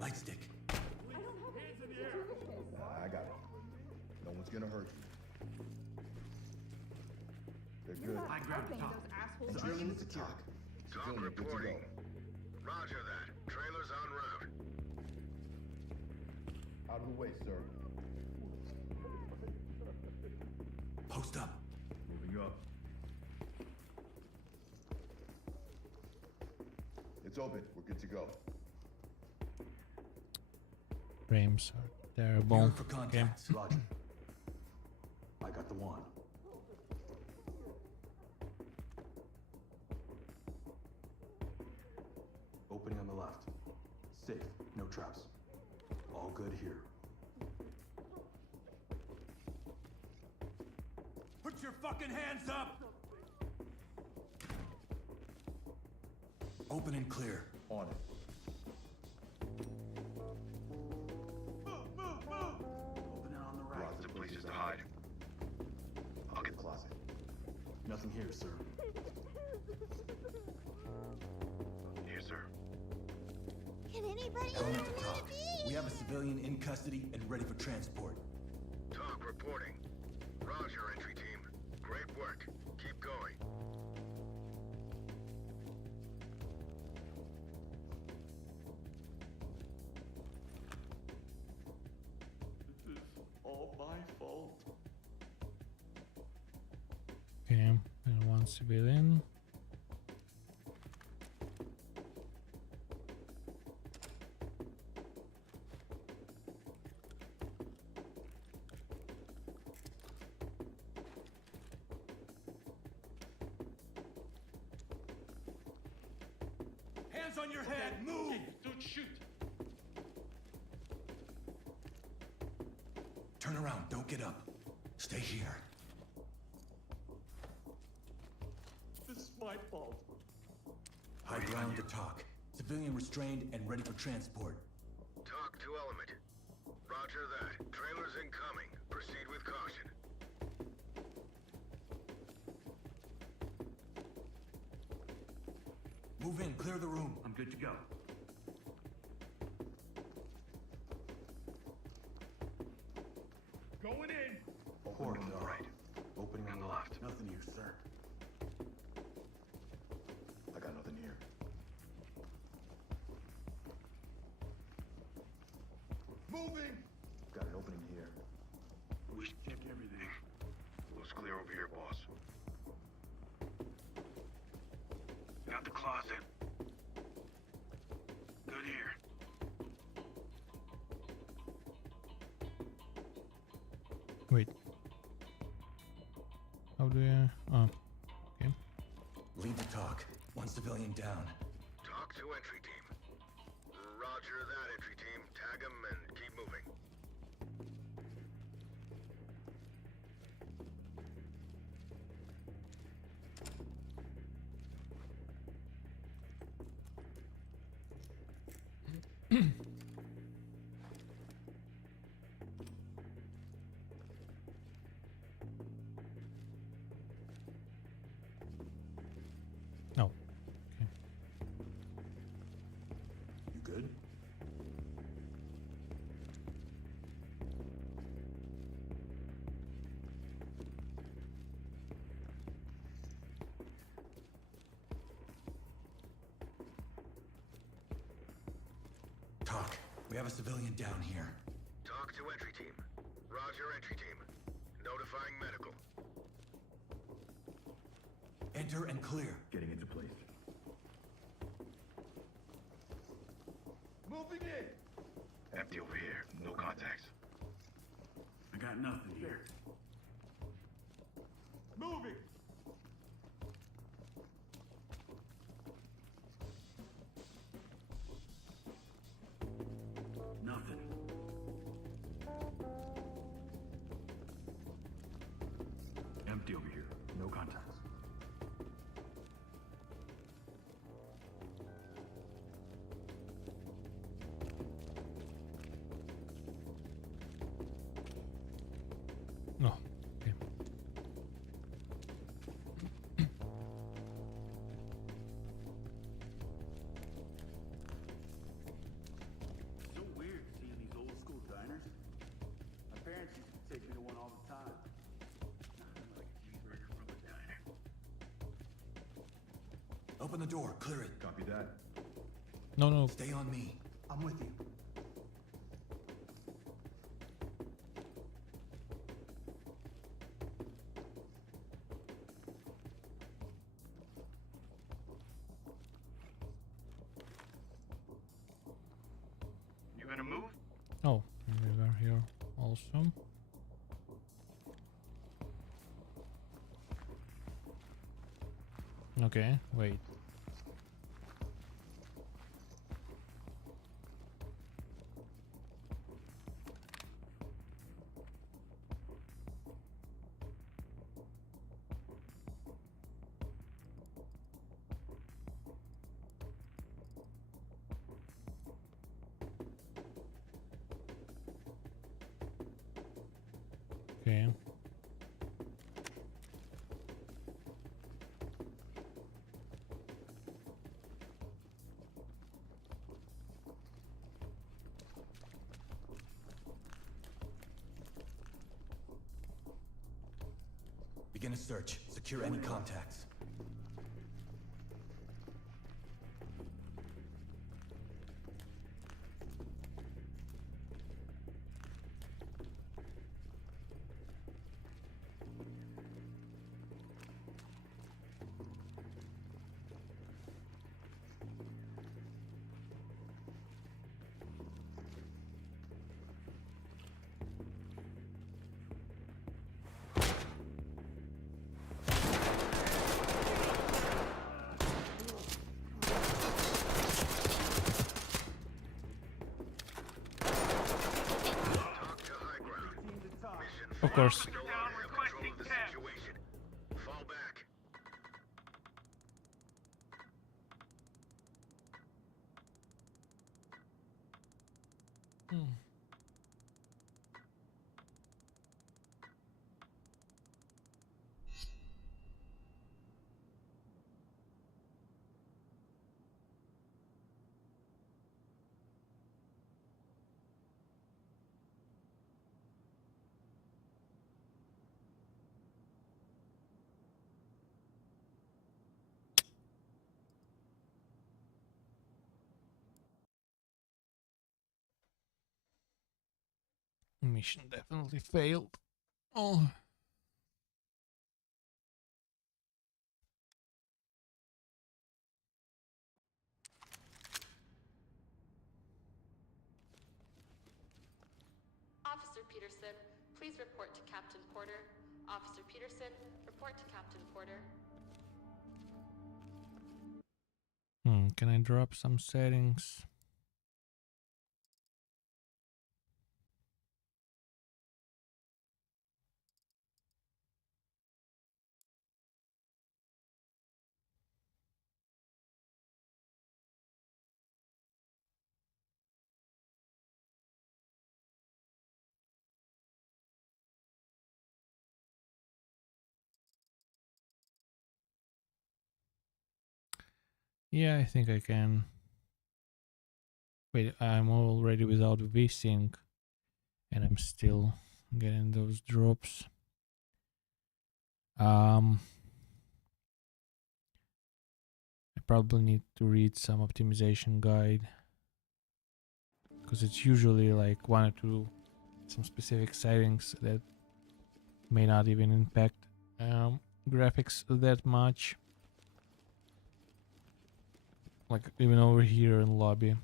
Light stick. I got it. No one's gonna hurt you. They're good. High ground to talk. Civilian to talk. Talk Civilian, good to reporting. go. Roger that. Trailers en route. Out of the way, sir. Post up. Moving up. It's open. We're good to go. Frames are terrible. Gearing for Okay. contacts. Roger. I got the one. Opening on the left. Safe. No traps. All good here. Put your fucking hands up! Open and clear. On it. Open it on the right. Lots of places to hide. I'll get the closet. Nothing here, sir. Here, sir. Can anybody Element to talk. We have a civilian in custody and ready for transport. Talk reporting. Roger, entry team. Great work. Keep going. This is all my fault. Okay, and one civilian. Hands on your head! Move! Don't shoot! Turn around. Don't get up. Stay here. This my fault. High ground to talk. Civilian restrained and ready for transport. Talk to Element. Roger that. Trailers incoming. Proceed with caution. Move in, clear the room. I'm good to go. Going in. Opening on the right. Opening On the left. Nothing here, sir. I got nothing here. Moving. Got an opening here. We should check everything. Looks clear over here, boss. Got the closet. Good here. Wait. How do I... Oh. Okay. Lead the talk. One civilian down. Talk to entry team. Roger that, entry team. Tag them and keep moving. Oh. You good? Talk. We have a civilian down here. Talk to entry team. Roger, entry team. Notifying medical. Enter and clear. Getting into place. Moving in. Empty over here. No contacts. I got nothing here. Moving. Nothing. Empty over here. No contacts. Oh. Okay. So weird seeing these old school diners. My parents used to take me to one all the time. Nothing like a cheeseburger from a diner. Open the door. Clear it. Copy that. No, no. Stay on me. I'm with you. You gonna move? Oh, and we were here also. Okay, wait. Okay. Begin a search. Secure any contacts. Of course. Control of the situation. Fall back. Mission definitely failed. Oh. Officer Peterson, please report to Captain Porter. Officer Peterson, report to Captain Porter. Can I drop some settings? Yeah, I think I can. Wait, I'm already without VSync and I'm still getting those drops. I probably need to read some optimization guide because it's usually like one or two some specific settings that may not even impact graphics that much. Like even over here in lobby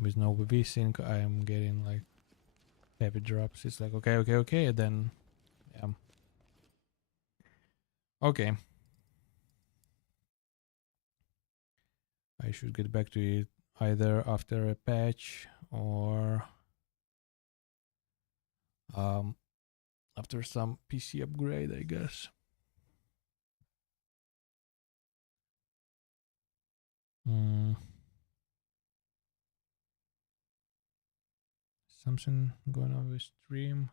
with no VSync, I am getting like heavy drops. It's like okay, and then yeah. Okay. I should get back to it either after a patch or after some PC upgrade, I guess. Something going on with stream.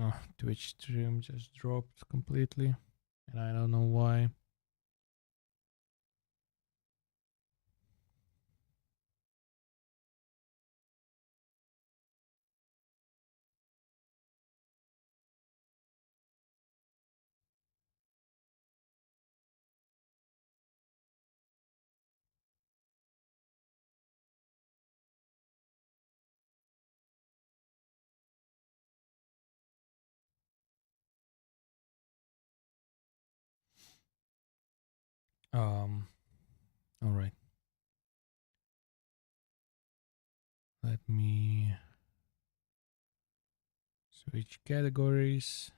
Oh, Twitch stream just dropped completely, and I don't know why. All right. Let me switch categories.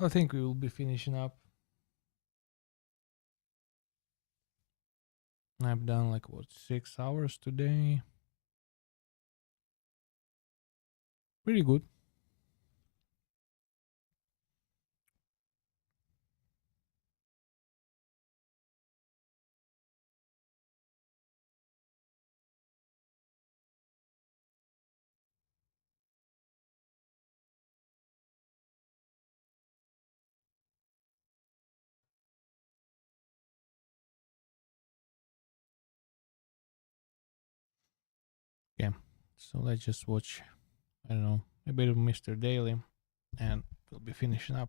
I think we will be finishing up. I've done like what 6 hours today. Pretty good. Yeah. So let's just watch, I don't know, a bit of Mr. Daily and we'll be finishing up.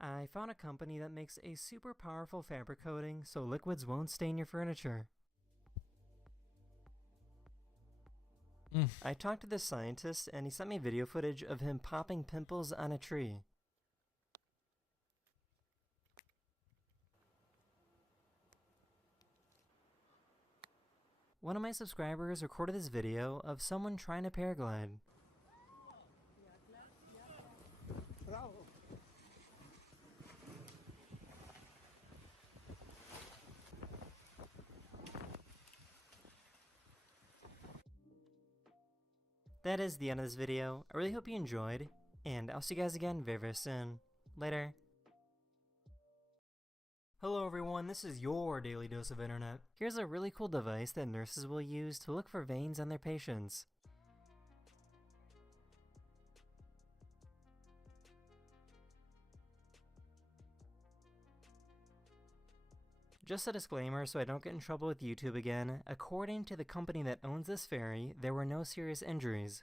I found a company that makes a super powerful fabric coating so liquids won't stain your furniture. I talked to this scientist and he sent me video footage of him popping pimples on a tree. One of my subscribers recorded this video of someone trying to paraglide. That is the end of this video. I really hope you enjoyed, and I'll see you guys again very, very soon. Later. Hello everyone, this is your Daily Dose of Internet. Here's a really cool device that nurses will use to look for veins on their patients. Just a disclaimer so I don't get in trouble with YouTube again, according to the company that owns this ferry, there were no serious injuries.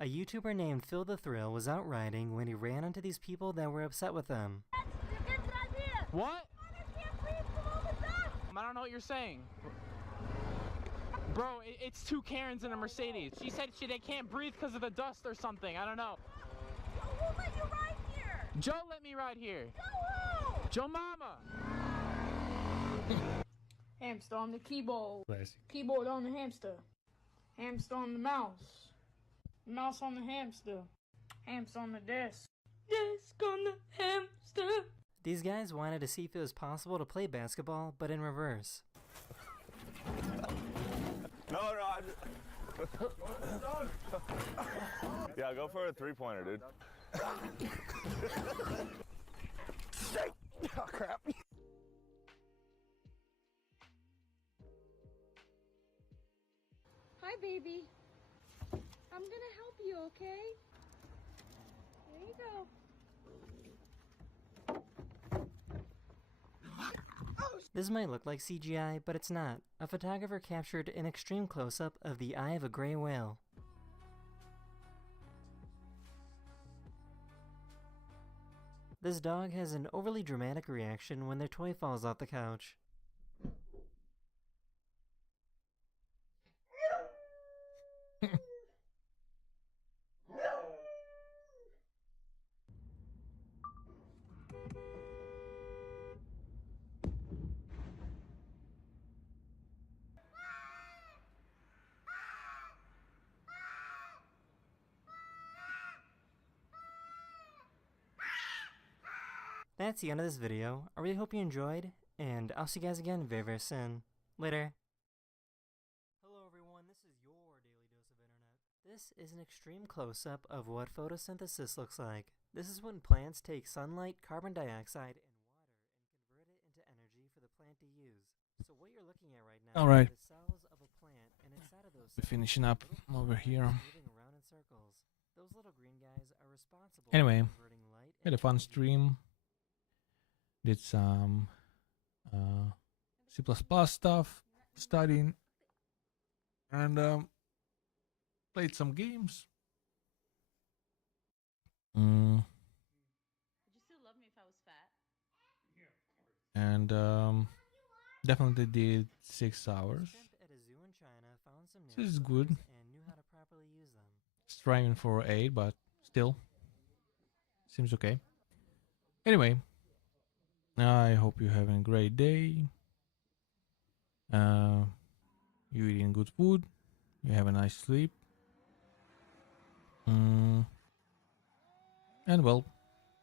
A YouTuber named Phil the Thrill was out riding when he ran into these people that were upset with him. What? I don't know what you're saying. Bro, it's two Karens in a Mercedes. She said they can't breathe because of the dust or something. I don't know. Joe won't let you ride here. Joe let me ride here. Joe! Joe Mama. Hamster on the keyboard. Classic. Keyboard on the hamster. Hamster on the mouse. Mouse on the hamster. Hamster on the desk. Desk on the hamster. These guys wanted to see if it was possible to play basketball, but in reverse. No, Rod. Yeah, go for a three-pointer, dude. Oh, crap. Hi, baby. I'm gonna help you, okay? There you go. This might look like CGI, but it's not. A photographer captured an extreme close-up of the eye of a gray whale. This dog has an overly dramatic reaction when their toy falls off the couch. That's the end of this video. I really hope you enjoyed, and I'll see you guys again very, very soon. Later. Hello everyone, this is your Daily Dose of Internet. This is an extreme close-up of what photosynthesis looks like. This is when plants take sunlight, carbon dioxide, and water and convert it into energy for the plant to use. So what you're looking at right now Alright. are the cells of a plant, and inside of those We're cells, finishing up little over here. moving around in circles. Those little green guys are responsible Anyway, for converting light had a fun stream. Did some C++ stuff, studying, and played some games. Would you still love me if I was fat? And definitely did 6 hours. at a zoo in China found some This is good. and knew how to properly use them. Striving for 8, but still seems okay. Anyway, I hope you're having a great day. You're eating good food. You have a nice sleep. And well,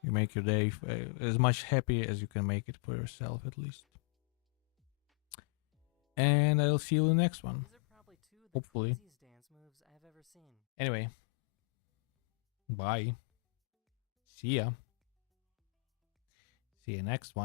you make your day as much happy as you can make it for yourself, at least. And I'll see you in the next one. These are probably two of the Hopefully. craziest dance moves I've ever seen. Anyway, bye. See ya. See you next one.